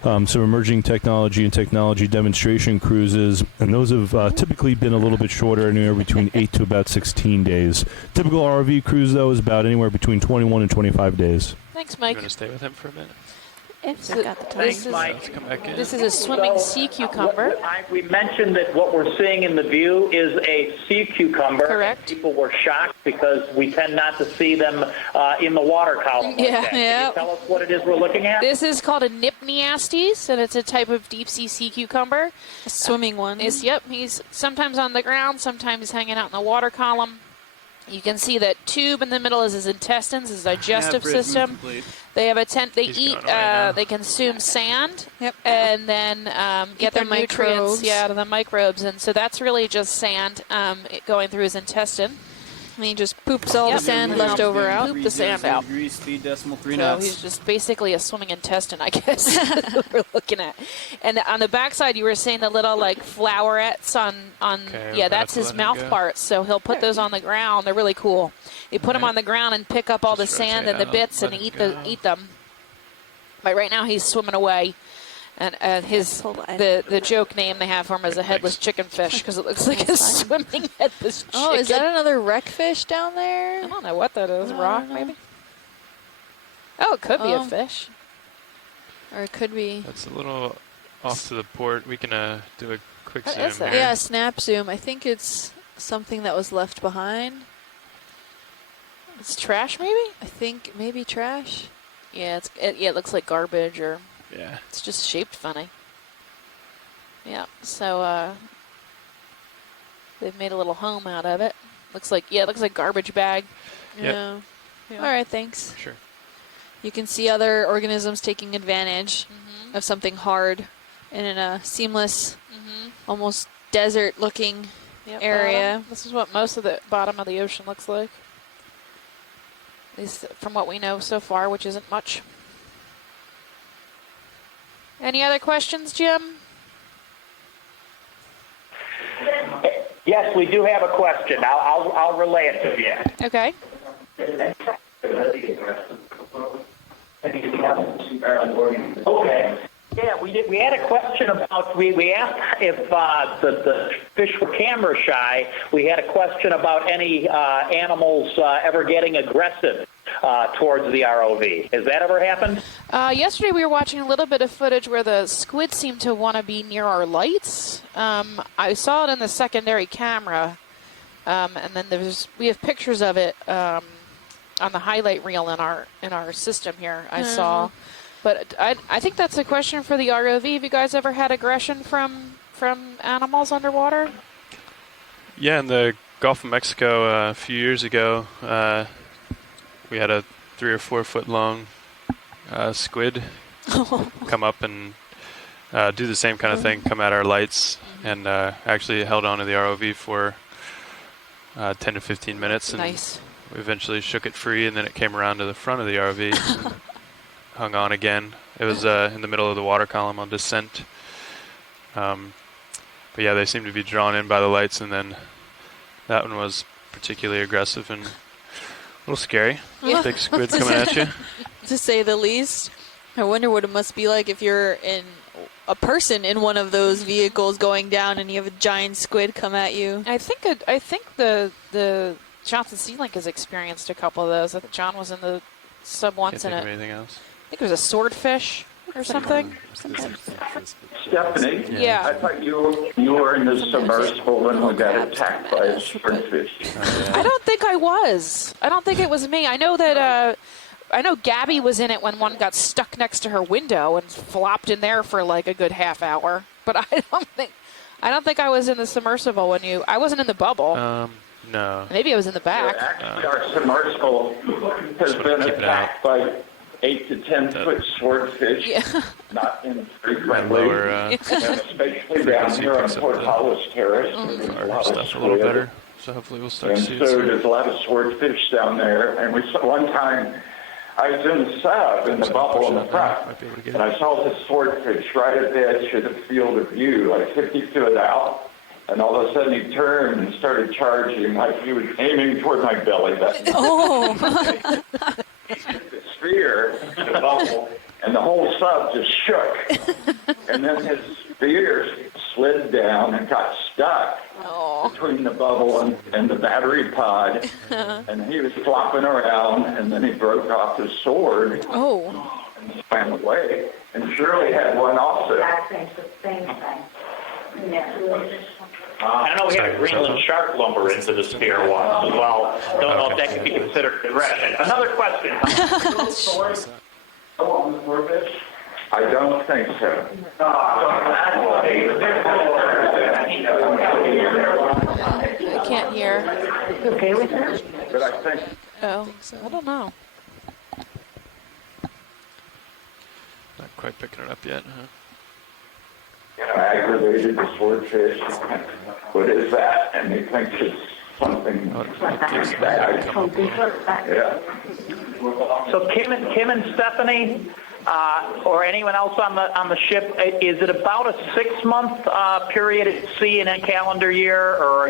Some emerging technology and technology demonstration cruises, and those have typically been a little bit shorter, anywhere between 8 to about 16 days. Typical RV cruise, though, is about anywhere between 21 and 25 days. Thanks, Mike. You want to stay with him for a minute? This is a swimming sea cucumber. We mentioned that what we're seeing in the view is a sea cucumber. Correct. People were shocked because we tend not to see them in the water column. Can you tell us what it is we're looking at? This is called a Enypniastes, and it's a type of deep-sea sea cucumber. A swimming one. He's sometimes on the ground, sometimes hanging out in the water column. You can see that tube in the middle is his intestines, his digestive system. They have they consume sand, and then get their nutrients out of the microbes, and so that's really just sand going through his intestine. And he just poops all the sand left over out. Poop the sand out. Degrees, speed decimal 3 So knots. he's just basically a swimming intestine, I guess, we're looking at. And on the backside, you were saying the little flowers on that's his mouth parts. So he'll put those on the ground. They're really cool. You put them on the ground and pick up all the sand and the bits and eat them. But right now he's swimming away. And the joke name they have for him is a headless chickenfish because it looks like a swimming headless chicken. Oh, is that another wreckfish down there? I don't know what that is. Rock, maybe? Oh, it could be a fish. Or it could be. That's a little off to the port. We can do a quick What zoom is that? here. Yeah, snap zoom. I think it's something that was left behind. It's trash, maybe? I think maybe trash. Yeah, it looks like garbage or... Yeah. It's just shaped funny. Yeah, so they've made a little home out of it. Looks like garbage bag. Yeah. All right, thanks. Sure. You can see other organisms taking advantage of something hard and in a seamless, almost desert-looking area. Bottom. This is what most of the bottom of the ocean looks like. At least from what we know so far, which isn't much. Any other questions, Jim? Yes, we do have a question. I'll relay it to you. Okay. Okay. Yeah, we had a question about, we asked if the fish were camera shy. We had a question about any animals ever getting aggressive towards the ROV. Has that ever happened? Yesterday we were watching a little bit of footage where the squid seemed to want to be near our lights. I saw it in the secondary camera, and then we have pictures of it on the highlight reel in our system here. I saw. But I think that's a question for the ROV. Have you guys ever had aggression from animals underwater? Yeah, in the Gulf of Mexico a few years ago, we had a 3 or 4 foot long squid come up and do the same kind of thing, come at our lights, and actually held on to the ROV for 10 to 15 minutes. And nice. We eventually shook it free, and then it came around to the front of the ROV. Hung on again. It was in the middle of the water column on descent. But yeah, they seemed to be drawn in by the lights, and then that one was particularly aggressive and a little scary. Yeah. Big squid coming at you. To say the least. I wonder what it must be like if you're a person in one of those vehicles going down and you have a giant squid come at you. I think the Johnson Sea Link has experienced a couple of those. I think John was in the sub once in it. Anything else? I think it was a swordfish or something. Stephanie, Yeah. I thought you were in the submersible when we got attacked by a swordfish. I don't think I was. I don't think it was me. I know that. I know Gabby was in it when one got stuck next to her window and flopped in there for like a good half hour. But I don't think I was in the submersible when you. I wasn't in the bubble. No. Maybe I was in the back. Actually, our submersible has been attacked by 8 to 10 foot swordfish, not infrequently, and especially down here on Port Hollis Terrace. There's a lot of stuff a little better, so hopefully we'll start to see it so soon. there's a lot of swordfish down there, and we saw one time I was in the sub in the bubble in the front, and I saw this swordfish right at the edge of the field of view, like 50 foot out. And all of a sudden he turned and started charging like he was aiming toward my belly button. Oh! He hit the sphere in the bubble, and the whole sub just shook. And then his sphere slid down and got stuck between the bubble and the battery pod. And he was flopping around, and then he broke off his sword and swam away. And Shirley had one also. I know we had Greenland shark lumber into the sphere once as well. Don't know if that could be considered aggression. Another question. I don't think so. I can't hear. You okay with that? But I think. I don't know. Not quite picking it up yet, huh? Aggravated the swordfish. What is that? And he thinks it's something bad. Yeah. So Kim and Stephanie, or anyone else on the ship, is it about a 6-month period at sea in a calendar year, or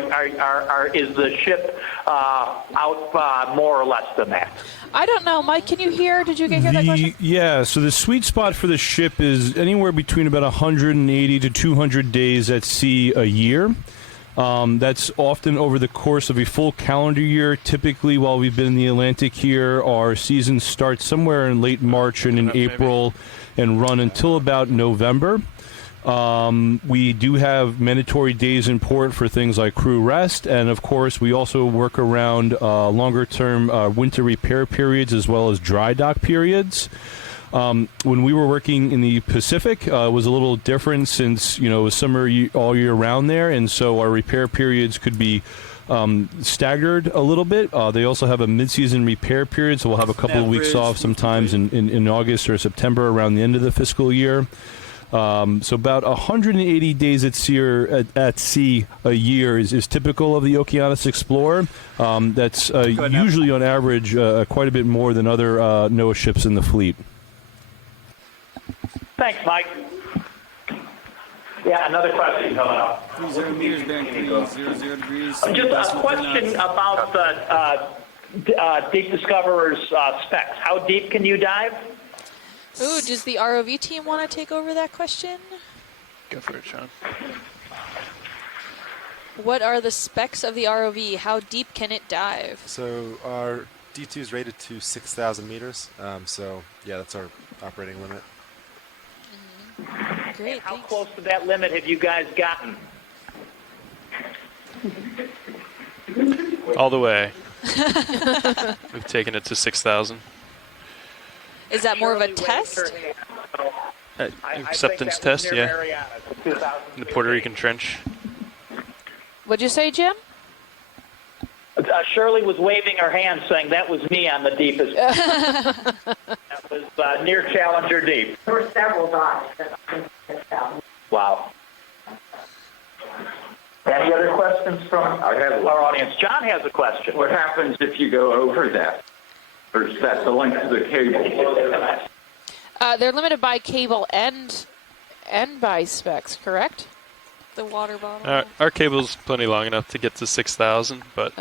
is the ship out more or less than that? I don't know, Mike. Can you hear? Did you hear that question? Yeah. So the sweet spot for the ship is anywhere between about 180 to 200 days at sea a year. That's often over the course of a full calendar year. Typically, while we've been in the Atlantic here, our season starts somewhere in late March and in April and run until about November. We do have mandatory days in port for things like crew rest, and of course we also work around longer-term winter repair periods as well as dry dock periods. When we were working in the Pacific, it was a little different since, it was summer all year round there, and so our repair periods could be staggered a little bit. They also have a mid-season repair period, so we'll have a couple of weeks off sometimes in August or September around the end of the fiscal year. So about 180 days at sea a year is typical of the Okeanos Explorer. That's usually on average quite a bit more than other NOAA ships in the fleet. Thanks, Mike. Yeah, another question coming up. 30 meters bearing 300 degrees. Just a question about the Deep Discoverer's specs. How deep can you dive? Ooh, does the ROV team want to take over that question? Go for it, Sean. What are the specs of the ROV? How deep can it dive? So our D2 is rated to 6,000 meters. So yeah, that's our operating limit. Great. And how close to that limit have you guys gotten? All the way. We've taken it to 6,000. Is that more of a test? Acceptance test, yeah. In the Puerto Rican Trench. What'd you say, Jim? Shirley was waving her hand saying that was me on the deepest. That was near Challenger Deep. There were several dives. Wow. Any other questions from our audience? John has a question. What happens if you go over that? Or is that the length of the cable? They're limited by cable and by specs, correct? The water bottle. Our cable's plenty long enough to get to 6,000, but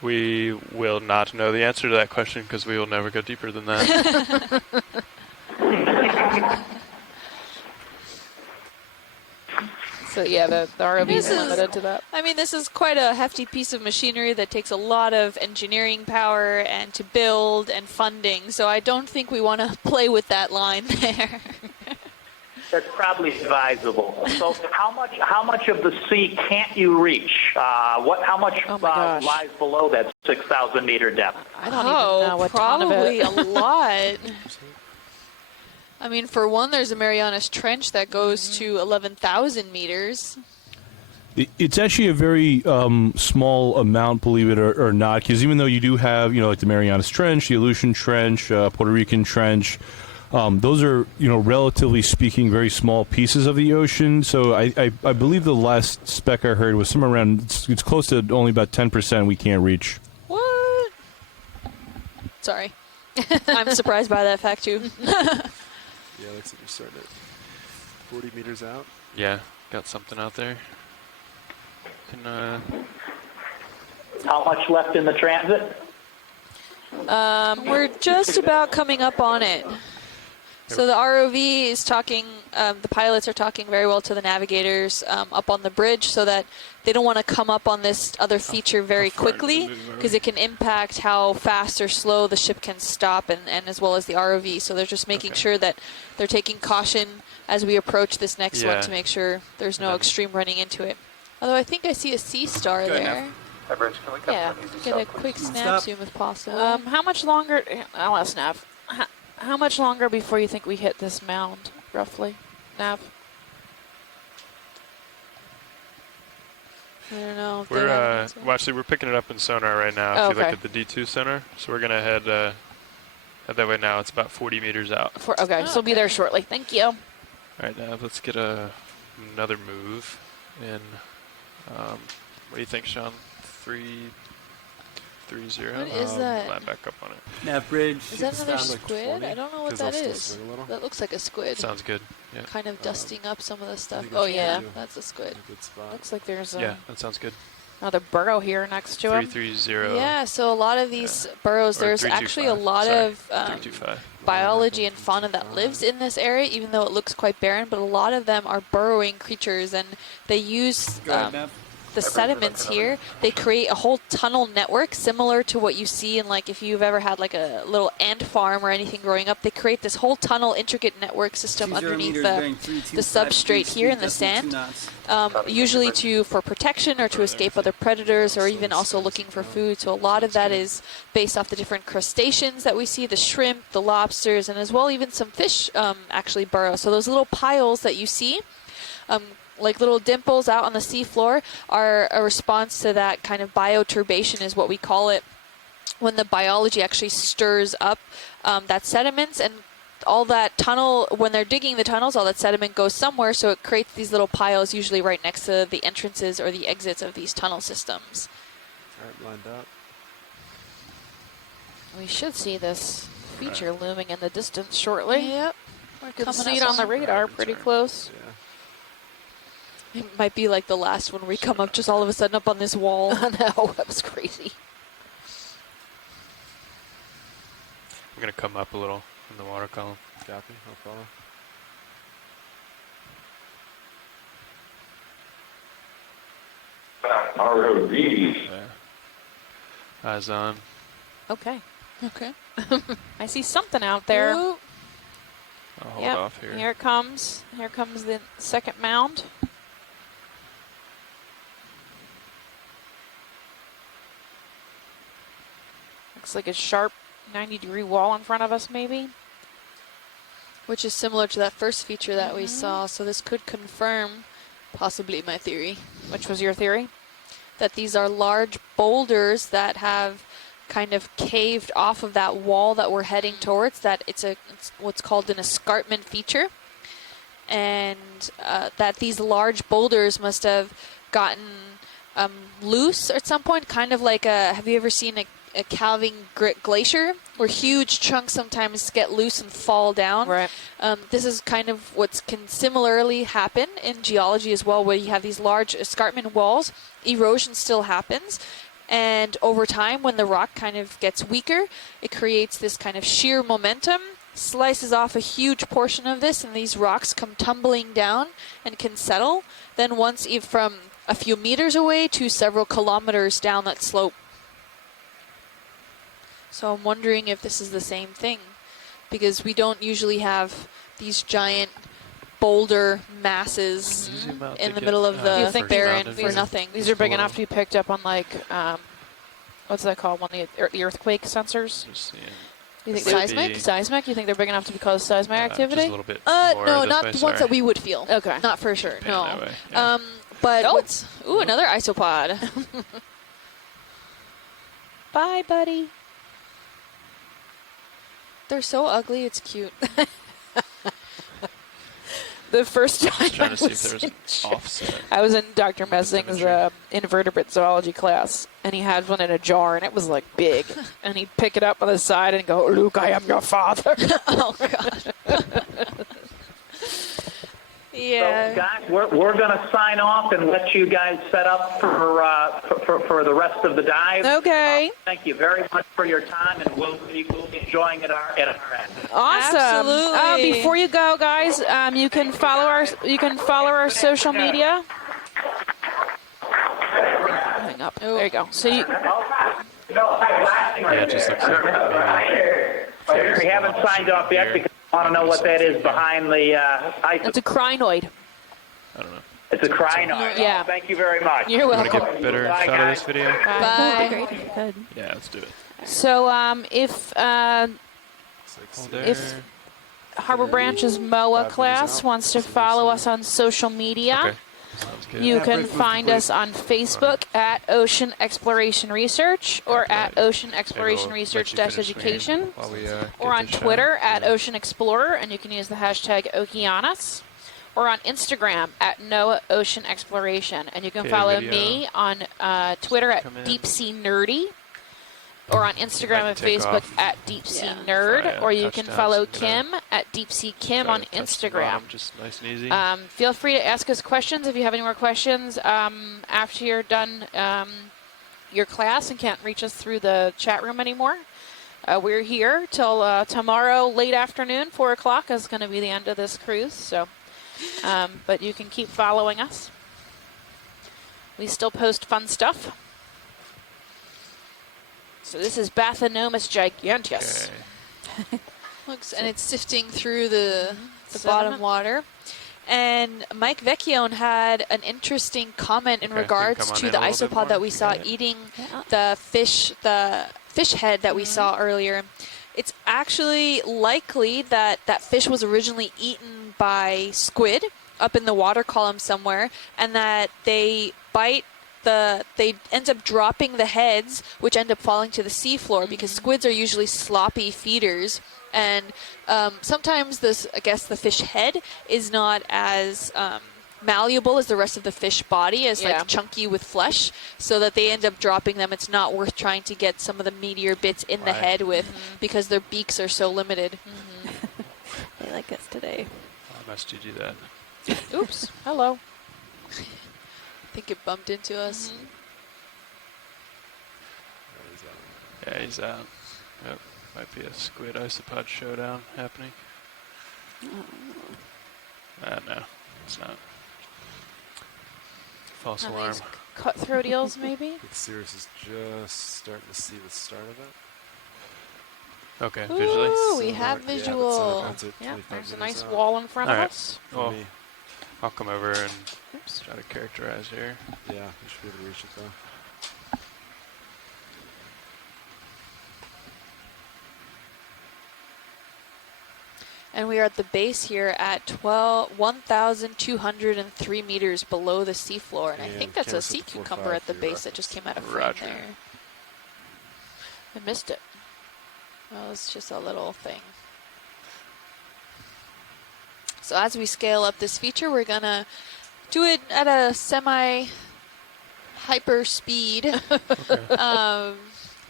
we will not know the answer to that question because we will never go deeper than that. So yeah, the ROV is limited to that. I mean, this is quite a hefty piece of machinery that takes a lot of engineering power and to build and funding. So I don't think we want to play with that line there. That's probably advisable. So how much of the sea can't you reach? How much lies below that 6,000 meter depth? I don't even know what probably a lot. I mean, for one, there's a Marianas Trench that goes to 11,000 meters. It's actually a very small amount, believe it or not, because even though you do have, like the Marianas Trench, the Aleutian Trench, Puerto Rican Trench, those are, relatively speaking, very small pieces of the ocean. So I believe the last spec I heard was somewhere around, it's close to only about 10% we can't reach. What? Sorry. I'm surprised by that fact, too. Yeah, looks like you're starting at 40 meters out. Yeah, got something out there. How much left in the transit? We're just about coming up on it. So the ROV is talking, the pilots are talking very well to the navigators up on the bridge so that they don't want to come up on this other feature very quickly because it can impact how fast or slow the ship can stop and as well as the ROV. So they're just making sure that they're taking caution as we approach this next one to make sure there's no extreme running into it. Although I think I see a sea star there. Yeah, get a quick snap zoom if possible. How much longer? I'll ask Nav. How much longer before you think we hit this mound, roughly, Nav? I don't know. Well, actually, we're picking it up in sonar right now. If you look at the D2 sonar, so we're gonna head that way now. It's about 40 meters out. So we'll be there shortly. Thank you. All right, Nav, let's get another move in. What do you think, Sean? 330. What is that? Land back up on it. Nav bridge. Is that another squid? I don't know what that is. That looks like a squid. Sounds good. Yeah. Kind of dusting up some of the stuff. Oh yeah, that's a squid. Looks like there's that sounds good. Another burrow here next to him. 330. Yeah, so a lot of these burrows, there's actually a lot of biology and fauna that lives in this area, even though it looks quite barren, but a lot of them are burrowing creatures, and they use the sediments here. They create a whole tunnel network similar to what you see in, like, if you've ever had like a little ant farm or anything growing up. They create this whole tunnel intricate network system underneath the substrate here in the sand, usually for protection or to escape other predators or even also looking for food. So a lot of that is based off the different crustaceans that we see, the shrimp, the lobsters, and as well even some fish actually burrow. So those little piles that you see, like little dimples out on the seafloor are a response to that kind of bioturbation is what we call it, when the biology actually stirs up that sediments, and all that tunnel, when they're digging the tunnels, all that sediment goes somewhere, so it creates these little piles usually right next to the entrances or the exits of these tunnel systems. All right, lined up. We should see this feature looming in the distance shortly. Yep. We can see it on the radar pretty close. It might be like the last one where we come up just all of a sudden up on this wall. I know, that was crazy. I'm going to come up a little in the water column. Copy, I'll follow. ROV. Eyes on. Okay. Okay. I see something out there. Ooh. I'll hold off here. Here it comes. Here comes the second mound. Looks like a sharp 90-degree wall in front of us, maybe. Which is similar to that first feature that we saw, so this could confirm possibly my theory. Which was your theory? That these are large boulders that have kind of caved off of that wall that we're heading towards, that it's what's called an escarpment feature, and that these large boulders must have gotten loose at some point, kind of like have you ever seen a calving glacier where huge chunks sometimes get loose and fall down? Right. This is kind of what can similarly happen in geology as well, where you have these large escarpment walls. Erosion still happens, and over time when the rock kind of gets weaker, it creates this kind of shear momentum, slices off a huge portion of this, and these rocks come tumbling down and can settle then once from a few meters away to several kilometers down that slope. So I'm wondering if this is the same thing, because we don't usually have these giant boulder masses in the middle of the barren for nothing. These are big enough to be picked up on, like, what's that called? One of the earthquake sensors? You think Seismic? Seismic? You think they're big enough to be called seismic activity? Just a little bit more no, this not way, the ones that we would feel. Okay. Not for sure, no. that way, yeah. But another isopod. Bye, buddy. They're so ugly, it's cute. The first time Trying to see if there's an offset. I was in Dr. Messing's invertebrate zoology class, and he had one in a jar, and it was like big. And he'd pick it up on the side and go, "Luke, I am your father." Oh, God. Yeah. So, guys, we're going to sign off and let you guys set up for the rest of the dive. Okay. Thank you very much for your time, and we'll be enjoying it at our end. Awesome. Absolutely. Before you go, guys, you can follow our social media. Hang up. There you go. So you. Yeah, it just looks like We haven't signed off yet because I want to know what that is behind the ice. It's a crinoid. I don't know. It's a crinoid. Yeah. Oh, thank you very much. You're You want welcome. to get better Bye, shot of this guys. video? Bye. Good. Yeah, let's do it. So if Harbor Branch's MOA class wants to follow us on social media, Okay. Sounds good. you can find us on Facebook at Ocean Exploration Research or at Ocean Exploration Research-Education, or on Twitter at Ocean Explorer, and you can use the hashtag Okeanos, or on Instagram at NOAA Ocean Exploration, and you can follow me on Twitter at Deep Sea Nerdy, or on Instagram and Facebook at Deep Sea Nerd, or you can follow Kim at Deep Sea Kim on Instagram. Just nice and easy. Feel free to ask us questions if you have any more questions after you're done your class and can't reach us through the chat room anymore. We're here till tomorrow late afternoon. 4 o'clock is going to be the end of this cruise. So, but you can keep following us. We still post fun stuff. So this is Bathynomus giganteus. Okay. Looks, and it's sifting through the Sediment. bottom water. And Mike Vecchione had an interesting comment in Okay, regards come on to in the a little bit isopod more. that we You saw got it. eating the fish head that we saw earlier. It's actually likely that that fish was originally eaten by squid up in the water column somewhere, and that they bite they end up dropping the heads, which end up falling to the seafloor because squids are usually sloppy feeders. And sometimes I guess the fish head is not as malleable as the rest of the fish body, as like chunky with flesh, so that they end up dropping them. It's not worth trying to get some of the meatier bits in the head with because their beaks are so limited. They like us today. How much did you do that? Oops. Hello. I think it bumped into us. Yeah, he's out. Yep. Might be a squid isopod showdown happening. No, it's not. False alarm. Cutthroat eels, maybe? I think Sirius is just starting to see the start of it. Okay, visually. Ooh, we have visual. Yeah, there's a nice wall in front of us. Well, I'll come over and try to characterize here. Yeah, we should be able to reach it though. And we are at the base here at 1,203 meters below the seafloor. And I think that's a sea cucumber at the base that just came out of frame there. I missed it. Well, it's just a little thing. So as we scale up this feature, we're going to do it at a semi-hyper speed.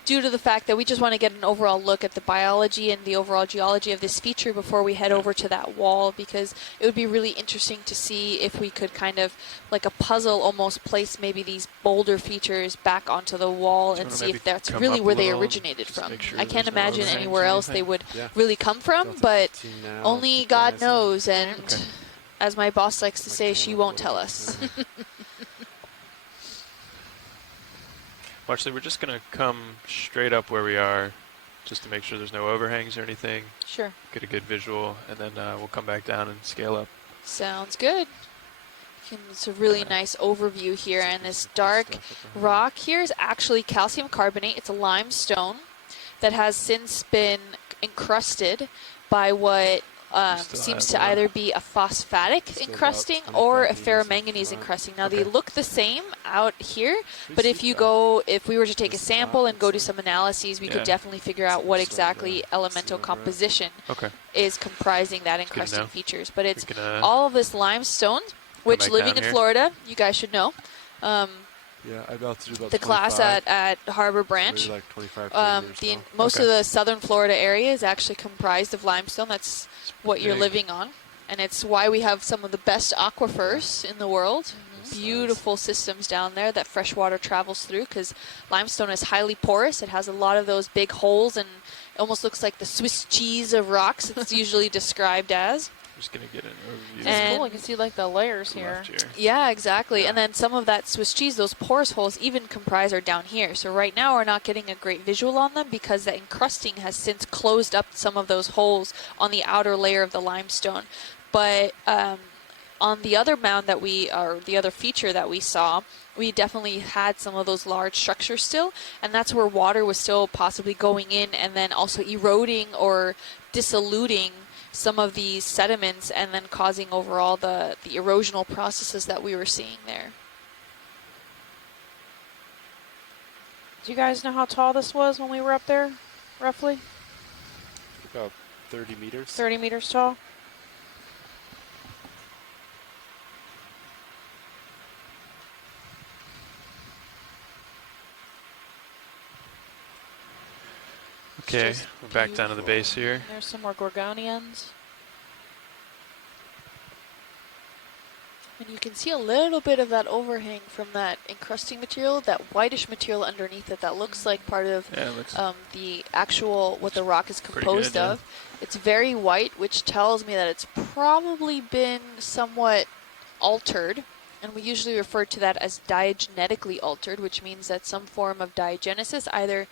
Due to the fact that we just want to get an overall look at the biology and the overall geology of this feature before we head over to that wall, because it would be really interesting to see if we could kind of, like a puzzle, almost place maybe these boulder features back onto the wall and see if that's really where they originated from. I can't imagine anywhere else they would really come from, but only God knows, and as my boss likes to say, she won't tell us. Well, actually, we're just going to come straight up where we are just to make sure there's no overhangs or anything. Sure. Get a good visual, and then we'll come back down and scale up. Sounds good. It's a really nice overview here, and this dark rock here is actually calcium carbonate. It's a limestone that has since been encrusted by what seems to either be a phosphatic encrusting or a ferromanganese encrusting. Now they look the same out here, but if we were to take a sample and go do some analyses, we could definitely figure out what exactly elemental composition is comprising that encrusting features. But it's all of this limestone, which living in Florida, you guys should know. Yeah, I'd about to do about the class at Harbor Branch. Like 25 most of the southern Florida area is actually comprised of limestone. That's what you're living on. And it's why we have some of the best aquifers in the world. Beautiful systems down there that fresh water travels through, because limestone is highly porous. It has a lot of those big holes, and it almost looks like the Swiss cheese of rocks it's usually described as. Just going to get an overview. It's cool. You can see like the layers here. Yeah, exactly. And then some of that Swiss cheese, those porous holes even comprise are down here. So right now we're not getting a great visual on them because the encrusting has since closed up some of those holes on the outer layer of the limestone. But on the other mound that the other feature that we saw, we definitely had some of those large structures still, and that's where water was still possibly going in and then also eroding or dissoluting some of these sediments and then causing overall the erosional processes that we were seeing there. Do you guys know how tall this was when we were up there, roughly? About 30 meters. 30 meters tall? Okay, we're back down to the base here. There's some more gorgonians. And you can see a little bit of that overhang from that encrusting material, that whitish material underneath it that looks like part of the actual, what the rock is composed of. It's very white, which tells me that it's probably been somewhat altered. And we usually refer to that as diagenetically altered, which means that some form of diagenesis, either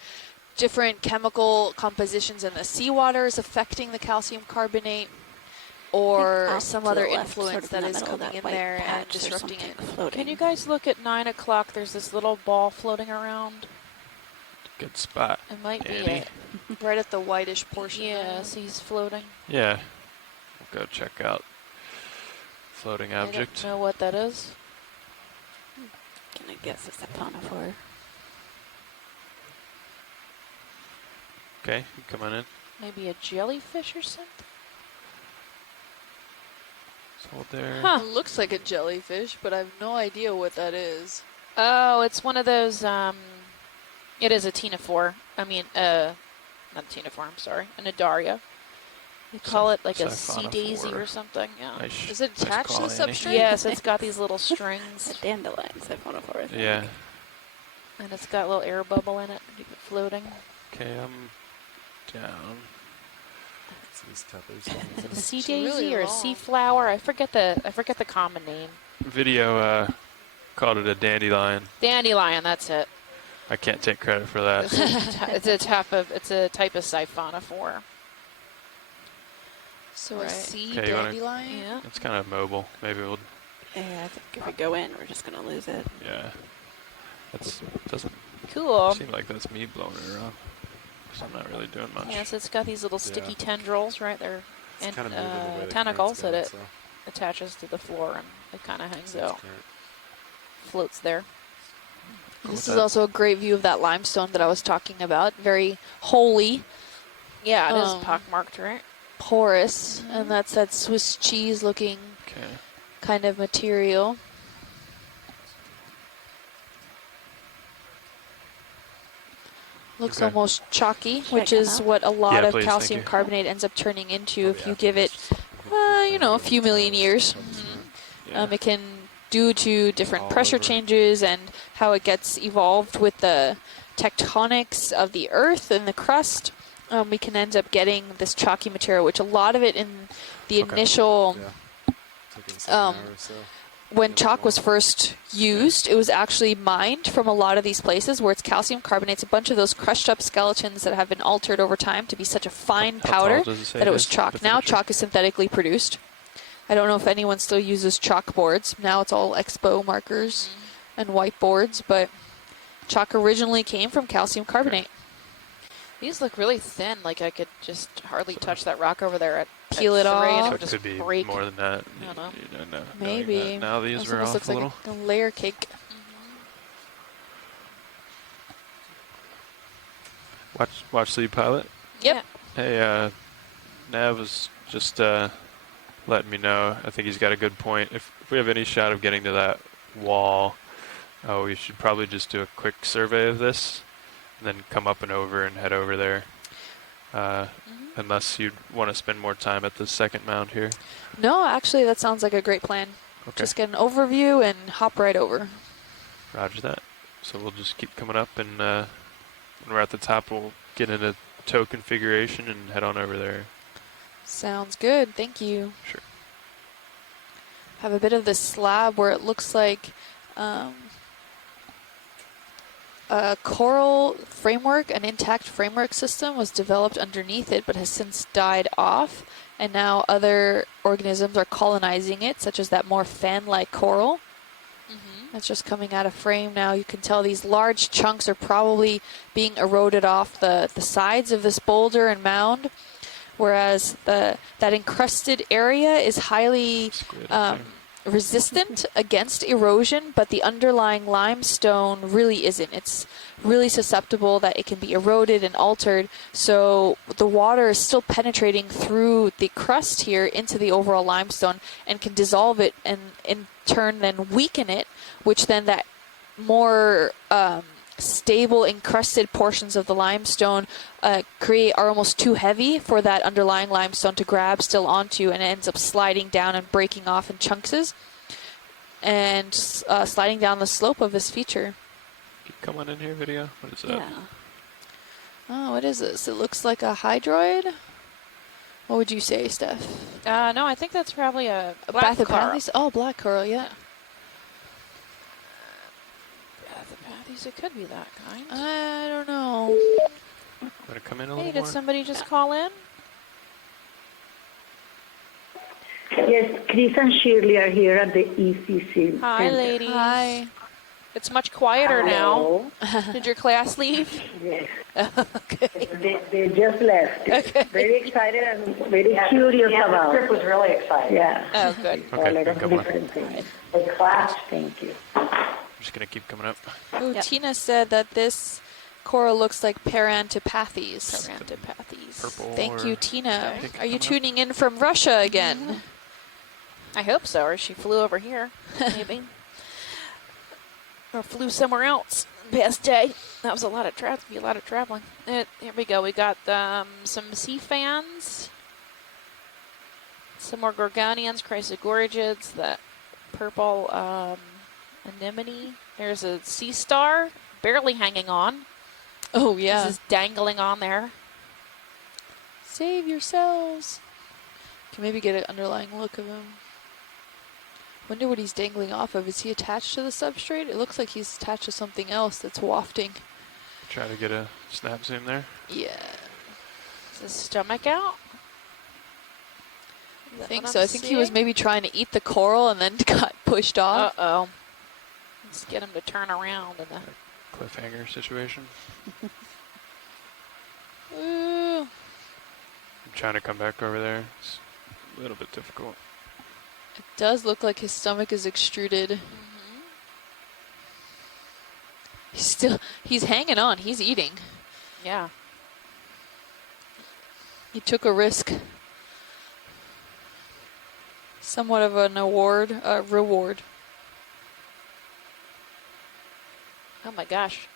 different chemical compositions in the seawater is affecting the calcium carbonate, or some other influence that is coming in there and disrupting it. Can you guys look at 9 o'clock? There's this little ball floating around. Good spot. It might be it. Right at the whitish portion. Yeah, see he's floating. Yeah. We'll go check out floating object. I don't know what that is. Can I guess it's a fauna? Okay, come on in. Maybe a jellyfish or something? Just hold there. Huh. It looks like a jellyfish, but I have no idea what that is. Oh, it's one of those, it is a ctenophore. I mean, not a ctenophore, I'm sorry. An Adaria. You call it like a sea daisy or something, yeah. Is it attached to the substrate? Yes, it's got these little strings. A dandelion, siphonophore, I think. Yeah. And it's got a little air bubble in it, keep it floating. Okay, I'm down. These tethers. Is it a sea daisy or a sea flower? I forget the common name. Video called it a dandelion. Dandelion, that's it. I can't take credit for that. It's a type of siphonophore. So a sea Okay, dandelion? Yeah. It's kind of mobile. Maybe we'll. Yeah, I think if we go in, we're just gonna lose it. Yeah. That doesn't. Cool. Seem like that's me blowing it around. So I'm not really doing much. Yes, it's got these little sticky tendrils right there, and kind of moving the way the tentacles that current's it going, attaches to the floor, and it kind of hangs so out, current. floats there. This is also a great view of that limestone that I was talking about. Very holy. Yeah, it is pockmarked, right? Porous, and that's that Swiss cheese looking kind of material. Looks almost chalky, which is what a lot of calcium carbonate ends up turning into if you give it, a few million years. It can, due to different pressure changes and how it gets evolved with the tectonics of the earth and the crust, we can end up getting this chalky material, which a lot of it in the initial, when chalk was first used, it was actually mined from a lot of these places where it's calcium carbonates, a bunch of those crushed up skeletons that have been altered over time to be such a fine powder that it was chalk. Now chalk is synthetically produced. I don't know if anyone still uses chalkboards. Now it's all expo markers and whiteboards, but chalk originally came from calcium carbonate. These look really thin, like I could just hardly touch that rock over there at peel it off. and it So would it just could be break. more than that. I don't know. You don't know. Maybe. Now these This were almost off looks a like little. a layer cake. Watch the pilot. Yep. Hey, Nav was just letting me know. I think he's got a good point. If we have any shot of getting to that wall, we should probably just do a quick survey of this, and then come up and over and head over there. Unless you'd want to spend more time at the second mound here. No, actually, that sounds like a great plan. Okay. Just get an overview and hop right over. Roger that. So we'll just keep coming up, and when we're at the top, we'll get into tow configuration and head on over there. Sounds good. Thank you. Sure. Have a bit of this slab where it looks like a coral framework, an intact framework system was developed underneath it but has since died off, and now other organisms are colonizing it, such as that more fan-like coral. That's just coming out of frame now. You can tell these large chunks are probably being eroded off the sides of this boulder and mound, whereas that encrusted area is highly resistant against erosion, but the underlying limestone really isn't. It's really susceptible that it can be eroded and altered, so the water is still penetrating through the crust here into the overall limestone and can dissolve it and in turn then weaken it, which then that more stable encrusted portions of the limestone are almost too heavy for that underlying limestone to grab still onto, and it ends up sliding down and breaking off in chunks and sliding down the slope of this feature. Come on in here, video. What is that? Yeah. Oh, what is this? It looks like a hydroid. What would you say, Steph? No, I think that's probably a black coral. Oh, black coral, yeah. It could be that kind. I don't know. Want to come in a Hey, little did more? somebody just call in? Yes, Chris and Shirley are here at the ECC. Hi, Center. ladies. Hi. It's much quieter now. Did your class leave? Yes. Okay. They just left. Okay. Very excited and very curious about. The trip was really exciting. Yeah. Oh, good. A lot of different things. The class, thank you. I'm just going to keep coming up. Oh, Tina said that this coral looks like Parantipathes. Purple. Thank you, or Tina. pink Are you coming up. tuning in from Russia again? I hope so, or she flew over here, maybe. Or flew somewhere else past day. That was a lot of traveling. Here we go. We got some sea fans, some more gorgonians, chrysogorgids, that purple anemone. There's a sea star barely hanging on. Oh, yeah. This is dangling on there. Save yourselves. Can maybe get an underlying look of him. Wonder what he's dangling off of. Is he attached to the substrate? It looks like he's attached to something else that's wafting. Try to get a snap zoom there. Yeah. Is his stomach out? I think so. I think he was maybe trying to eat the coral and then got pushed off. Uh-oh. Let's get him to turn around in the cliffhanger situation. Ooh. I'm trying to come back over there. It's a little bit difficult. It does look like his stomach is extruded. He's hanging on. He's eating. Yeah. He took a risk. Somewhat of an reward. Oh my gosh.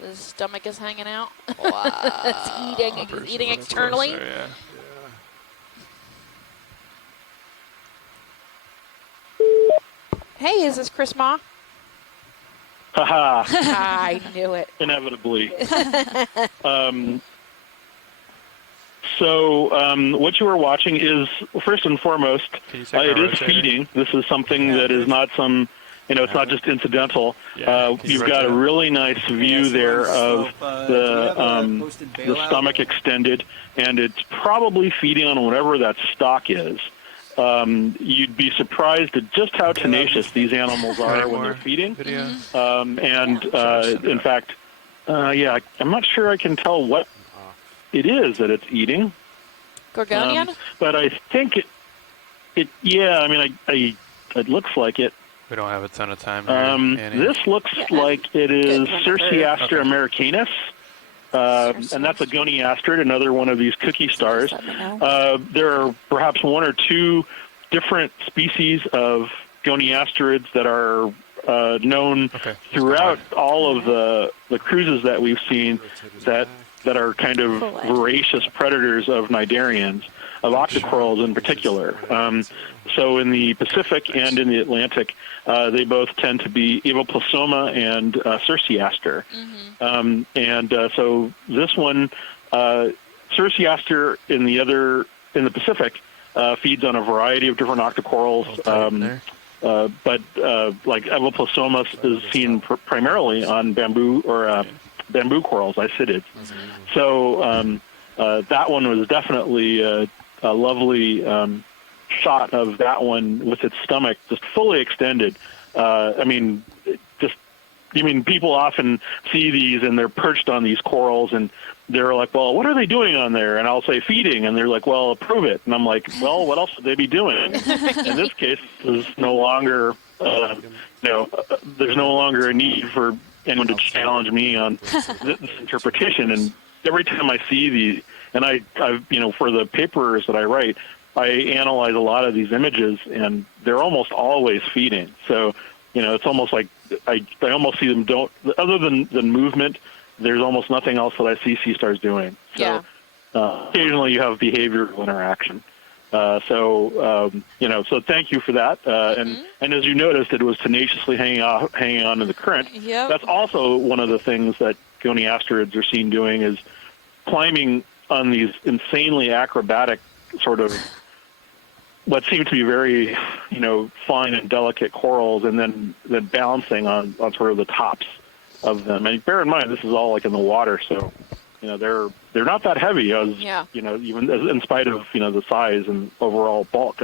So his stomach is hanging out. Wow. It's eating. He's eating externally. Closer, yeah. Hey, is this Chris Ma? Haha. I knew it. Inevitably. What you were watching is, first and foremost, it is feeding. This is something that is not some, it's not just incidental. You've got a really nice view there of the stomach extended, and it's probably feeding on whatever that stock is. You'd be surprised at just how tenacious these animals are when they're feeding. In fact, I'm not sure I can tell what it is that it's eating. Gorgonian? But I think it looks like it. We don't have a ton of time here, this looks like it is Cerciaster americanus. And that's a goniastrid, another one of these cookie stars. There are perhaps one or two different species of goniastrids that are known throughout all of the cruises that we've seen that are kind of voracious predators of cnidarians, of octocorals in particular. So in the Pacific and in the Atlantic, they both tend to be Evoplasoma and Cerciaster. So this one, Cerciaster in the Pacific, feeds on a variety of different octocorals, but like Evoplasoma is seen primarily on bamboo or bamboo corals, isidids. So that one was definitely a lovely shot of that one with its stomach just fully extended. People often see these and they're perched on these corals and they're like, well, what are they doing on there? And I'll say feeding, and they're like, well, prove it. And I'm like, well, what else would they be doing? In this case, there's no longer, there's no longer a need for anyone to challenge me on this interpretation. And every time I see these, and I've for the papers that I write, I analyze a lot of these images, and they're almost always feeding. So, it's almost like I almost see them other than movement, there's almost nothing else that I see sea stars doing. So occasionally you have behavioral interaction. So thank you for that. And as you noticed, it was tenaciously hanging on to the current. Yep. That's also one of the things that goniastrids are seen doing, is climbing on these insanely acrobatic sort of what seem to be very, fine and delicate corals, and then balancing on sort of the tops of them. And bear in mind, this is all like in the water, so they're not that heavy, as even in spite of the size and overall bulk.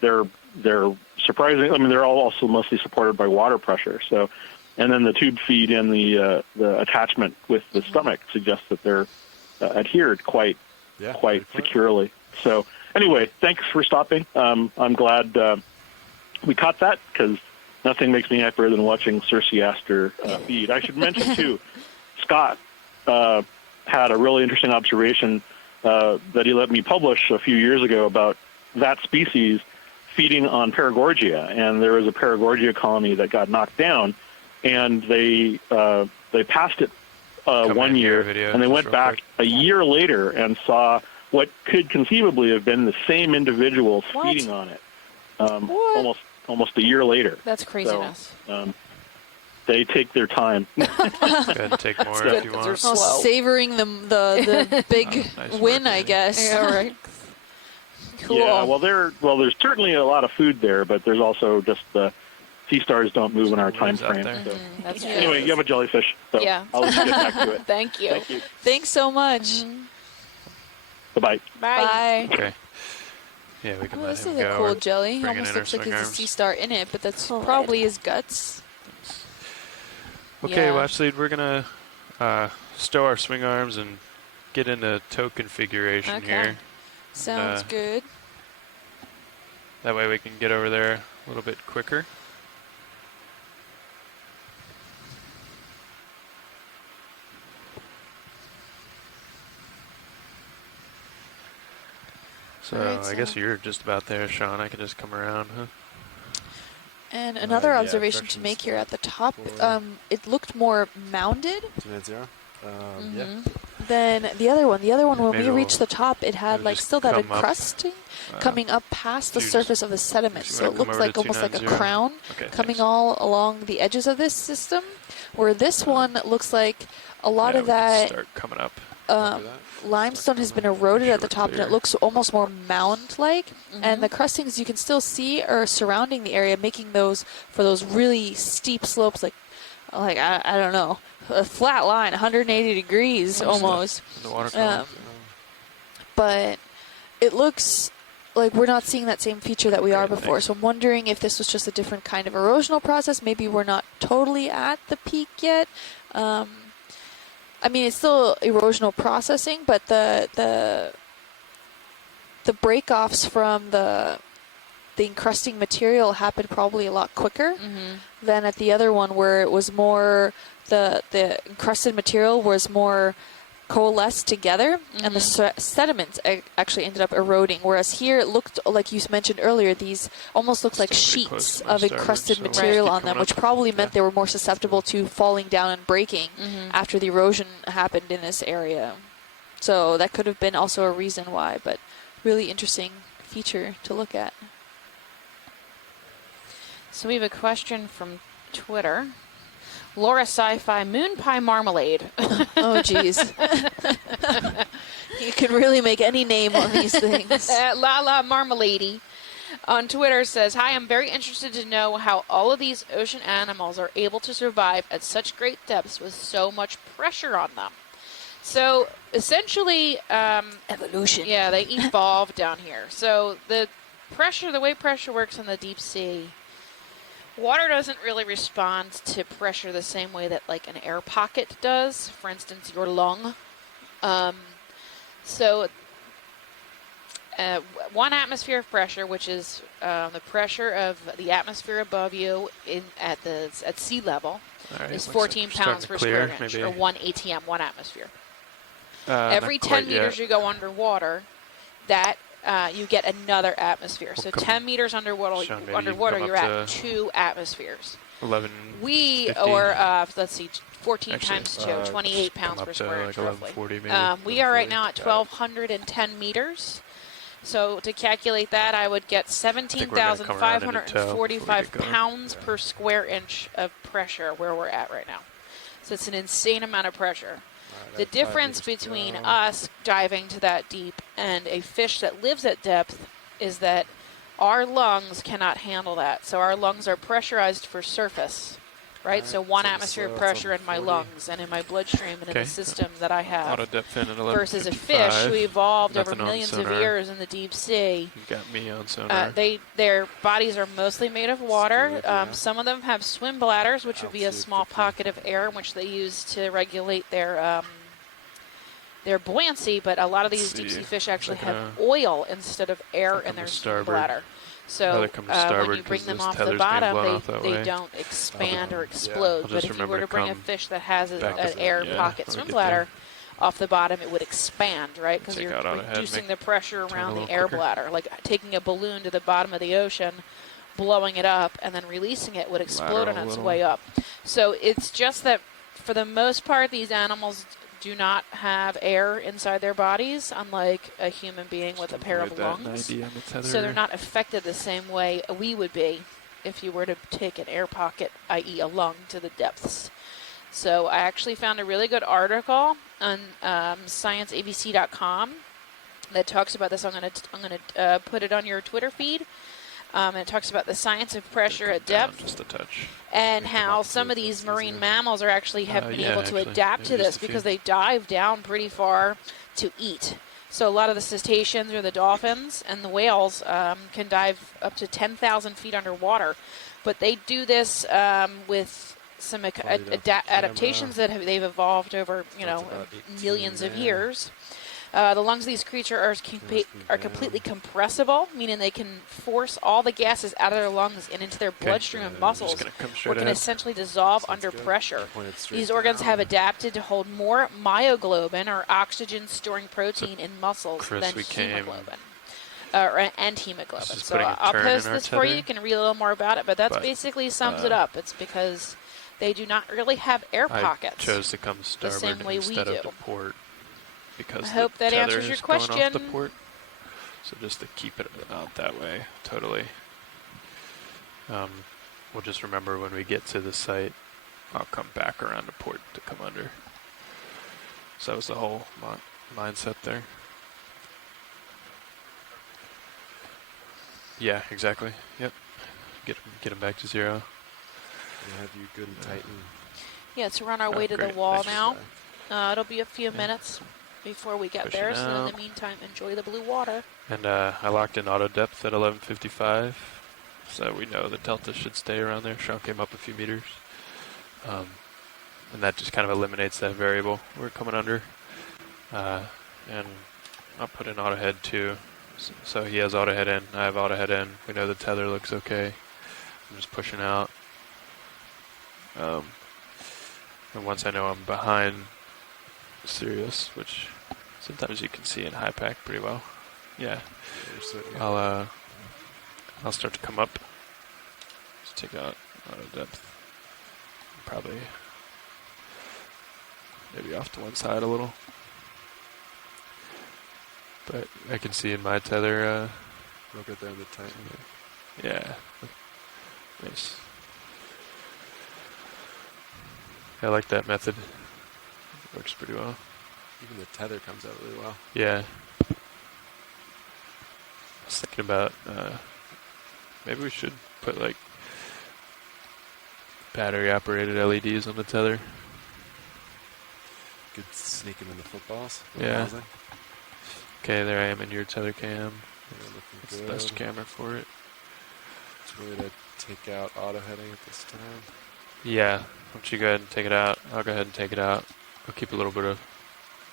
They're surprising. I mean, they're all also mostly supported by water pressure. So, and then the tube feed and the attachment with the stomach suggests that they're adhered quite securely. So, anyway, thanks for stopping. I'm glad we caught that because nothing makes me happier than watching Circeaster feed. I should mention too, Scott had a really interesting observation that he let me publish a few years ago about that species feeding on Paragorgia, and there was a Paragorgia colony that got knocked down, and they passed it 1 year, and they went back a year later and saw what could conceivably have been the same individuals feeding on it, almost a year later. That's craziness. So, they take their time. Go ahead and take more if you want. Savoring the big win, I guess. Yeah, right. Cool. Yeah, well, there's certainly a lot of food there, but there's also just the sea stars don't move in our time frame. So. That's Anyway, you have a jellyfish, so I'll let you get back to it. Thank you. Thank you. Thanks so much. Bye-bye. Bye. Okay. Yeah, we can let This him is go. a cool jelly. Bring it Almost in our looks like swing there's a arms. sea star in it, but that's probably his guts. Okay, Yeah. watch lead. We're gonna stow our swing arms and get into toe configuration here. Sounds good. That way we can get over there a little bit quicker. So Alright, I guess you're just about there, Sean. I can just come around, huh? And another yeah, observation to make here at the top, for- it looked more mounded 290? Yeah. than the other one. The other one, when Maybe we we'll- reached the top, it had we'll like just still that come up, encrusting coming up past the so you surface of the sediment. so you So wanna it come looks over like to almost like a 290? crown Okay, coming thanks. all along the edges of this system, where this one looks like a lot Yeah, of we can that start coming up. limestone has been eroded at the top, and it looks almost more mound-like. And the crustings you can still see are surrounding the area, making those for those really steep slopes, like I don't know, a flat line, 180 degrees almost. The water column. But it looks like we're not seeing that same feature that we are before. So I'm wondering if this was just a different kind of erosional process. Maybe we're not totally at the peak yet. I mean, it's still erosional processing, but the break-offs from the encrusting material happened probably a lot quicker than at the other one, where it was more the encrusted material was more coalesced together, and the sediments actually ended up eroding. Whereas here, it looked like you mentioned earlier, these almost looked like sheets of encrusted material on them, which probably meant they were more susceptible to falling down and breaking after the erosion happened in this area. So that could have been also a reason why, but really interesting feature to look at. So we have a question from Twitter. Laura Sci-Fi Moon Pie Marmalade. Oh, geez. You can really make any name on these things. La La Marmalade on Twitter says, "Hi, I'm very interested to know how all of these ocean animals are able to survive at such great depths with so much pressure on them." So essentially, evolution. Yeah, they evolved down here. So the way pressure works in the deep sea, water doesn't really respond to pressure the same way that like an air pocket does. For instance, your lung. So 1 atmosphere of pressure, which is the pressure of the atmosphere above you at sea level, is 14 pounds per square inch, or 1 ATM, 1 atmosphere. Every 10 meters you go underwater, that you get another atmosphere. So 10 meters underwater, you're at 2 atmospheres. 11. Let's see, 14 Actually, times 2, 28 pounds per square inch, like roughly. 1140 maybe. We are right now at 1,210 meters. So to calculate that, I would get 17,545 pounds per square inch of pressure where we're at right now. So it's an insane amount of pressure. The difference between us diving to that deep and a fish that lives at depth is that our lungs cannot handle that. So our lungs are pressurized for surface. right? So 1 so atmosphere of it's pressure on in my 40. lungs and in my bloodstream and in Okay. the system that I have. Auto depth in at Versus a fish 1155. who evolved over Nothing on millions of sonar. years in the deep sea. You got me on sonar. Their bodies are mostly made of water. good, yeah. Some of them have swim bladders, which would be a small pocket of air in which they use to regulate their buoyancy. But a lot of these deep sea fish actually have oil instead of air in their swim bladder. So when you bring them off the bottom, they don't expand or explode. But if you were to bring a fish that has an air pocket swim bladder off the bottom, it would expand, right? Because you're reducing the pressure around the air bladder. Like taking a balloon to the bottom of the ocean, blowing it up, and then releasing it would explode on its way up. So it's just that for the most part, these animals do not have air inside their bodies, unlike a human being with a pair of lungs. So they're not affected the same way we would be if you were to take an air pocket, i.e. a lung, to the depths. So I actually found a really good article on scienceabc.com that talks about this. I'm gonna put it on your Twitter feed. It talks about the science of pressure at depth, just a touch, and how some of these marine mammals are have been able to adapt to this because they dive down pretty far to eat. So a lot of the cetaceans or the dolphins and the whales can dive up to 10,000 feet underwater, but they do this with some adaptations that they've evolved over millions of years. The lungs of these creatures are completely compressible, meaning they can force all the gases out of their lungs and into their bloodstream and muscles, or can essentially dissolve under pressure. These organs have adapted to hold more myoglobin, or oxygen-storing protein, in muscles than hemoglobin. And hemoglobin. So I'll post this for you. You can read a little more about it, but that basically sums it up. It's because they do not really have air pockets. I chose to come starboard the same way instead we do. of to port. Because I hope that answers your question. Off the port. So just to keep it out that way, totally. We'll just remember when we get to the site, I'll come back around to port to come under. So that was the whole mindset there. Yeah, exactly. Yep. Get them back to 0. Have you good and tight and yeah, so we're on our way to the wall now. It'll be a few minutes before we get there, so in the meantime, enjoy the blue water. And I locked in auto depth at 1155, so we know the delta should stay around there. Shrunk came up a few meters. And that just kind of eliminates that variable we're coming under. And I'll put in auto head too. So he has auto head in, I have auto head in. We know the tether looks okay. I'm just pushing out. And once I know I'm behind Sirius, which sometimes you can see in high pack pretty well. Yeah. I'll start to come up. Just take out auto depth. Probably maybe off to one side a little. But I can see in my tether we'll get there in the tight. Yeah. Nice. I like that method. It works pretty well. Even the tether comes out really well. Yeah. I was thinking about maybe we should put like battery operated LEDs on the tether. Could sneak them in the footballs. Yeah. Okay, there I am in your tether cam. It's the good. best camera for it. It's really to take out auto heading at this time. Yeah. Why don't you go ahead and take it out? I'll go ahead and take it out. I'll keep a little bit of,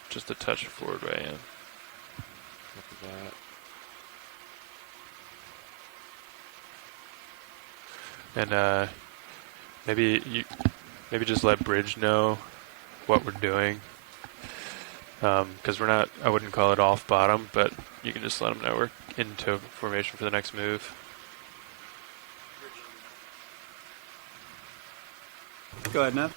just a touch of forward way in. Look at that. And maybe just let Bridge know what we're doing. Because we're not, I wouldn't call it off bottom, but you can just let them know we're into formation for the next move. Go ahead, Nev.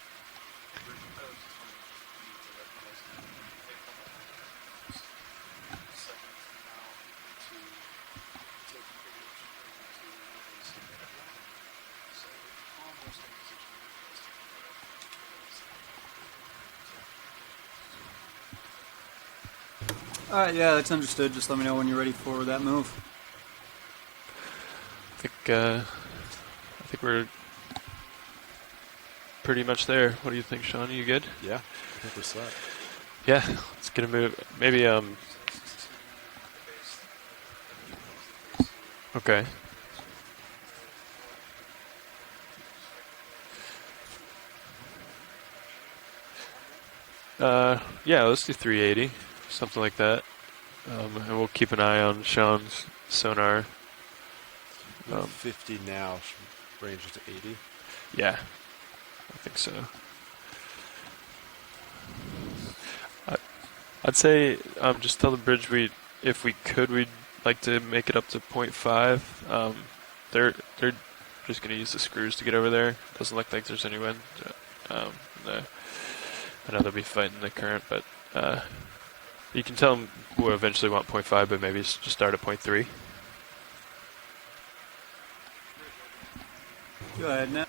All right, yeah, that's understood. Just let me know when you're ready for that move. I think we're pretty much there. What do you think, Sean? Are you good? Yeah, I think we're set. Yeah, let's get a move. Maybe, okay. Yeah, let's do 380, something like that. And we'll keep an eye on Sean's sonar. 50 now, should range it to 80. Yeah, I think so. I'd say just tell the bridge if we could, we'd like to make it up to 0.5. They're just going to use the screws to get over there. Doesn't look like there's any wind. I know they'll be fighting the current, but you can tell them we'll eventually want 0.5, but maybe just start at 0.3. Go ahead now.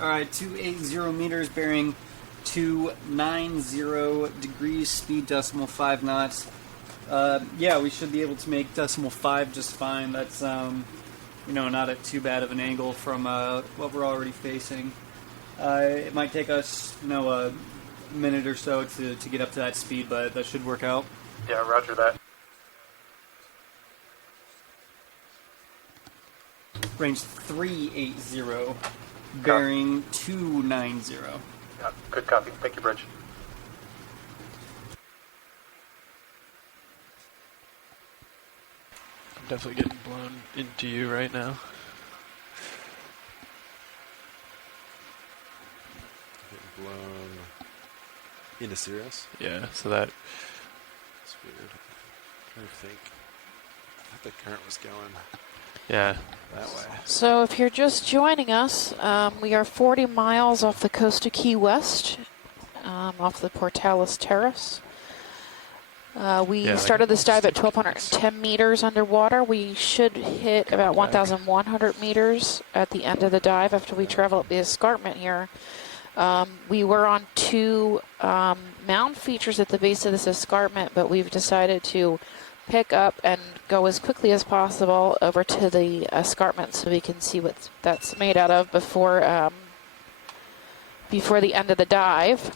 All right, 280 meters, bearing 290 degrees, speed decimal 5 knots. Yeah, we should be able to make decimal 5 just fine. That's not at too bad of an angle from what we're already facing. It might take us a minute or so to get up to that speed, but that should work out. Yeah, roger that. Range 380, bearing 290. Yeah, good copy. Thank you, Bridge. I'm definitely getting blown into you right now. Getting blown into Sirius? Yeah, so that... It's weird. I'm trying to think. I thought the current was going... Yeah. That way. So if you're just joining us, we are 40 miles off the coast of Key West, off the Portales Terrace. We started this dive at 1,210 meters underwater. We should hit about 1,100 meters at the end of the dive after we travel up the escarpment here. We were on 2 mound features at the base of this escarpment, but we've decided to pick up and go as quickly as possible over to the escarpment so we can see what that's made out of before the end of the dive.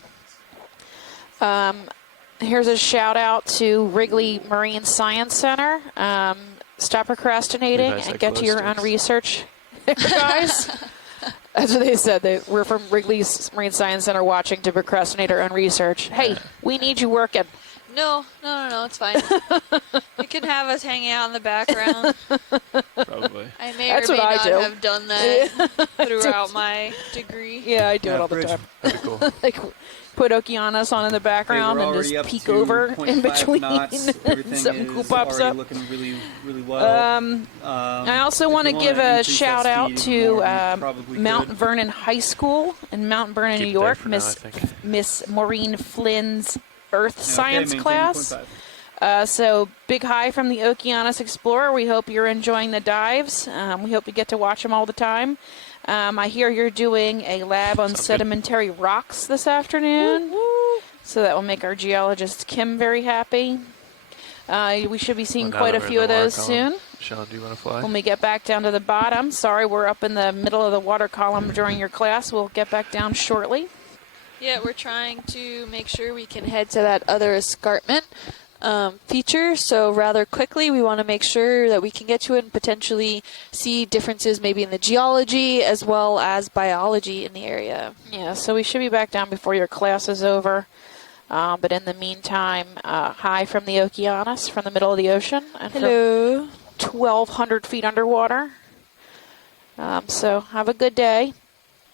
Here's a shout out to Wrigley Marine Science Center. Stop procrastinating and get to your own research, guys. That's what they said. We're from Wrigley's Marine Science Center watching to procrastinate our own research. Hey, we need you working. No, it's fine. You can have us hanging out in the background. Probably. I may That's or may what I not do. have done that throughout my degree. Yeah, I do it all the time. That'd be cool. Like, put Okeanos on in the background and just peek over in between and something cool pops up. Looking really, really well. I also want to give a shout out to Mount Vernon High School in Mount Vernon, New York, Miss Maureen Flynn's Earth Science class. So big hi from the Okeanos Explorer. We hope you're enjoying the dives. We hope you get to watch them all the time. I hear you're doing a lab on sedimentary rocks this afternoon. So that will make our geologist Kim very happy. We should be seeing quite a few of those soon. Sean, do you want to fly? When we get back down to the bottom. Sorry, we're up in the middle of the water column during your class. We'll get back down shortly. Yeah, we're trying to make sure we can head to that other escarpment feature. So rather quickly, we want to make sure that we can get to it and potentially see differences maybe in the geology as well as biology in the area. Yeah, so we should be back down before your class is over. But in the meantime, hi from the Okeanos, from the middle of the ocean. And hello. 1,200 feet underwater. So have a good day.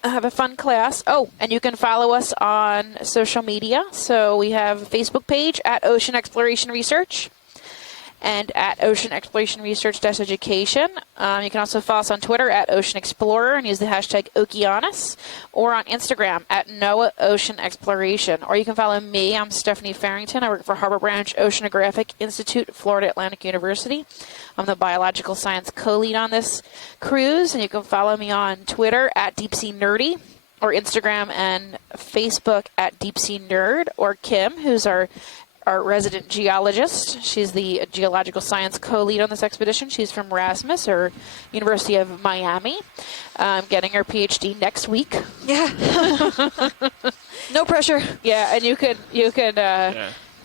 Have a fun class. Oh, and you can follow us on social media. So we have a Facebook page at Ocean Exploration Research. and at Ocean Exploration Research Education. You can also follow us on Twitter at Ocean Explorer and use the hashtag Okeanos, or on Instagram at NOAA Ocean Exploration. Or you can follow me. I'm Stephanie Farrington. I work for Harbor Branch Oceanographic Institute, Florida Atlantic University. I'm the biological science co-lead on this cruise, and you can follow me on Twitter at DeepSeaNerdy, or Instagram and Facebook at DeepSeaNerd, or Kim, who's our resident geologist. She's the geological science co-lead on this expedition. She's from Rasmus, or University of Miami, getting her PhD next week. Yeah. No pressure. Yeah, and you could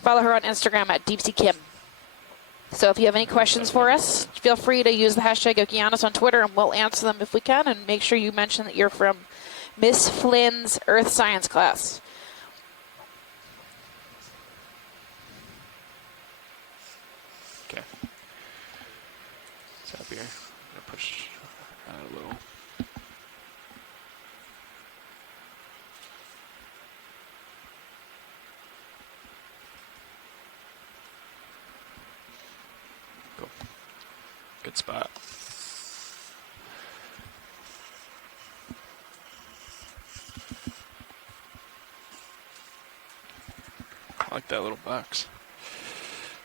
follow her on Instagram at DeepSeaKim. So if you have any questions for us, feel free to use the hashtag Okeanos on Twitter, and we'll answer them if we can. And make sure you mention that you're from Miss Flynn's Earth Science class. Okay. So up here, I'm going to push out a little. Cool. Good spot. I like that little box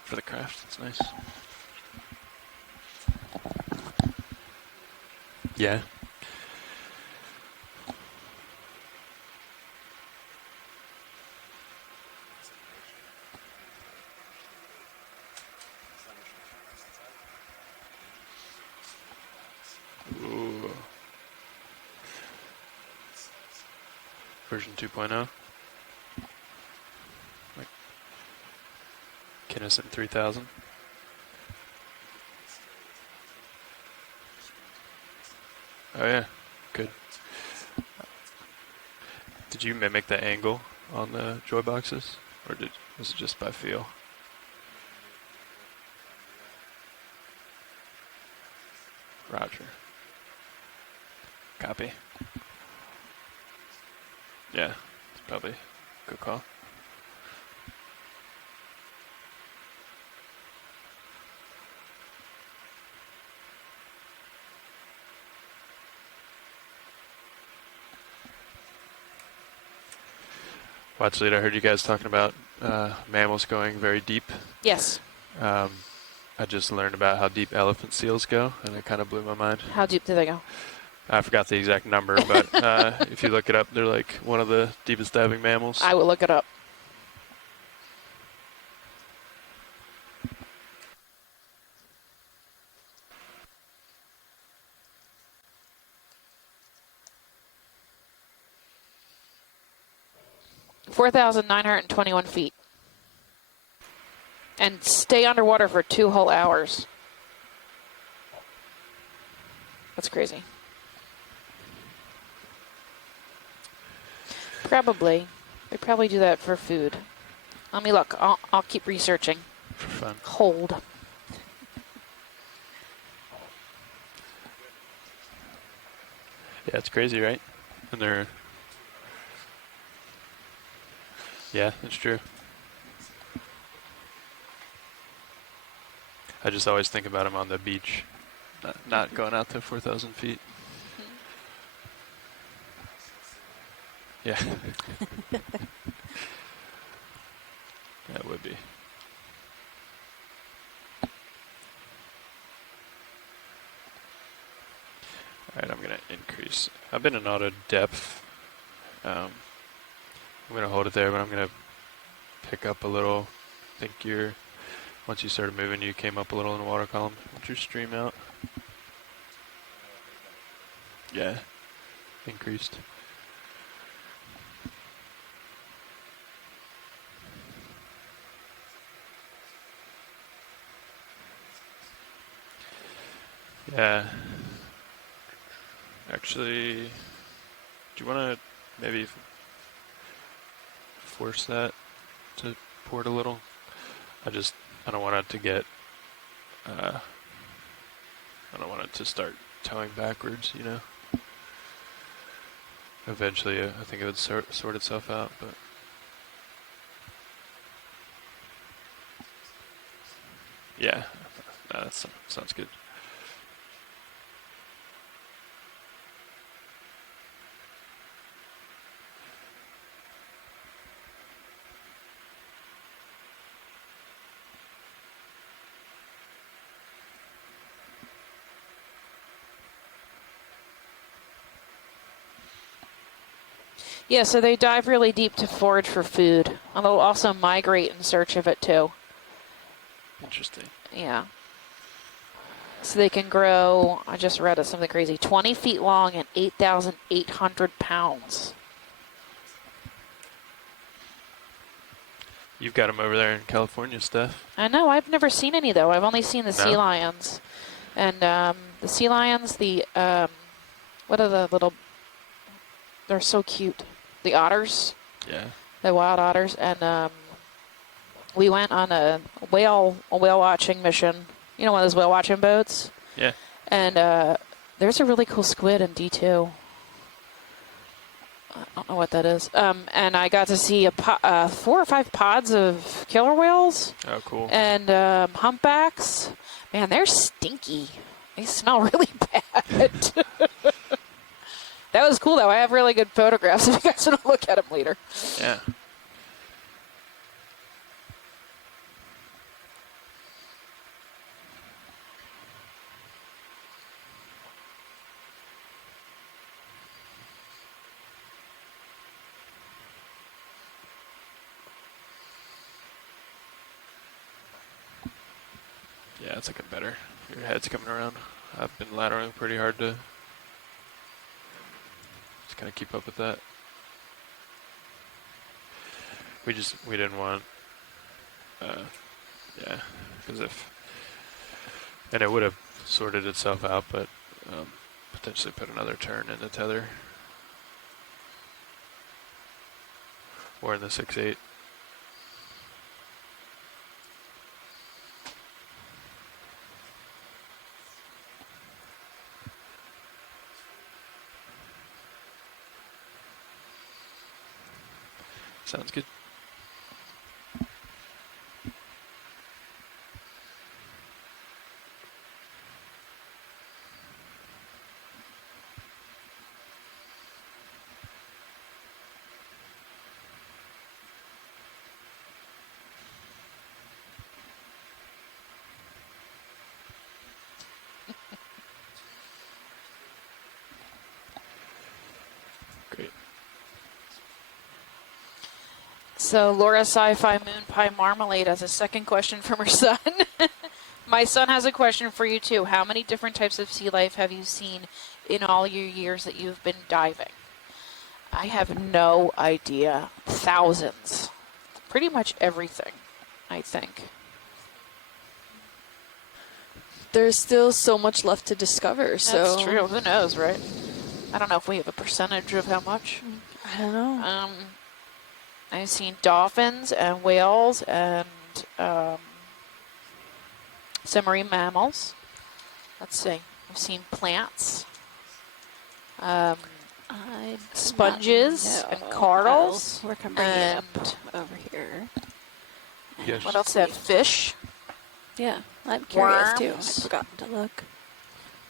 for the craft. It's nice. Yeah. Ooh. Version 2.0. Kinnison 3000. Oh yeah, good. Did you mimic the angle on the joy boxes, or was it just by feel? Roger. Copy. Yeah, it's probably a good call. Watch Lead, I heard you guys talking about mammals going very deep. Yes. I just learned about how deep elephant seals go, and it kind of blew my mind. How deep do they go? I forgot the exact number, but if you look it up, they're like one of the deepest diving mammals. I will look it up. (4,921 feet). And stay underwater for 2 whole hours. That's crazy. Probably. They probably do that for food. Let me look. I'll keep researching. For fun. Hold. Yeah, it's crazy, right? And they're... Yeah, that's true. I just always think about them on the beach, not going out to 4,000 feet. Yeah. That would be. Alright, I'm going to increase. I've been in auto depth. I'm going to hold it there, but I'm going to pick up a little. I think you're, once you started moving, you came up a little in the water column. What's your stream out? Yeah, increased. Yeah. Actually, do you want to maybe force that to port a little? I don't want it to get, I don't want it to start towing backwards, you know? Eventually, I think it would sort itself out, but... Yeah, no, that sounds good. Yeah, so they dive really deep to forage for food. And they'll also migrate in search of it, too. Interesting. Yeah. So they can grow, I just read something crazy, 20 feet long and 8,800 pounds. You've got them over there in California, Steph. I know, I've never seen any, though. I've only seen the sea lions. And the sea lions, what are the little, they're so cute. The otters. Yeah. The wild otters. And we went on a whale watching mission. You know, one of those whale watching boats? Yeah. And there's a really cool squid in D2. I don't know what that is. And I got to see 4 or 5 pods of killer whales. Oh, cool. And humpbacks. Man, they're stinky. They smell really bad. That was cool, though. I have really good photographs if you guys want to look at them later. Yeah. Yeah, it's looking better. Your head's coming around. I've been lateraling pretty hard to just kind of keep up with that. We didn't want, yeah, because and it would have sorted itself out, but potentially put another turn in the tether. Or in the 6/8. Sounds good. Great. So Laura Sci-Fi Moon Pie Marmalade has a second question from her son. My son has a question for you too. How many different types of sea life have you seen in all your years that you've been diving? I have no idea. Thousands. Pretty much everything, I think. There's still so much left to discover. So That's true. Who knows, right? I don't know if we have a percentage of how much. I don't know. I've seen dolphins and whales and some marine mammals. Let's see. I've seen plants, sponges and corals. Work on bringing it up over here. Yes. What else? Have fish. Yeah, I'm curious too. I've Worms. forgotten to look.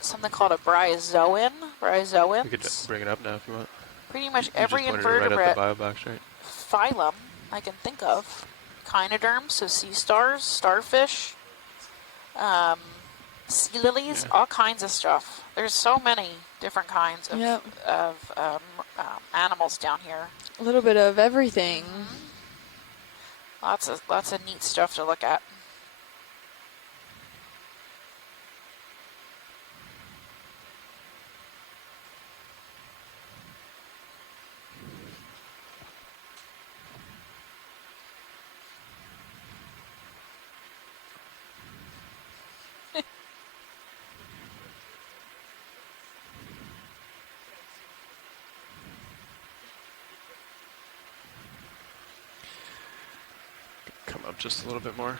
Something called a bryozoan. Bryozoans. We could bring it up now if you want. Pretty much You every just wanted to write invertebrate up the bio box, right? phylum I can think of. Echinoderms, so sea stars, starfish, sea lilies, all kinds of stuff. There's so many different kinds of animals down here. A little bit of everything. Lots of neat stuff to look at. Come up just a little bit more.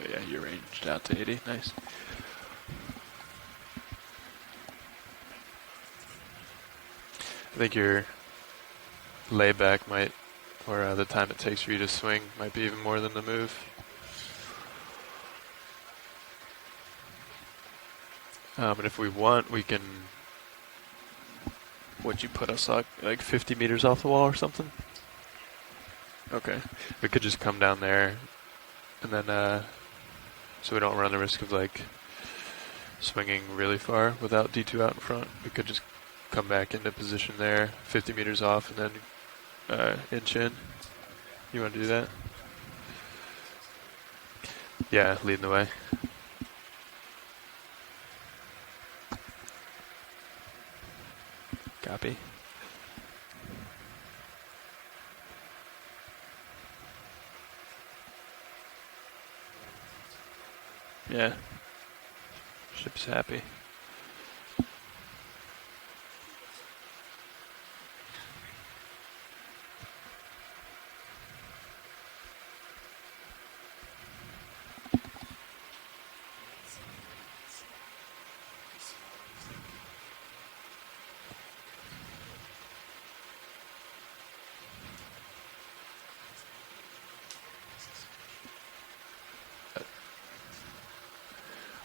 Oh yeah, you ranged out to 80. Nice. I think your layback might, or the time it takes for you to swing might be even more than the move. And if we want, we can, would you put us like 50 meters off the wall or something? Okay. We could just come down there and then, so we don't run the risk of like swinging really far without D2 out in front. We could just come back into position there, 50 meters off, and then inch in. You want to do that? Yeah, leading the way. Copy. Yeah. Ship's happy.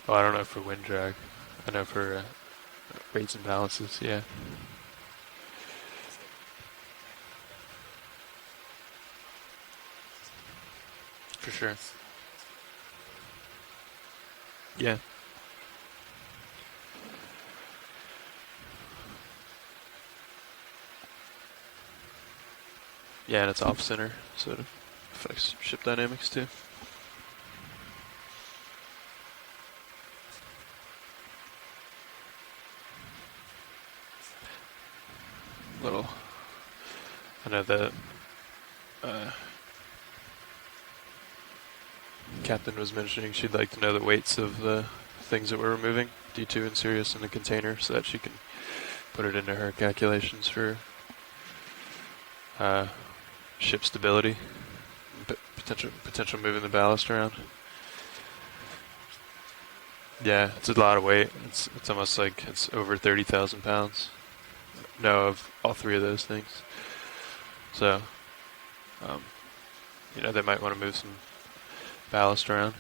Oh, I don't know for wind drag. I know for weights and balances, yeah. For sure. Yeah. Yeah, and it's off center, so it affects ship dynamics too. Little, I know the captain was mentioning she'd like to know the weights of the things that we're removing, D2 and Sirius in the container, so that she can put it into her calculations for ship stability, potential moving the ballast around. Yeah, it's a lot of weight. It's almost like it's over 30,000 pounds. No, of all three of those things. So, you know, they might want to move some ballast around.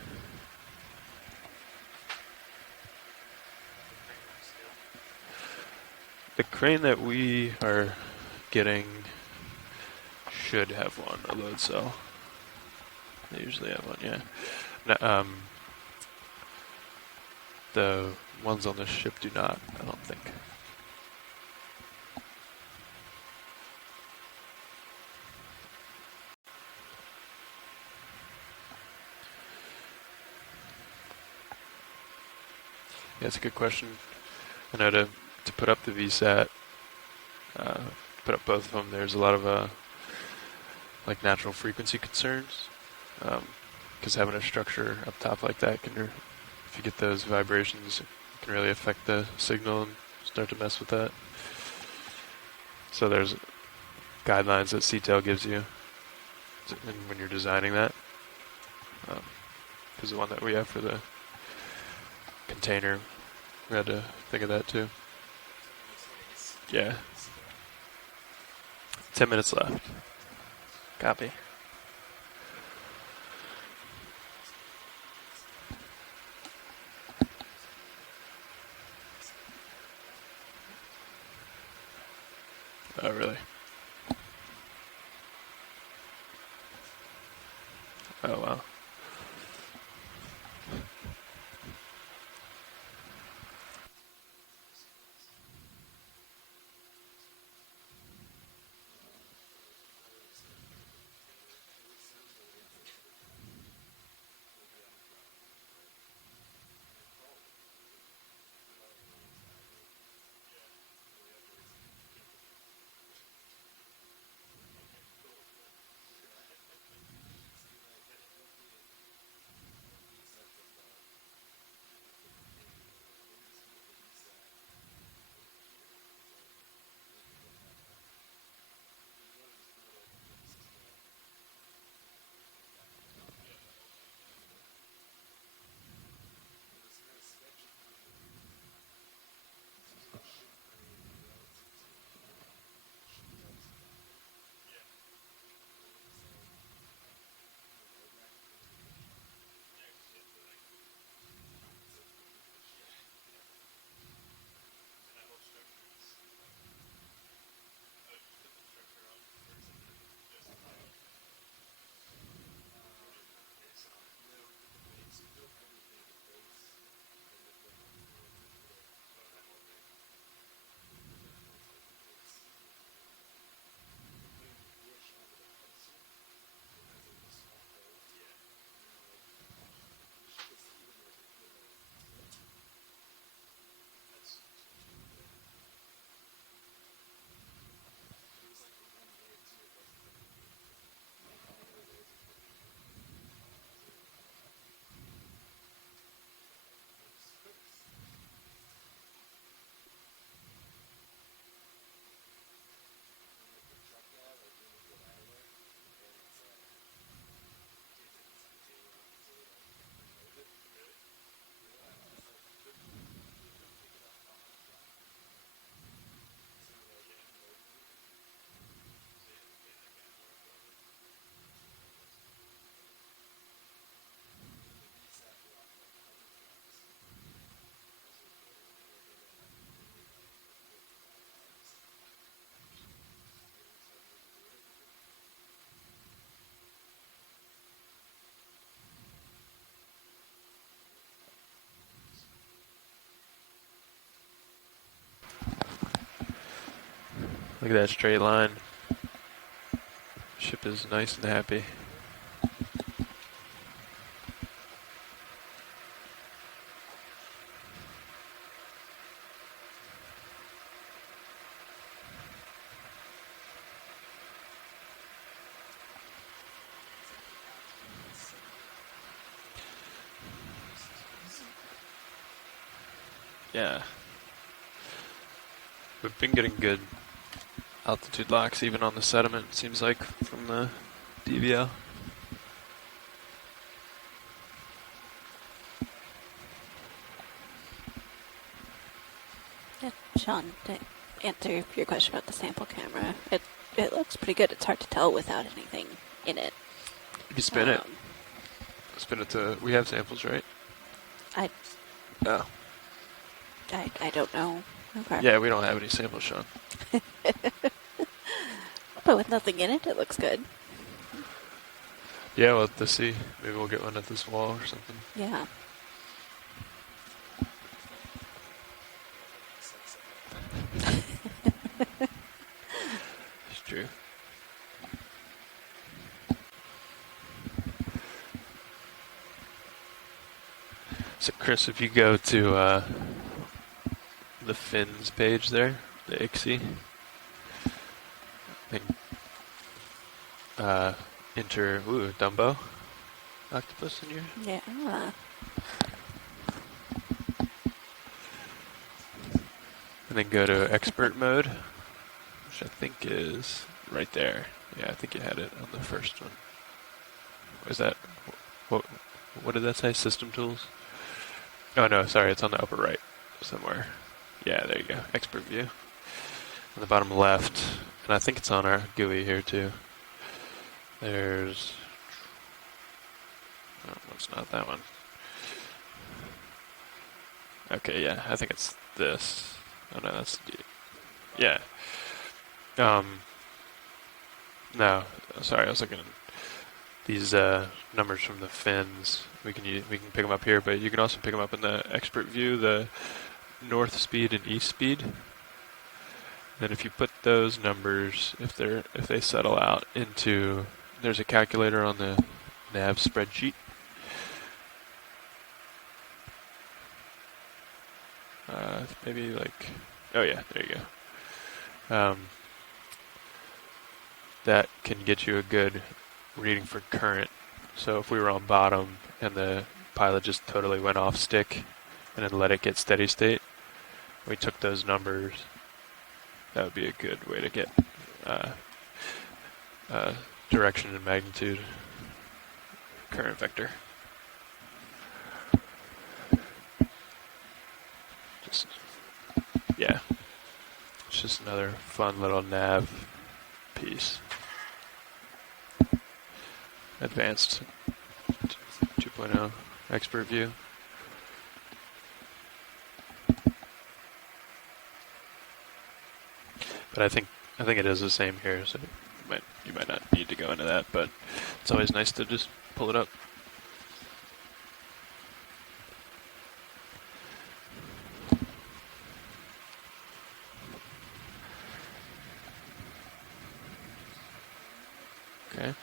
The crane that we are getting should have one, a load cell. They usually have one, yeah. Now, the ones on the ship do not, I don't think. Yeah, it's a good question. I know to put up the VSAT, put up both of them, there's a lot of like natural frequency concerns, because having a structure up top like that can, if you get those vibrations, it can really affect the signal and start to mess with that. So there's guidelines that CTEL gives you when you're designing that. Because the one that we have for the container, we had to think of that too. Yeah. 10 minutes left. Copy. Oh, really? Oh, wow. Look at that straight line. Ship is nice and happy. Yeah. We've been getting good altitude locks even on the sediment, it seems like, from the DVL. Yeah, Sean, to answer your question about the sample camera, it looks pretty good. It's hard to tell without anything in it. You spin it. Spin it to... We have samples, right? Oh. I don't know. Okay. Yeah, we don't have any samples, Sean. But with nothing in it, it looks good. Yeah, we'll have to see. Maybe we'll get one at this wall or something. Yeah. It's true. So, Chris, if you go to the fins page there, the ICSI, I think, enter Dumbo octopus in here. Yeah. And then go to expert mode, which I think is right there. Yeah, I think you had it on the first one. Was that, what did that say? System tools? Oh no, sorry, it's on the upper right somewhere. Yeah, there you go. Expert view. On the bottom left, and I think it's on our GUI here too. There's, oh, it's not that one. Okay, yeah, I think it's this. Oh no, that's, yeah. No, sorry, I was looking at these numbers from the fins. We can pick them up here, but you can also pick them up in the expert view, the north speed and east speed. Then if you put those numbers, if they settle out into, there's a calculator on the nav spreadsheet. Maybe like, oh yeah, there you go. That can get you a good reading for current. So if we were on bottom and the pilot just totally went off stick and then let it get steady state, we took those numbers, that would be a good way to get direction and magnitude current vector. Just, yeah, it's just another fun little nav piece. Advanced 2.0 expert view. But I think it is the same here, so you might not need to go into that, but it's always nice to just pull it up. Okay.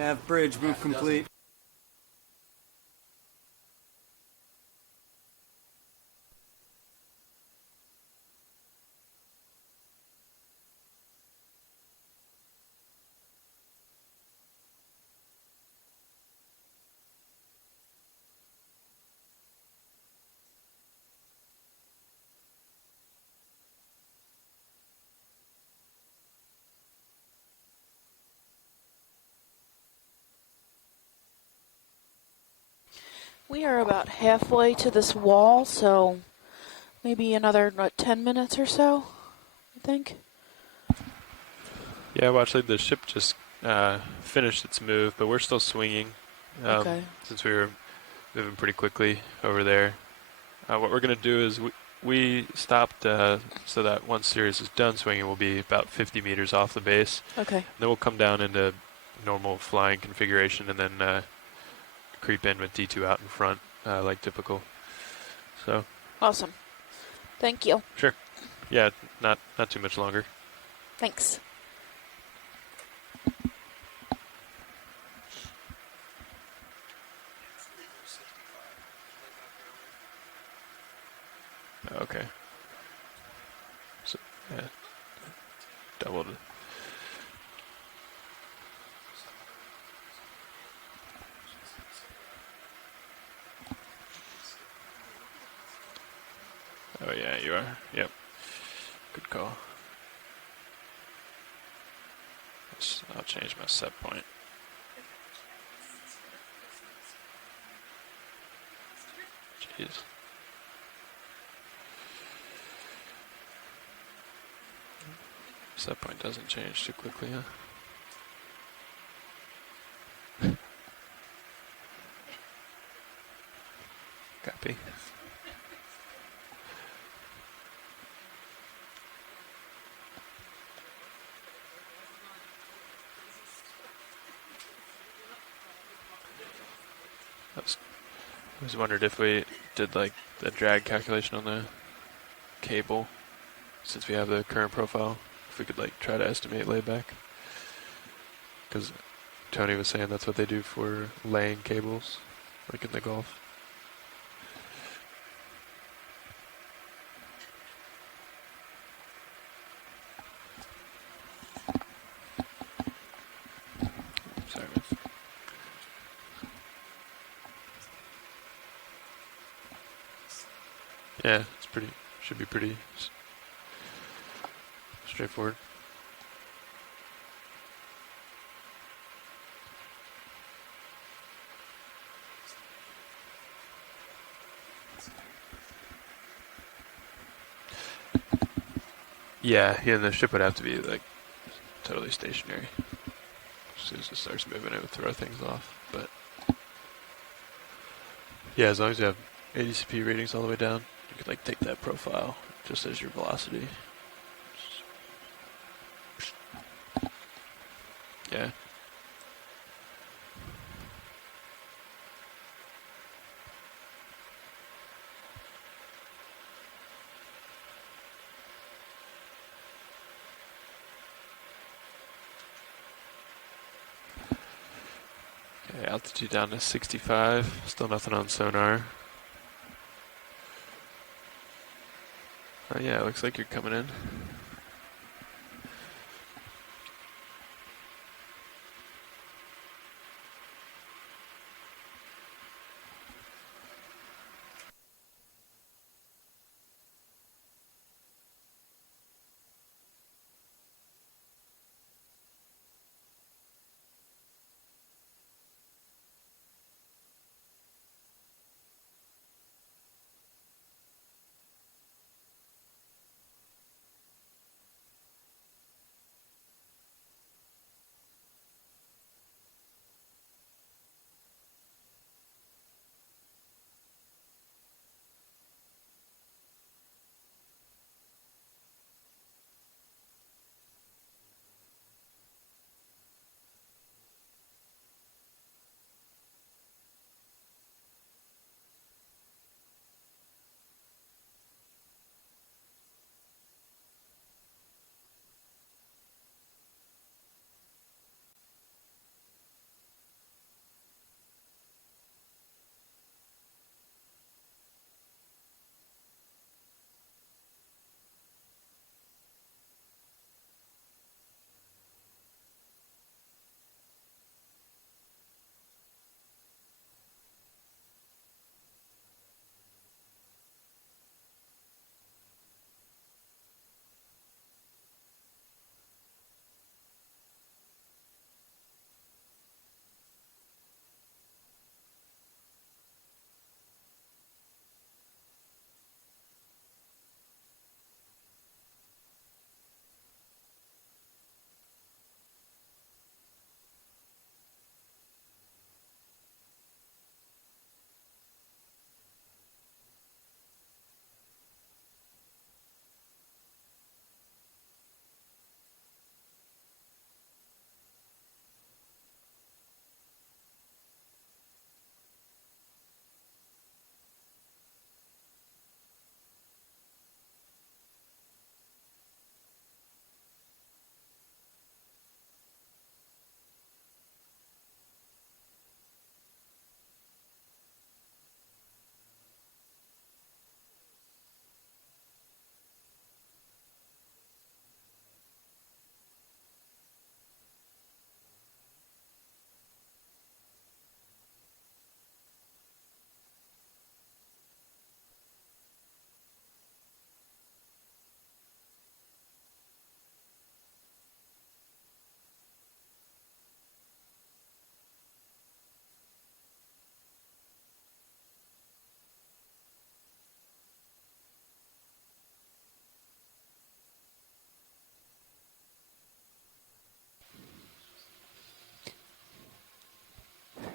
Nav bridge, move complete. We are about halfway to this wall, so maybe another 10 minutes or so, I think. Yeah, well, actually, the ship just finished its move, but we're still swinging. Okay. Since we were moving pretty quickly over there. What we're going to do is we stopped so that once Sirius is done swinging, we'll be about 50 meters off the base. Okay. And then we'll come down into normal flying configuration and then creep in with D2 out in front, like typical. So. Awesome. Thank you. Sure. Yeah, not too much longer. Thanks. Okay. So, yeah. Doubled it. Oh yeah, you are. Yep. Good call. I'll change my set point. Jeez. Set point doesn't change too quickly, huh? Copy. I was wondered if we did like the drag calculation on the cable, since we have the current profile, if we could like try to estimate layback. Because Tony was saying that's what they do for laying cables, like in the Gulf. Sorry, miss. Yeah, should be pretty straightforward. Yeah, the ship would have to be like totally stationary. As soon as it starts moving, it would throw things off. But yeah, as long as you have ADCP ratings all the way down, you could like take that profile just as your velocity. Yeah. Okay, altitude down to 65. Still nothing on sonar. Oh yeah, it looks like you're coming in.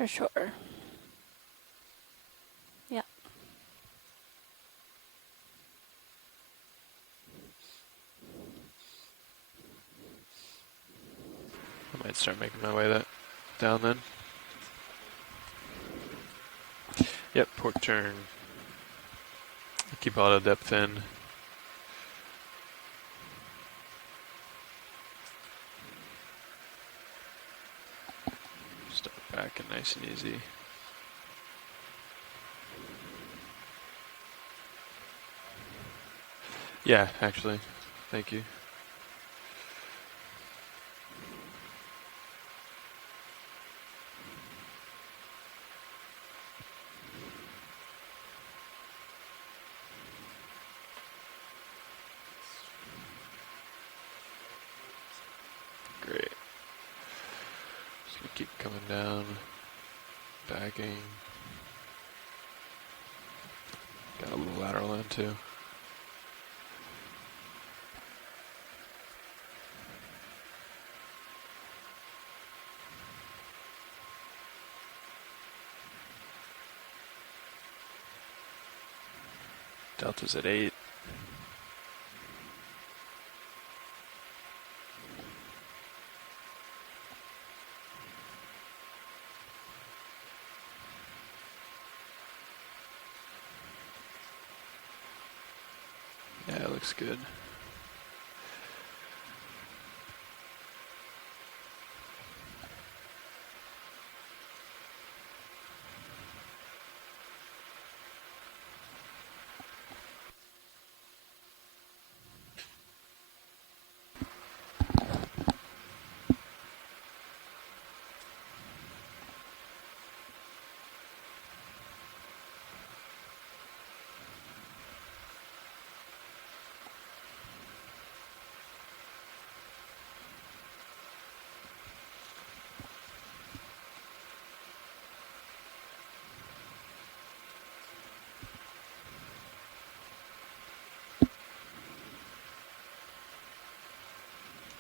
For sure. Yeah. I might start making my way down then. Yep, port turn. Keep auto depth in. Start back and nice and easy. Yeah, actually. Thank you. Great. Just gonna keep coming down, backing. Got a little lateral in too. Delta's at 8. Yeah, it looks good.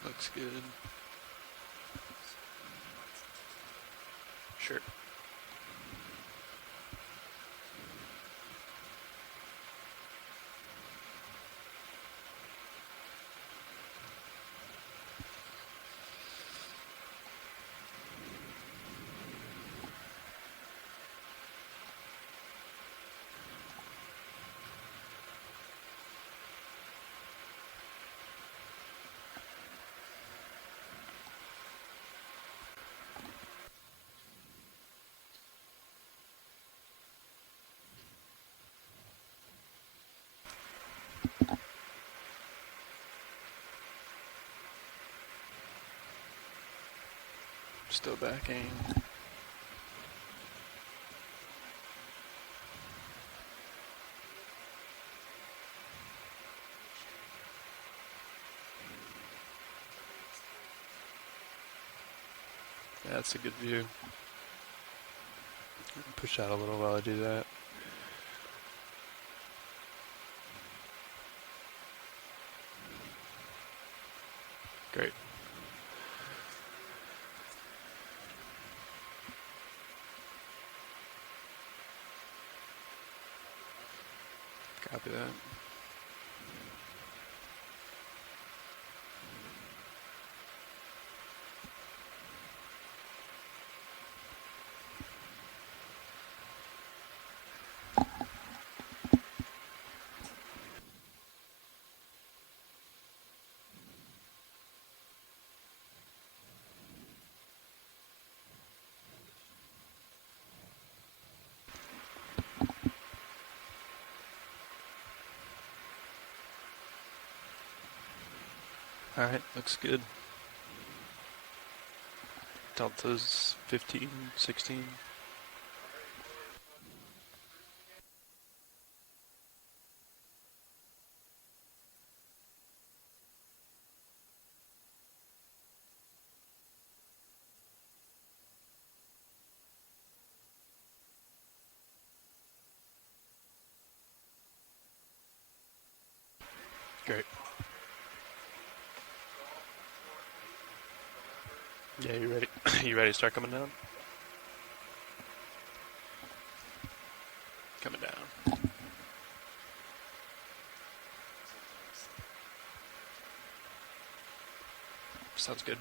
Looks good. Sure. Still backing. Yeah, that's a good view. Push out a little while I do that. Great. Copy that. Alright, looks good. Delta's 15, 16. Great. Yeah, you ready? You ready to start coming down? sounds good.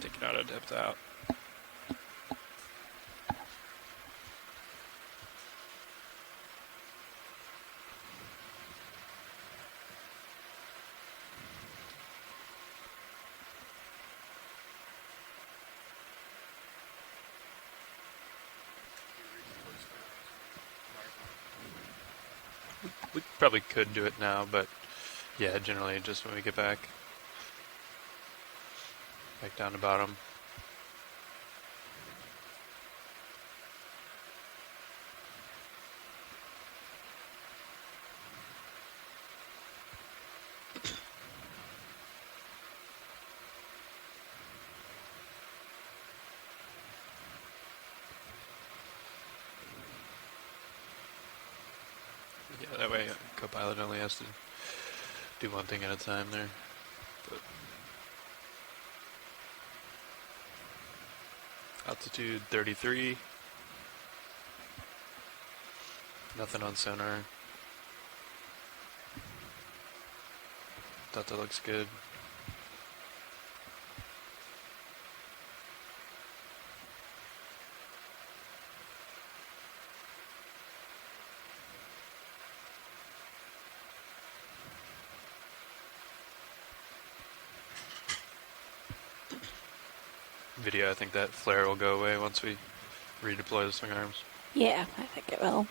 Taking out a depth out. We probably could do it now, but yeah, generally just when we get back down to bottom. Yeah, that way Copilot only has to do one thing at a time there. But altitude 33. Nothing on sonar. Thought that looks good. Video, I think that flare will go away once we redeploy the swing arms. Yeah, I think it will.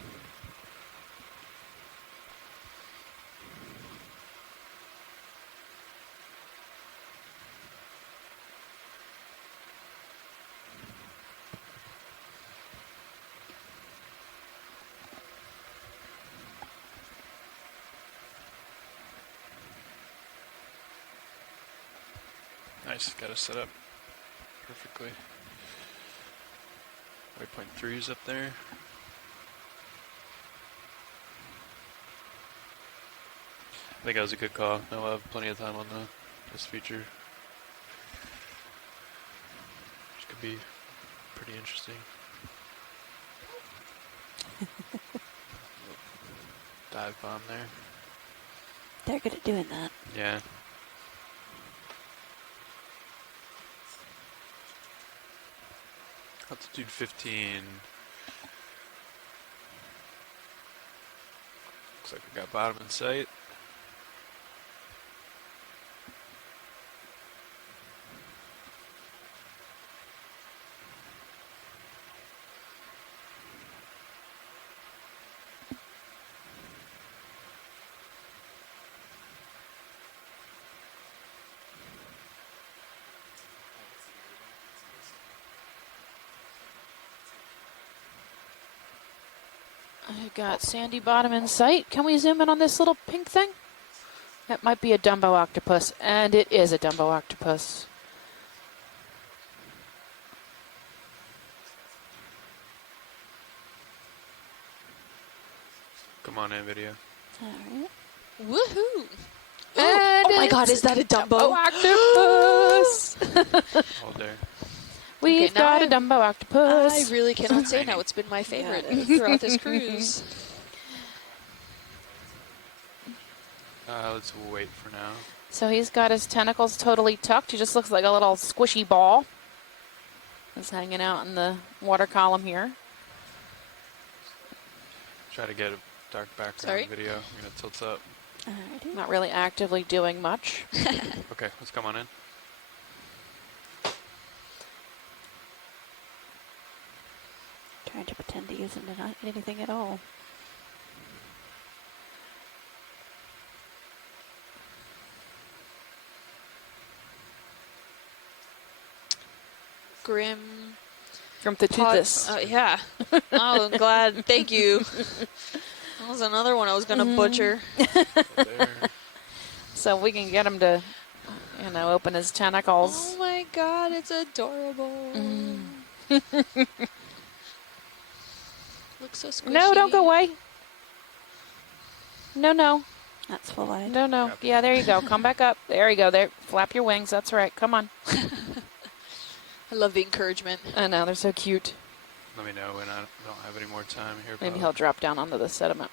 Nice, got it set up perfectly. Waypoint 3 is up there. I think that was a good call. Now we'll have plenty of time on this feature. Which could be pretty interesting. Dive bomb there. They're good at doing that. Yeah. Altitude 15. Looks like we got bottom in sight. I've got sandy bottom in sight. Can we zoom in on this little pink thing? That might be a Dumbo octopus, and it is a Dumbo octopus. Come on in, video. Alright. Woohoo! And oh my god, is that a Dumbo? Octopus! Hold there. We've got a Dumbo octopus. I really cannot say now. It's been my favorite throughout this cruise. Let's wait for now. So he's got his tentacles totally tucked. He just looks like a little squishy ball. He's hanging out in the water column here. Try to get a dark background Sorry? video. I'm going to tilt up. Alrighty. Not really actively doing much. Okay, let's come on in. Trying to pretend to use anything at all. Grim the Toothus. Yeah. Oh, I'm glad. Thank you. That was another one I was going to butcher. So we can get him to, open his tentacles. Oh my god, it's adorable. Looks so squishy. No, don't go away. No. That's full wide. No. Yeah, there you go. Come back up. There you go. There. Flap your wings. That's right. Come on. I love the encouragement. I know. They're so cute. Let me know when I don't have any more time here. Maybe Bob. he'll drop down onto the sediment.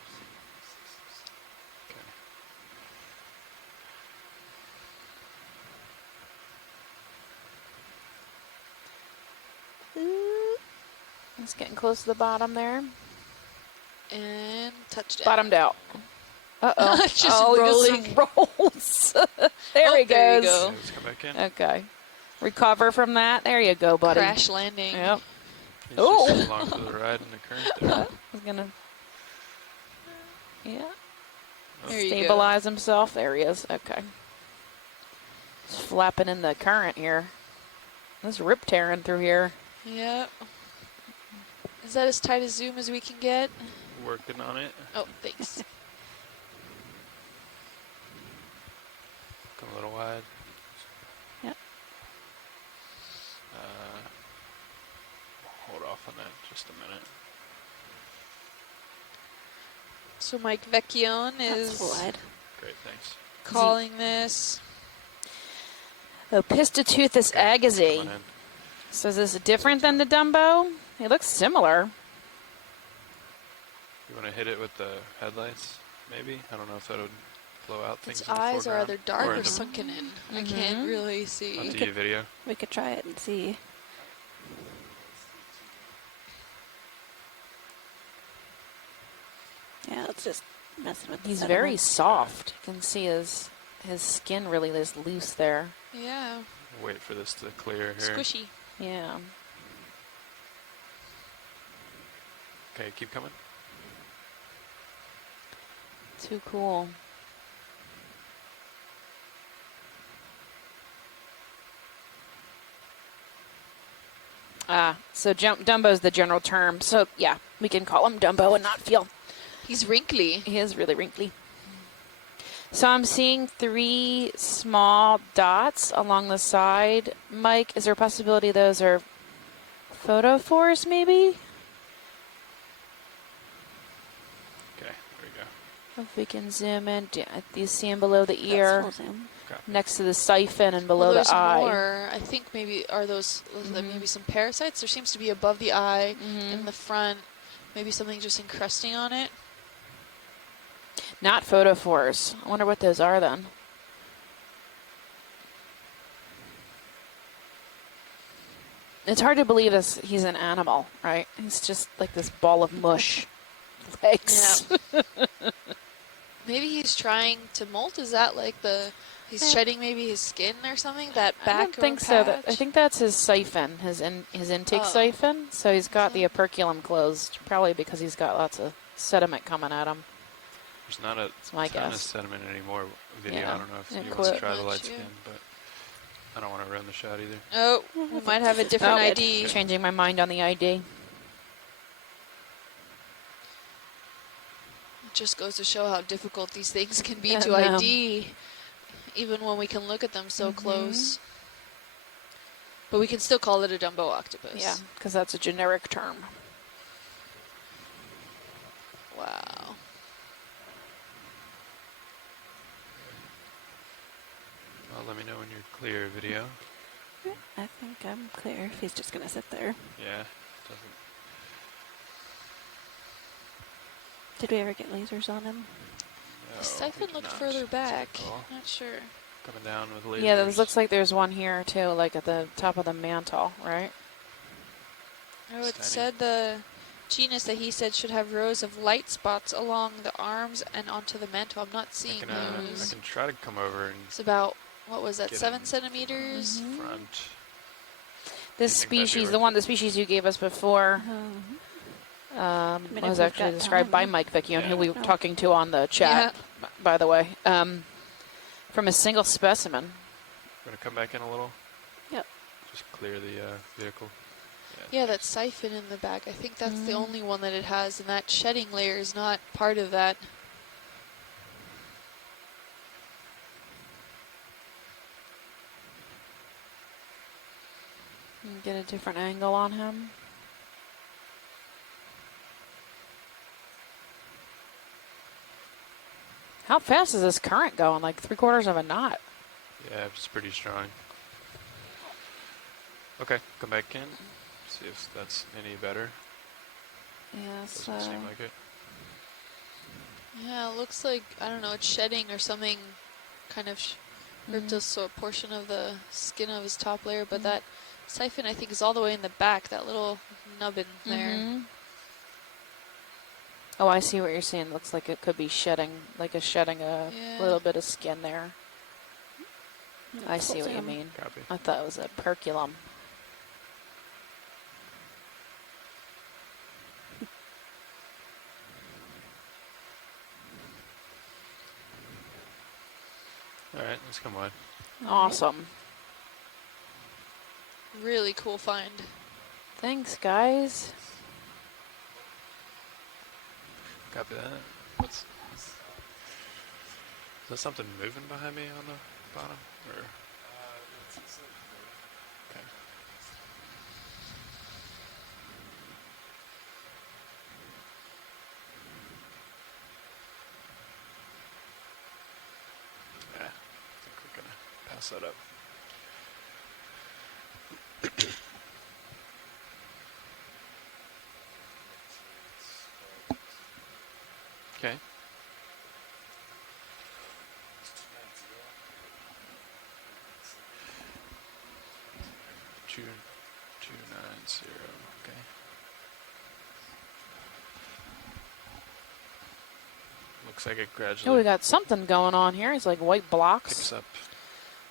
It's getting close to the bottom there. And touchdown. Bottomed out. Uh-oh. Just oh, rolling. He just rolls. there he goes. There you go. Let's come back in. Okay. Recover from that. There you go, buddy. Crash landing. Yep. He's Oh. just along for the ride in the current there. He's gonna. Yeah. There you go. Stabilize himself. There he is. Okay. He's flapping in the current here. This rip tearing through here. Yep. Is that as tight a zoom as we can get? Working on it. Oh, thanks. Come a little wide. Yep. Hold off on that just a minute. So Mike Vecchione is Great, thanks. calling this. Opistoteuthis agassiz. So is this different than the Dumbo? It looks similar. You want to hit it with the headlights, maybe? I don't know if that would blow out things. Its in the eyes are foreground. either dark or in the- sunken in. I can't really see. I'll do you video. We could try it and see. Yeah, it's just messing with the He's sediment. very soft. You can see his skin really is loose there. Yeah. Wait for this to clear here. Squishy. Yeah. Okay, keep coming. Too cool. So Dumbo's the general term. So yeah, we can call him Dumbo and not feel. He's wrinkly. He is really wrinkly. So I'm seeing 3 small dots along the side. Mike, is there a possibility those are photophores maybe? Okay, there we go. If we can zoom in, you see him below the ear, full zoom. next to the siphon and below there's the eye. more. I think maybe are those maybe some parasites. There seems to be above the eye, in the front, maybe something just encrusting on it. Not photophores. I wonder what those are then. It's hard to believe he's an animal, right? He's just like this ball of mush. Legs. Yeah. Maybe he's trying to molt. Is that like he's shedding maybe his skin or something? That back I don't think so. I think that's his siphon, his intake siphon. So he's got the operculum closed, probably because he's got lots of sediment coming at him. There's not a my ton of guess. sediment anymore video. Yeah. I don't know if Yeah, you want to quite try the much, light yeah. skin, but I don't want to ruin the shot either. Oh, we might have a different Oh, ID. Changing my mind on the ID. It just goes to show how difficult these things can be Yeah, to no. ID, even when we can look at them so close. But we can still call it a Dumbo octopus. Yeah, because that's a generic term. Wow. Well, let me know when you're clear, video. I think I'm clear if he's just going to sit there. Yeah, doesn't. Did we ever get lasers on him? The siphon looked further back. Not sure. Coming down with lasers. Yeah, this looks like there's one here too, like at the top of the mantle, right? Oh, it said the genus that he said should have rows of light spots along the arms and onto the mantle. I'm not seeing I those. can try to come over and It's about, what was that, get 7 him centimeters? front. This think that'd be species, worth the species you gave us before, mean, if was we've actually got described by time. Mike Vecchione, who we were talking to on the chat, by the way, from a single specimen. We're going to come back in a little. Yep. Just clear the vehicle. Yeah, that siphon in the back. I think that's the only one that it has, and that shedding layer is not part of that. Get a different angle on him. How fast is this current going? Like 3/4 of a knot. Yeah, it's pretty strong. Okay, come back in. See if that's any better. Yeah, so. Doesn't seem like it. Yeah, it looks like, I don't know, it's shedding or something kind of ripped a portion of the skin of his top layer, but that siphon I think is all the way in the back, that little nubbin there. Oh, I see what you're saying. Looks like it could be shedding, like a shedding a little bit of skin there. I see what you mean. Copy. I thought it was a perculum. All right, let's come on. Awesome. Really cool find. Thanks, guys. Copy that. Is there something moving behind me on the bottom? Or? Okay. Yeah, I think we're gonna pass that up. Okay. June 290. Okay. Looks like it gradually. Oh, we got something going on here. It's like white blocks. Picks up.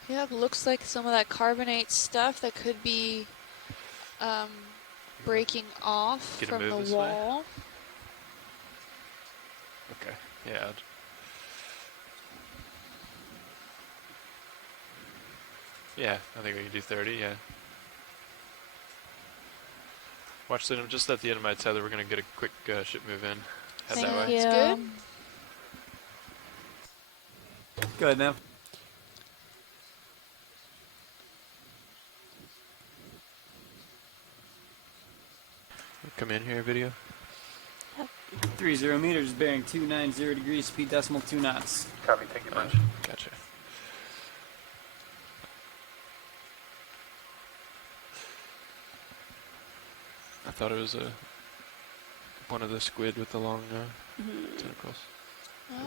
Yeah, it looks like some of that carbonate stuff that could be breaking off from the wall. Okay, yeah. Yeah, I think we can do 30, yeah. Watch the, just at the end of my tether, we're going to get a quick ship move in. Head that way. That's good. Good now. Come in here, video. 30 meters, bearing 290 degrees, speed decimal 2 knots. Copy, thank you much. Gotcha. I thought it was one of the squid with the long tentacles.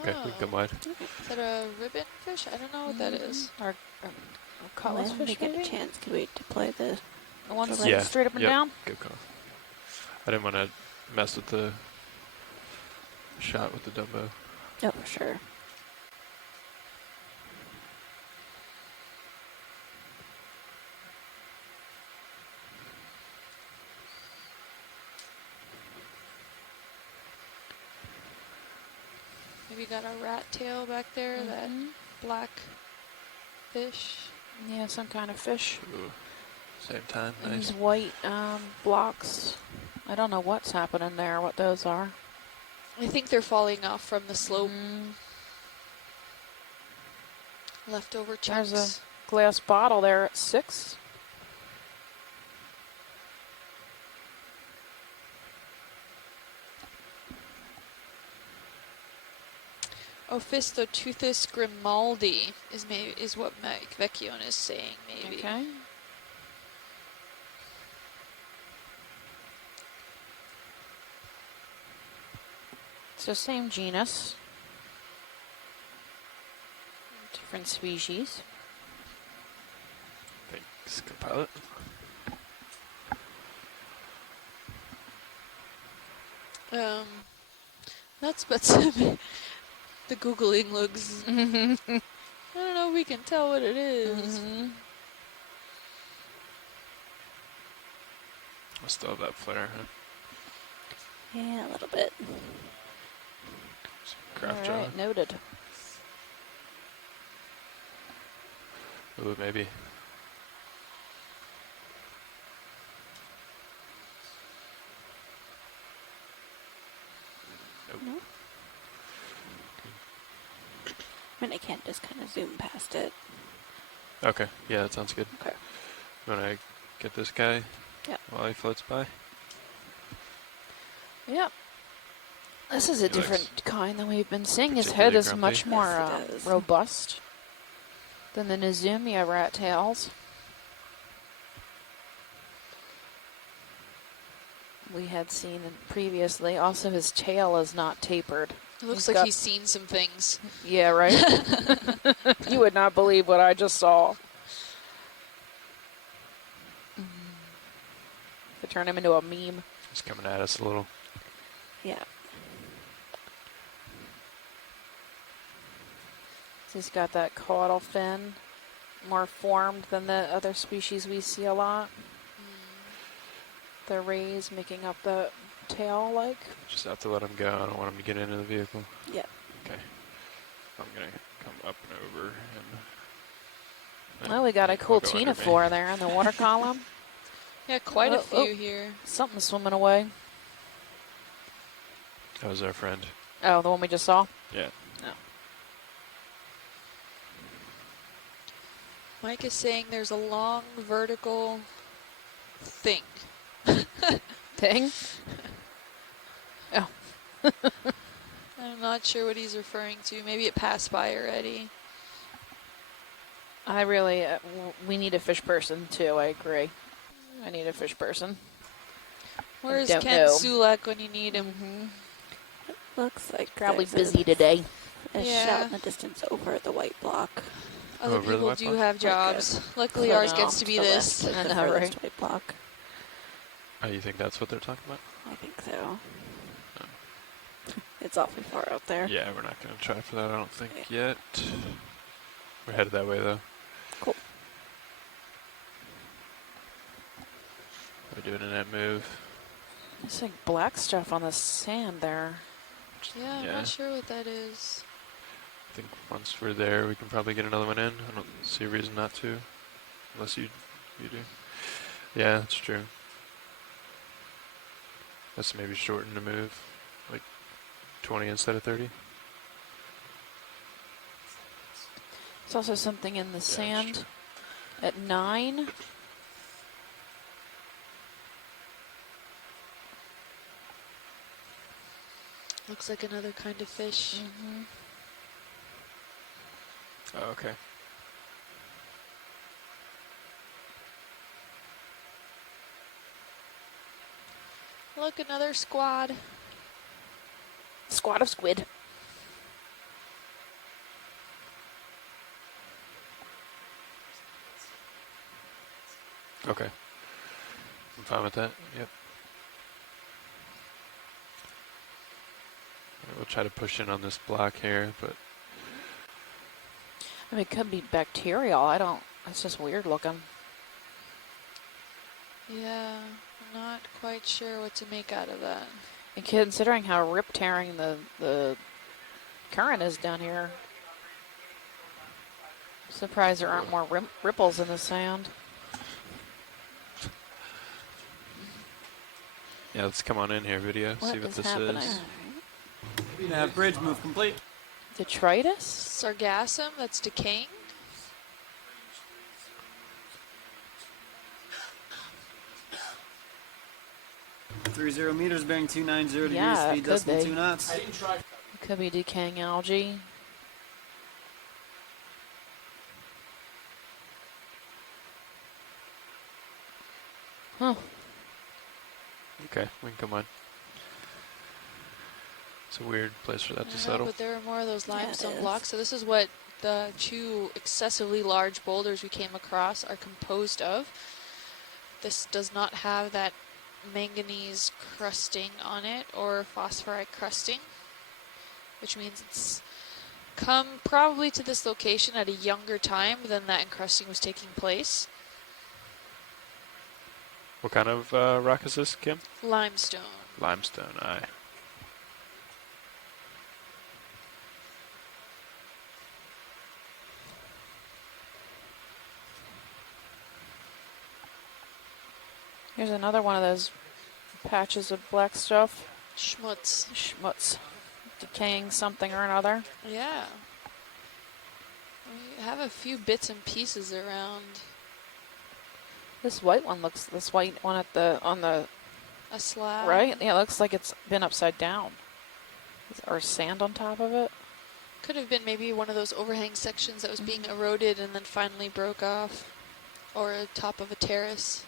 Okay, we can come wide. Is that a ribbon fish? I don't know what that is. Or When we get a chance, could we deploy the one straight up and down? Good call. I didn't want to mess with the shot with the Dumbo. Oh, for sure. Maybe got a rat tail back there, that black fish. Yeah, some kind of fish. Ooh. Same time, And nice. these white blocks. I don't know what's happening there, what those are. I think they're falling off from the slope. Leftover chunks. There's a glass bottle there at 6. Ophistoteuthis grimaldi is what Mike Vecchione is saying, maybe. Okay. It's the same genus. Different species. Thanks, co-pilot. That's but the Googling looks. I don't know if we can tell what it is. I still have that flare, huh? Yeah, a little bit. Craft All right, noted. Ooh, maybe. No. I mean, I can't just kind of zoom past it. Okay, yeah, that sounds good. Okay. You want to get this guy while he floats by? Yep. This is a He looks different kind than we've been seeing. His particularly head is grumpy. much more Yes, it is. robust than the Nizumia rat tails. we had seen previously. Also, his tail is not tapered. It looks like he's seen some things. Yeah, right? You would not believe what I just saw. To turn him into a meme. He's coming at us a little. Yeah. He's got that caudal fin, more formed than the other species we see a lot. The rays making up the tail like. Just have to let him go. I don't want him to get into the vehicle. Yeah. Okay. I'm going to come up and over him. Well, we got a cool ctenophore there in the water column. Yeah, quite a few here. Something's swimming away. That was our friend. Oh, the one we just saw? Yeah. No. Mike is saying there's a long vertical thing. Thing? Oh. I'm not sure what he's referring to. Maybe it passed by already. I really, we need a fish person too, I agree. I need a fish person. Where's Ken Sulek when you need him? Looks like probably there's busy today. A shot in the distance over the white block. Other people do have jobs. Luckily, ours gets to be this. I know, right? White block. Oh, you think that's what they're talking about? I think so. It's awfully far out there. Yeah, we're not going to try for that, I don't think, yet. We're headed that way, though. Cool. We're doing a net move. There's like black stuff on the sand there. Yeah, I'm not sure what that is. I think once we're there, we can probably get another one in. I don't see a reason not to, unless you do. Yeah, that's true. Let's maybe shorten the move, like 20 instead of 30. There's also something in the sand at 9. Looks like another kind of fish. Oh, okay. Look, another squad. Squad of squid. Okay. I'm fine with that. Yep. We'll try to push in on this block here, but I mean, it could be bacterial. I don't. It's just weird looking. Yeah, I'm not quite sure what to make out of that. And considering how rip-tearing the current is down here, surprised there aren't more ripples in the sand. yeah, let's come on in here, video. See what this is. Bridge move complete. Detritus? Sargassum that's decaying? 30 meters, bearing 290 Yeah, degrees, it speed could decimal be. 2 knots. It could be decaying algae. Huh. Okay, we can come on. It's a weird place for that to I know, settle. but there are more of those limestone blocks. So this is what the 2 excessively large boulders we came across are composed of. This does not have that manganese crusting on it or phosphorite crusting, which means it's come probably to this location at a younger time than that encrusting was taking place. What kind of rock is this, Kim? Limestone. Limestone, aye. Here's another one of those patches of black stuff. Schmutz. Schmutz. Decaying something or another. Yeah. We have a few bits and pieces around. This white one looks, this white one at the, on the... A slab. Right? Yeah, it looks like it's been upside down. Or sand on top of it. Could have been maybe one of those overhang sections that was being eroded and then finally broke off. Or a top of a terrace.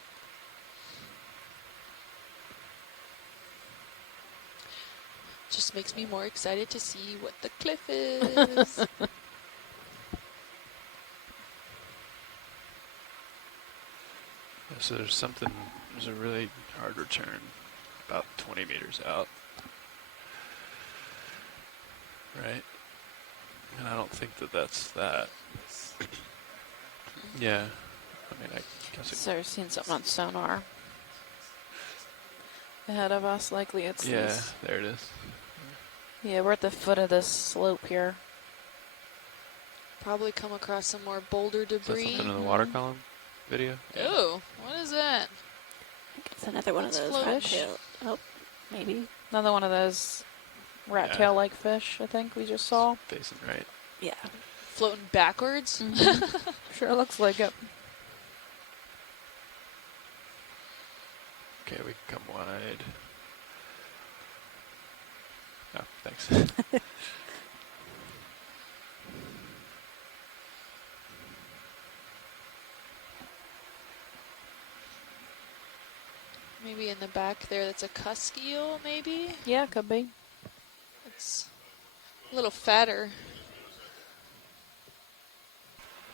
just makes me more excited to see what the cliff is. So there's a really hard return about 20 meters out. Right? And I don't think that that's that. Yeah. I mean, I guess it... So we're seeing something on sonar. Ahead of us, likely it's Yeah, this. there it is. Yeah, we're at the foot of this slope here. Probably come across some more boulder Is that debris. something in the water column video? Oh, what is that? It's another one of those rat tail. Oh, maybe. Another one of those rat tail-like fish, I think we just saw. Facing right. Yeah. Floating backwards? Sure looks like it. Okay, we can come wide. Oh, thanks. Maybe in the back there, that's a cusk eel, maybe? Yeah, could be. It's a little fatter.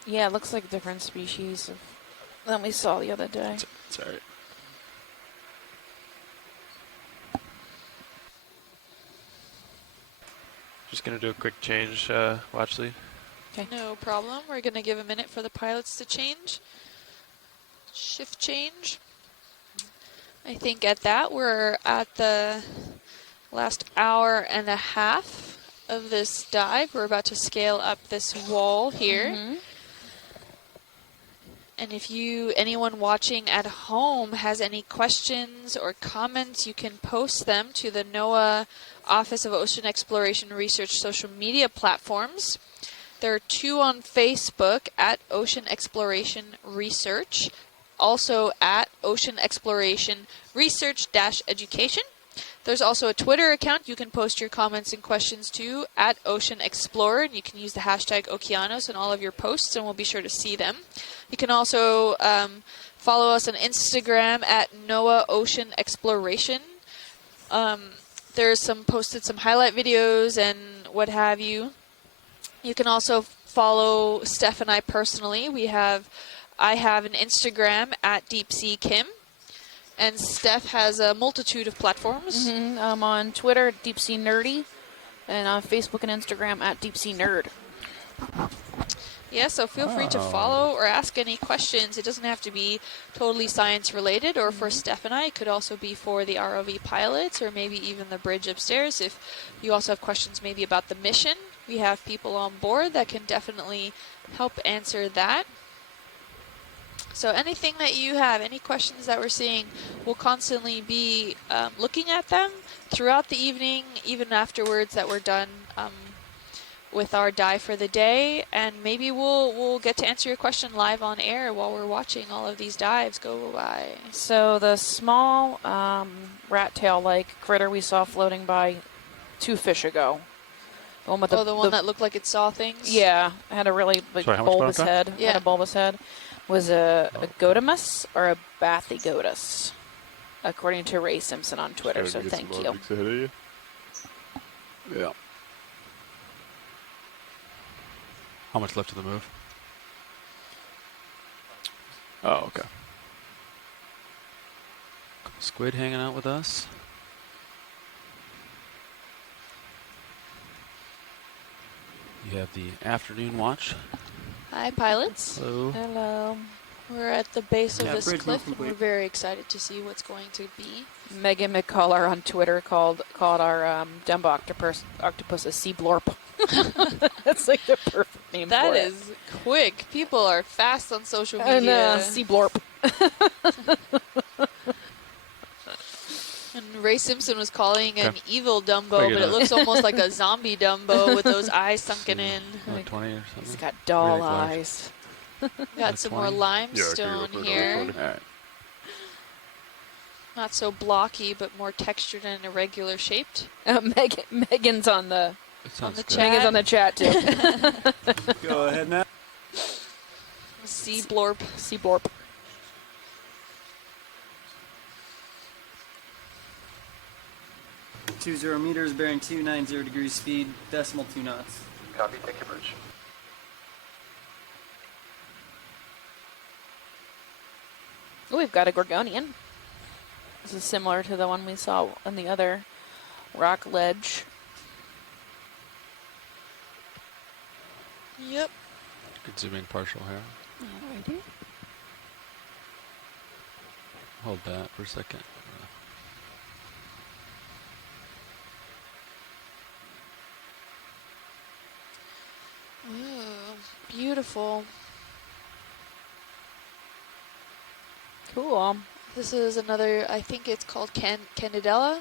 Yeah, it looks like different species than we saw the other day. It's all right. Just going to do a quick change, watch lead. Okay. No problem. We're going to give a minute for the pilots to change. Shift change. I think at that, we're at the last hour and a half of this dive. We're about to scale up this wall here. And if anyone watching at home has any questions or comments, you can post them to the NOAA Office of Ocean Exploration Research social media platforms. There are 2 on Facebook at Ocean Exploration Research, also at Ocean Exploration Research-Education. There's also a Twitter account you can post your comments and questions to at Ocean Explorer, and you can use the hashtag Okeanos in all of your posts, and we'll be sure to see them. You can also follow us on Instagram at NOAA Ocean Exploration. There's posted some highlight videos and what have you. You can also follow Steph and I personally. I have an Instagram at DeepSeaKim. And Steph has a multitude of platforms. I'm on Twitter at DeepSeaNerdy, and on Facebook and Instagram at DeepSeaNerd. Yeah, so feel free to follow or ask any questions. It doesn't have to be totally science related, or for Steph and I, it could also be for the ROV pilots, or maybe even the bridge upstairs. If you also have questions maybe about the mission, we have people on board that can definitely help answer that. So anything that you have, any questions that we're seeing, we'll constantly be looking at them throughout the evening, even afterwards that we're done with our dive for the day. And maybe we'll get to answer your question live on air while we're watching all of these dives go by. So the small rat tail-like critter we saw floating by 2 fish ago. The one with the one that looked like it saw things? Yeah, it had a really bulbous head. Yeah. Had a bulbous head. Was a Godamus or a Bathygotus, according to Ray Simpson on Twitter, so thank you. Ahead of you. Yeah. How much left of the move? Oh, okay. Squid hanging out with us. You have the afternoon watch. Hi, pilots. Hello. Hello. We're at the base of this cliff, and we're very excited to see what's going to be. Megan McCullough on Twitter called our Dumbo octopus a Seafloor. That's like the perfect name for it. That is quick. People are fast on social media. Seafloor. And Ray Simpson was calling an evil Dumbo, but it looks almost like a zombie Dumbo with those eyes sunken in. 20 or something. He's got doll eyes. Got some more limestone here. Right. Not so blocky, but more textured and irregular shaped. Megan's on the chat. Megan's on the chat too. Go ahead now. Seafloor. Seafloor. 20 meters, bearing 290 degrees speed, decimal 2 knots. Copy, thank you, Bridge. Oh, we've got a Gorgonian. This is similar to the one we saw on the other rock ledge. Yep. Good zooming partial here. Alrighty. Hold that for a second. Ooh, beautiful. Cool. This is another, I think it's called Candidella.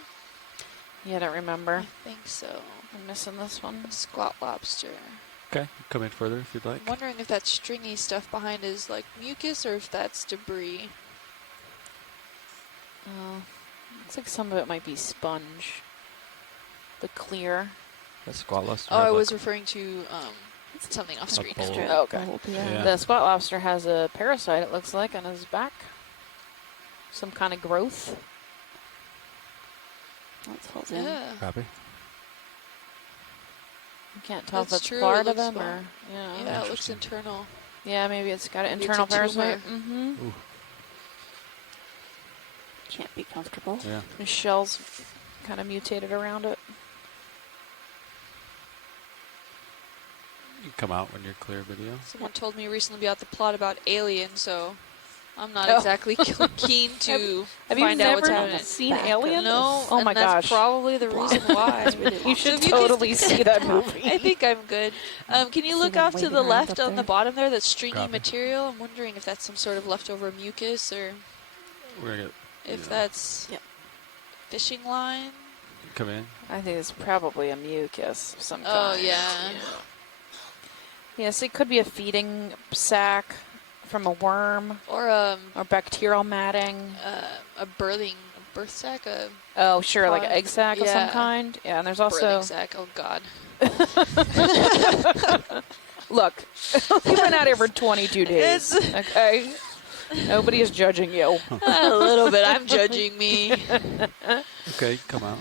Yeah, I don't remember. I think so. I'm missing this one. Squat lobster. Okay, come in further if you'd like. I'm wondering if that stringy stuff behind is like mucus or if that's debris. Looks like some of it might be sponge. The clear. That squat lobster. Oh, I was referring to something off screen. Oh, okay. Yeah. The squat lobster has a parasite, it looks like, on his back. Some kind of growth. Let's hold in. Yeah. Copy. You can't tell That's if it's true, part it of looks him or... Yeah, it looks internal. Yeah, maybe it's got an Maybe internal it's a parasite. tumor. Mm-hmm. Can't be comfortable. Yeah. The shell's kind of mutated around it. You can come out when you're clear, video. Someone told me recently about the plot about Alien, so I'm not Oh. exactly keen to Have you find out what's never happening. seen Alien? No, Oh and my that's gosh. probably the reason why. You should So if totally can- see that movie. I think I'm good. Can you See look them off to waving the around left up on the there? bottom there, that stringy Copy. material? I'm wondering if that's some sort of leftover mucus or We're gonna if that's fishing line. come in. I think it's probably a mucus of some Oh, kind. yeah. Yes, it could be a feeding sac from a worm Or or bacterial matting. a birth sac, Oh, sure, like an pod. egg sac of some Yeah. kind. Yeah, and there's birthing also... sac. Oh, God. Look, you've been out here for 22 days, okay? Nobody is judging you. A little bit. I'm judging me. Okay, come out.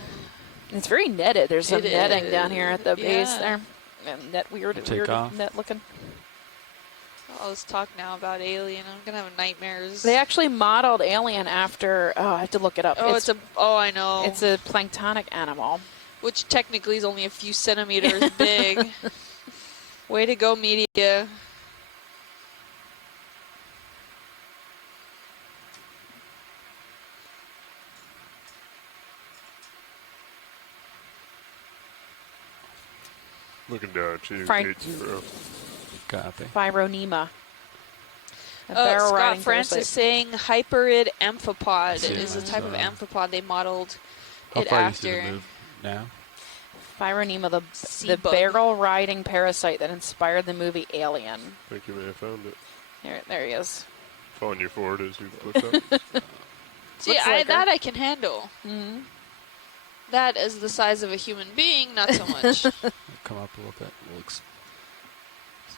It's very netted. There's some It netting down here at the base yeah. there. And weird Take off. net looking. Oh, let's talk now about Alien. I'm gonna have nightmares. They actually modeled Alien after. Oh, I have to look it up. Oh, it's a. Oh, I know. It's a planktonic animal. Which technically is only a few centimeters big. Way to go, media. Looking down at you, Frank. Gate Zero. Copy. Phyronema. A barrel Scott riding Francis parasite. saying hyperid amphipod Yeah, is the type of so- amphipod they modeled How it far you see the after. move now? Phyronema, the Sea-bug. barrel riding parasite that inspired the movie Alien. I think you may have found it. There he is. Following you forward as you looked up. See, Looks like her. that I can handle. Mm-hmm. That is the size of a human being, not so much. Come up a little bit. Looks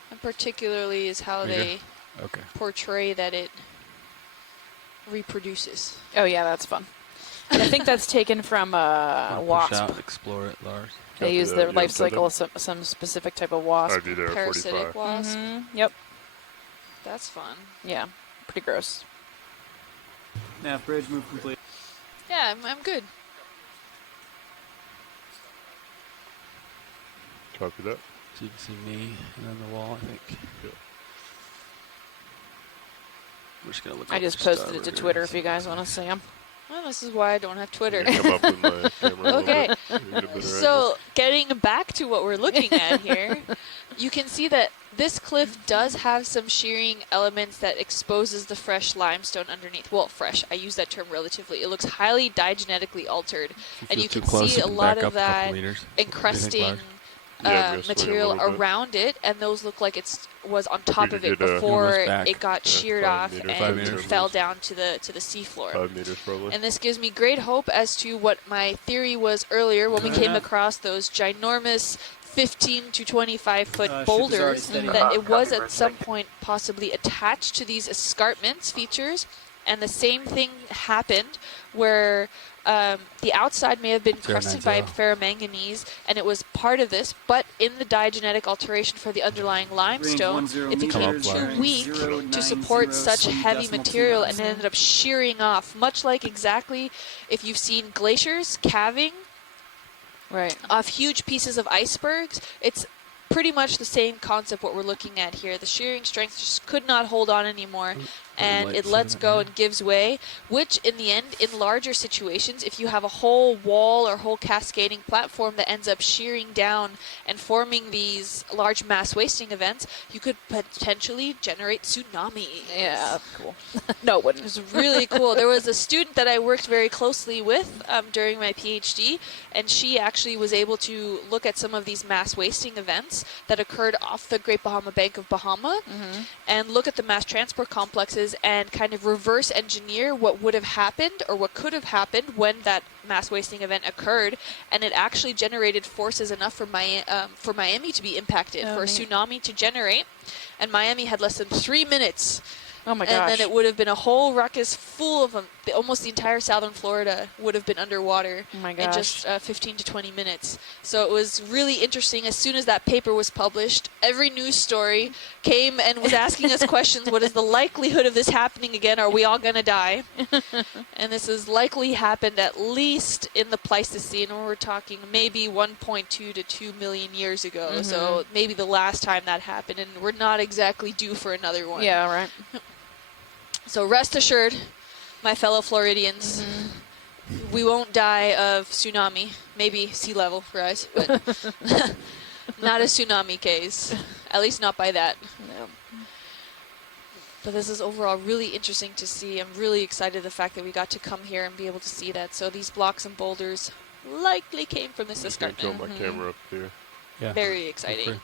And particularly is how Here. they okay. portray that it reproduces. Oh yeah, that's fun. I think that's taken from Wanna push wasp. out, explore it, Lars. They Copy use that, their yeah, life so cycle of some specific type of wasp. I'd be there at Parasitic 45. wasp. Yep. That's fun. Yeah. Pretty gross. Nav bridge move complete. Yeah, I'm good. Copy that. So you can see me and then the wall, I think. Yeah. We're just gonna look. I up just the posted it to starboard Twitter here. if you guys want to see them. Well, this is why I don't have Twitter. You come up with my camera a little Okay. bit. Get a better So, getting back to what we're looking at here, you can see that this cliff does have some shearing elements that exposes the fresh limestone underneath. Well, fresh, I use that term relatively. It looks highly diagenetically altered, If and feel you too can close, see you a can lot back of up a couple that meters. encrusting Lars? Yeah, I'm gonna swing a material little bit. around it, and those look like it was on top could of it get, before almost back. it got Yeah, sheared 5 off meters, 5 and meters. fell down to the seafloor. 5 meters probably. And this gives me great hope as to what my theory was earlier when we Good came enough. across those ginormous 15 to 25 foot Ship is already boulders, steady. that it was Copy, at some thank you. point possibly attached to these escarpments features. And the same thing happened where the outside may have been crusted by 090. ferromanganese, and it was part of this, but in the diagenetic alteration for the underlying limestone, it became too weak to support such heavy material, and it ended up shearing off, much like exactly if you've seen glaciers calving off huge pieces of icebergs. It's pretty much the same concept what we're looking at here. The shearing strength just could not hold on anymore, and it lets go and gives way, which in the end, in larger situations, if you have a whole wall or whole cascading platform that ends up shearing down and forming these large mass wasting events, you could potentially generate tsunamis. Yeah, that's cool. No, it wouldn't. It was really cool. There was a student that I worked very closely with during my PhD, and she actually was able to look at some of these mass wasting events that occurred off the Great Bahama Bank of Bahama and look at the mass transport complexes and kind of reverse engineer what would have happened or what could have happened when that mass wasting event occurred, and it actually generated forces enough for Miami to be impacted, for a tsunami to generate, and Miami had less than 3 minutes. Oh my gosh. And then gosh. it would have been a whole ruckus full of them. Almost the entire southern Florida would have been underwater in just 15 to 20 minutes. So it was really interesting. As soon as that paper was published, every news story came and was asking us questions. What is the likelihood of this happening again? Are we all going to die? And this has likely happened at least in the Pleistocene, where we're talking maybe 1.2 to 2 million years ago. So maybe the last time that happened, and we're not exactly due for another one. Yeah, right. So rest assured, my fellow Floridians, we won't die of tsunami. Maybe sea level rise, but not a tsunami case. At least not by that. No. But this is overall really interesting to see. I'm really excited the fact that we got to come here and be able to see that. So these blocks and boulders likely came from this escarpment. Tilt my camera up here. Yeah. Very exciting. Okay.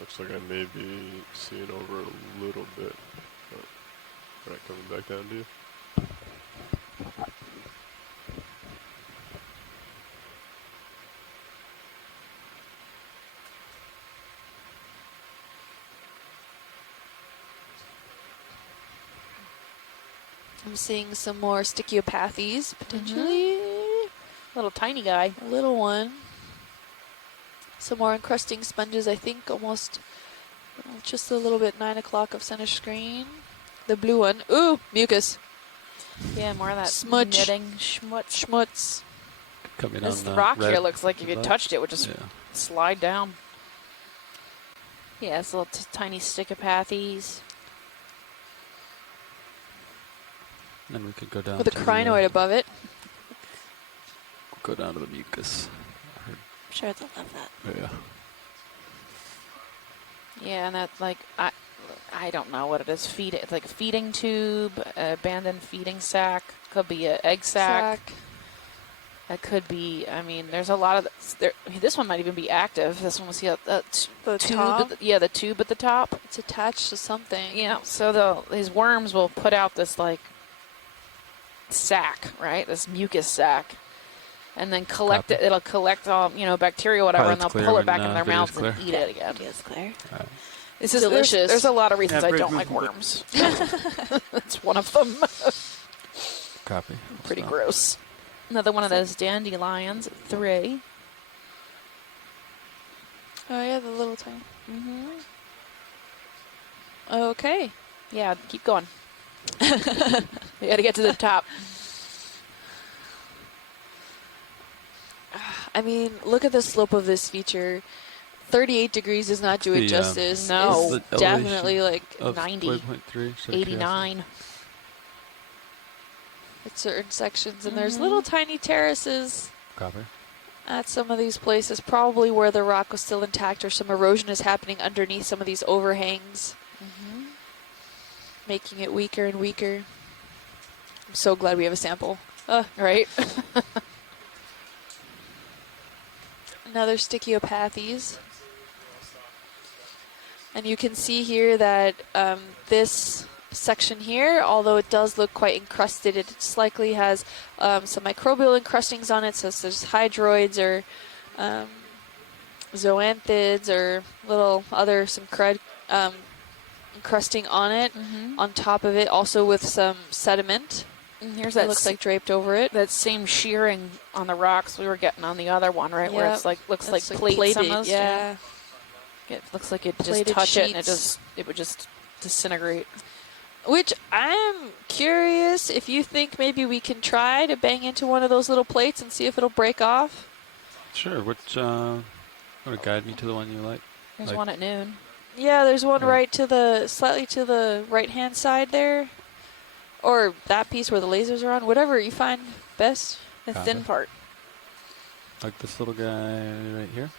Looks like I may be seeing over a little bit. Alright, coming back down to you. I'm seeing some more stichiopathes, potentially. Little tiny guy. A little one. Some more encrusting sponges, I think, almost just a little bit 9 o'clock of center screen. The blue one. Ooh, mucus. Yeah, more of that smudge. knitting schmutz. Schmutz. Coming This on, rock red here looks like if you above. touched it, would just slide down. Yeah, it's little tiny stichopathes. Then we could go down With a to crinoid above it. Go down to the mucus. I'm sure they'll love that. Yeah. Yeah, and that, like, I don't know what it is. It's like a feeding tube, abandoned feeding sac. Could be an egg sac. It could be, I mean, there's a lot of this one might even be active. This one was the the tube. top? The tube at the top. It's attached to something. Yeah, so these worms will put out this, like, sac, right? This mucus sac. And then collect it. It'll collect all, bacteria, whatever, and they'll pull it back in their mouths and eat it again. It's clear. This is delicious. There's a lot of reasons Yeah, I don't like worms. That's one of them. Copy. Pretty gross. Another one of those dandelions, 3. Oh, yeah, the little tiny. Okay. Yeah, keep going. You got to get to the top. I mean, look at the slope of this feature. 38 degrees does not do it justice. No. It's definitely like 90, 89. At certain sections, and there's little tiny terraces Copy. at some of these places, probably where the rock was still intact or some erosion is happening underneath some of these overhangs, making it weaker and weaker. I'm so glad we have a sample. Right? Another stichiopathes. And you can see here that this section here, although it does look quite encrusted, it likely has some microbial encrustings on it, so there's hydroids or zoanthids or little other, some crud encrusting on it, on top of it, also with some sediment And here's It that looks like draped over it. That same shearing on the rocks we were getting on the other one, right? Where it's like looks like plates plated, almost. yeah. It looks like it just Plated touch it and sheets. it would just disintegrate. Which I'm curious if you think maybe we can try to bang into one of those little plates and see if it'll break off. Sure. Which want to guide me to the one you like? There's one at noon. Yeah, there's one slightly to the right-hand side there. Or that piece where the lasers are on. Whatever you find best. The thin part. Like this little guy right here?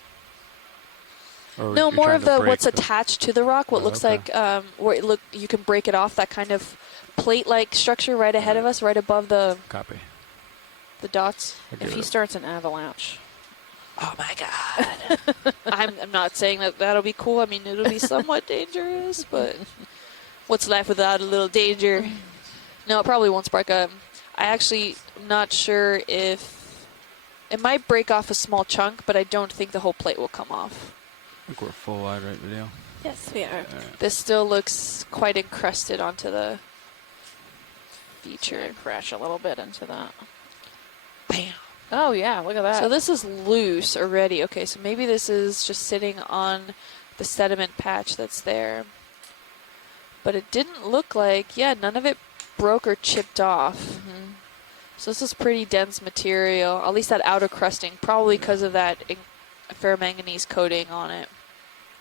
Or No, you're more trying of to the break what's attached to the rock. What looks like where you can break it off. That kind of plate-like structure right ahead of us, right above the dots. If he starts an avalanche. Oh my God! I'm not saying that that'll be cool. I mean, it'll be somewhat dangerous, but what's life without a little danger? No, it probably won't spark up. I actually am not sure if it might break off a small chunk, but I don't think the whole plate will come off. I think we're full wide right video. Yes, we are. This still looks quite encrusted onto the feature. Crash a little bit into that. Bam. Oh yeah, look at that. So this is loose already. Okay, so maybe this is just sitting on the sediment patch that's there. But it didn't look like, none of it broke or chipped off. So this is pretty dense material, at least that outer crusting, probably because of that ferromanganese coating on it.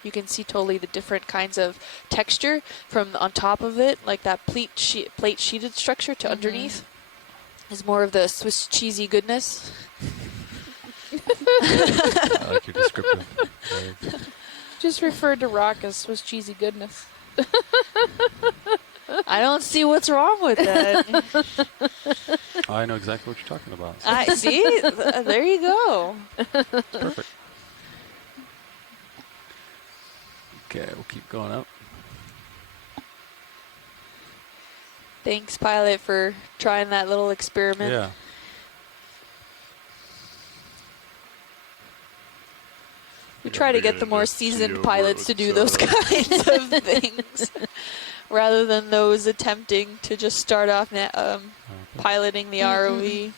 You can see totally the different kinds of texture from on top of it, like that plate sheeted structure to underneath is more of the Swiss cheesy goodness. I like your descriptive. Just referred to rock as Swiss cheesy goodness. I don't see what's wrong with that. I know exactly what you're talking about. I see. There you go. Perfect. Okay, we'll keep going up. Thanks, pilot, for trying that little experiment. Yeah. We try to get the more seasoned pilots to do those kinds of things, rather than those attempting to just start off piloting the ROV.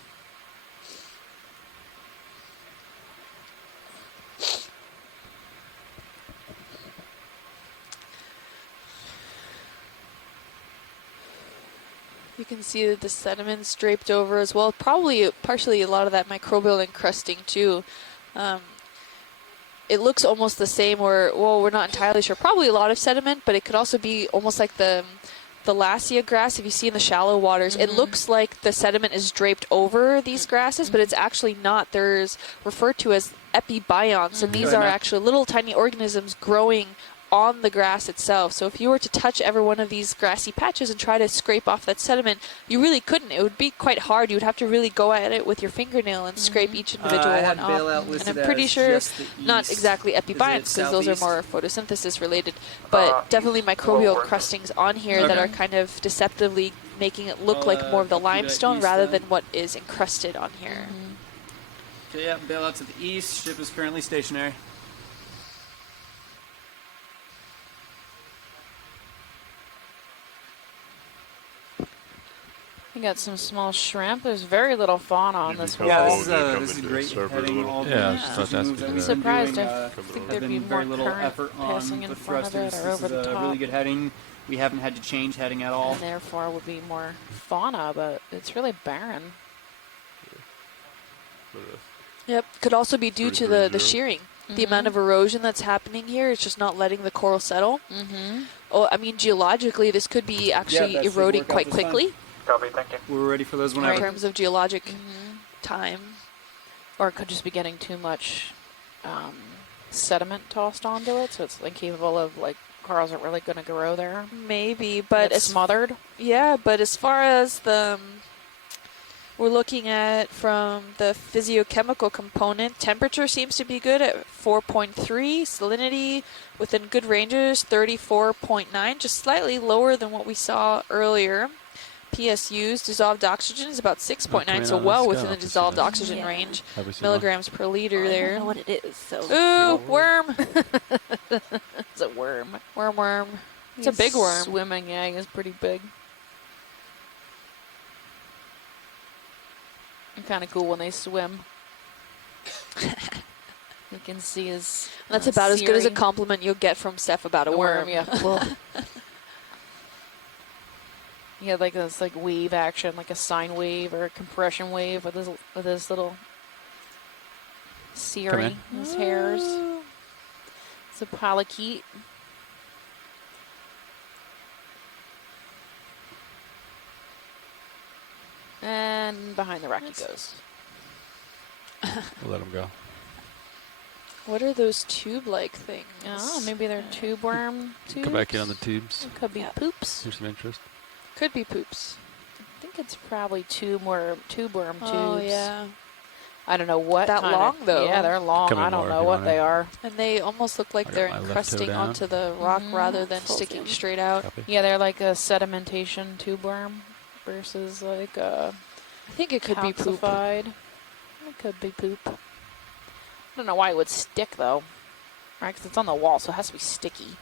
You can see that the sediment's draped over as well. Probably partially a lot of that microbial encrusting too. It looks almost the same, or, well, we're not entirely sure. Probably a lot of sediment, but it could also be almost like the lassia grass. If you see in the shallow waters, it looks like the sediment is draped over these grasses, but it's actually not. There's referred to as epibionts, and these are actually little tiny organisms growing on the grass itself. So if you were to touch every one of these grassy patches and try to scrape off that sediment, you really couldn't. It would be quite hard. You would have to really go at it with your fingernail and scrape each individual one off. And I'm pretty sure not exactly epibionts, because those are more photosynthesis related, but definitely microbial crustings on here that are kind of deceptively making it look like more of the limestone rather than what is encrusted on here. Okay, yeah, bail out to the east. Ship is currently stationary. We got some small shrimp. There's very little fauna on this one. Yeah, this is great heading. All I'm surprised. I think there'd be more little current effort passing on in the front of thrusters. it or over the This is a top. really good heading. We haven't had to change heading at all. And therefore would be more fauna, but it's really barren. Yep, could also be due to the shearing. The amount of erosion that's happening here is just not letting the coral settle. Oh, I mean, geologically, this could be actually eroding quite quickly. Copy, thank you. We're ready for those whenever. In terms of geologic time. Or it could just be getting too much sediment tossed onto it, so it's incapable of, like, corals aren't really going to grow there. Maybe, but it's smothered. Yeah, but as far as the we're looking at from the physiochemical component, temperature seems to be good at 4.3, salinity within good ranges, 34.9, just slightly lower than what we saw earlier. PSUs, dissolved oxygen, is about 6.9, so well within the dissolved oxygen range. Milligrams per liter there. I don't know what it is, so. Ooh, worm! It's a worm. Worm. It's a big worm. Swimming, yeah, he's pretty big. kind of cool when they swim. You can see his. That's about as good as a Siri. compliment you'll get from Steph about a worm. Yeah. Yeah, like this like wave action, like a sine wave or a compression wave with his little Siri, his hairs. It's a polychaete. And behind the rock he goes. We'll let him go. What are those tube-like things? Oh, maybe they're tube worm tubes. Come back in on the tubes. It could be poops. Here's some interest. Could be poops. I think it's probably tube worm tubes. Oh, yeah. I don't know what That kind long, of, though. Yeah, they're long. Come in I don't more know if you what want they it. are. And they almost look like I got they're my left toe encrusting down. onto the rock rather than Full sticking zoom. straight out. Copy. Yeah, they're like a sedimentation tube worm versus like a I think it could be poop. calcified. It could be poop. I don't know why it would stick though. Right, because it's on the wall, so it has to be sticky.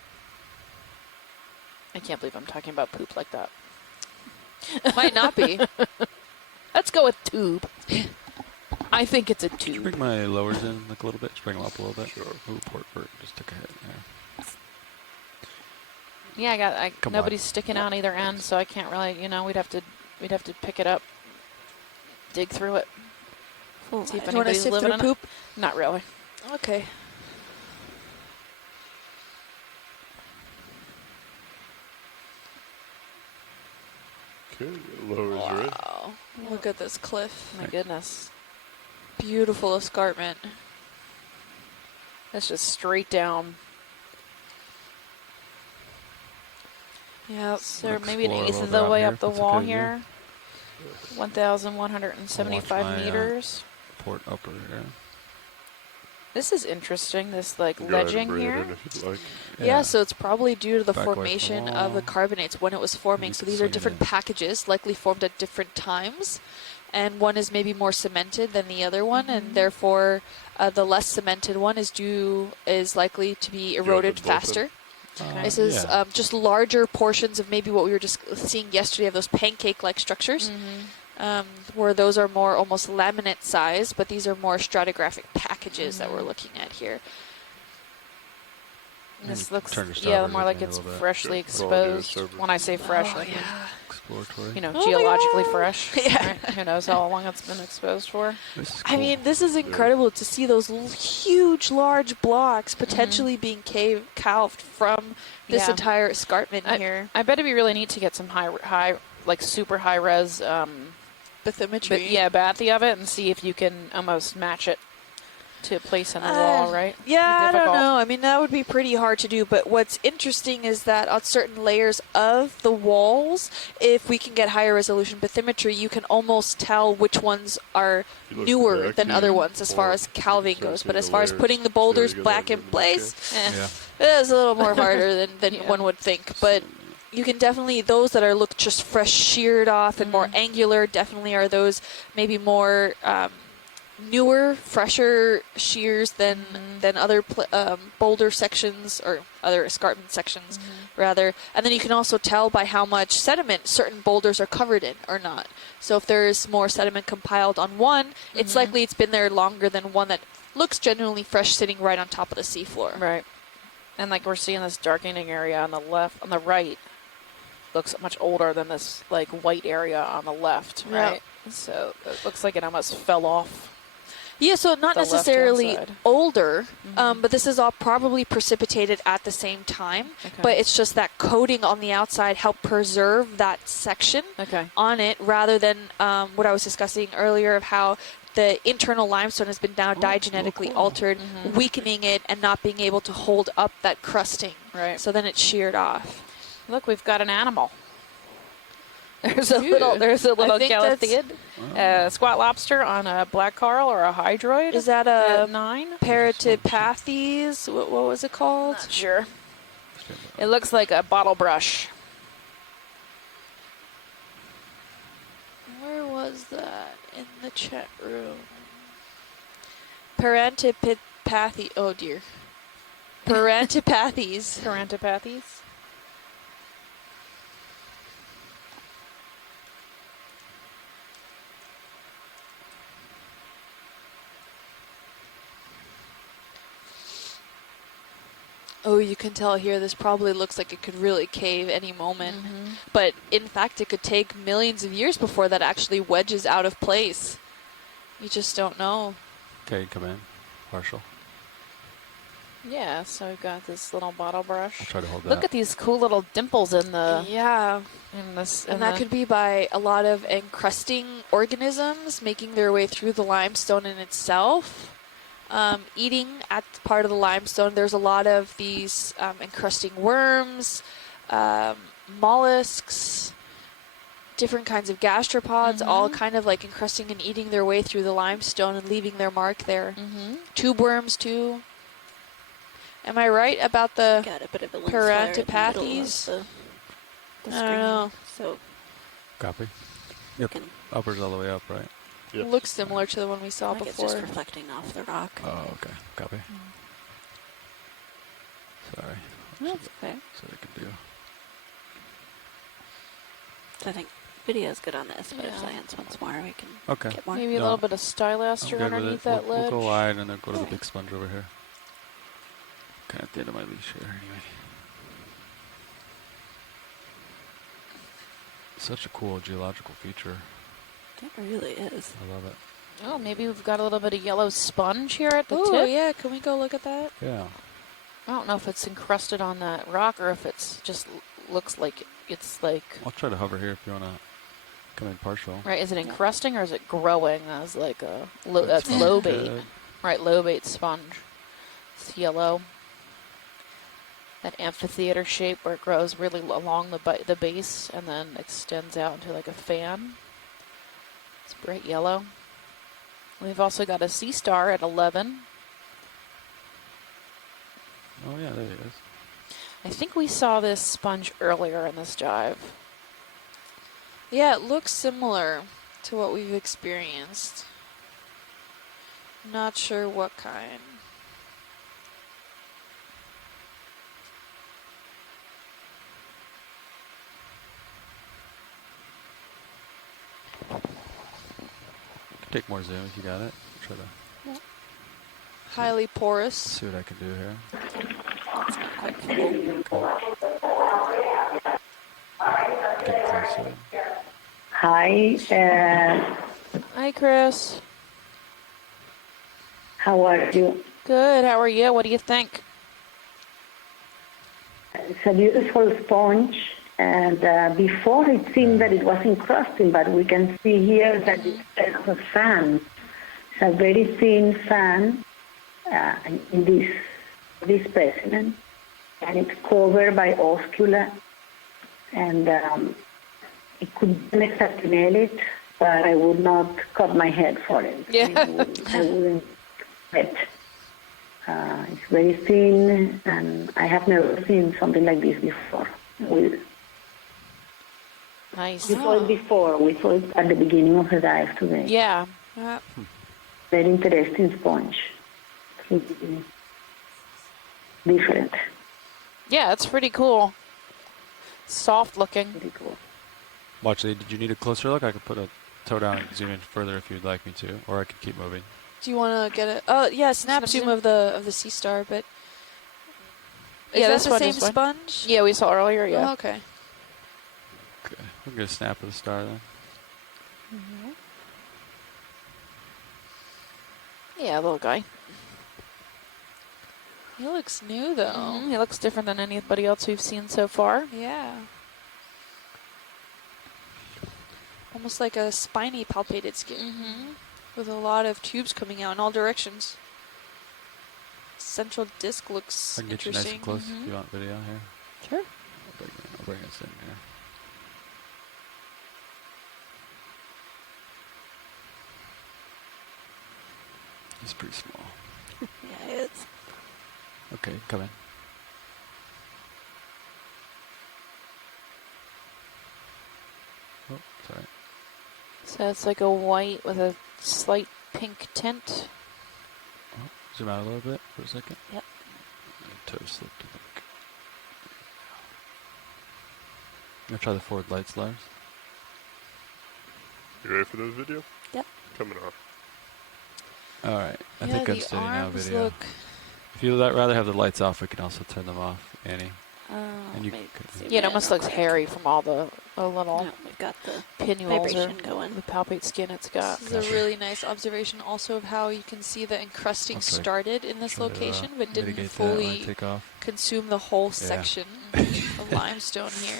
I can't believe I'm talking about poop like that. Might not be. Let's go with tube. I think it's a Could you tube. bring my lowers in like a little bit? Just bring them up a little bit. Sure. Ooh, port just took a hit there. Yeah, Come nobody's on. sticking out either end, so I can't really. We'd have to pick it up, dig through it, see if Do you want to anybody's sift living through in poop? it. Not really. Okay. Okay, lowers are in. Wow. Look at this cliff. My goodness, Beautiful escarpment. that's just straight down. Yeah. So maybe an explore a eighth little of bit the out way here, up the if that's wall okay with you. here. 1,175 Watch my, meters. Port upper here. This is interesting. This like You can go ahead and ledging bring it here. in if you'd like. Yeah, so it's probably due to the Back away from the formation of the wall. carbonates when it was forming. You So can these are swing it different in. packages, likely formed at different times. And one is maybe more cemented than the other one, and therefore the less cemented one is likely to be eroded both of them? faster. Okay. This is yeah. just larger portions of maybe what we were just seeing yesterday of those pancake-like structures, where those are more almost laminate size, but these are more stratigraphic packages that we're looking at here. This looks, turn your yeah, starboard more like again a it's little bit. freshly Sure. Well, yeah, exposed. starboard. When I say fresh, Oh, I mean, Exploratory. Oh my geologically God. fresh. Yeah. Right? Who knows how long it's been exposed for? This is I cool. mean, this is incredible to see those huge, large blocks potentially being calved from this Yeah. entire escarpment here. I bet it'd be really neat to get some high, like super high res, Bathymetry. bathy of it, and see if you can almost match it to place on the wall, right? Yeah, I don't Difficult. know. I mean, that would be pretty hard to do. But what's interesting is that on certain layers of the walls, if we can get higher resolution bathymetry, you can almost tell which ones are You look newer back than here, other ones as far or as calving you can goes. see But the as far as layers. putting the So boulders you go back there in and place, Yeah. it's a little more harder than Yeah. one would think. But you can definitely, those that are look just fresh sheared off and more angular definitely are those maybe more newer, fresher shears than other boulder sections or other escarpment sections rather. And then you can also tell by how much sediment certain boulders are covered in or not. So if there's more sediment compiled on one, it's likely it's been there longer than one that looks genuinely fresh sitting right on top of the seafloor. Right. And like we're seeing this darkening area on the right looks much older than this like white area on the left, right? So it looks like it almost fell off. Yeah, so not the left-hand necessarily side. older, but this is all probably precipitated at the same time. Okay. But it's just that coating on the outside helped preserve that section on it rather than what I was discussing earlier of how the internal limestone has been now diagenetically altered, weakening it and not being able to hold up that crusting. Right. So then it's sheared off. Look, we've got an animal. There's a little galathid, squat lobster on a black coral or a hydroid. Is that a 9? Paratipathes? What was it called? Not sure. It looks like a bottle brush. Where was that in the chat room? Parantipathes. Oh dear. Parantipathes. Parantipathes. Oh, you can tell here, this probably looks like it could really cave any moment. But in fact, it could take millions of years before that actually wedges out of place. You just don't know. Okay, come in. Partial. Yeah, so we've got this little bottle brush. I'll try to hold that. Look at these cool little dimples in the... Yeah. In this, And that could be by a lot of encrusting organisms making their way through the limestone in itself. Eating at part of the limestone, there's a lot of these encrusting worms, mollusks, different kinds of gastropods, all kind of like encrusting and eating their way through the limestone and leaving their mark there. Tube worms too. Am I right about the parantipathes? The I don't know. So Copy. Yep. Upper's all the way up, right? It looks similar to the one we saw it's before. just reflecting off the rock. Oh, okay. Copy. Sorry. That's okay. So they can do. So I think video's good on this, but if science wants more, we can get more. Maybe a little bit of stylaster underneath that We'll ledge. go wide and then go to the big sponge over here. Kind of at the end of my leash here, anyway. Such a cool geological feature. It really is. I love it. Oh, maybe we've got a little bit of yellow sponge here at the Oh, tip. yeah. Can we go look at that? Yeah. I don't know if it's encrusted on that rock or if it's just looks like it's like... I'll try to hover here if you want to come in partial. Right, is it encrusting or is it growing as like a... that's probably lobate. good. Right, lobate sponge. It's yellow. That amphitheater shape where it grows really along the base and then extends out into like a fan. It's bright yellow. We've also got a sea star at 11. Oh yeah, there it is. I think we saw this sponge earlier in this dive. Yeah, it looks similar to what we've experienced. Not sure what kind. Take more zoom if you got it. Try to Highly porous. see what I can do here. Get closer. Hi, Hi, Chris. how are you? Good. How are you? What do you think? It's a beautiful sponge, and before it seemed that it was encrusting, but we can see here that it's a fan. It's a very thin fan in this specimen, and it's covered by oscula, and it could be exactly nail it, but I would not cut my head for it. Yeah. I wouldn't bet. It's very thin, and I have never seen something like this before. Nice. We saw it before. We saw it at the beginning of the dive today. Yeah. Very interesting sponge. Different. Yeah, it's pretty cool. Soft looking. Pretty cool. Watch, did you need a closer look? I could put a toe down and zoom in further if you'd like me to, or I could keep moving. Do you want to get it? Oh, yeah, snap zoom of the sea star, but Yeah, is this that one the is same fine. sponge? Yeah, we saw earlier, yeah. Oh, okay. Okay, we'll get a snap of the star then. Yeah, little guy. He looks new, though. He looks different than anybody else we've seen so far. Yeah. Almost like a spiny palpated skin. With a lot of tubes coming out in all directions. Central disc looks I can get you nice interesting. and close if you want video here. Sure. I'll bring us in here. He's pretty small. Yeah, it is. Okay, come in. Oh, sorry. So it's like a white with a slight pink tint. Oh, zoom out a little bit for a second. Yep. Toe slipped, I think. I'm gonna try the forward lights, Lars. You ready for this video? Yep. Coming on. All right, I Yeah, think I'm the steady now. arms Video. look If If you'd rather have the lights off, we can also turn them off, Annie. And you Yeah, it almost looks hairy from all the little we've got the pinnules or vibration going. the palpate skin it's got. This is a really nice observation also of how you can see the encrusting started in this location, but didn't fully consume the whole section of limestone here.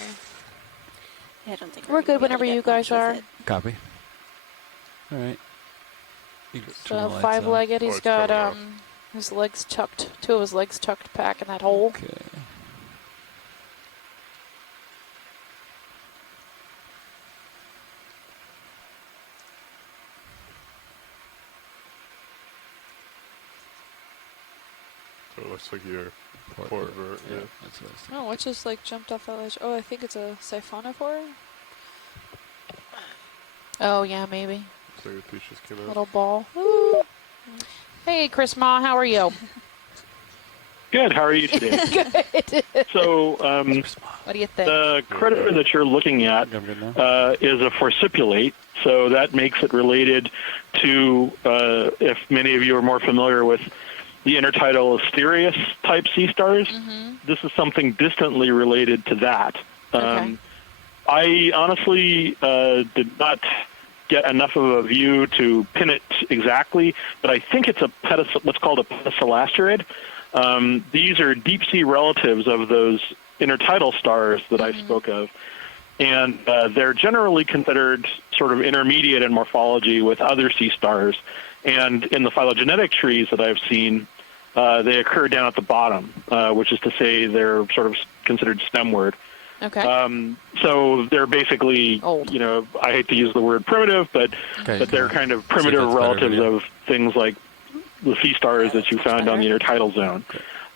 Yeah, I don't think we're good whenever you guys are. Copy. All right. So five-legged, he's got his legs tucked, two of his legs tucked back in that hole. Okay. So it looks like your port vert, yeah. That's what I was Oh, what just like jumped off that ledge? Oh, I think it's a siphonophore. Oh yeah, maybe. Looks like a piece just came out. Little ball. Ooh. Hey, Chris Ma, how are you? Good. How are you today? Good. So, what do you think? the critter that you're looking at is a forcipulate, so that makes it related to, if many of you are more familiar with the intertidal Asterius type sea stars, this is something distantly related to that. I honestly did not get enough of a view to pin it exactly, but I think it's what's called a pedicelasterid. These are deep-sea relatives of those intertidal stars that I spoke of, and they're generally considered sort of intermediate in morphology with other sea stars, and in the phylogenetic trees that I've seen, they occur down at the bottom, which is to say they're sort of considered stemward. Okay. So they're basically, you know, I hate to use the word primitive, but they're kind of primitive relatives of things like the sea stars that you found on the intertidal zone.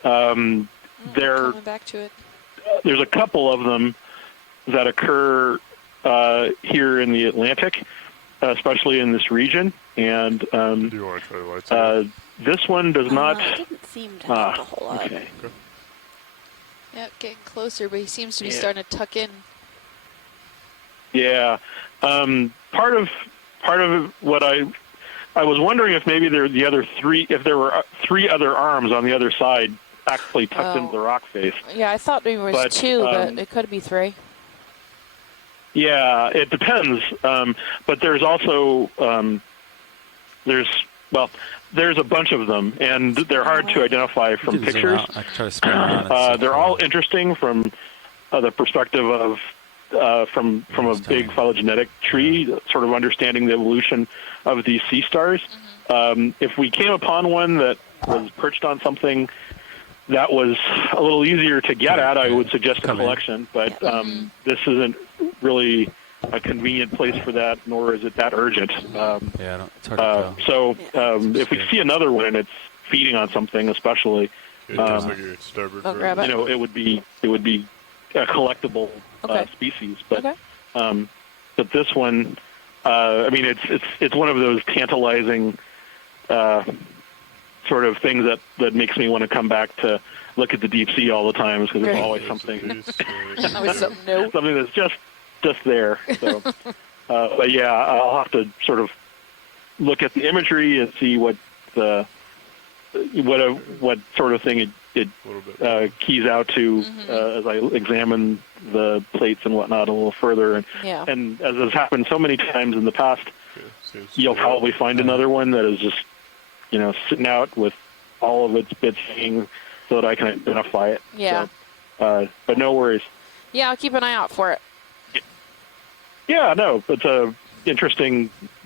Coming back to it. There's a couple of them that occur here in the Atlantic, especially in this region, and do you want to try the lights on? this one does not. It didn't seem to have a whole lot. Okay. Yep, getting closer, but he seems to be starting to tuck in. Yeah, part of what I was wondering if maybe if there were three other arms on the other side actually tucked into the rock face. Yeah, I thought there was two, but it could be three. Yeah, it depends. But there's also there's a bunch of them, and they're hard to identify from pictures. I can try to spin around. They're all interesting from the perspective of from a big phylogenetic tree, sort of understanding the evolution of these sea stars. If we came upon one that was perched on something that was a little easier to get at, I would suggest a collection. But this isn't really a convenient place for that, nor is it that urgent. It's hard to tell. So if we see another one and it's feeding on something, especially, grab you know, it would be a collectible species. But but this one, I mean, it's one of those tantalizing sort of things that makes me want to come back to look at the deep sea all the time, because there's always something something that's just there. So, but yeah, I'll have to sort of look at the imagery and see what sort of thing it keys out to as I examine the plates and whatnot a little further. And as has happened so many times in the past, you'll probably find another one that is just, you know, sitting out with all of its bits hanging so that I can identify it. Yeah. So, but no worries. Yeah, I'll keep an eye out for it. Yeah, no, it's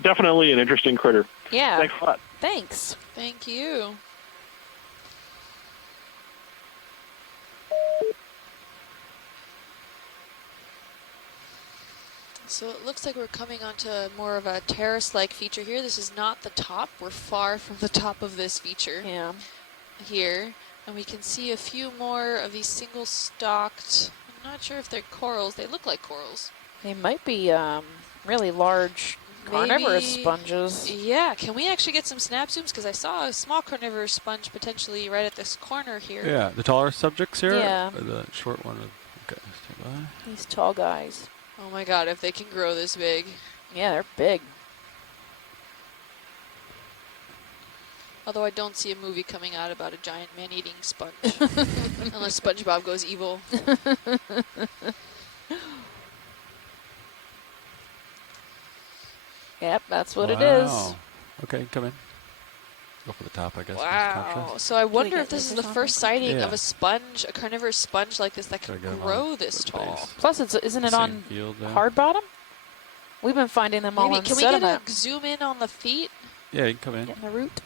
definitely an interesting critter. Yeah. Thanks a lot. Thanks. Thank you. So it looks like we're coming onto more of a terrace-like feature here. This is not the top. We're far from the top of this feature. Yeah. Here. And we can see a few more of these single-stalked, I'm not sure if they're corals. They look like corals. They might be really large carnivorous sponges. Yeah. Can we actually get some snap zooms? Because I saw a small carnivorous sponge potentially right at this corner here. Yeah, the taller subjects here? Yeah. Or the short one? Okay, stand by. These tall guys. Oh my god, if they can grow this big. Yeah, they're big. Although I don't see a movie coming out about a giant man-eating sponge. Unless SpongeBob goes evil. Yep, that's what it is. Okay, come in. Go for the top, I guess. Wow. So I wonder if this is the first sighting of a sponge, a carnivorous sponge like this that can grow this tall. Plus, isn't it on hard bottom? We've been finding them all in Can sediment. we get a zoom in on the feet? Yeah, you can come in. Getting the root.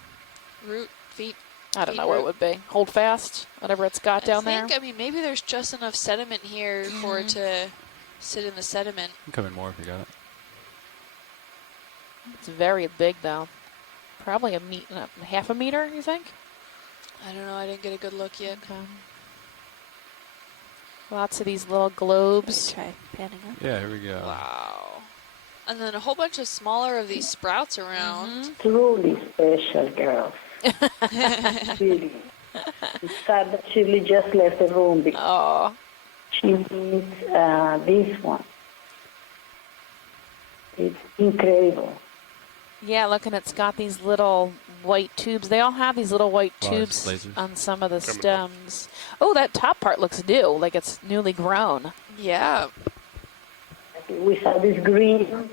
Root, feet. I don't know where it would be. Hold fast, whatever it's got down there. I mean, maybe there's just enough sediment here for it to sit in the sediment. You can come in more if you got it. It's very big, though. Probably half a meter, you think? I don't know. I didn't get a good look yet. Okay. Lots of these little globes. Try panning up. Yeah, here we go. Wow. And then a whole bunch of smaller of these sprouts around. Truly special, girls. Really. It's sad that Shirley just left the room because she needs this one. It's incredible. Yeah, look, and it's got these little white tubes. They all have these little white tubes on some of the stems. Oh, that top part looks new, like it's newly grown. Yeah. We saw this green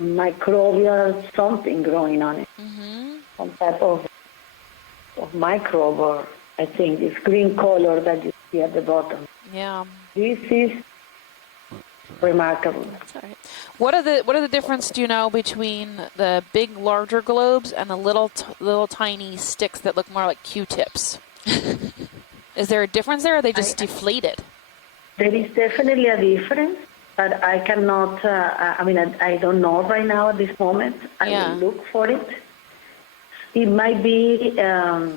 microbial something growing on it. Some type of microbe, or I think this green color that you see at the bottom. Yeah. This is remarkable. That's all right. What are the difference, do you know, between the big, larger globes and the little tiny sticks that look more like Q-tips? Is there a difference there, or are they just deflated? There is definitely a difference, but I cannot, I don't know right now at this moment. I will look for it. It might be, I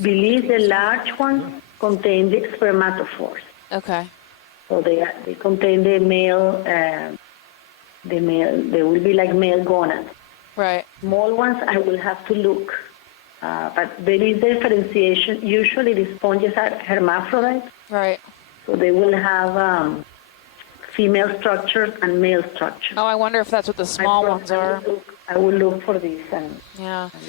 believe the large ones contain the spermatophores. Okay. So they contain the male, they will be like male gonads. Right. Small ones, I will have to look. But there is differentiation. Usually the sponges are hermaphrodites. Right. So they will have female structures and male structures. Oh, I wonder if that's what the small ones are. I will look for this and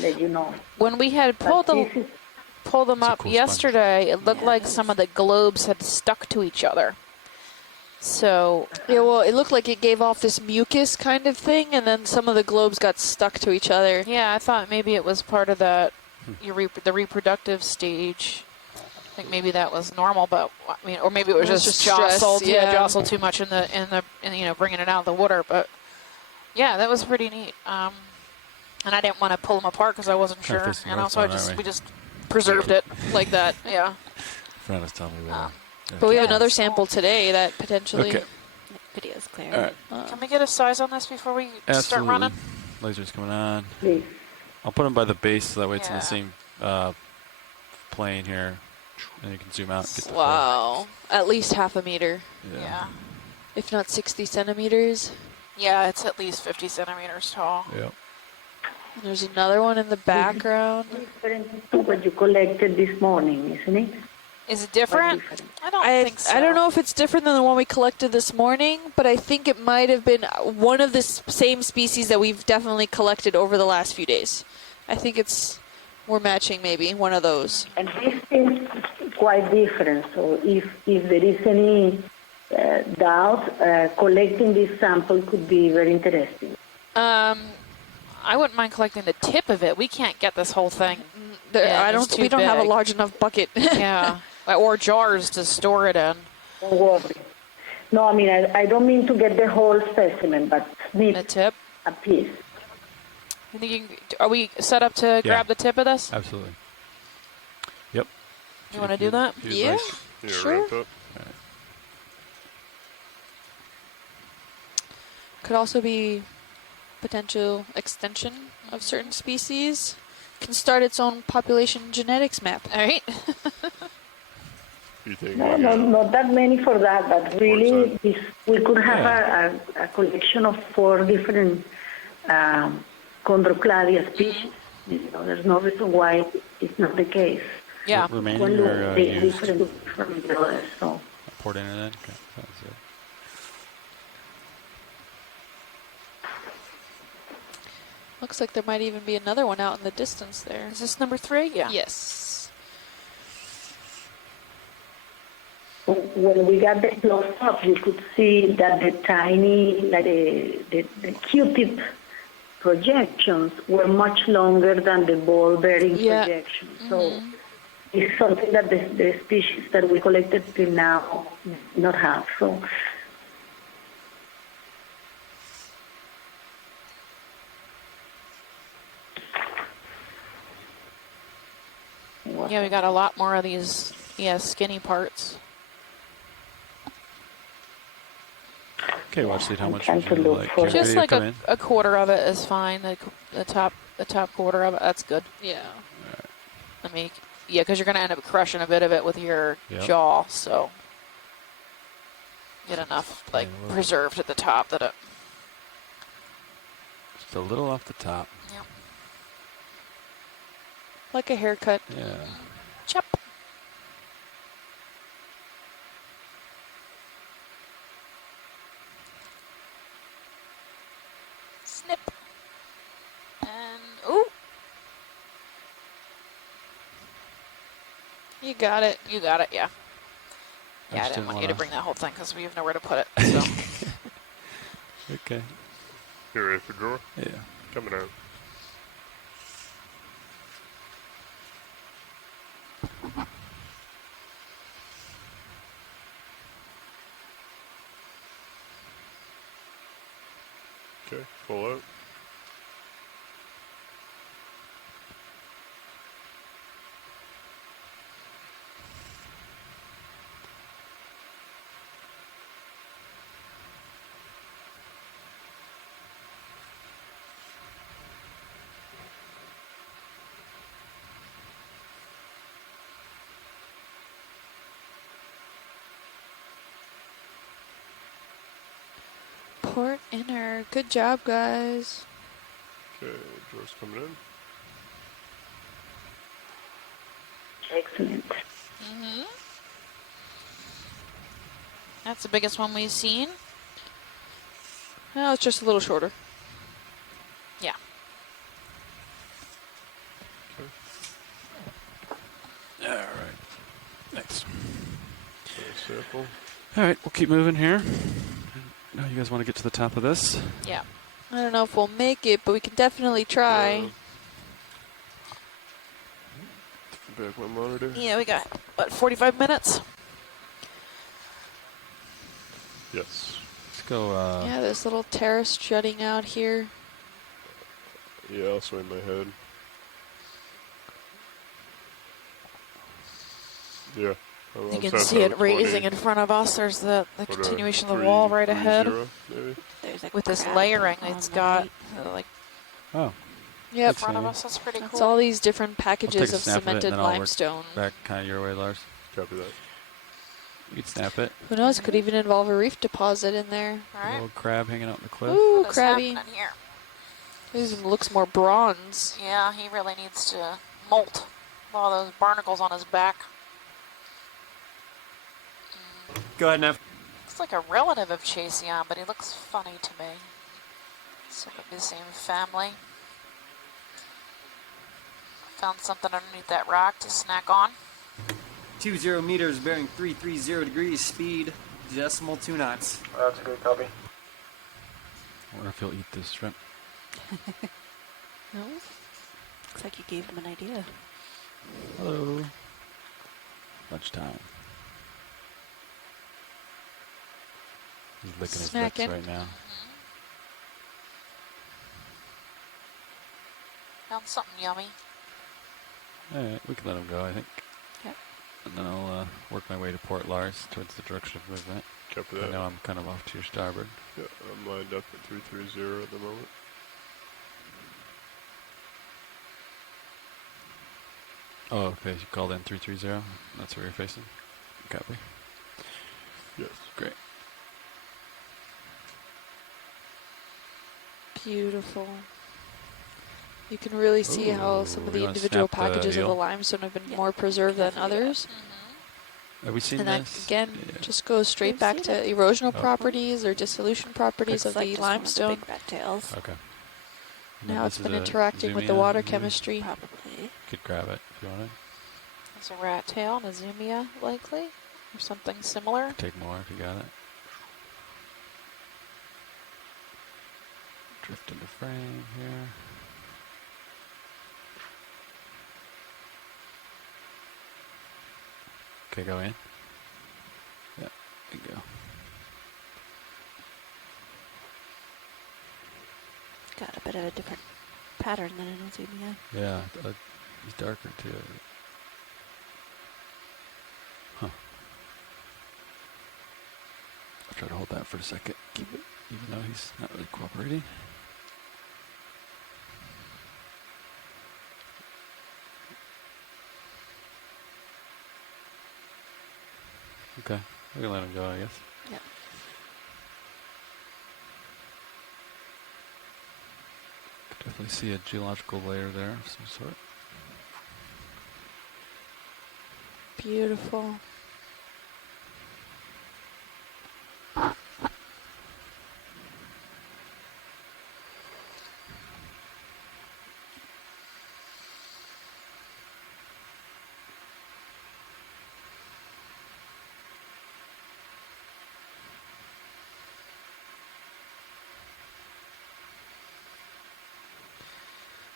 let you know. When we had pulled them up yesterday, it looked like some of the globes had stuck to each other. So yeah, well, it looked like it gave off this mucus kind of thing, and then some of the globes got stuck to each other. Yeah, I thought maybe it was part of that the reproductive stage. I think maybe that was normal, but I mean, or maybe it was just jostled. Stress, yeah. Jostled too much in the bringing it out of the water. But yeah, that was pretty neat. And I didn't want to pull them apart because I wasn't sure, and also we just preserved it like that. Yeah. Friend was telling me that. But we have another sample today that potentially. Okay. Video's clear. All right. Can we get a size on this before we start running? Laser's coming on. Please. I'll put them by the base so that way it's in the same plane here. And you can zoom out and get the Wow. At least half a meter. Yeah. If not 60 centimeters. Yeah, it's at least 50 centimeters tall. Yep. And there's another one in the background. Different to what you collected this morning, isn't it? Is it different? I don't think so. I don't know if it's different than the one we collected this morning, but I think it might have been one of the same species that we've definitely collected over the last few days. I think we're matching maybe one of those. And this is quite different. So if there is any doubt, collecting this sample could be very interesting. I wouldn't mind collecting the tip of it. We can't get this whole thing. We don't have a large enough bucket. Yeah. Or jars to store it in. Don't worry. No, I mean, I don't mean to get the whole specimen, but need the tip? A piece. You think are we set up to grab the tip of this? Absolutely. Yep. You want to do that? Yeah. Sure. Could also be potential extension of certain species. Can start its own population genetics map. All right. No, not that many for that, but really, we could have a collection of 4 different chondrocladia species. There's no reason why it's not the case. Yeah. Remaining or used? Different from the others. So. Port in it. Okay. Sounds good. Looks like there might even be another one out in the distance there. Is this number 3? Yeah. Yes. When we got the close up, you could see that the tiny, like the Q-tip projections were much longer than the ball-bearing projections. So it's something that the species that we collected till now not have. So. Yeah, we got a lot more of these, skinny parts. Okay, watch lead. How much would you like? Just like a quarter of it is fine. The top quarter of it, that's good. Yeah. I mean, yeah, because you're going to end up crushing a bit of it with your jaw, so get enough like preserved at the top that it. Just a little off the top. Yep. Like a haircut. Yeah. Chop. Snip. And, ooh. You got it. You got it, yeah. Yeah, I didn't want you to bring that whole thing because we have nowhere to put it, so. Okay. You ready for draw? Yeah. Coming out. Okay, pull out. Port inner. Good job, guys. Okay, draw's coming in. Excellent. That's the biggest one we've seen. No, it's just a little shorter. Yeah. All right. Next. Circle. All right, we'll keep moving here. Now you guys want to get to the top of this? Yeah. I don't know if we'll make it, but we can definitely try. Back my monitor. Yeah, we got, what, 45 minutes? Yes. Let's go. Yeah, this little terrace jutting out here. Yeah, also in my head. Yeah. You can see it raising in front of us. There's the continuation of the wall right ahead. There's with this layering it's got, like, oh. Yep. in front of us. That's pretty cool. It's all these different packages of snap cemented of it, limestone. Back kind of your way, Lars. Copy that. You can snap it. Who knows? Could even involve a reef deposit in there. All right. A little crab hanging out in the cliff. Ooh, What's crabby. happening here? This even looks more bronze. Yeah, he really needs to molt with all those barnacles on his back. Go ahead, Nev. Looks like a relative of Chaseon, but he looks funny to me. So it could be the same family. Found something underneath that rock to snack on. 20 meters, bearing 330 degrees, speed decimal 2 knots. That's a good copy. I wonder if he'll eat this shrimp. No? Looks like you gave him an idea. Hello. Lunchtime. He's licking his lips Snacking. right now. Found something yummy. Alright, we can let him go, I think. Yep. And then I'll work my way to Port Lars towards the direction of movement. Copy I that. know I'm kind of off to your starboard. Yeah, I'm lined up at 330 at the moment. Oh, okay, you called in 330. That's where you're facing. Copy. Yes. Great. Beautiful. You can really see how some of you the wanna individual snap the packages of the heel? limestone have been more preserved than others. Have we seen And that, this? again, just goes straight We've back seen to it. erosional Oh. properties or dissolution properties Looks of like the just one of the limestone. big rat tails. Okay. Now it's been interacting with the water chemistry. Probably. Could grab it if you want it. There's a rat tail and a zoomia, likely, or something similar. Take more if you got it. Drift into frame here. Okay, go in. Yeah, there you go. Got a bit of a different pattern than an Azumia. Yeah, he's darker too. Huh. I'll try to hold that for a second. Keep it, even though he's not really cooperating. Okay, we can let him go, I guess. Yep. Could definitely see a geological layer there of some sort. Beautiful.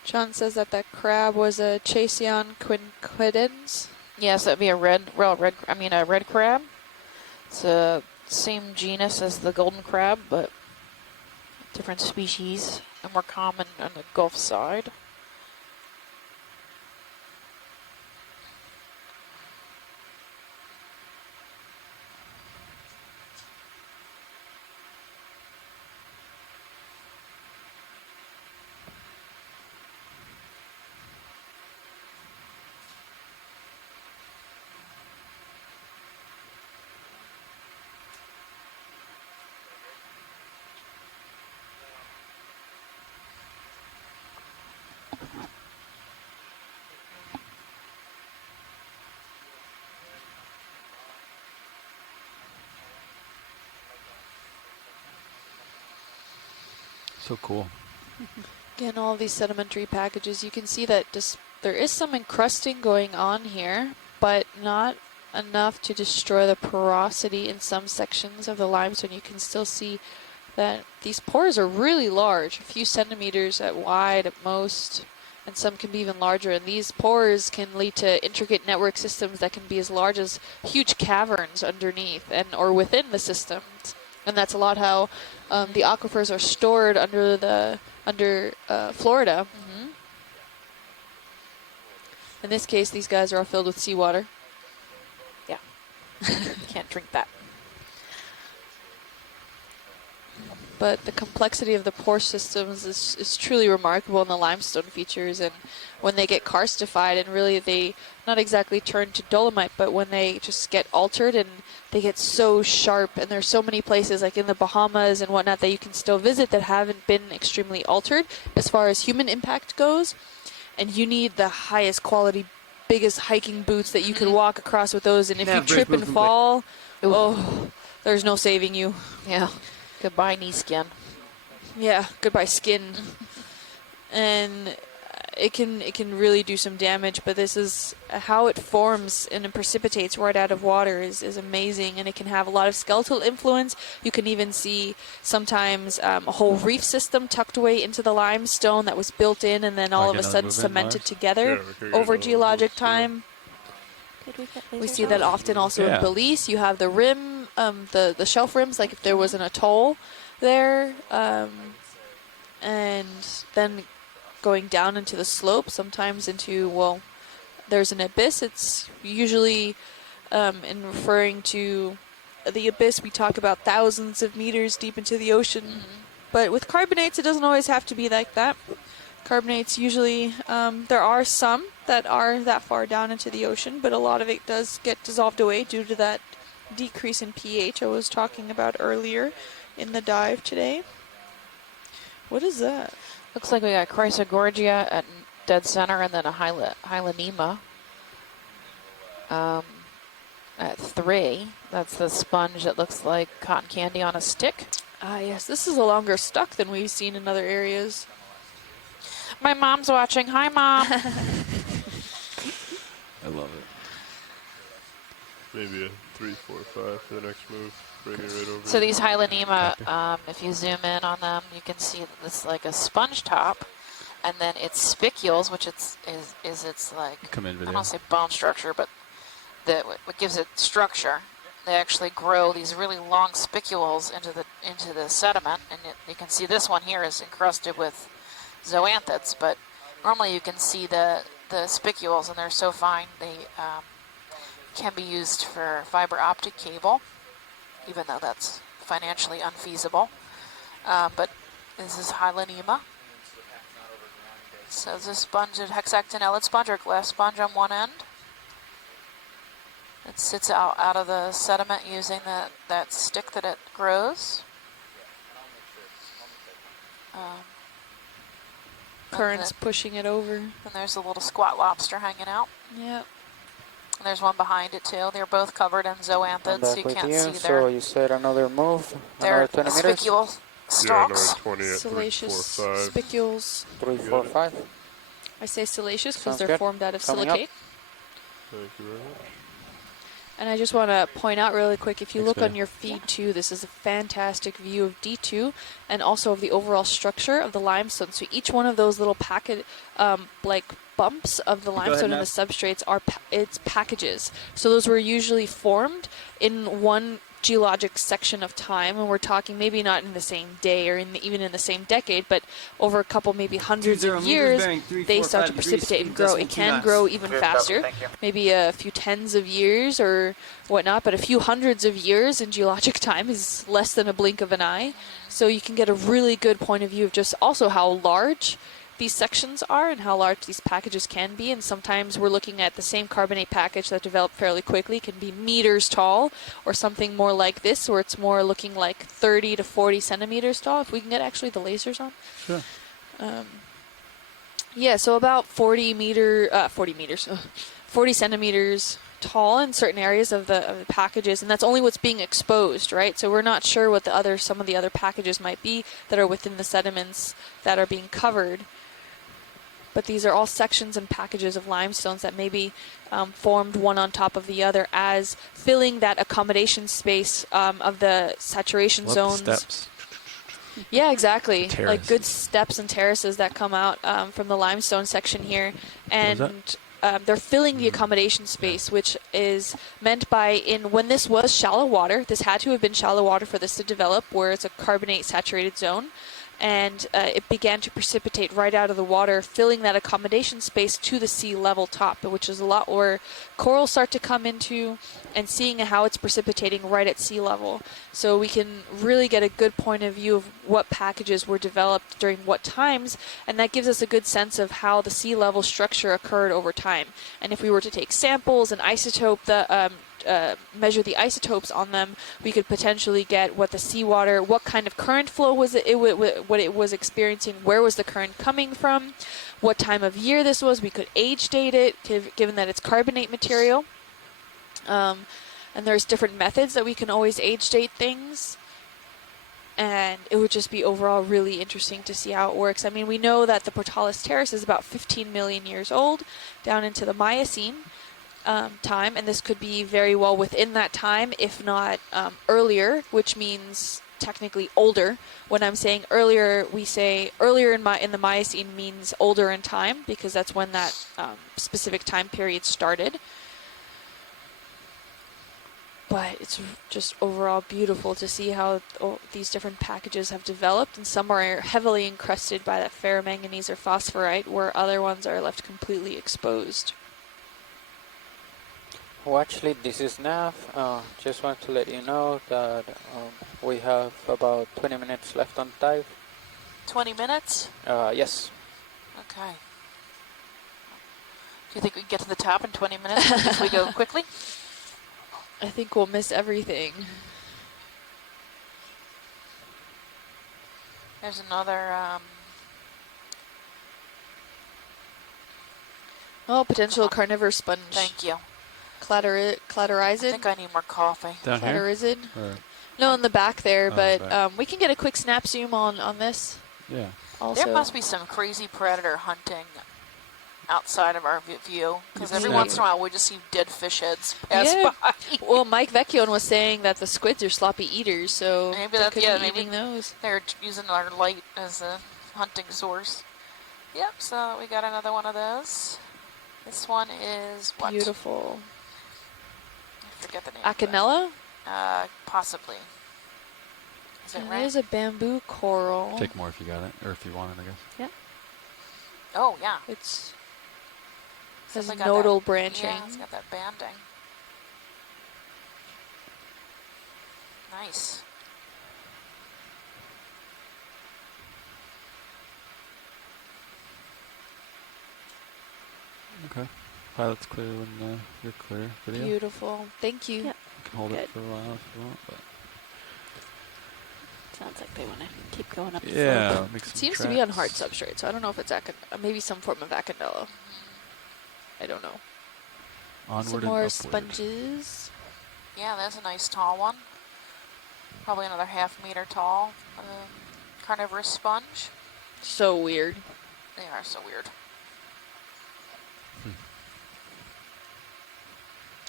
John says that crab was a Chasion quinquidens. Yes, that'd be a red crab. It's the same genus as the golden crab, but different species, and more common on the Gulf side. So cool. Again, all these sedimentary packages, you can see that there is some encrusting going on here, but not enough to destroy the porosity in some sections of the limestone. You can still see that these pores are really large, a few centimeters at wide at most, and some can be even larger. And these pores can lead to intricate network systems that can be as large as huge caverns underneath or within the systems. And that's a lot how the aquifers are stored under Florida. Mm-hmm. In this case, these guys are all filled with seawater. Yeah, can't drink that. But the complexity of the pore systems is truly remarkable in the limestone features. And when they get karstified, and really they not exactly turn to dolomite, but when they just get altered and they get so sharp, and there's so many places like in the Bahamas and whatnot that you can still visit that haven't been extremely altered as far as human impact goes. And you need the highest quality, biggest hiking boots that you can walk across with those. And if you trip and fall, there's no saving you. Yeah. Goodbye knee skin. Yeah, goodbye skin. And it can really do some damage, but this is how it forms and it precipitates right out of water is amazing, and it can have a lot of skeletal influence. You can even see sometimes a whole reef system tucked away into the limestone that was built in and then all of a sudden cemented together over geologic time. We see that often also in Belize. You have the rim, the shelf rims, like if there was an atoll there, and then going down into the slope, sometimes into, there's an abyss. It's usually, in referring to the abyss, we talk about thousands of meters deep into the ocean. Mm-hmm. But with carbonates, it doesn't always have to be like that. Carbonates usually, there are some that are that far down into the ocean, but a lot of it does get dissolved away due to that decrease in pH I was talking about earlier in the dive today. What is that? Looks like we got Chrysogorgia at dead center and then a Hylanema at 3. That's the sponge that looks like cotton candy on a stick. Ah, yes. This is a longer stuck than we've seen in other areas. My mom's watching. Hi, Mom. I love it. Maybe a 3, 4, 5 for the next move. Bring it right over. So these Hylanema, if you zoom in on them, you can see that it's like a sponge top, and then its spicules, which is its like, Come in I video. don't want to say bone structure, but what gives it structure. They actually grow these really long spicules into the sediment, and you can see this one here is encrusted with zoanthids, but normally you can see the spicules, and they're so fine they can be used for fiber optic cable, even though that's financially unfeasible. But this is Hylanema. So this sponge, a hexactinellid sponge or glass sponge on one end. It sits out of the sediment using that stick that it grows. Currents pushing it over. And there's a little squat lobster hanging out. Yep. And there's one behind it too. They're both covered in zoanthids, so you can't see So you said another move, their another 20 meters? spicule stalks. Yeah, another 20 at 3, 4, Salacious 5. spicules. 3, 4, 5. I say salacious because Sounds they're good. formed out of Coming up. silicate. Thank you very much. And I just want to point out really quick, if you Thanks, look on Betty. your feed too, this is a fantastic view of D2 and also of the overall structure of the limestone. So each one of those little packet, like bumps of the limestone and the substrates are its packages. So those were usually formed in one geologic section of time, and we're talking maybe not in the same day or even in the same decade, but over a couple, maybe hundreds of years, they start to precipitate and grow. It can grow even faster, maybe a few tens of years or whatnot, but a few hundreds of years in geologic time is less than a blink of an eye. So you can get a really good point of view of just also how large these sections are and how large these packages can be. And sometimes we're looking at the same carbonate package that developed fairly quickly, can be meters tall, or something more like this where it's more looking like 30 to 40 centimeters tall. If we can get actually the lasers on. Sure. Yeah, so about 40 centimeters tall in certain areas of the packages, and that's only what's being exposed, right? So we're not sure what some of the other packages might be that are within the sediments that are being covered. But these are all sections and packages of limestones that may be formed one on top of the other as filling that accommodation space of the saturation zones. Steps. Yeah, exactly. Terrace. Like good steps and terraces that come out from the limestone section here. And they're filling the accommodation space, which is meant by, when this was shallow water, this had to have been shallow water for this to develop, where it's a carbonate saturated zone. And it began to precipitate right out of the water, filling that accommodation space to the sea level top, which is a lot where corals start to come into, and seeing how it's precipitating right at sea level. So we can really get a good point of view of what packages were developed during what times, and that gives us a good sense of how the sea level structure occurred over time. And if we were to take samples and isotope measure the isotopes on them, we could potentially get what the seawater, what kind of current flow was what it was experiencing, where was the current coming from, what time of year this was. We could age date it, given that it's carbonate material. And there's different methods that we can always age date things. And it would just be overall really interesting to see how it works. I mean, we know that the Portales Terrace is about 15 million years old, down into the Miocene time, and this could be very well within that time, if not earlier, which means technically older. When I'm saying earlier, we say earlier in the Miocene means older in time, because that's when that specific time period started. But it's just overall beautiful to see how these different packages have developed, and some are heavily encrusted by that ferromanganese or phosphorite, where other ones are left completely exposed. Well, actually, this is Nav. Just want to let you know that we have about 20 minutes left on dive. 20 minutes? Yes. Okay. Do you think we can get to the top in 20 minutes if we go quickly? I think we'll miss everything. There's another... potential carnivorous sponge. Thank you. Cladorizid. I think I need more coffee. Down here? Cladorizid. No, in the back there, Oh, but back. we can get a quick snap zoom on this. Yeah. Also, there must be some crazy predator hunting outside of our view, because every Maybe. once in a while we just see dead fish heads pass Yeah. by. Well, Mike Vecchione was saying that the squids are sloppy eaters, so Maybe they that's could yeah. be Maybe eating those. they're using our light as a hunting source. Yep. So we got another one of those. This one is what? Beautiful. I forget the name. Acanella? Possibly. Is it And right? there's a bamboo coral. Take more if you got it, or if you want it, I guess. Yeah. Oh yeah. It's It's has got nodal that, branching. Yeah, it's got that banding. Nice. Okay. Pilot's clear when you're clear. Video. Beautiful. Thank you. You can hold it for a while if you want, but Sounds like they want to keep going up. yeah, The make some It seems tracks. to be on hard substrate, so I don't know if it's maybe some form of acanella. I don't know. Onward Some and more upward. sponges. Yeah, that's a nice tall one. Probably another ½ meter tall. Carnivorous sponge. So weird. They are so weird.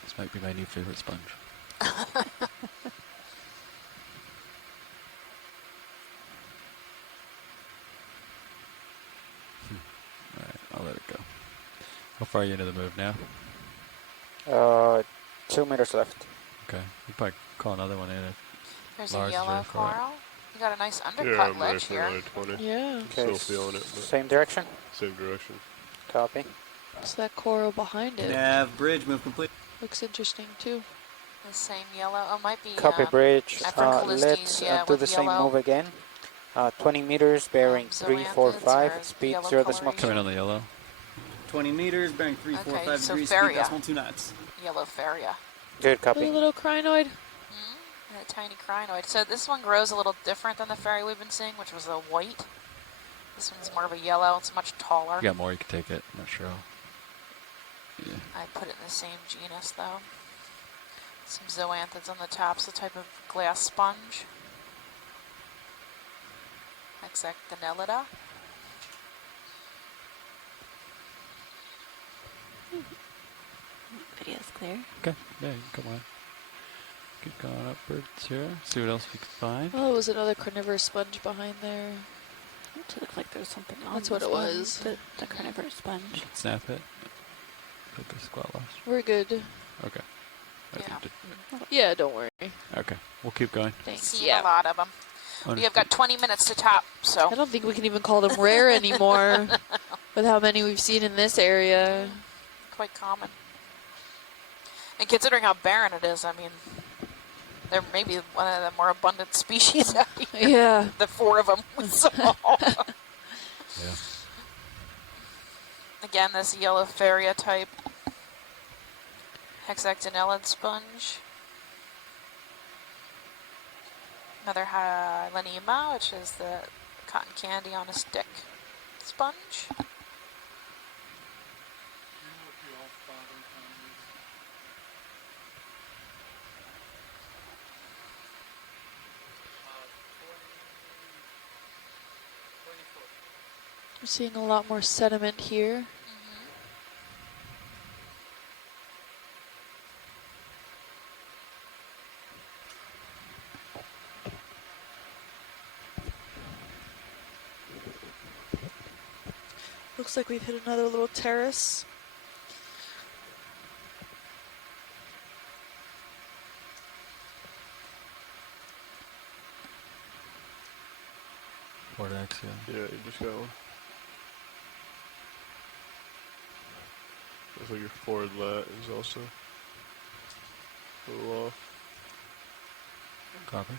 This might be my new favorite sponge. Alright, I'll let it go. How far are you into the move now? 2 meters left. Okay, you probably call another one in. There's Lars a is yellow ready for it. coral. You got a nice Yeah, undercut I'm ledge for here. 920. Yeah. Still feeling it. But Same direction? same direction. Copy. It's that coral behind it. Nav bridge move complete. Looks interesting too. The same yellow. Oh, might be. Copy bridge. After Let's do the same move again. 20 meters, bearing 345, speed 0 decimal Coming on the yellow. 20 meters, bearing 345 so degrees, Faria. speed decimal 2 knots. Yellow faria. Good, A copy. little crinoid. And a tiny crinoid. So this one grows a little different than the fairy we've been seeing, which was a white. This one's more of a yellow. It's much taller. If you got more, you can take it. I'm not sure. Yeah. I put it in the same genus, though. Some zoanthids on the top. It's a type of glass sponge. Hexactinellida. video's clear. Okay, yeah, you can come on. Keep going upwards here. See what else we can find. Oh, it was another carnivorous sponge behind there. It looked like there was something on That's what this it one, was. The carnivorous sponge. Snap it. Put the squat loss. We're good. Okay. Yeah, don't worry. Okay, we'll keep going. Thanks. Seen Yeah. a lot of them. We have got 20 minutes to top, so. I don't think we can even call them rare anymore with how many we've seen in this area. Quite common. And considering how barren it is, I mean, there may be one of the more abundant species out here. Yeah. The 4 of them. So. Yeah. Again, this yellow faria type hexactinellid sponge. Another Hylenema, which is the cotton candy on a stick sponge. We're seeing a lot more sediment here. Looks like we've hit another little terrace. Vortex, yeah. Yeah, you just got one. Looks like your forward lat is also a little off. Copy.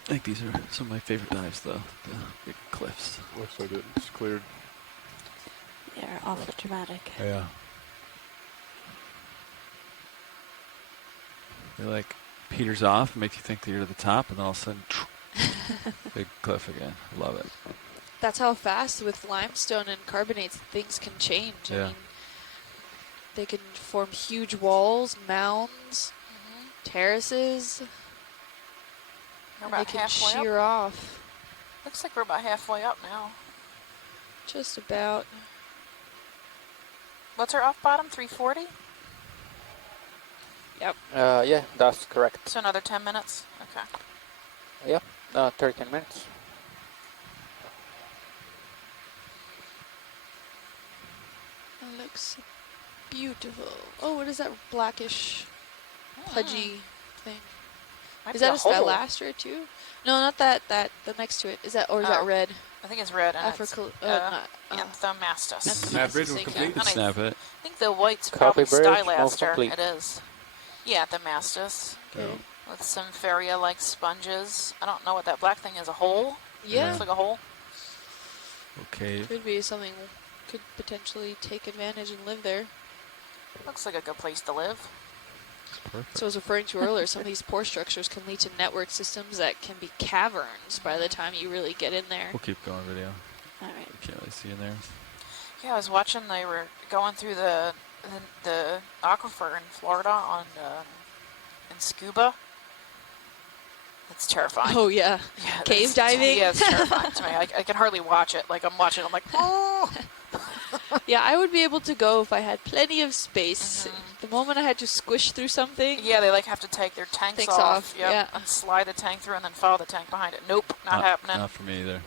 I think these are some of my favorite dives, though. The big cliffs. Looks like it's cleared. They're awfully dramatic. Yeah. They like peters off and makes you think that you're to the top, and then all of a sudden, Big cliff again. Love it. That's how fast with limestone and carbonates things can change. I Yeah. mean, they can form huge walls, mounds, terraces. We're And they about can halfway up. shear off. Looks like we're about halfway up now. Just about. What's our off bottom? 340? Yep. Yeah, that's correct. So another 10 minutes? Okay. Yep, 13 minutes. It looks beautiful. Oh, what is that blackish, pudgy thing? Might Is be that a a hole. Stylaster too? No, not that. The next to it. Is that, or is that Oh. red? I think it's red. And Africa. Anthemastus. Snap bridge was complete. And Snap it. I think the white's Copy probably bridge, most Stylaster. complete. It is. Yeah, Anthemastus. Okay. With some Feria-like sponges. I don't know what that black thing is. A hole? Yeah. Looks like a hole. Okay. Could be something. Could potentially take advantage and live there. Looks like a good place to live. Perfect. So I was referring to earlier, some of these pore structures can lead to network systems that can be caverns by the time you really get in there. We'll keep going video. All right. We can't really see in there. Yeah, I was watching. They were going through the aquifer in Florida on in scuba. It's terrifying. Oh yeah, Yeah, cave diving. Yeah, it's terrifying to me. I can hardly watch it. Like I'm watching, I'm like, oh. Yeah, I would be able to go if I had plenty of space. The moment I had to squish through something. Yeah, they like have to take their tanks off. Yep, yeah. and slide the tank through and then follow the tank behind it. Nope, not happening. Not for me either.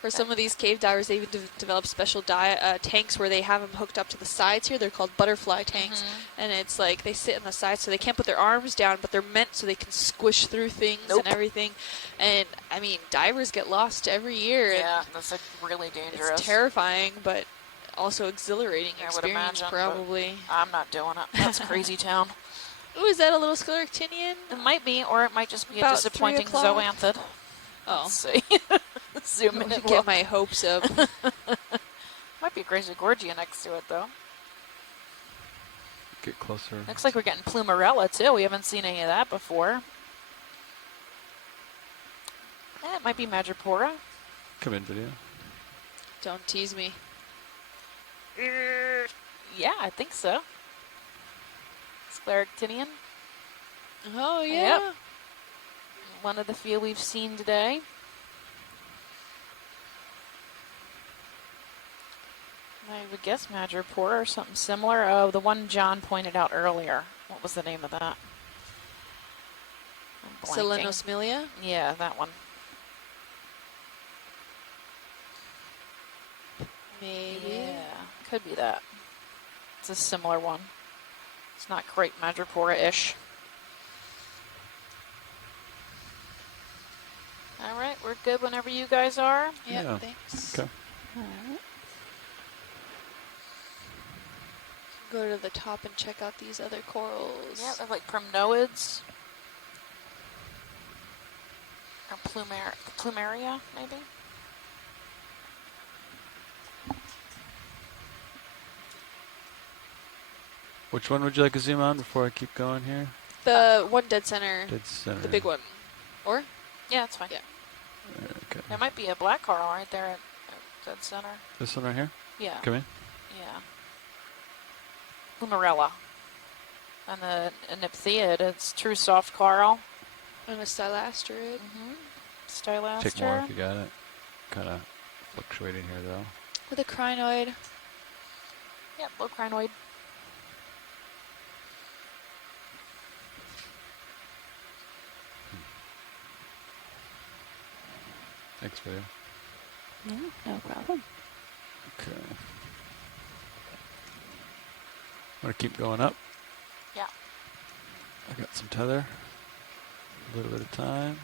For some of these cave divers, they even develop special tanks where they have them hooked up to the sides here. They're called butterfly tanks. And it's like they sit on the sides so they can't put their arms down, but they're meant so they can squish through things and everything. And, I mean, divers get lost every year. Yeah, that's like really dangerous. It's terrifying, but also exhilarating I would experience, imagine, probably. but I'm not doing it. That's crazy town. Ooh, is that a little scleractinian? It might be, or it might just be About a disappointing 3 o'clock? zoanthid. Oh. Let's see. Zoom in. Get my hopes up. Might be a crazy gorgia next to it, though. Get closer. Looks like we're getting plumarella, too. We haven't seen any of that before. It might be Madrepora. Come in video. Don't tease me. Yeah, I think so. Scleractinian. Oh, yeah. Yep. One of the few we've seen today. I would guess Madrepora or something similar. Oh, the one John pointed out earlier. What was the name of that? I'm blanking. Selenosmilia? Yeah, that one. Maybe. Yeah, could be that. It's a similar one. It's not quite Madrepora-ish. All right, we're good whenever you guys are. Yeah, thanks. Okay. All right. Go to the top and check out these other corals. Yeah, they're like primnoids. Or plumeria, maybe? Which one would you like to zoom on before I keep going here? The one dead center. Dead center. The big one. Or? Yeah, it's fine. Yeah. Okay. There might be a black coral right there at dead center. This one right here? Yeah. Come in. Yeah. Plumarella. And the Nymphaeid, it's true soft coral. And a stylasterid. Stylaster. Take more if you got it. Kind of fluctuating here though. With a crinoid. Yep, low crinoid. Thanks, video. No, no problem. Okay. Want to keep going up? Yeah. I got some tether. A little bit of time.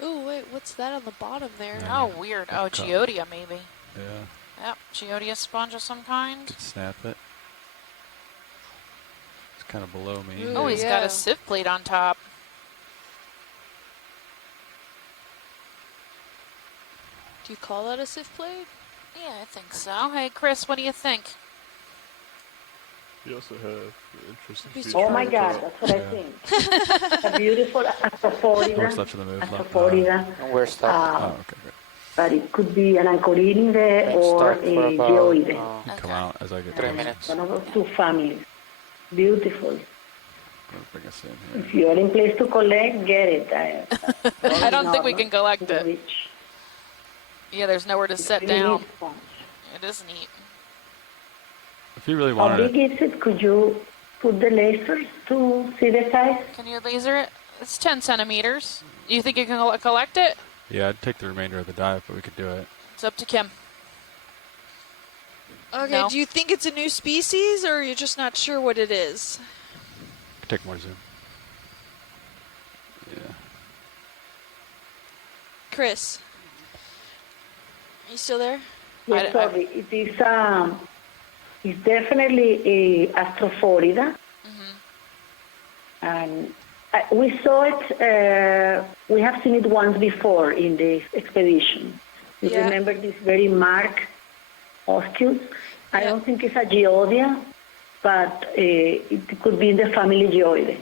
Ooh, wait, what's that on the bottom there? Yeah. Oh, weird. Oh, Geodia, maybe. Yeah. Yep, Geodia sponge of some kind. Could snap it. It's kind of below me. Ooh, Oh, he's got a sieve plate on top. Do you call that a sieve plate? Yeah, I think so. Hey, Chris, what do you think? You also have interesting He's feature. Oh my of, God, that's what I think. A beautiful Where's left of the move? Astrophorida. We're stuck. Oh, okay, great. But it could be an Ancoride or Stuck a for about Geoide. You can come out as I get 3 closer. minutes. One of those two families. Beautiful. Gonna bring us in here. If you're in place to collect, get it. I don't think we can collect it. Yeah, there's nowhere to set down. It is neat. If you really How wanted big is it? Could you put the lasers to see the size? Can you laser it? It's 10 centimeters. You think you can collect it? Yeah, I'd take the remainder of the dive, but we could do it. It's up to Kim. Okay, No. do you think it's a new species, or you're just not sure what it is? Could take more zoom. Yeah. Chris, are you still there? Yes, sorry. It is it's definitely a Astrophorida. And we saw it, we have seen it once before in the expedition. You remember this very marked oscule? I don't think it's a Geodia, but it could be in the family Geoide.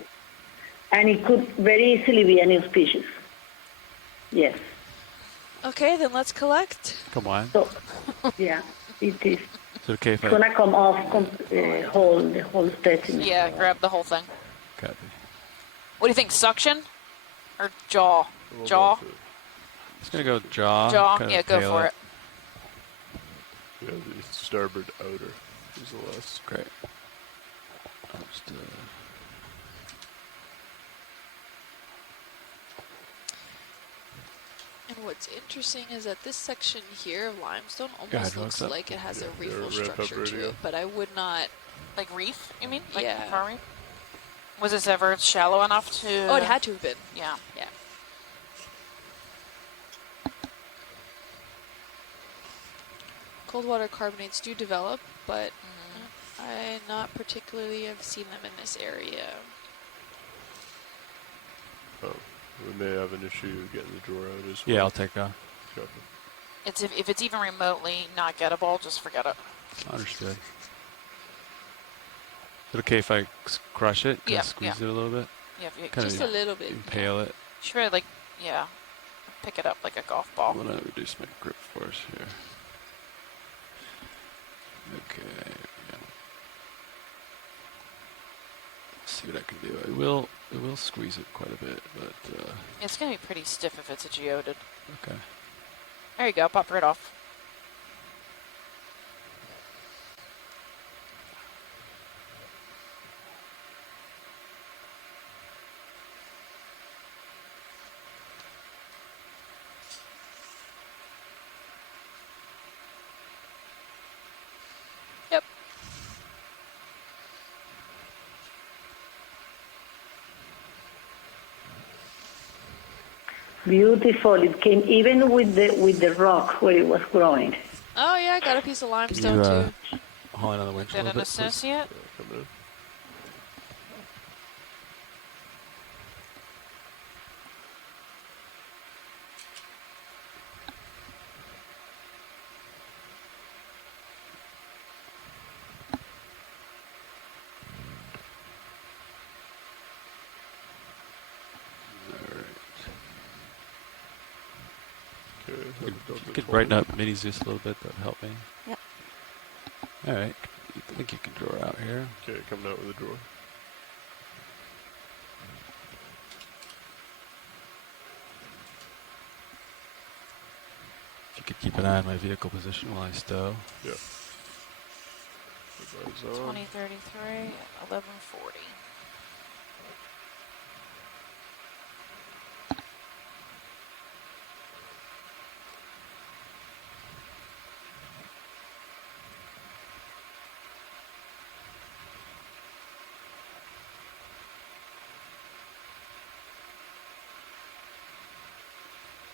And it could very easily be a new species. Yes. Okay, then let's collect. Come on. So, yeah, it is. Is it okay if It's going to come off the whole specimen. Yeah, grab the whole thing. Copy. What do you think, suction or jaw? Jaw? It's gonna go jaw. Jaw, kinda yeah, go tail for it. Yeah, the starboard outer is the last. Great. I'll just, And what's interesting is that this section here of limestone Go ahead, almost looks Alexa. like it has a Yeah, reefal ramp up structure to radio. it, but I would not. Like reef, you mean? Like Yeah. coral reef? Was this ever shallow enough to... Oh, it had to have been. Yeah. Yeah. Cold water carbonates do develop, but I not particularly have seen them in this area. Oh, we may have an issue getting the drawer out as well. yeah, I'll take a. Copy. It's if it's even remotely not gettable, just forget it. Understood. Is it okay if I crush it? Kinda Yeah, squeeze yeah. it a little bit? Yeah, if you, Kinda Just a little bit. impale it. Sure, like, yeah. Pick it up like a golf ball. I'm gonna reduce my grip force here. Okay. Yeah. Let's see what I can do. It will squeeze it quite a bit, but It's going to be pretty stiff if it's a geodid. okay. There you go, pop right off. Yep. Beautiful. It came even with the rock where it was growing. Oh yeah, I got a piece of Can limestone you too. haul in on the winch a Did little an bit, please? associate? Come in. Okay, You have it could brighten up Mini Zeus a little bit. That would help me. Yep. All right. I think you can draw out here. Okay, coming out with a drawer. If you could keep an eye on my vehicle position while I stow. Yeah. That is on. 2033, 1140.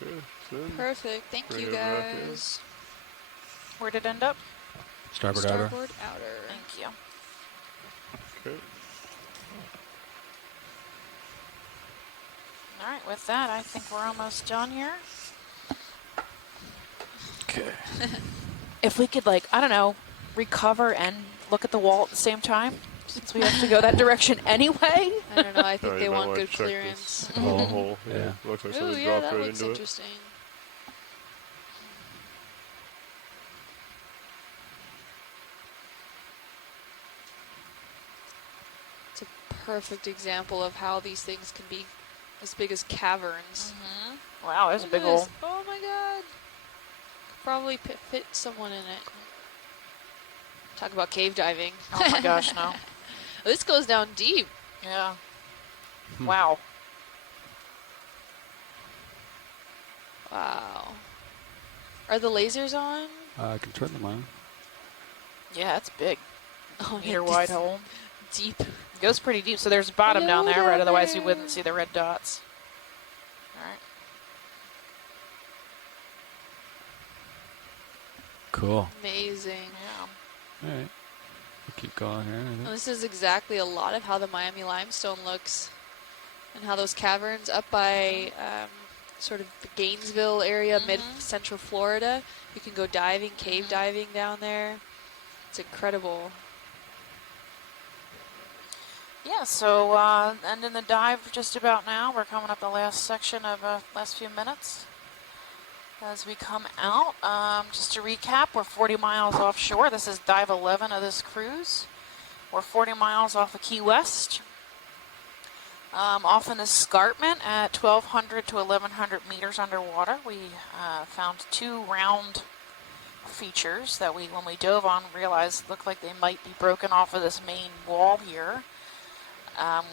Okay, it's in. Perfect. Thank Bring you it back in. guys. Where'd it end up? Starboard outer. Starboard outer. Thank you. Okay. All right, with that, I think we're almost done here. Okay. If we could, like, I don't know, recover and look at the wall at the same time. since we have to go that direction anyway. I don't know. I think Oh, they you might want wanna good check clearance. this hole. Yeah. Looks like Ooh, somebody yeah, dropped that right looks into it. interesting. It's a perfect example of how these things can be as big as caverns. Wow, there's a Look big at this. hole. Oh my god. Could probably fit someone in it. Talk about cave diving. Oh my gosh, no. This goes down deep. Yeah. Wow. Wow. Are the lasers on? I can turn them on. Yeah, it's big. Oh, Meter yeah, wide hole. Deep. It goes pretty deep, so there's a bottom down there, right? Otherwise you wouldn't see the red dots. All right. Cool. Amazing. Yeah. All right. We'll keep going here. I think. Well, this is exactly a lot of how the Miami limestone looks, and how those caverns up by sort of the Gainesville area, mid-central Florida, you can go diving, cave diving down there. It's incredible. Yeah, so ending the dive just about now. We're coming up the last section of last few minutes. As we come out, just to recap, we're 40 miles offshore. This is dive 11 of this cruise. We're 40 miles off of Key West. Off an escarpment at 1,200 to 1,100 meters underwater. We found two round features that we, when we dove on, realized looked like they might be broken off of this main wall here,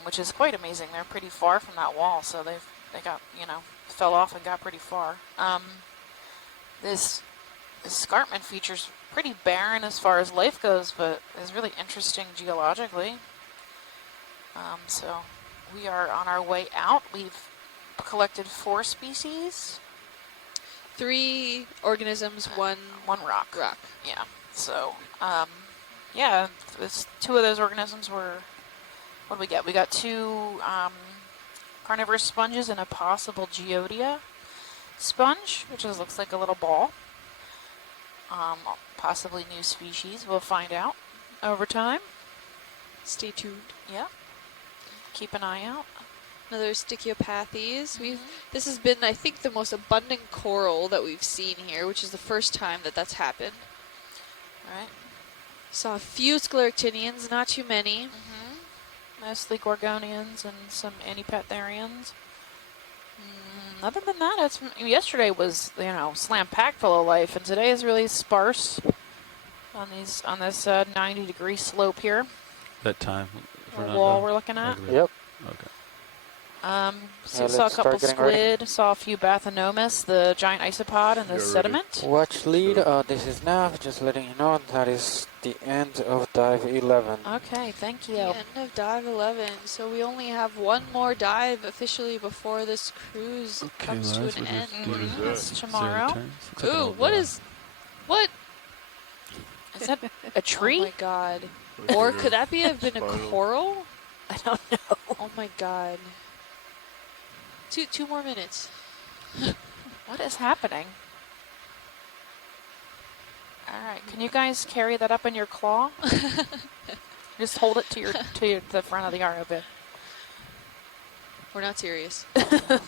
which is quite amazing. They're pretty far from that wall, so they got, fell off and got pretty far. This escarpment feature's pretty barren as far as life goes, but is really interesting geologically. So we are on our way out. We've collected 4 species. 3 organisms, one rock. Yeah. So, yeah, 2 of those organisms were, what did we get? We got 2 carnivorous sponges and a possible Geodia sponge, which looks like a little ball. Possibly new species. We'll find out over time. Stay tuned. Yeah. Keep an eye out. Another Stichiopathes. This has been, I think, the most abundant coral that we've seen here, which is the first time that that's happened. All right. Saw a few scleractinians, not too many. Mostly gorgonians and some antipatharians. Other than that, yesterday was, slam packed full of life, and today is really sparse on this 90-degree slope here. That time. The wall we're looking at. Yep. Okay. So saw a couple squid, saw a few Bathynomus, the giant isopod, and the sediment. Watch lead, this is Nav, just letting you know that is the end of dive 11. Okay, thank you. The end of dive 11. So we only have one more dive officially before this cruise comes to an end. That's tomorrow. Ooh, what? Is that a tree? Oh my god. Or could that have been a coral? I don't know. Oh my god. Two more minutes. What is happening? All right, can you guys carry that up in your claw? Just hold it to the front of the ROV. We're not serious.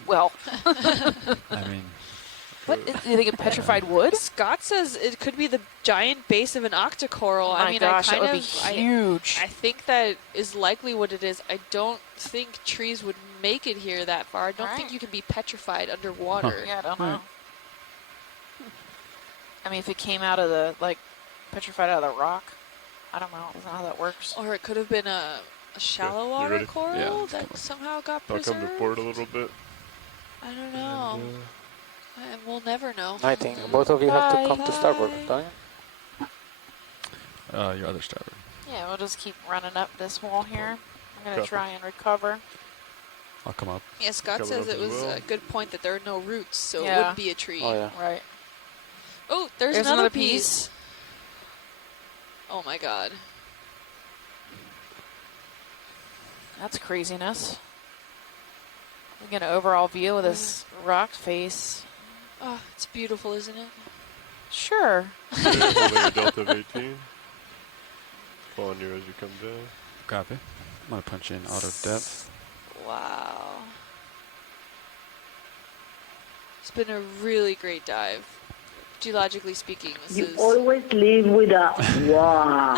Well, I mean, what do you think of petrified wood? Scott says it could be the giant base of an octocoral. Oh my gosh, that would be huge. I think that is likely what it is. I don't think trees would make it here that far. I don't think you can be petrified underwater. Yeah, I don't know. I mean, if it came out of petrified out of the rock, I don't know. I don't know how that works. Or it could have been a shallow water coral that somehow got I'll preserved. come to port a little bit. I don't know. And we'll never know. I think both of you have to come to starboard, don't you? Your other starboard. Yeah, we'll just keep running up this wall here. I'm going to Copy. try and recover. I'll come up. Yeah, Scott Coming says up it as was well. a good point that there are no roots, so Yeah. it wouldn't be a tree. Oh, yeah. Right. Oh, there's another piece. Oh my god. That's craziness. We get an overall view of this rock face. Oh, it's beautiful, isn't it? Sure. Holding a delta of 18. Following you as you come down. Copy. I'm going to punch in auto depth. Wow. It's been a really great dive. Geologically speaking, this You is... always leave with a wow.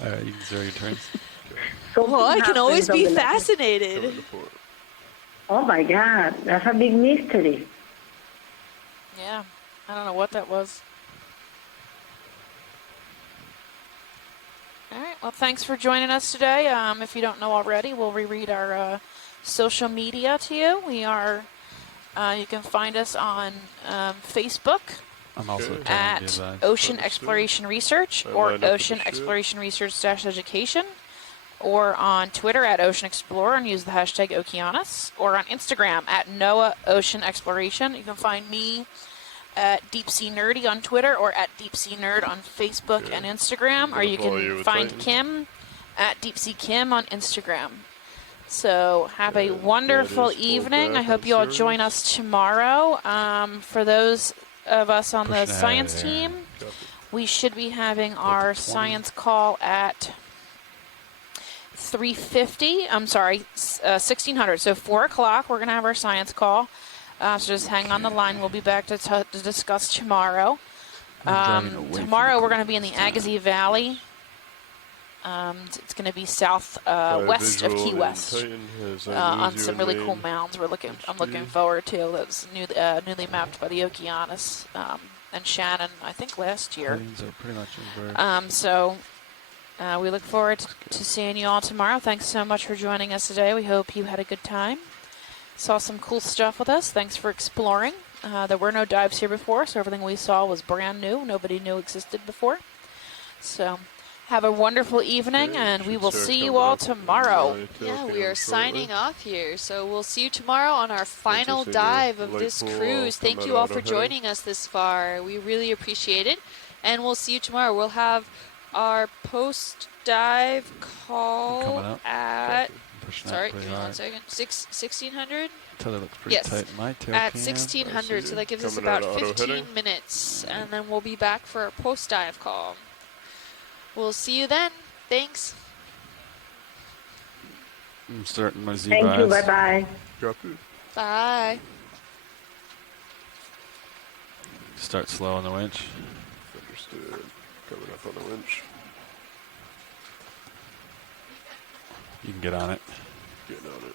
All right, you can zero your turns. Well, I can always be fascinated. Oh my God, that's a big mystery. Yeah, I don't know what that was. All right, well, thanks for joining us today. If you don't know already, we'll reread our social media to you. We are, you can find us on Facebook. I'm also at Ocean Exploration Research or Ocean Exploration Research-Education, or on Twitter at Ocean Explorer and use the hashtag Okeanos, or on Instagram at NOAA Ocean Exploration. You can find me at Deep Sea Nerdy on Twitter or at Deep Sea Nerd on Facebook and Instagram, or you can find Kim at Deep Sea Kim on Instagram. So have a wonderful evening. I hope you all join us tomorrow. For those of us on the science team, we should be having our science call at 3:50. I'm sorry, 1600. So 4 o'clock, we're going to have our science call. So just hang on the line. We'll be back to discuss tomorrow. Tomorrow we're going to be in the Agassiz Valley. It's going to be south west of Key West on some really cool mounds. I'm looking forward to those newly mapped by the Okeanos and Shannon, I think last year. So we look forward to seeing you all tomorrow. Thanks so much for joining us today. We hope you had a good time. Saw some cool stuff with us. Thanks for exploring. There were no dives here before, so everything we saw was brand new. Nobody knew existed before. So have a wonderful evening, and we will see you all tomorrow. Yeah, we are signing off here. So we'll see you tomorrow on our final dive of this cruise. Thank you all for joining us this far. We really appreciate it. And we'll see you tomorrow. We'll have our post-dive call at... Sorry, give me 1 second. 1600? Until it looks pretty tight in my tail at cam. 1600, so that gives us about 15 minutes, and then we'll be back for a post-dive call. We'll see you then. Thanks. I'm starting my Z Thank you, bye-bye. Bye. Start slow on the winch. Understood. Coming up on the winch. You can get on it. Getting on it.